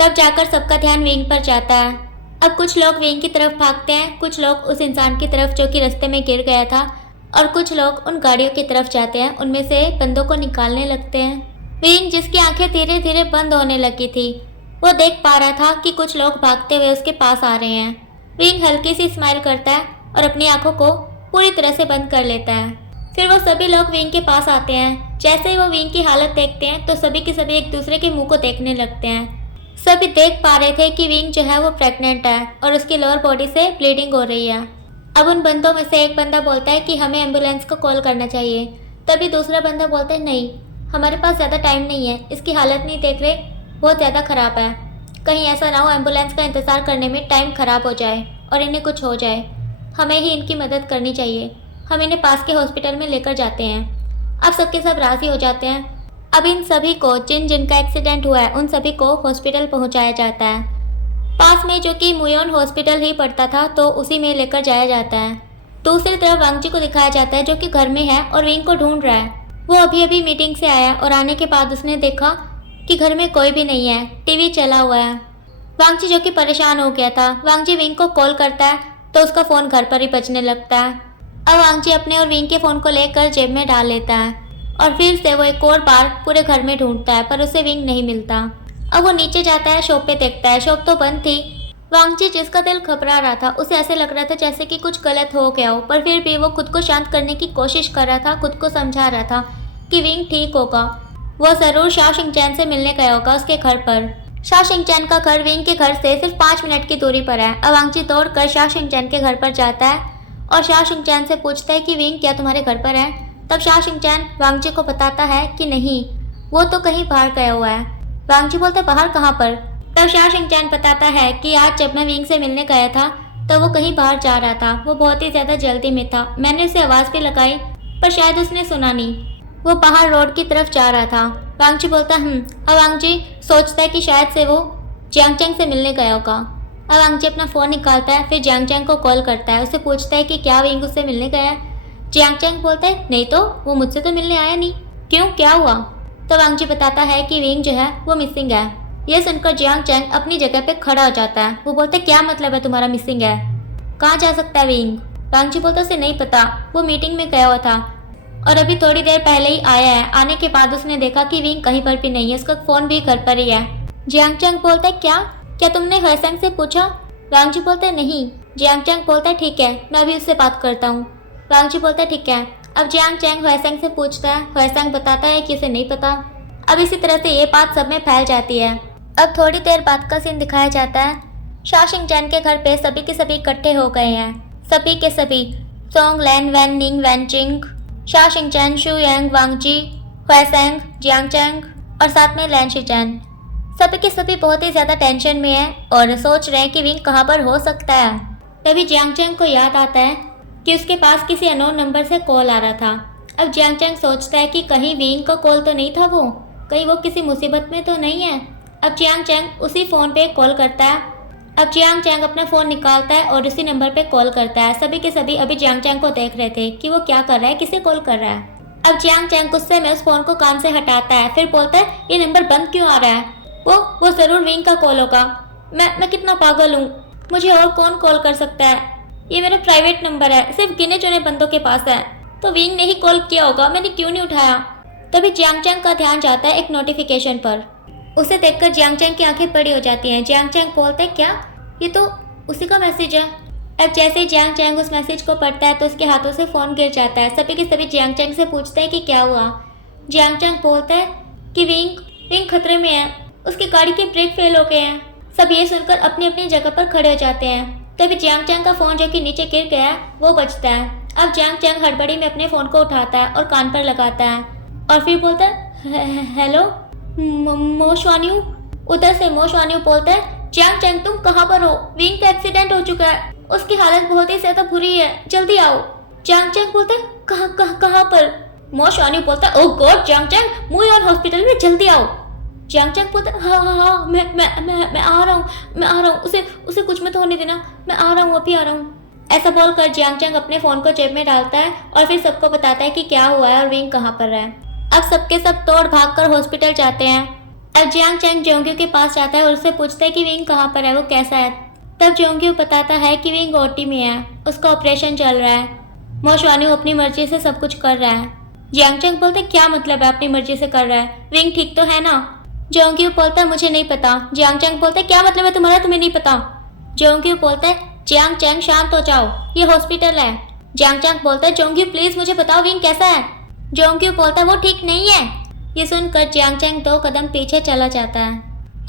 तब जाकर सबका ध्यान विंग पर जाता है। अब कुछ लोग विंग की तरफ भागते हैं, कुछ लोग उस इंसान की तरफ जो कि रास्ते में गिर गया था, और कुछ लोग उन गाड़ियों की तरफ जाते हैं, उनमें से बंदों को निकालने लगते हैं। विंग जिसकी आंखें धीरे धीरे बंद होने लगी थी, वो देख पा रहा था कि कुछ लोग भागते हुए उसके पास आ रहे हैं। विंग हल्की सी स्माइल करता है और अपनी आंखों को पूरी तरह से बंद कर लेता है। फिर वो सभी लोग विंग के पास आते हैं। जैसे ही वो विंग की हालत देखते हैं तो सभी के सभी एक दूसरे के मुंह को देखने लगते हैं। सभी देख पा रहे थे कि विंग जो है वो प्रेग्नेंट है और उसकी लोअर बॉडी से ब्लीडिंग हो रही है। अब उन बंदों में से एक बंदा बोलता है कि हमें एम्बुलेंस को कॉल करना चाहिए। तभी दूसरा बंदा बोलता है नहीं, हमारे पास ज़्यादा टाइम नहीं है, इसकी हालत नहीं देख रहे, बहुत ज़्यादा ख़राब है। कहीं ऐसा ना हो एम्बुलेंस का इंतज़ार करने में टाइम ख़राब हो जाए और इन्हें कुछ हो जाए। हमें ही इनकी मदद करनी चाहिए। हम इन्हें पास के हॉस्पिटल में लेकर जाते हैं। अब सबके सब राज़ी हो जाते हैं। अब इन सभी को जिनका एक्सीडेंट हुआ है उन सभी को हॉस्पिटल पहुंचाया जाता है। पास में जो कि मुयोन हॉस्पिटल ही पड़ता था, तो उसी में लेकर जाया जाता है। दूसरी तरफ वांगजी को दिखाया जाता है जो कि घर में है और विंग को ढूंढ रहा है। वो अभी अभी मीटिंग से आया और आने के बाद उसने देखा कि घर में कोई भी नहीं है, टीवी चला हुआ है। वांगजी जो कि परेशान हो गया था, वांगजी विंग को कॉल करता है तो उसका फ़ोन घर पर ही बजने लगता है। अब वांगजी अपने और विंग के फ़ोन को लेकर जेब में डाल लेता है और फिर से वो एक और बार पूरे घर में ढूंढता है, पर उसे विंग नहीं मिलता। अब वो नीचे जाता है, शॉप पे देखता है, शॉप तो बंद थी। वांगजी जिसका दिल घबरा रहा था, उसे ऐसे लग रहा था जैसे कि कुछ गलत हो गया हो, पर फिर भी वो खुद को शांत करने की कोशिश कर रहा था, खुद को समझा रहा था कि विंग ठीक होगा। वो ज़रूर शा शिंगचैन से मिलने गया होगा उसके घर पर। शा शिंगचैन का घर विंग के घर से सिर्फ 5 मिनट की दूरी पर है। अब वांगजी दौड़कर शा शिंगचैन के घर पर जाता है और शा शिंगचैन से पूछता है कि विंग क्या तुम्हारे घर पर है। तब शा शिंगचैन वांगजी को बताता है कि नहीं, वो तो कहीं बाहर गया हुआ है। वांगजी बोलता है बाहर कहाँ पर? तब शा शिंगचैन बताता है कि आज जब मैं विंग से मिलने गया था तो वो कहीं बाहर जा रहा था, वो बहुत ही ज़्यादा जल्दी में था। मैंने उसे आवाज़ भी लगाई पर शायद उसने सुना नहीं, वो बाहर रोड की तरफ जा रहा था। वांगजी बोलता अब वांगजी सोचता है कि शायद से वो जियांगचैंग से मिलने गया होगा। अब वांगजी अपना फ़ोन निकालता है, फिर जियांगचैंग को कॉल करता है, उसे पूछता है कि क्या विंग उससे मिलने गया है। जियांगचैंग बोलता है नहीं तो, वो मुझसे तो मिलने आया नहीं, क्यों, क्या हुआ? तो वांगजी बताता है कि विंग जो है वो मिसिंग है। यह सुनकर जियांगचैंग अपनी जगह पे खड़ा हो जाता है। वो बोलते क्या मतलब है तुम्हारा मिसिंग है, कहाँ जा सकता है विंग? वांगजी बोलता उसे नहीं पता, वो मीटिंग में गया हुआ था और अभी थोड़ी देर पहले ही आया है। आने के बाद उसने देखा कि विंग कहीं पर भी नहीं है, उसका फ़ोन भी घर पर ही है। जियांगचैंग बोलता है क्या तुमने ह्वेसैंग से पूछा? वांगजी बोलता है नहीं। जियांगचैंग बोलता है ठीक है, मैं अभी उससे बात करता हूँ। वांगजी बोलता है ठीक है। अब जियांगचैंग ह्वेसैंग से पूछता है, ह्वेसैंग बताता है कि उसे नहीं पता। अब इसी तरह से ये बात सब में फैल जाती है। अब थोड़ी देर बाद का सीन दिखाया जाता है। शा शिंगचैन के घर पे सभी के सभी इकट्ठे हो गए हैं। सभी के सभी सोंग लैन, वैन निंग, वैन चिंग, शा शिंगचैन, शू यांग, वांगजी, ह्वेसैंग, जियांगचैंग और साथ में लैन शिचैन। सभी के सभी बहुत ही ज़्यादा टेंशन में है और सोच रहे हैं कि विंग कहाँ पर हो सकता है। तभी जियांगचैंग को याद आता है कि उसके पास किसी अननोन नंबर से कॉल आ रहा था। अब जियांगचैंग सोचता है कि कहीं विंग का कॉल तो नहीं था, वो कहीं वो किसी मुसीबत में तो नहीं है। अब जियांगचैंग उसी फ़ोन पे कॉल करता है। अब जियांगचैंग अपना फ़ोन निकालता है और उसी नंबर पे कॉल करता है। सभी के सभी अभी जियांगचैंग को देख रहे थे कि वो क्या कर रहा है, किसे कॉल कर रहा है। अब जियांगचैंग गुस्से में उस फ़ोन को कान से हटाता है, फिर बोलता है ये नंबर बंद क्यों आ रहा है? वो ज़रूर विंग का कॉल होगा। मैं कितना पागल हूँ, मुझे और कौन कॉल कर सकता है? ये मेरा प्राइवेट नंबर है, सिर्फ गिने चुने बंदों के पास है, तो विंग ने ही कॉल किया होगा, मैंने क्यों नहीं उठाया? तभी जियांगचैंग का ध्यान जाता है एक नोटिफिकेशन पर। उसे देखकर जियांगचैंग की आंखें बड़ी हो जाती हैं। जियांगचैंग बोलते हैं क्या, ये तो उसी का मैसेज है। अब जैसे जियांग चैंग उस मैसेज को पढ़ता है तो उसके हाथों से फ़ोन गिर जाता है। सभी के सभी जियांग चैंग से पूछते हैं कि क्या हुआ। जियांग चैंग बोलता है कि विंग खतरे में है, उसकी गाड़ी के ब्रेक फेल हो गए हैं। सब ये सुनकर अपनी अपनी जगह पर खड़े हो जाते हैं। तभी जियांग चैंग का फ़ोन जो कि नीचे गिर गया है वो बजता है। अब जियांग चैंग हड़बड़ी में अपने फ़ोन को उठाता है और कान पर लगाता है और फिर बोलता है हेलो मो शुआन्यू। उधर से मो शुआन्यू बोलता है जियांग चैंग तुम कहाँ पर हो, विंग का एक्सीडेंट हो चुका है, उसकी हालत बहुत ही ज्यादा बुरी है, जल्दी आओ। जियांग चैंग बोलता है कहाँ पर। मो शुआन्यू बोलता है ओह गॉड जियांग चैंग मुइयोन हॉस्पिटल में जल्दी आओ। जियांग चैंग बोलता है हाँ मैं आ रहा हूँ, उसे कुछ मत होने देना, मैं आ रहा हूँ, अभी आ रहा हूँ। ऐसा बोलकर जियांग चैंग अपने फ़ोन को जेब में डालता है और फिर सबको बताता है कि क्या हुआ है और विंग कहाँ पर है। अब सबके सब तोड़ भाग कर हॉस्पिटल जाते हैं। अब जियांग चैंग जोंग्यू के पास जाता है और उससे पूछता है कि विंग कहाँ पर है, वो कैसा है। तब जोंग्यू बताता है कि विंग ओटी में है, उसका ऑपरेशन चल रहा है। मो शुआन्यू अपनी मर्जी से सब कुछ कर रहा है। जियांग चैंग बोलते क्या मतलब है अपनी मर्जी से कर रहा है, विंग ठीक तो है ना। जोंग्यू बोलता है मुझे नहीं पता। जियांग चैंग बोलते क्या मतलब है तुम्हारा, तुम्हें नहीं पता। जोंग्यू बोलता है जियांग चैंग शांत हो जाओ, ये हॉस्पिटल है। जियांग चैंग बोलता है जोंग्यू प्लीज मुझे बताओ विंग कैसा है। जोंग्यू बोलता है वो ठीक नहीं है। ये सुनकर जियांग चैंग 2 कदम पीछे चला जाता है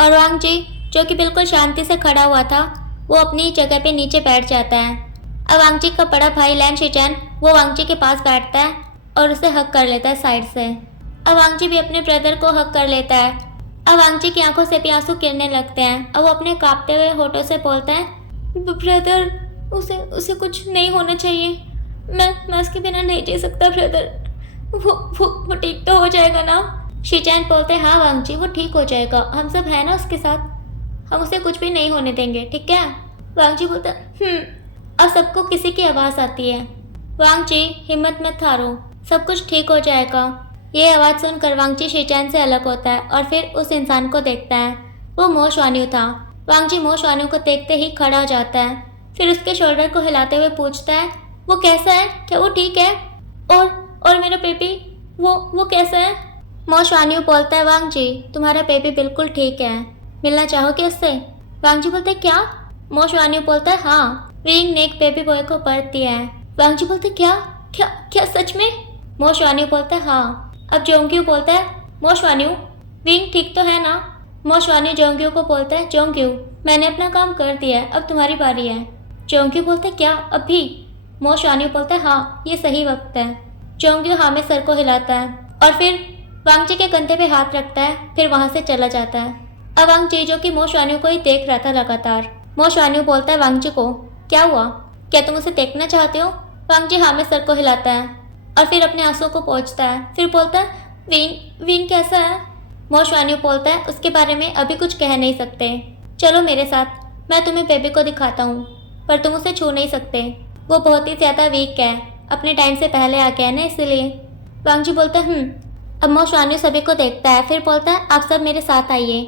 और वांग जी जो कि बिल्कुल शांति से खड़ा हुआ था वो अपनी जगह पे नीचे बैठ जाता है। अब वांग जी का बड़ा भाई लैन शिचैन वो वांग जी के पास बैठता है और उसे हक कर लेता है साइड से। अब वांग जी भी अपने ब्रदर को हक कर लेता है। अब वांग जी की आंखों से भी आंसू गिरने लगते हैं। अब वो अपने कांपते हुए होठों से बोलता है ब्रदर उसे कुछ नहीं होना चाहिए, मैं उसके बिना नहीं जी सकता ब्रदर, वो ठीक तो हो जाएगा ना। शिचैन बोलते हैं हाँ वांग जी वो ठीक हो जाएगा, हम सब है ना उसके साथ, हम उसे कुछ भी नहीं होने देंगे ठीक है। वांग जी बोलता और सबको किसी की आवाज़ आती है वांग जी हिम्मत मत हारो, सब कुछ ठीक हो जाएगा। ये आवाज़ सुनकर वांग जी शिचैन से अलग होता है और फिर उस इंसान को देखता है। वो मो शुआन्यू था। वांग जी मो शुआन्यू को देखते ही खड़ा हो जाता है, फिर उसके शोल्डर को हिलाते हुए पूछता है वो कैसा है, क्या वो ठीक है, और मेरा बेबी वो कैसा है। मो शुआन्यू बोलता है वांग जी तुम्हारा बेबी बिल्कुल ठीक है, मिलना चाहोगे उससे। वांग जी बोलते क्या। मो शुआन्यू बोलता है हाँ विंग ने एक बेबी बॉय को बर्थ दिया है। वांग जी बोलते क्या क्या क्या सच में। मो शुआन्यू बोलता है हाँ। अब जोंग्यू बोलता है मो शुआन्यू विंग ठीक तो है ना। मो शुआन्यू जोंग्यू को बोलता है जोंग्यू मैंने अपना काम कर दिया है, अब तुम्हारी बारी है। जोंग्यू बोलता है क्या अभी। मो शुआन्यू बोलता है हाँ ये सही वक्त है। जोंग्यू हाँ में सर को हिलाता है और फिर वांग जी के कंधे पे हाथ रखता है, फिर वहाँ से चला जाता है। अब वांग जी जो कि मो शुआन्यू को ही देख रहा था लगातार। मो शुआन्यू बोलता है वांग जी को क्या हुआ, क्या तुम उसे देखना चाहते हो। वांग जी हाँ में सर को हिलाता है और फिर अपने आंसुओं को पोंछता है, फिर बोलता है विंग कैसा है। मो शुआन्यू बोलता है उसके बारे में अभी कुछ कह नहीं सकते, चलो मेरे साथ, मैं तुम्हें बेबी को दिखाता हूँ, पर तुम उसे छू नहीं सकते, वो बहुत ही ज़्यादा वीक है, अपने टाइम से पहले आ गया है ना इसलिए। वांग जी बोलता है अब मो शुआन्यू सभी को देखता है, फिर बोलता है आप सब मेरे साथ आइए।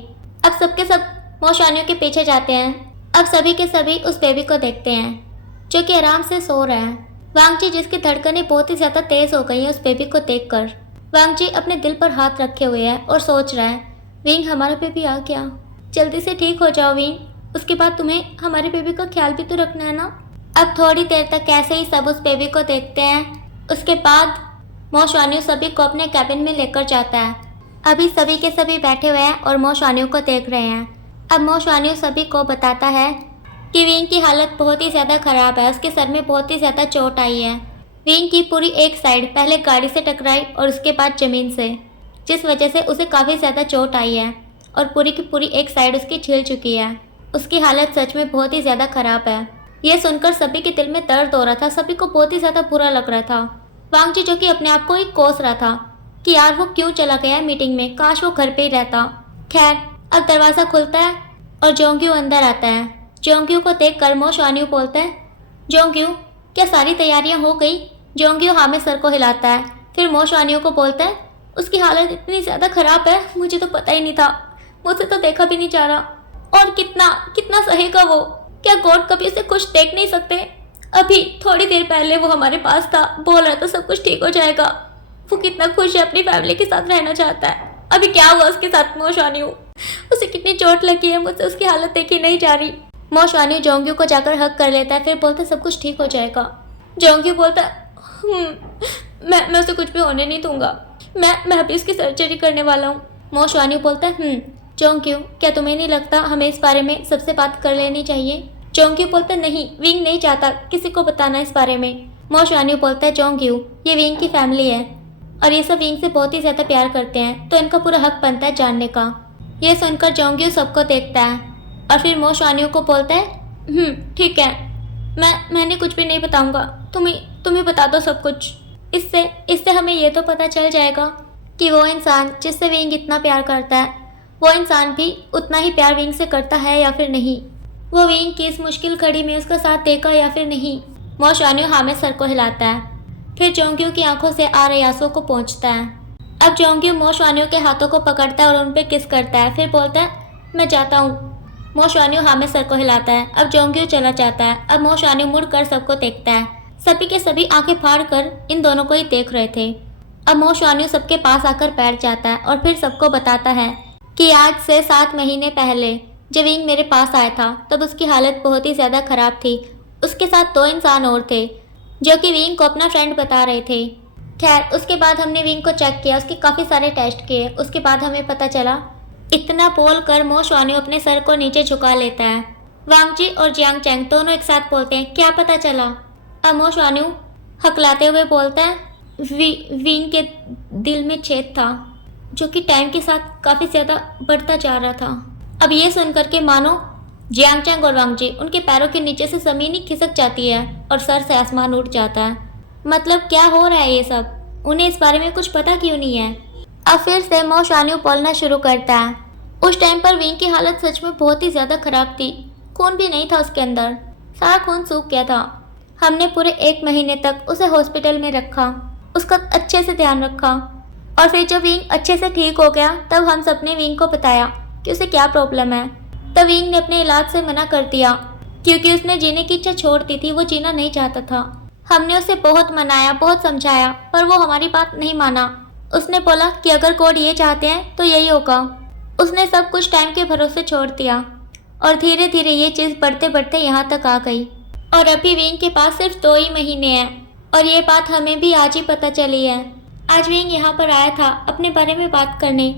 अब सबके सब मो शुआन्यू के पीछे जाते हैं। अब सभी के सभी उस बेबी को देखते हैं जो कि आराम से सो रहा है। वांग जी जिसकी धड़कनें बहुत ही ज़्यादा तेज़ हो गई हैं उस बेबी को देखकर। वांग जी अपने दिल पर हाथ रखे हुए है और सोच रहा है विंग हमारा बेबी आ गया, जल्दी से ठीक हो जाओ विंग, उसके बाद तुम्हें हमारे बेबी का ख्याल भी तो रखना है ना। अब थोड़ी देर तक कैसे ही सब उस बेबी को देखते हैं। उसके बाद मो शुआन्यू सभी को अपने कैबिन में लेकर जाता है। अभी सभी के सभी बैठे हुए हैं और मो शुआन्यू को देख रहे हैं। अब मो शुआन्यू सभी को बताता है कि विंग की हालत बहुत ही ज़्यादा ख़राब है, उसके सर में बहुत ही ज़्यादा चोट आई है। विंग की पूरी एक साइड पहले गाड़ी से टकराई और उसके बाद ज़मीन से, जिस वजह से उसे काफ़ी ज़्यादा चोट आई है और पूरी की पूरी एक साइड उसकी छिल चुकी है। उसकी हालत सच में बहुत ही ज़्यादा ख़राब है। ये सुनकर सभी के दिल में दर्द हो रहा था, सभी को बहुत ही ज़्यादा बुरा लग रहा था। वांग जी जो कि अपने आप को ही कोस रहा था कि यार वो क्यों चला गया है मीटिंग में, काश वो घर पे ही रहता। खैर अब दरवाज़ा खुलता है और जोंग्यू अंदर आता है। जोंग्यू को देख कर मो शुआन्यू बोलता है जोंग्यू क्या सारी तैयारियां हो गई। जोंग्यू हाँ में सर को हिलाता है, फिर मो शुआन्यू को बोलता है उसकी हालत इतनी ज़्यादा ख़राब है, मुझे तो पता ही नहीं था, मुझसे तो देखा भी नहीं जा रहा, और कितना कितना सहेगा वो, क्या गॉड कभी उसे खुश देख नहीं सकते। अभी थोड़ी देर पहले वो हमारे पास था, बोल रहा था सब कुछ ठीक हो जाएगा, वो कितना खुश है, अपनी फैमिली के साथ रहना चाहता है। अभी क्या हुआ उसके साथ मो शुआन्यू, उसे कितनी चोट लगी है, मुझसे उसकी हालत देखी नहीं जा रही। मो शान्यू जोंग्यू को जाकर हक कर लेता है, फिर बोलता है सब कुछ ठीक हो जाएगा। जोंग्यू बोलता है मैं उसे कुछ भी होने नहीं दूंगा, मैं अभी उसकी सर्जरी करने वाला हूँ। मो शान्यू बोलता है जोंग्यू, क्या तुम्हें नहीं लगता हमें इस बारे में सबसे बात कर लेनी चाहिए? जोंग्यू बोलता है नहीं, विंग नहीं चाहता किसी को बताना इस बारे में। मो शान्यू बोलता है जोंग्यू, ये विंग की फैमिली है और ये सब विंग से बहुत ही ज़्यादा प्यार करते हैं, तो इनका पूरा हक बनता है जानने का। यह सुनकर जोंग्यू सबको देखता है और फिर मो शान्यू को बोलता है ठीक है, मैंने कुछ भी नहीं बताऊंगा, तुम्हें बता दो सब कुछ। इससे हमें ये तो पता चल जाएगा कि वो इंसान जिससे विंग इतना प्यार करता है वो इंसान भी उतना ही प्यार विंग से करता है या फिर नहीं, वो विंग की इस मुश्किल घड़ी में उसका साथ देगा या फिर नहीं। मो शान्यू हाँ में सर को हिलाता है, फिर जोंग्यू की आंखों से आ रहे आंसुओं को पोंछता है। अब जोंग्यू मो शान्यू के हाथों को पकड़ता है और उन पे किस करता है, फिर बोलता है मैं जाता हूँ। मो शान्यू हाँ में सर को हिलाता है। अब जोंग्यू चला जाता है। अब मो शान्यू मुड़ कर सबको देखता है। सभी के सभी आंखें फाड़ कर इन दोनों को ही देख रहे थे। अब मो शान्यू सबके पास आकर बैठ जाता है और फिर सबको बताता है कि आज से 7 महीने पहले जब विंग मेरे पास आया था तब उसकी हालत बहुत ही ज़्यादा ख़राब थी। उसके साथ 2 इंसान और थे जो कि विंग को अपना फ्रेंड बता रहे थे। खैर उसके बाद हमने विंग को चेक किया, उसके काफ़ी सारे टेस्ट किए। उसके बाद हमें पता चला। इतना बोल कर मो शान्यू अपने सर को नीचे झुका लेता है। वांगजी और जियांग चैंग दोनों एक साथ बोलते हैं क्या पता चला? अब मो शान्यू हकलाते हुए बोलता है विंग के दिल में छेद था जो कि टाइम के साथ काफ़ी ज़्यादा बढ़ता जा रहा था। अब ये सुनकर के मानो जियांग चैंग और वांगजी उनके पैरों के नीचे से ज़मीन ही खिसक जाती है और सर से आसमान उठ जाता है। मतलब क्या हो रहा है ये सब? उन्हें इस बारे में कुछ पता क्यों नहीं है? अब फिर से मो शान्यू बोलना शुरू करता है। उस टाइम पर विंग की हालत सच में बहुत ही ज़्यादा ख़राब थी। खून भी नहीं था उसके अंदर, सारा खून सूख गया था। हमने पूरे 1 महीने तक उसे हॉस्पिटल में रखा, उसका अच्छे से ध्यान रखा और फिर जब विंग अच्छे से ठीक हो गया तब हम सब ने विंग को बताया कि उसे क्या प्रॉब्लम है। तब विंग ने अपने इलाज से मना कर दिया क्योंकि उसने जीने की इच्छा छोड़ दी थी, वो जीना नहीं चाहता था। हमने उसे बहुत मनाया, बहुत समझाया, पर वो हमारी बात नहीं माना। उसने बोला कि अगर गॉड ये चाहते हैं तो यही होगा। उसने सब कुछ टाइम के भरोसे छोड़ दिया और धीरे धीरे ये चीज़ बढ़ते बढ़ते यहाँ तक आ गई और अभी विंग के पास सिर्फ 2 ही महीने हैं और ये बात हमें भी आज ही पता चली है। आज विंग यहाँ पर आया था अपने बारे में बात करने।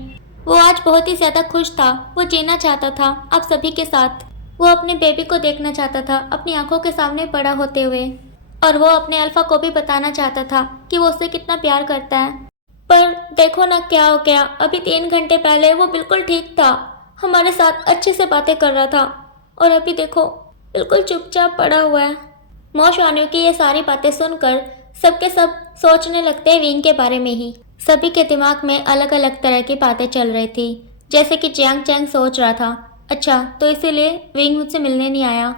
वो आज बहुत ही ज़्यादा खुश था, वो जीना चाहता था आप सभी के साथ। वो अपने बेबी को देखना चाहता था अपनी आंखों के सामने बड़ा होते हुए और वो अपने अल्फा को भी बताना चाहता था कि वो उससे कितना प्यार करता है। पर देखो ना क्या हो गया। अभी 3 घंटे पहले वो बिल्कुल ठीक था, हमारे साथ अच्छे से बातें कर रहा था और अभी देखो बिल्कुल चुपचाप पड़ा हुआ है। मो शान्यू की ये सारी बातें सुनकर सबके सब सोचने लगते हैं विंग के बारे में ही। सभी के दिमाग में अलग अलग तरह की बातें चल रही थी। जैसे कि जियांग चैंग सोच रहा था अच्छा तो इसीलिए विंग मुझसे मिलने नहीं आया,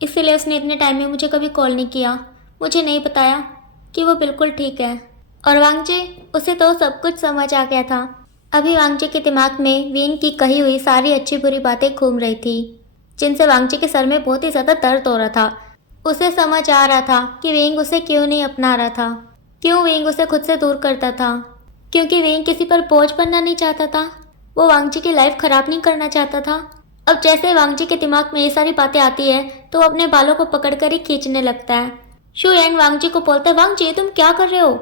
इसीलिए उसने इतने टाइम में मुझे कभी कॉल नहीं किया, मुझे नहीं बताया कि वो बिल्कुल ठीक है। और वांगजी, उसे तो सब कुछ समझ आ गया था। अभी वांगजी के दिमाग में विंग की कही हुई सारी अच्छी बुरी बातें घूम रही थी जिनसे वांगजी के सर में बहुत ही ज़्यादा दर्द हो रहा था। उसे समझ आ रहा था कि विंग उसे क्यों नहीं अपना रहा था, क्यों विंग उसे खुद से दूर करता था, क्योंकि विंग किसी पर बोझ बनना नहीं चाहता था, वो वांगजी की लाइफ ख़राब नहीं करना चाहता था। अब जैसे वांगजी के दिमाग में ये सारी बातें आती है तो वो अपने बालों को पकड़कर ही खींचने लगता है। शू एंग वांगजी को बोलता है वांगजी तुम क्या कर रहे हो?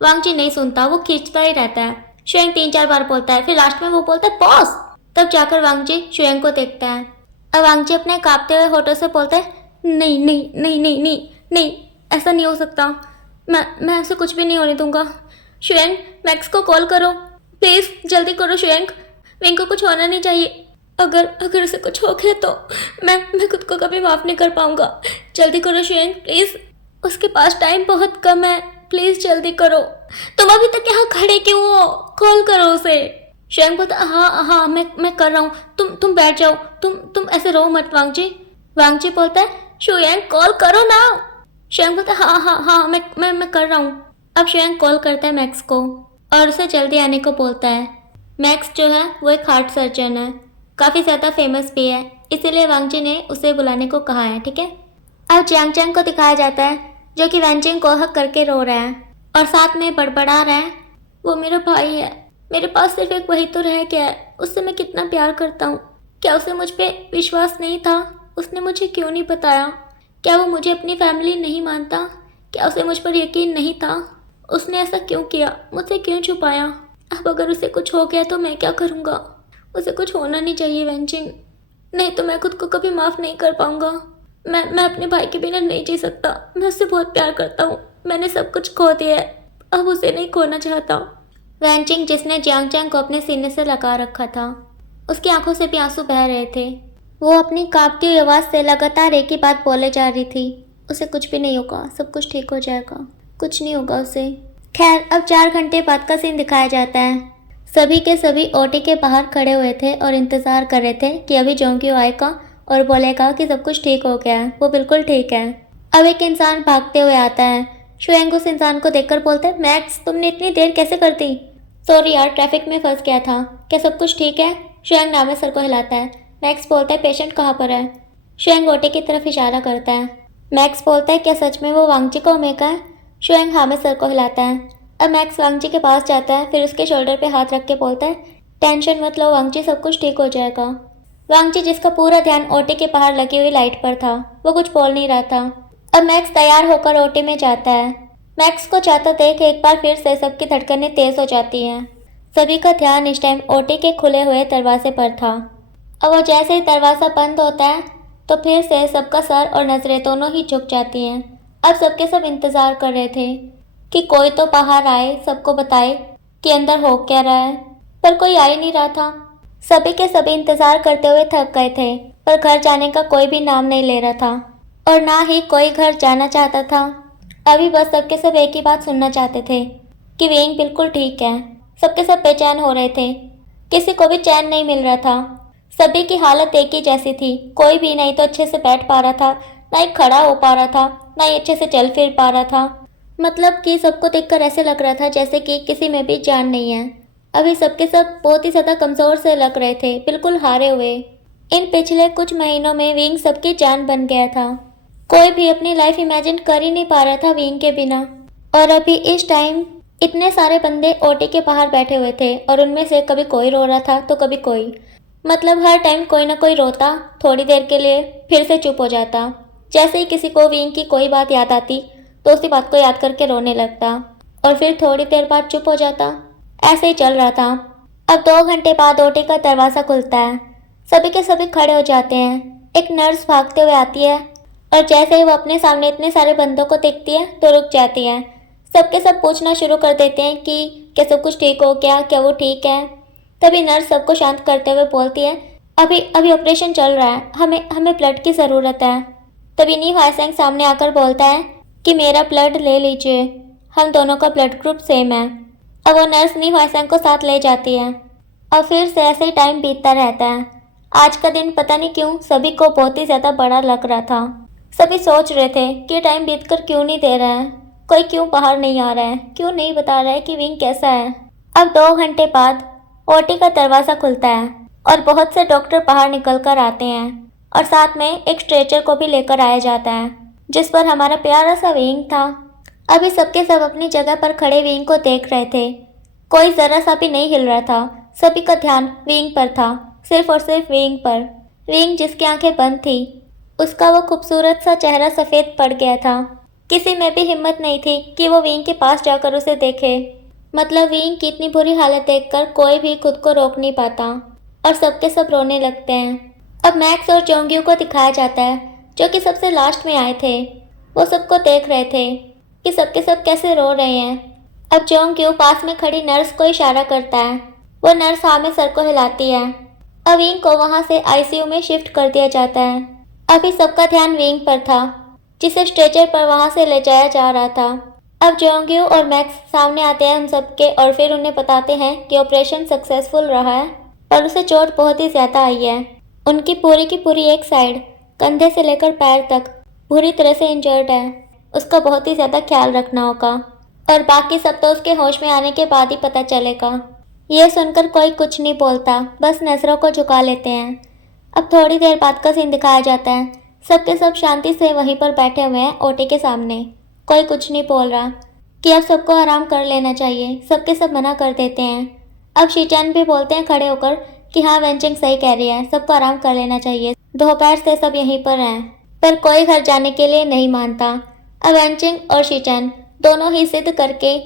वांगजी नहीं सुनता, वो खींचता ही रहता है। शुएंग 3-4 बार बोलता है, फिर लास्ट में वो बोलता है बॉस। तब जाकर वांगजी शुएंग को देखता है। अब वांगजी अपने कांपते हुए होठों से बोलता है नहीं नहीं नहीं नहीं नहीं नहीं, ऐसा नहीं हो सकता, मैं ऐसे कुछ भी नहीं होने दूंगा। शुएंग मैक्स को कॉल करो प्लीज़, जल्दी करो शुएंग, विंग को कुछ होना नहीं चाहिए। अगर उसे कुछ हो गया तो मैं खुद को कभी माफ़ नहीं कर पाऊंगा। जल्दी करो शुएंग प्लीज़, उसके पास टाइम बहुत कम है, प्लीज़ जल्दी करो। तुम अभी तक यहाँ खड़े क्यों हो? कॉल करो उसे। शुएंग बोलता हाँ मैं कर रहा हूँ, तुम बैठ जाओ, तुम ऐसे रो मत वांगजी। वांगजी बोलता है शुएंग कॉल करो ना। शुएंग बोलता है हाँ मैं कर रहा हूँ। अब शुएंग कॉल करता है मैक्स को और उसे जल्दी आने को बोलता है। मैक्स जो है वो एक हार्ट सर्जन है, काफ़ी ज़्यादा फेमस भी है, इसीलिए वांगजी ने उसे बुलाने को कहा है, ठीक है। अब जियांग चैंग को दिखाया जाता है जो कि वैनजिंग को हक करके रो रहा है और साथ में बड़बड़ा रहा है वो मेरा भाई है, मेरे पास सिर्फ एक वही तो रह गया है, उससे मैं कितना प्यार करता हूँ। क्या उसे मुझ पर विश्वास नहीं था? उसने मुझे क्यों नहीं बताया? क्या वो मुझे अपनी फैमिली नहीं मानता? क्या उसे मुझ पर यकीन नहीं था? उसने ऐसा क्यों किया? मुझसे क्यों छुपाया? अब अगर उसे कुछ हो गया तो मैं क्या करूँगा? उसे कुछ होना नहीं चाहिए वेंचिंग, नहीं तो मैं खुद को कभी माफ़ नहीं कर पाऊँगा। मैं अपने भाई के बिना नहीं जी सकता। मैं उससे बहुत प्यार करता हूँ। मैंने सब कुछ खो दिया है, अब उसे नहीं खोना चाहता। वैनचिंग, जिसने जियांग चैंग को अपने सीने से लगा रखा था, उसकी आंखों से भी आंसू बह रहे थे। वो अपनी कांपती हुई आवाज़ से लगातार एक ही बात बोले जा रही थी। उसे कुछ भी नहीं होगा, सब कुछ ठीक हो जाएगा, कुछ नहीं होगा उसे। खैर, अब 4 घंटे बाद का सीन दिखाया जाता है। सभी के सभी ओटी के बाहर खड़े हुए थे और इंतज़ार कर रहे थे कि अभी जोंग्यो आएगा और बोलेगा कि सब कुछ ठीक हो गया है, वो बिल्कुल ठीक है। अब एक इंसान भागते हुए आता है। शुएंग उस इंसान को देखकर बोलता है, मैक्स तुमने इतनी देर कैसे कर दी? सॉरी यार, ट्रैफिक में फंस गया था। क्या सब कुछ ठीक है? शुएंग नामे सर को हिलाता है। मैक्स बोलता है, पेशेंट कहाँ पर है? शुएंग ओटी की तरफ इशारा करता है। मैक्स बोलता है, क्या सच में वो वांगजी का ओमेगा है? शुएंग हाँ में सर को हिलाता है। अब मैक्स वांगजी के पास जाता है, फिर उसके शोल्डर पे हाथ रख के बोलता है, टेंशन मत लो वांगजी, सब कुछ ठीक हो जाएगा। वांगजी, जिसका पूरा ध्यान ओटी के बाहर लगी हुई लाइट पर था, वो कुछ बोल नहीं रहा था। अब मैक्स तैयार होकर ओटी में जाता है। मैक्स को जाता देख एक बार फिर से सबकी धड़कनें तेज हो जाती हैं। सभी का ध्यान इस टाइम ओटी के खुले हुए दरवाजे पर था। अब वो जैसे ही दरवाज़ा बंद होता है तो फिर से सबका सर और नज़रें दोनों ही झुक जाती हैं। अब सबके सब इंतज़ार कर रहे थे कि कोई तो बाहर आए, सबको बताए कि अंदर हो क्या रहा है, पर कोई आ ही नहीं रहा था। सभी के सभी इंतज़ार करते हुए थक गए थे, पर घर जाने का कोई भी नाम नहीं ले रहा था और ना ही कोई घर जाना चाहता था। अभी बस सबके सब एक ही बात सुनना चाहते थे कि वेइंग बिल्कुल ठीक है। सबके सब बेचैन हो रहे थे, किसी को भी चैन नहीं मिल रहा था। सभी की हालत एक ही जैसी थी, कोई भी नहीं तो अच्छे से बैठ पा रहा था, ना ही खड़ा हो पा रहा था, ना ही अच्छे से चल फिर पा रहा था। मतलब कि सबको देखकर ऐसे लग रहा था जैसे कि किसी में भी जान नहीं है। अभी सबके सब बहुत ही ज़्यादा कमज़ोर से लग रहे थे, बिल्कुल हारे हुए। इन पिछले कुछ महीनों में विंग सबकी जान बन गया था। कोई भी अपनी लाइफ इमेजिन कर ही नहीं पा रहा था विंग के बिना। और अभी इस टाइम इतने सारे बंदे ओटी के बाहर बैठे हुए थे और उनमें से कभी कोई रो रहा था तो कभी कोई। मतलब हर टाइम कोई ना कोई रोता, थोड़ी देर के लिए फिर से चुप हो जाता। जैसे ही किसी को विंग की कोई बात याद आती तो उसी बात को याद करके रोने लगता और फिर थोड़ी देर बाद चुप हो जाता। ऐसे ही चल रहा था। अब 2 घंटे बाद ओटी का दरवाज़ा खुलता है। सभी के सभी खड़े हो जाते हैं। एक नर्स भागते हुए आती है और जैसे ही वो अपने सामने इतने सारे बंदों को देखती है तो रुक जाती है। सबके सब पूछना शुरू कर देते हैं कि क्या सब कुछ ठीक हो गया, क्या वो ठीक है? तभी नर्स सबको शांत करते हुए बोलती है, अभी अभी ऑपरेशन चल रहा है, हमें हमें ब्लड की ज़रूरत है। तभी नी हुआसेंग सामने आकर बोलता है कि मेरा ब्लड ले लीजिए, हम दोनों का ब्लड ग्रुप सेम है। अब वो नर्स नी हुआसेंग को साथ ले जाती है और फिर से ऐसे ही टाइम बीतता रहता है। आज का दिन पता नहीं क्यों सभी को बहुत ही ज़्यादा बड़ा लग रहा था। सभी सोच रहे थे कि टाइम बीतकर क्यों नहीं दे रहा है, कोई क्यों बाहर नहीं आ रहा है, क्यों नहीं बता रहा है कि विंग कैसा है। अब 2 घंटे बाद ओटी का दरवाज़ा खुलता है और बहुत से डॉक्टर बाहर निकल कर आते हैं और साथ में एक स्ट्रेचर को भी लेकर आया जाता है जिस पर हमारा प्यारा सा विंग था। अभी सबके सब अपनी जगह पर खड़े विंग को देख रहे थे। कोई ज़रा सा भी नहीं हिल रहा था। सभी का ध्यान विंग पर था, सिर्फ और सिर्फ विंग पर। विंग जिसकी आंखें बंद थी, उसका वो खूबसूरत सा चेहरा सफ़ेद पड़ गया था। किसी में भी हिम्मत नहीं थी कि वो विंग के पास जाकर उसे देखे। मतलब विंग की इतनी बुरी हालत देखकर कोई भी खुद को रोक नहीं पाता और सबके सब रोने लगते हैं। अब मैक्स और जोंग्यू को दिखाया जाता है जो कि सबसे लास्ट में आए थे। वो सबको देख रहे थे कि सबके सब कैसे रो रहे हैं। अब जोंग्यू पास में खड़ी नर्स को इशारा करता है। वो नर्स हाँ में सर को हिलाती है। अब विंग को वहाँ से आईसीयू में शिफ्ट कर दिया जाता है। अभी सबका ध्यान विंग पर था जिसे स्ट्रेचर पर वहाँ से ले जाया जा रहा था। अब जोंग्यू और मैक्स सामने आते हैं उन सबके और फिर उन्हें बताते हैं कि ऑपरेशन सक्सेसफुल रहा है पर उसे चोट बहुत ही ज़्यादा आई है। उनकी की पूरी एक साइड कंधे से लेकर पैर तक बुरी तरह से इंजर्ड है। उसका बहुत ही ज़्यादा ख्याल रखना होगा और बाकी सब तो उसके होश में आने के बाद ही पता चलेगा। ये सुनकर कोई कुछ नहीं बोलता, बस नज़रों को झुका लेते हैं। अब थोड़ी देर बाद का सीन दिखाया जाता है। सबके सब शांति से वहीं पर बैठे हुए हैं ओटी के सामने। कोई कुछ नहीं बोल रहा कि अब सबको आराम कर लेना चाहिए। सबके सब मना कर देते हैं। अब शीचैन भी बोलते हैं खड़े होकर कि हाँ वेंचिंग सही कह रही है, सबको आराम कर लेना चाहिए। दोपहर से सब यहीं पर हैं, पर कोई घर जाने के लिए नहीं मानता। अब वेंचिंग और शिचन दोनों ही सिद्ध करके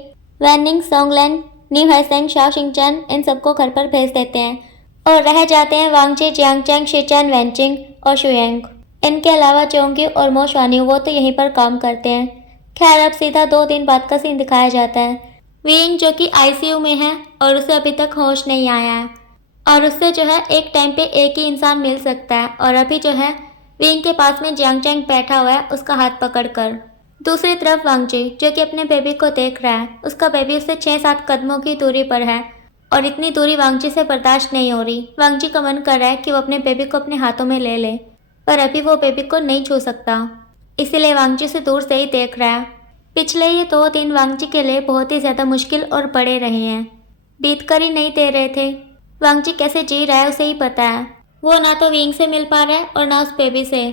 वैनिंग, सोंगलैंड, न्यू हैसेंग, शाओशिंगचन इन सबको घर पर भेज देते हैं और रह जाते हैं वांगजी, जियांगचैंग, शिचन, वेंचिंग और शुयांग। इनके अलावा चोंग्यू और मो शुआन्यू वो तो यहीं पर काम करते हैं। खैर अब सीधा 2 दिन बाद का सीन दिखाया जाता है। विंग जो कि आईसीयू में है और उसे अभी तक होश नहीं आया है और उससे जो है एक टाइम पे एक ही इंसान मिल सकता है और अभी जो है विंग के पास में जियांगचैंग बैठा हुआ है उसका हाथ पकड़कर। दूसरी तरफ वांगजी जो कि अपने बेबी को देख रहा है, उसका बेबी उससे 6-7 कदमों की दूरी पर है और इतनी दूरी वांगजी से बर्दाश्त नहीं हो रही। वांगजी का मन कर रहा है कि वो अपने बेबी को अपने हाथों में ले ले, पर अभी वो बेबी को नहीं छू सकता, इसीलिए वांगजी से दूर से ही देख रहा है। पिछले ये 2 दिन वांगजी के लिए बहुत ही ज़्यादा मुश्किल और बड़े रहे हैं, बीत कर ही नहीं दे रहे थे। वांगजी कैसे जी रहा है उसे ही पता है। वो ना तो विंग से मिल पा रहा है और ना उस बेबी से,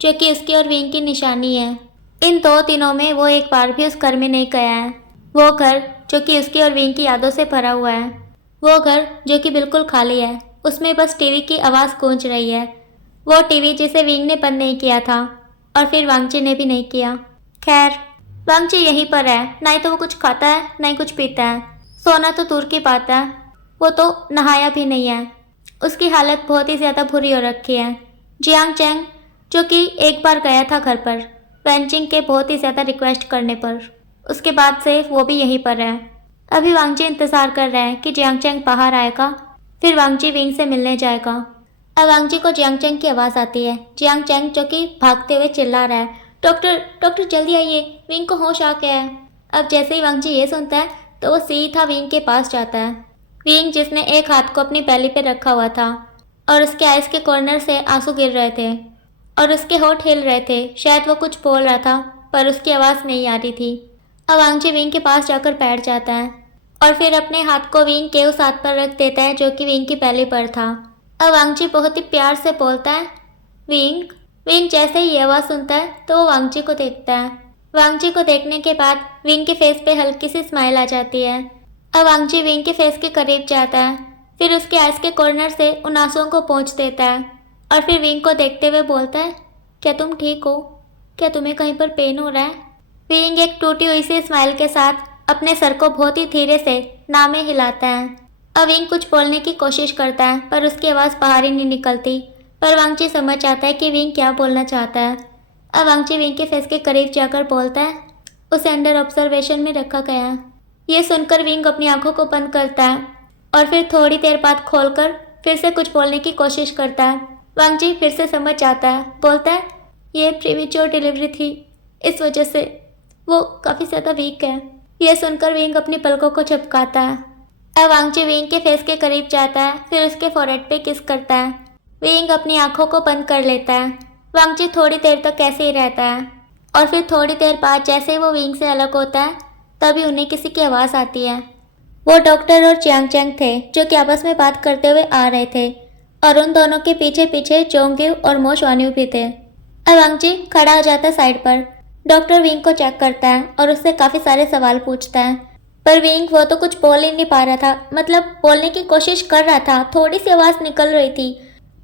जो कि उसकी और विंग की निशानी है। इन 2 दिनों में वो एक बार भी उस घर में नहीं गया है। वो घर जो कि उसकी और विंग की यादों से भरा हुआ है, वो घर जो कि बिल्कुल खाली है, उसमें बस टीवी की आवाज़ गूंज रही है। वो टीवी जिसे विंग ने बंद नहीं किया था और फिर वांगजी ने भी नहीं किया। खैर वांगजी यहीं पर है, ना ही तो वो कुछ खाता है ना ही कुछ पीता है, सोना तो दूर की बात है, वो तो नहाया भी नहीं है। उसकी हालत बहुत ही ज़्यादा बुरी हो रखी है। जियांगचैंग जो कि एक बार गया था घर पर वेंचिंग के बहुत ही ज़्यादा रिक्वेस्ट करने पर, उसके बाद से वो भी यहीं पर है। अभी वांगजी इंतज़ार कर रहा है कि जियांगचैंग बाहर आएगा, फिर वांगजी विंग से मिलने जाएगा। अब वांगजी को जियांगचैंग की आवाज़ आती है। जियांगचैंग जो कि भागते हुए चिल्ला रहा है, डॉक्टर डॉक्टर जल्दी आइए, विंग को होश आ गया है। अब जैसे ही वांगजी ये सुनता है तो वो सीधा विंग के पास जाता है। विंग जिसने एक हाथ को अपनी बैली पे रखा हुआ था और उसके आइस के कॉर्नर से आंसू गिर रहे थे और उसके होठ हिल रहे थे, शायद वो कुछ बोल रहा था पर उसकी आवाज़ नहीं आ रही थी। अब वांगजी विंग के पास जाकर बैठ जाता है और फिर अपने हाथ को विंग के उस हाथ पर रख देता है जो कि विंग की बैली पर था। अब वांगजी बहुत ही प्यार से बोलता है, विंग। विंग जैसे ही ये आवाज़ सुनता है तो वो वांगजी को देखता है। वांगजी को देखने के बाद विंग के फेस पे हल्की सी स्माइल आ जाती है। अब वांगजी विंग के फेस के करीब जाता है, फिर उसके आइस के कॉर्नर से उन आंसुओं को पोंछ देता है और फिर विंग को देखते हुए बोलता है, क्या तुम ठीक हो? क्या तुम्हें कहीं पर पेन हो रहा है? विंग एक टूटी हुई सी स्माइल के साथ अपने सर को बहुत ही धीरे से ना में हिलाता है। अब विंग कुछ बोलने की कोशिश करता है पर उसकी आवाज़ बाहर ही नहीं निकलती, पर वांगजी समझ जाता है कि विंग क्या बोलना चाहता है। अब वांगजी विंग के फेस के करीब जाकर बोलता है, उसे अंडर ऑब्जर्वेशन में रखा गया है। ये सुनकर विंग अपनी आंखों को बंद करता है और फिर थोड़ी देर बाद खोलकर फिर से कुछ बोलने की कोशिश करता है। वांगजी फिर से समझ जाता है, बोलता है, ये प्रीमेच्योर डिलीवरी थी, इस वजह से वो काफ़ी ज़्यादा वीक है। यह सुनकर विंग अपनी पलकों को झपकाता है। अब वांगजी विंग के फेस के करीब जाता है, फिर उसके फोrehead पे किस करता है। विंग अपनी आंखों को बंद कर लेता है। वांगजी थोड़ी देर तक ऐसे ही रहता है और फिर थोड़ी देर बाद जैसे ही वो विंग से अलग होता है तभी उन्हें किसी की आवाज़ आती है। वो डॉक्टर और जियांगचैंग थे जो कि आपस में बात करते हुए आ रहे थे और उन दोनों के पीछे पीछे चोंग्यू और मो शुआन्यू भी थे। अब वांगजी खड़ा हो जाता है साइड पर। डॉक्टर विंग को चेक करता है और उससे काफ़ी सारे सवाल पूछता है, पर विंग वो तो कुछ बोल ही नहीं पा रहा था, मतलब बोलने की कोशिश कर रहा था, थोड़ी सी आवाज़ निकल रही थी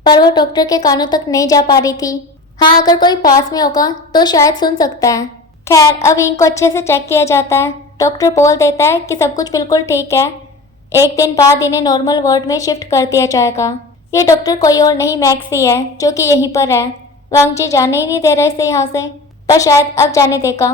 पर वो डॉक्टर के कानों तक नहीं जा पा रही थी। हाँ, अगर कोई पास में होगा तो शायद सुन सकता है। खैर अब विंग को अच्छे से चेक किया जाता है। डॉक्टर बोल देता है कि सब कुछ बिल्कुल ठीक है, 1 दिन बाद इन्हें नॉर्मल वार्ड में शिफ्ट कर दिया जाएगा। ये डॉक्टर कोई और नहीं मैक्स ही है जो कि यहीं पर है। वांगजी जाने ही नहीं दे रहे इसे यहाँ से, पर शायद अब जाने देगा।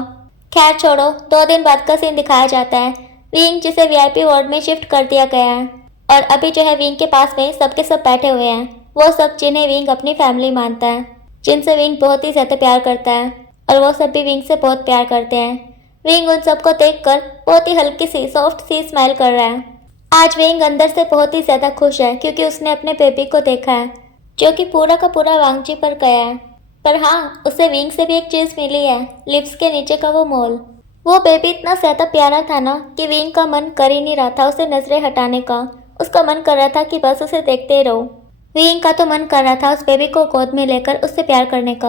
खैर छोड़ो, 2 दिन बाद का सीन दिखाया जाता है। विंग जिसे वीआईपी वार्ड में शिफ्ट कर दिया गया है और अभी जो है विंग के पास में सबके सब बैठे हुए हैं, वो सब जिन्हें विंग अपनी फैमिली मानता है, जिनसे विंग बहुत ही ज़्यादा प्यार करता है और वो सब भी विंग से बहुत प्यार करते हैं। विंग उन सबको देखकर बहुत ही हल्की सी सॉफ्ट सी स्माइल कर रहा है। आज विंग अंदर से बहुत ही ज़्यादा खुश है क्योंकि उसने अपने बेबी को देखा है जो कि पूरा का पूरा वांगजी पर गया है। पर हाँ, उसे विंग से भी एक चीज़ मिली है, लिप्स के नीचे का वो मोल। वो बेबी इतना ज़्यादा प्यारा था ना कि विंग का मन कर ही नहीं रहा था उसे नज़रें हटाने का। उसका मन कर रहा था कि बस उसे देखते ही रहो। विंग का तो मन कर रहा था उस बेबी को गोद में लेकर उससे प्यार करने का,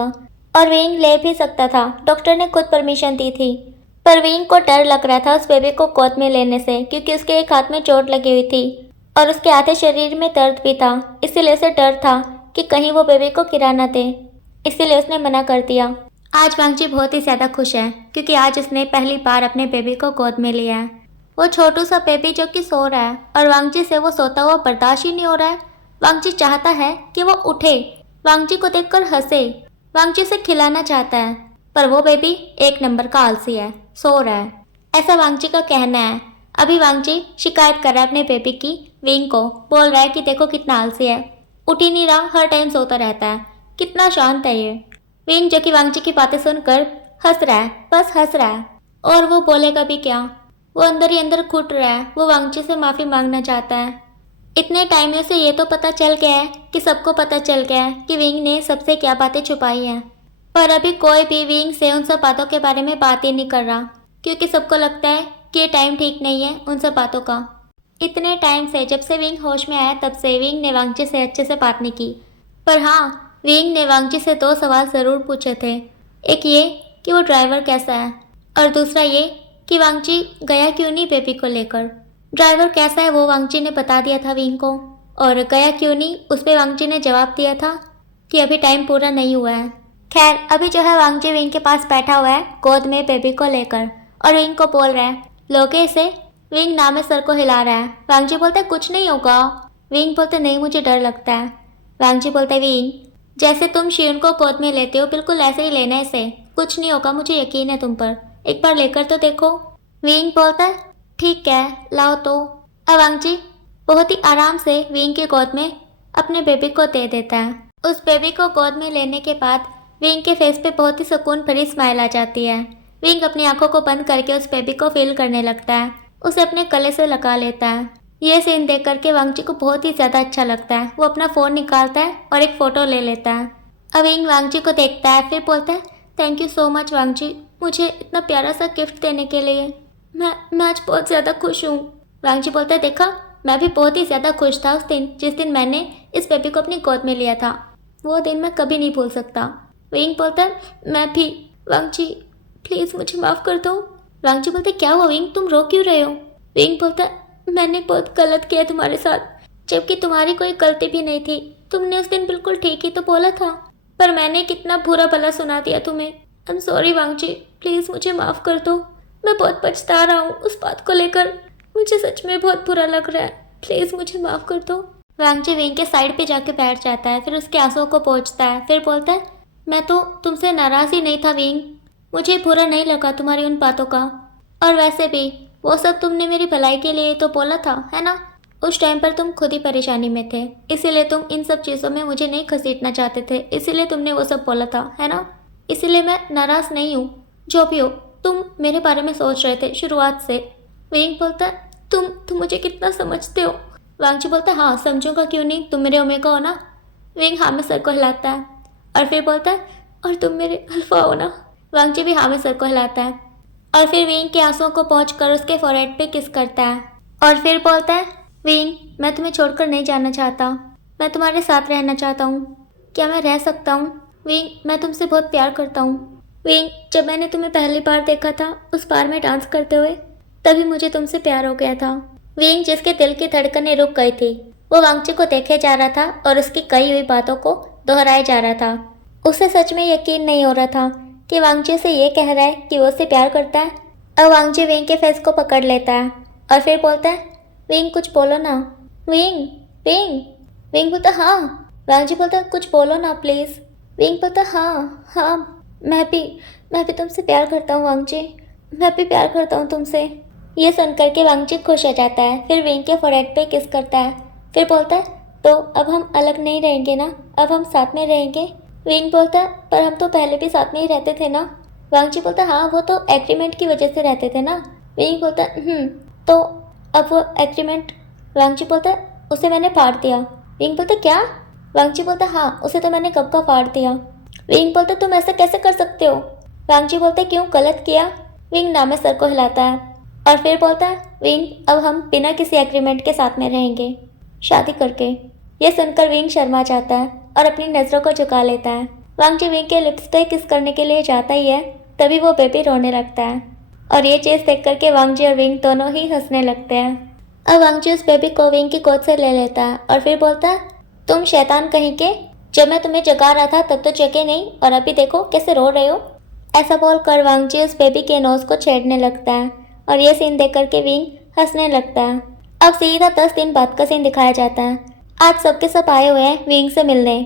और विंग ले भी सकता था, डॉक्टर ने खुद परमिशन दी थी। पर विंग को डर लग रहा था उस बेबी को गोद में लेने से क्योंकि उसके एक हाथ में चोट लगी हुई थी और उसके आधे शरीर में दर्द भी था, इसीलिए उसे डर था कि कहीं वो बेबी को गिरा ना दे, इसीलिए उसने मना कर दिया। आज वांगजी बहुत ही ज़्यादा खुश है क्योंकि आज उसने पहली बार अपने बेबी को गोद में लिया है। वो छोटू सा बेबी जो कि सो रहा है और वांगजी से वो सोता हुआ बर्दाश्त ही नहीं हो रहा है। वांगजी चाहता है कि वो उठे, वांगजी को देखकर हंसे, वांगजी उसे खिलाना चाहता है, पर वो बेबी एक नंबर का आलसी है, सो रहा है, ऐसा वांगजी का कहना है। अभी वांगजी शिकायत कर रहा है अपने बेबी की विंग को, बोल रहा है कि देखो कितना आलसी है, उठ ही नहीं रहा, हर टाइम सोता रहता है, कितना शांत है ये। विंग जो कि वांगजी की बातें सुनकर हंस रहा है, बस हंस रहा है, और वो बोलेगा भी क्या, वो अंदर ही अंदर घुट रहा है। वो वांगजी से माफ़ी मांगना चाहता है। इतने टाइम में से ये तो पता चल गया है कि सबको पता चल गया है कि विंग ने सबसे क्या बातें छुपाई हैं, पर अभी कोई भी विंग से उन सब बातों के बारे में बात ही नहीं कर रहा क्योंकि सबको लगता है कि ये टाइम ठीक नहीं है उन सब बातों का। इतने टाइम से जब से विंग होश में आया तब से विंग ने वांगजी से अच्छे से बात नहीं की, पर हाँ, विंग ने वांगजी से 2 सवाल ज़रूर पूछे थे। एक ये कि वो ड्राइवर कैसा है, और दूसरा ये कि वांगजी गया क्यों नहीं बेबी को लेकर। ड्राइवर कैसा है वो वांगजी ने बता दिया था विंग को, और गया क्यों नहीं उस पर वांगजी ने जवाब दिया था कि अभी टाइम पूरा नहीं हुआ है। खैर अभी जो है वांगजी विंग के पास बैठा हुआ है गोद में बेबी को लेकर, और विंग को बोल रहा है लोगे इसे। विंग नामे सर को हिला रहा है। वांगजी बोलता है कुछ नहीं होगा। विंग बोलते नहीं मुझे डर लगता है। वांगजी बोलता है विंग जैसे तुम शियन को गोद में लेते हो बिल्कुल ऐसे ही लेना है इसे, कुछ नहीं होगा, मुझे यकीन है तुम पर, एक बार लेकर तो देखो। विंग बोलता है ठीक है लाओ तो। अब वांगजी बहुत ही आराम से विंग के गोद में अपने बेबी को दे देता है। उस बेबी को गोद में लेने के बाद विंग के फेस पे बहुत ही सुकून भरी स्माइल आ जाती है। विंग अपनी आंखों को बंद करके उस बेबी को फील करने लगता है, उसे अपने गले से लगा लेता है। ये सीन देख करके वांगजी को बहुत ही ज़्यादा अच्छा लगता है। वो अपना फ़ोन निकालता है और एक फ़ोटो ले लेता है। अब विंग वांगजी को देखता है, फिर बोलता है थैंक यू सो मच वांगजी, मुझे इतना प्यारा सा गिफ्ट देने के लिए। मैं आज बहुत ज़्यादा खुश हूँ। वांगजी बोलता है देखा, मैं भी बहुत ही ज़्यादा खुश था उस दिन जिस दिन मैंने इस बेबी को अपनी गोद में लिया था, वो दिन मैं कभी नहीं भूल सकता। विंग बोलता है मैं भी। वांगजी प्लीज़ मुझे माफ़ कर दो। वांगजी बोलते क्या हुआ विंग, तुम रो क्यों रहे हो। विंग बोलता है मैंने बहुत गलत किया तुम्हारे साथ, जबकि तुम्हारी कोई गलती भी नहीं थी। तुमने उस दिन बिल्कुल ठीक ही तो बोला था, पर मैंने कितना बुरा भला सुना दिया तुम्हें। आई एम सॉरी वांगजी, प्लीज़ मुझे माफ़ कर दो। मैं बहुत पछता रहा हूँ उस बात को लेकर, मुझे सच में बहुत बुरा लग रहा है, प्लीज़ मुझे माफ़ कर दो। वांगजी विंग के साइड पे जाके बैठ जाता है, फिर उसके आंसुओं को पोंछता है, फिर बोलता है मैं तो तुमसे नाराज़ ही नहीं था विंग, मुझे बुरा नहीं लगा तुम्हारी उन बातों का, और वैसे भी वो सब तुमने मेरी भलाई के लिए तो बोला था, है ना। उस टाइम पर तुम खुद ही परेशानी में थे, इसीलिए तुम इन सब चीज़ों में मुझे नहीं घसीटना चाहते थे, इसीलिए तुमने वो सब बोला था, है ना। इसीलिए मैं नाराज़ नहीं हूँ, जो भी हो तुम मेरे बारे में सोच रहे थे शुरुआत से। विंग बोलता है तुम मुझे कितना समझते हो। वांगजी बोलता है हाँ समझूंगा क्यों नहीं, तुम मेरे ओमेगा हो ना। विंग हाँ में सर को हिलाता है, और फिर बोलता है और तुम मेरे अल्फा हो ना। वांगजी भी हाँ में सर को हिलाता है, और फिर विंग के आंसुओं को पोंछकर उसके फोरहेड पे किस करता है, और फिर बोलता है विंग मैं तुम्हें छोड़कर नहीं जाना चाहता, मैं तुम्हारे साथ रहना चाहता हूँ, क्या मैं रह सकता हूँ। विंग मैं तुमसे बहुत प्यार करता हूँ। विंग जब मैंने तुम्हें पहली बार देखा था उस बार में डांस करते हुए, तभी मुझे तुमसे प्यार हो गया था। विंग जिसके दिल की धड़कनें रुक गई थी, वो वांगजी को देखे जा रहा था और उसकी कही हुई बातों को दोहराए जा रहा था। उसे सच में यकीन नहीं हो रहा था कि वांगजी उसे ये कह रहा है कि वो उससे प्यार करता है। अब वांगजी विंग के फेस को पकड़ लेता है और फिर बोलता है विंग कुछ बोलो ना। विंग विंग विंग बोलता हाँ। वांगजी बोलता कुछ बोलो ना प्लीज़। विंग बोलता हाँ मैं भी तुमसे प्यार करता हूँ वांगजी, मैं भी प्यार करता हूँ तुमसे। ये सुन करके वांगजी खुश हो जाता है, फिर विंग के फोरहेड पे किस करता है, फिर बोलता है तो अब हम अलग नहीं रहेंगे ना, अब हम साथ में रहेंगे। विंग बोलता है पर हम तो पहले भी साथ में ही रहते थे ना। वांगजी बोलता है हाँ वो तो एग्रीमेंट की वजह से रहते थे ना। विंग बोलता है तो अब वो एग्रीमेंट। वांगजी बोलता है उसे मैंने फाड़ दिया। विंग बोलता क्या। वांगजी बोलता हाँ उसे तो मैंने कब का फाड़ दिया। विंग बोलता तुम ऐसा कैसे कर सकते हो। वांगजी बोलता क्यों गलत किया। विंग नामे सर को हिलाता है और फिर बोलता है विंग अब हम बिना किसी एग्रीमेंट के साथ में रहेंगे, शादी करके। यह सुनकर विंग शर्मा जाता है और अपनी नज़रों को झुका लेता है। वांगजी विंग के लिप्स पे किस करने के लिए जाता ही है, तभी वो बेबी रोने लगता है, और ये चीज़ देख करके वांगजी और विंग दोनों ही हंसने लगते हैं। अब वांगजी उस बेबी को विंग की गोद से ले लेता है और फिर बोलता है तुम शैतान कहीं के, जब मैं तुम्हें जगा रहा था तब तो जगे नहीं, और अभी देखो कैसे रो रहे हो। ऐसा बोलकर वांगजी उस बेबी के नोज को छेड़ने लगता है और ये सीन देख कर के विंग हंसने लगता है। अब सीधा 10 दिन बाद का सीन दिखाया जाता है। आज सबके सब आए हुए हैं विंग से मिलने,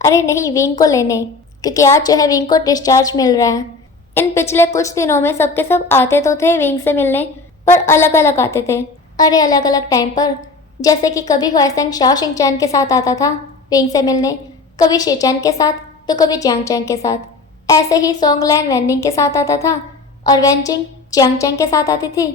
अरे नहीं विंग को लेने, क्योंकि आज जो है विंग को डिस्चार्ज मिल रहा है। इन पिछले कुछ दिनों में सबके सब आते तो थे विंग से मिलने, पर अलग अलग आते थे। अरे अलग अलग टाइम पर, जैसे कि कभी ह्वेसेंग शाओ शिंगचैन के साथ आता था विंग से मिलने, कभी शीचैन के साथ तो कभी जियांग चैंग के साथ। ऐसे ही सोंगलैन वेननिंग के साथ आता था, और वेनचिंग जियांग चैंग के साथ आती थी,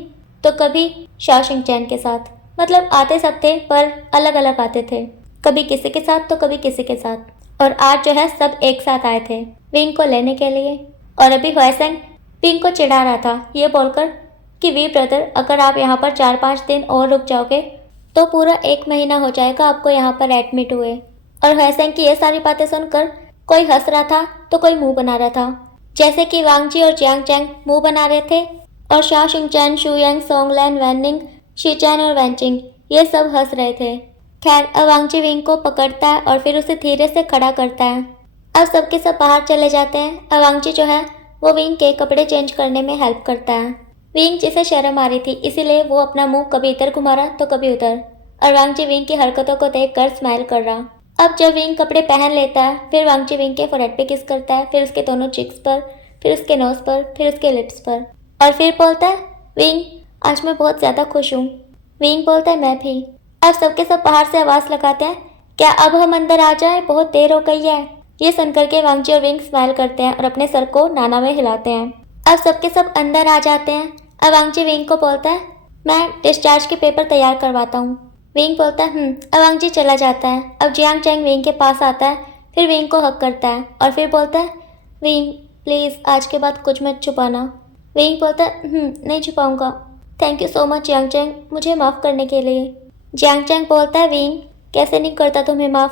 तो कभी शाओ शिंगचैन के साथ। मतलब आते सब थे पर अलग अलग आते थे, कभी किसी के साथ तो कभी किसी के साथ। और आज जो है सब एक साथ आए थे विंग को लेने के लिए। और अभी ह्वेसेंग विंग को चिढ़ा रहा था ये बोलकर कि वी ब्रदर, अगर आप यहाँ पर 4-5 दिन और रुक जाओगे तो पूरा 1 महीना हो जाएगा आपको यहाँ पर एडमिट हुए। और ह्वेसेंग की ये सारी बातें सुनकर कोई हंस रहा था तो कोई मुंह बना रहा था, जैसे कि वांगजी और जियांग चैंग मुंह बना रहे थे, और शाओ शिंगचैन, शुयांग, सोंगलैन वेननिंग, शीचैन और वेनचिंग ये सब हंस रहे थे। खैर अब वांगजी विंग को पकड़ता है और फिर उसे धीरे से खड़ा करता है। अब सबके सब बाहर चले जाते हैं। अब वांगजी जो है वो विंग के कपड़े चेंज करने में हेल्प करता है। विंग जिसे शर्म आ रही थी इसीलिए वो अपना मुंह कभी इधर घुमा रहा तो कभी उधर, और वांगजी विंग की हरकतों को देखकर स्माइल कर रहा। अब जब विंग कपड़े पहन लेता है फिर वांगजी विंग के फोरहेड पे किस करता है, फिर उसके दोनों चिक्स पर, फिर उसके नोज पर, फिर उसके लिप्स पर, और फिर बोलता है विंग आज मैं बहुत ज़्यादा खुश हूँ। विंग बोलता है मैं भी। अब सबके सब बाहर से आवाज़ लगाते हैं क्या अब हम अंदर आ जाए, बहुत देर हो गई है। ये सुनकर के वांगजी और विंग स्माइल करते हैं और अपने सर को नाना में हिलाते हैं। अब सबके सब अंदर आ जाते हैं। अब वांगजी विंग को बोलता है मैं डिस्चार्ज के पेपर तैयार करवाता हूँ। विंग बोलता है अब वांगजी चला जाता है। अब जियांग चैंग विंग के पास आता है, फिर विंग को हक करता है और फिर बोलता है विंग प्लीज़ आज के बाद कुछ मत छुपाना। विंग बोलता है नहीं छुपाऊंगा, thank you so much Jiang Chang मुझे माफ़ करने के लिए। जियांग चैंग बोलता है विंग कैसे नहीं करता तुम्हें माफ़,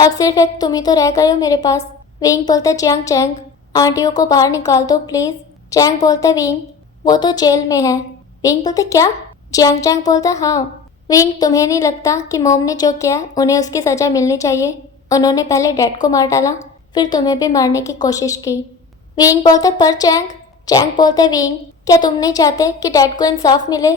अब सिर्फ एक तुम ही तो रह गए हो मेरे पास। विंग बोलता है जियांग चैंग आंटियों को बाहर निकाल दो प्लीज़। चैंग बोलता है विंग वो तो जेल में है। विंग बोलता है क्या? जियांग चैंग बोलता है हाँ। विंग तुम्हें नहीं लगता कि मॉम ने जो किया उन्हें उसकी सज़ा मिलनी चाहिए? उन्होंने पहले डैड को मार डाला फिर तुम्हें भी मारने की कोशिश की। विंग बोलता है पर चैंग। चैंग बोलता है विंग क्या तुम नहीं चाहते कि डैड को इंसाफ मिले?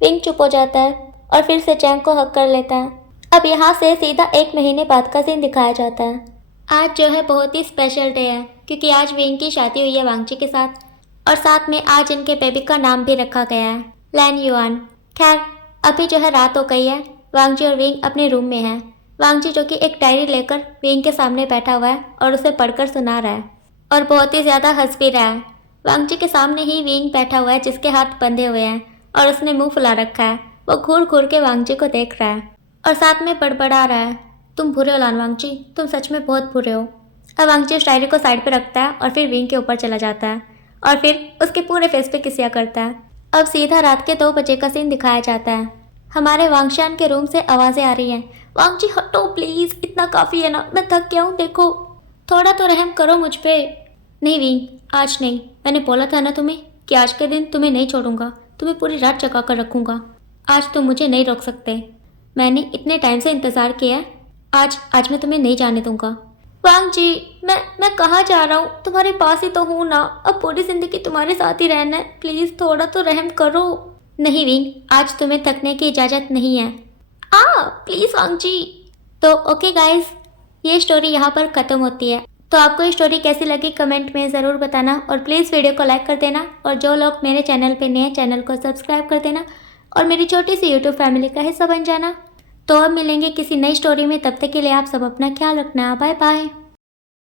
विंग चुप हो जाता है और फिर से चैंग को हक कर लेता है। अब यहाँ से सीधा 1 महीने बाद का सीन दिखाया जाता है। आज जो है बहुत ही स्पेशल डे है क्योंकि आज विंग की शादी हुई है वांगजी के साथ, और साथ में आज इनके बेबी का नाम भी रखा गया है लैन युआन। खैर अभी जो है रात हो गई है, वांगजी और विंग अपने रूम में हैं। वांगजी जो कि एक डायरी लेकर विंग के सामने बैठा हुआ है और उसे पढ़कर सुना रहा है और बहुत ही ज़्यादा हंस भी रहा है। वांगजी के सामने ही विंग बैठा हुआ है जिसके हाथ बंधे हुए हैं और उसने मुंह फुला रखा है। वो घूर घूर के वांगजी को देख रहा है और साथ में बड़बड़ा रहा है तुम बुरे हो लान वांगजी, तुम सच में बहुत बुरे हो। अब वांगजी उस डायरी को साइड पर रखता है और फिर विंग के ऊपर चला जाता है और फिर उसके पूरे फेस पे किसिया करता है। अब सीधा रात के 2 बजे का सीन दिखाया जाता है। हमारे वांगशान के रूम से आवाज़ें आ रही हैं वांगजी हटो प्लीज़, इतना काफ़ी है ना, मैं थक गया हूँ, देखो थोड़ा तो रहम करो मुझ पे। नहीं विंग आज नहीं, मैंने बोला था ना तुम्हें कि आज के दिन तुम्हें नहीं छोड़ूंगा, तुम्हें पूरी रात जगा कर रखूँगा। आज तुम मुझे नहीं रोक सकते, मैंने इतने टाइम से इंतज़ार किया है, आज मैं तुम्हें नहीं जाने दूंगा। वांगजी मैं कहाँ जा रहा हूँ, तुम्हारे पास ही तो हूँ ना, अब पूरी ज़िंदगी तुम्हारे साथ ही रहना है, प्लीज़ थोड़ा तो रहम करो। नहीं विंग आज तुम्हें थकने की इजाज़त नहीं है, प्लीज़ वांगजी। तो ओके गाइस, ये स्टोरी यहाँ पर ख़त्म होती है। तो आपको ये स्टोरी कैसी लगी कमेंट में ज़रूर बताना और प्लीज़ वीडियो को लाइक कर देना, और जो लोग मेरे चैनल पे नए हैं चैनल को सब्सक्राइब कर देना और मेरी छोटी सी यूट्यूब फैमिली का हिस्सा बन जाना। तो अब मिलेंगे किसी नई स्टोरी में, तब तक के लिए आप सब अपना ख्याल रखना, बाय बाय।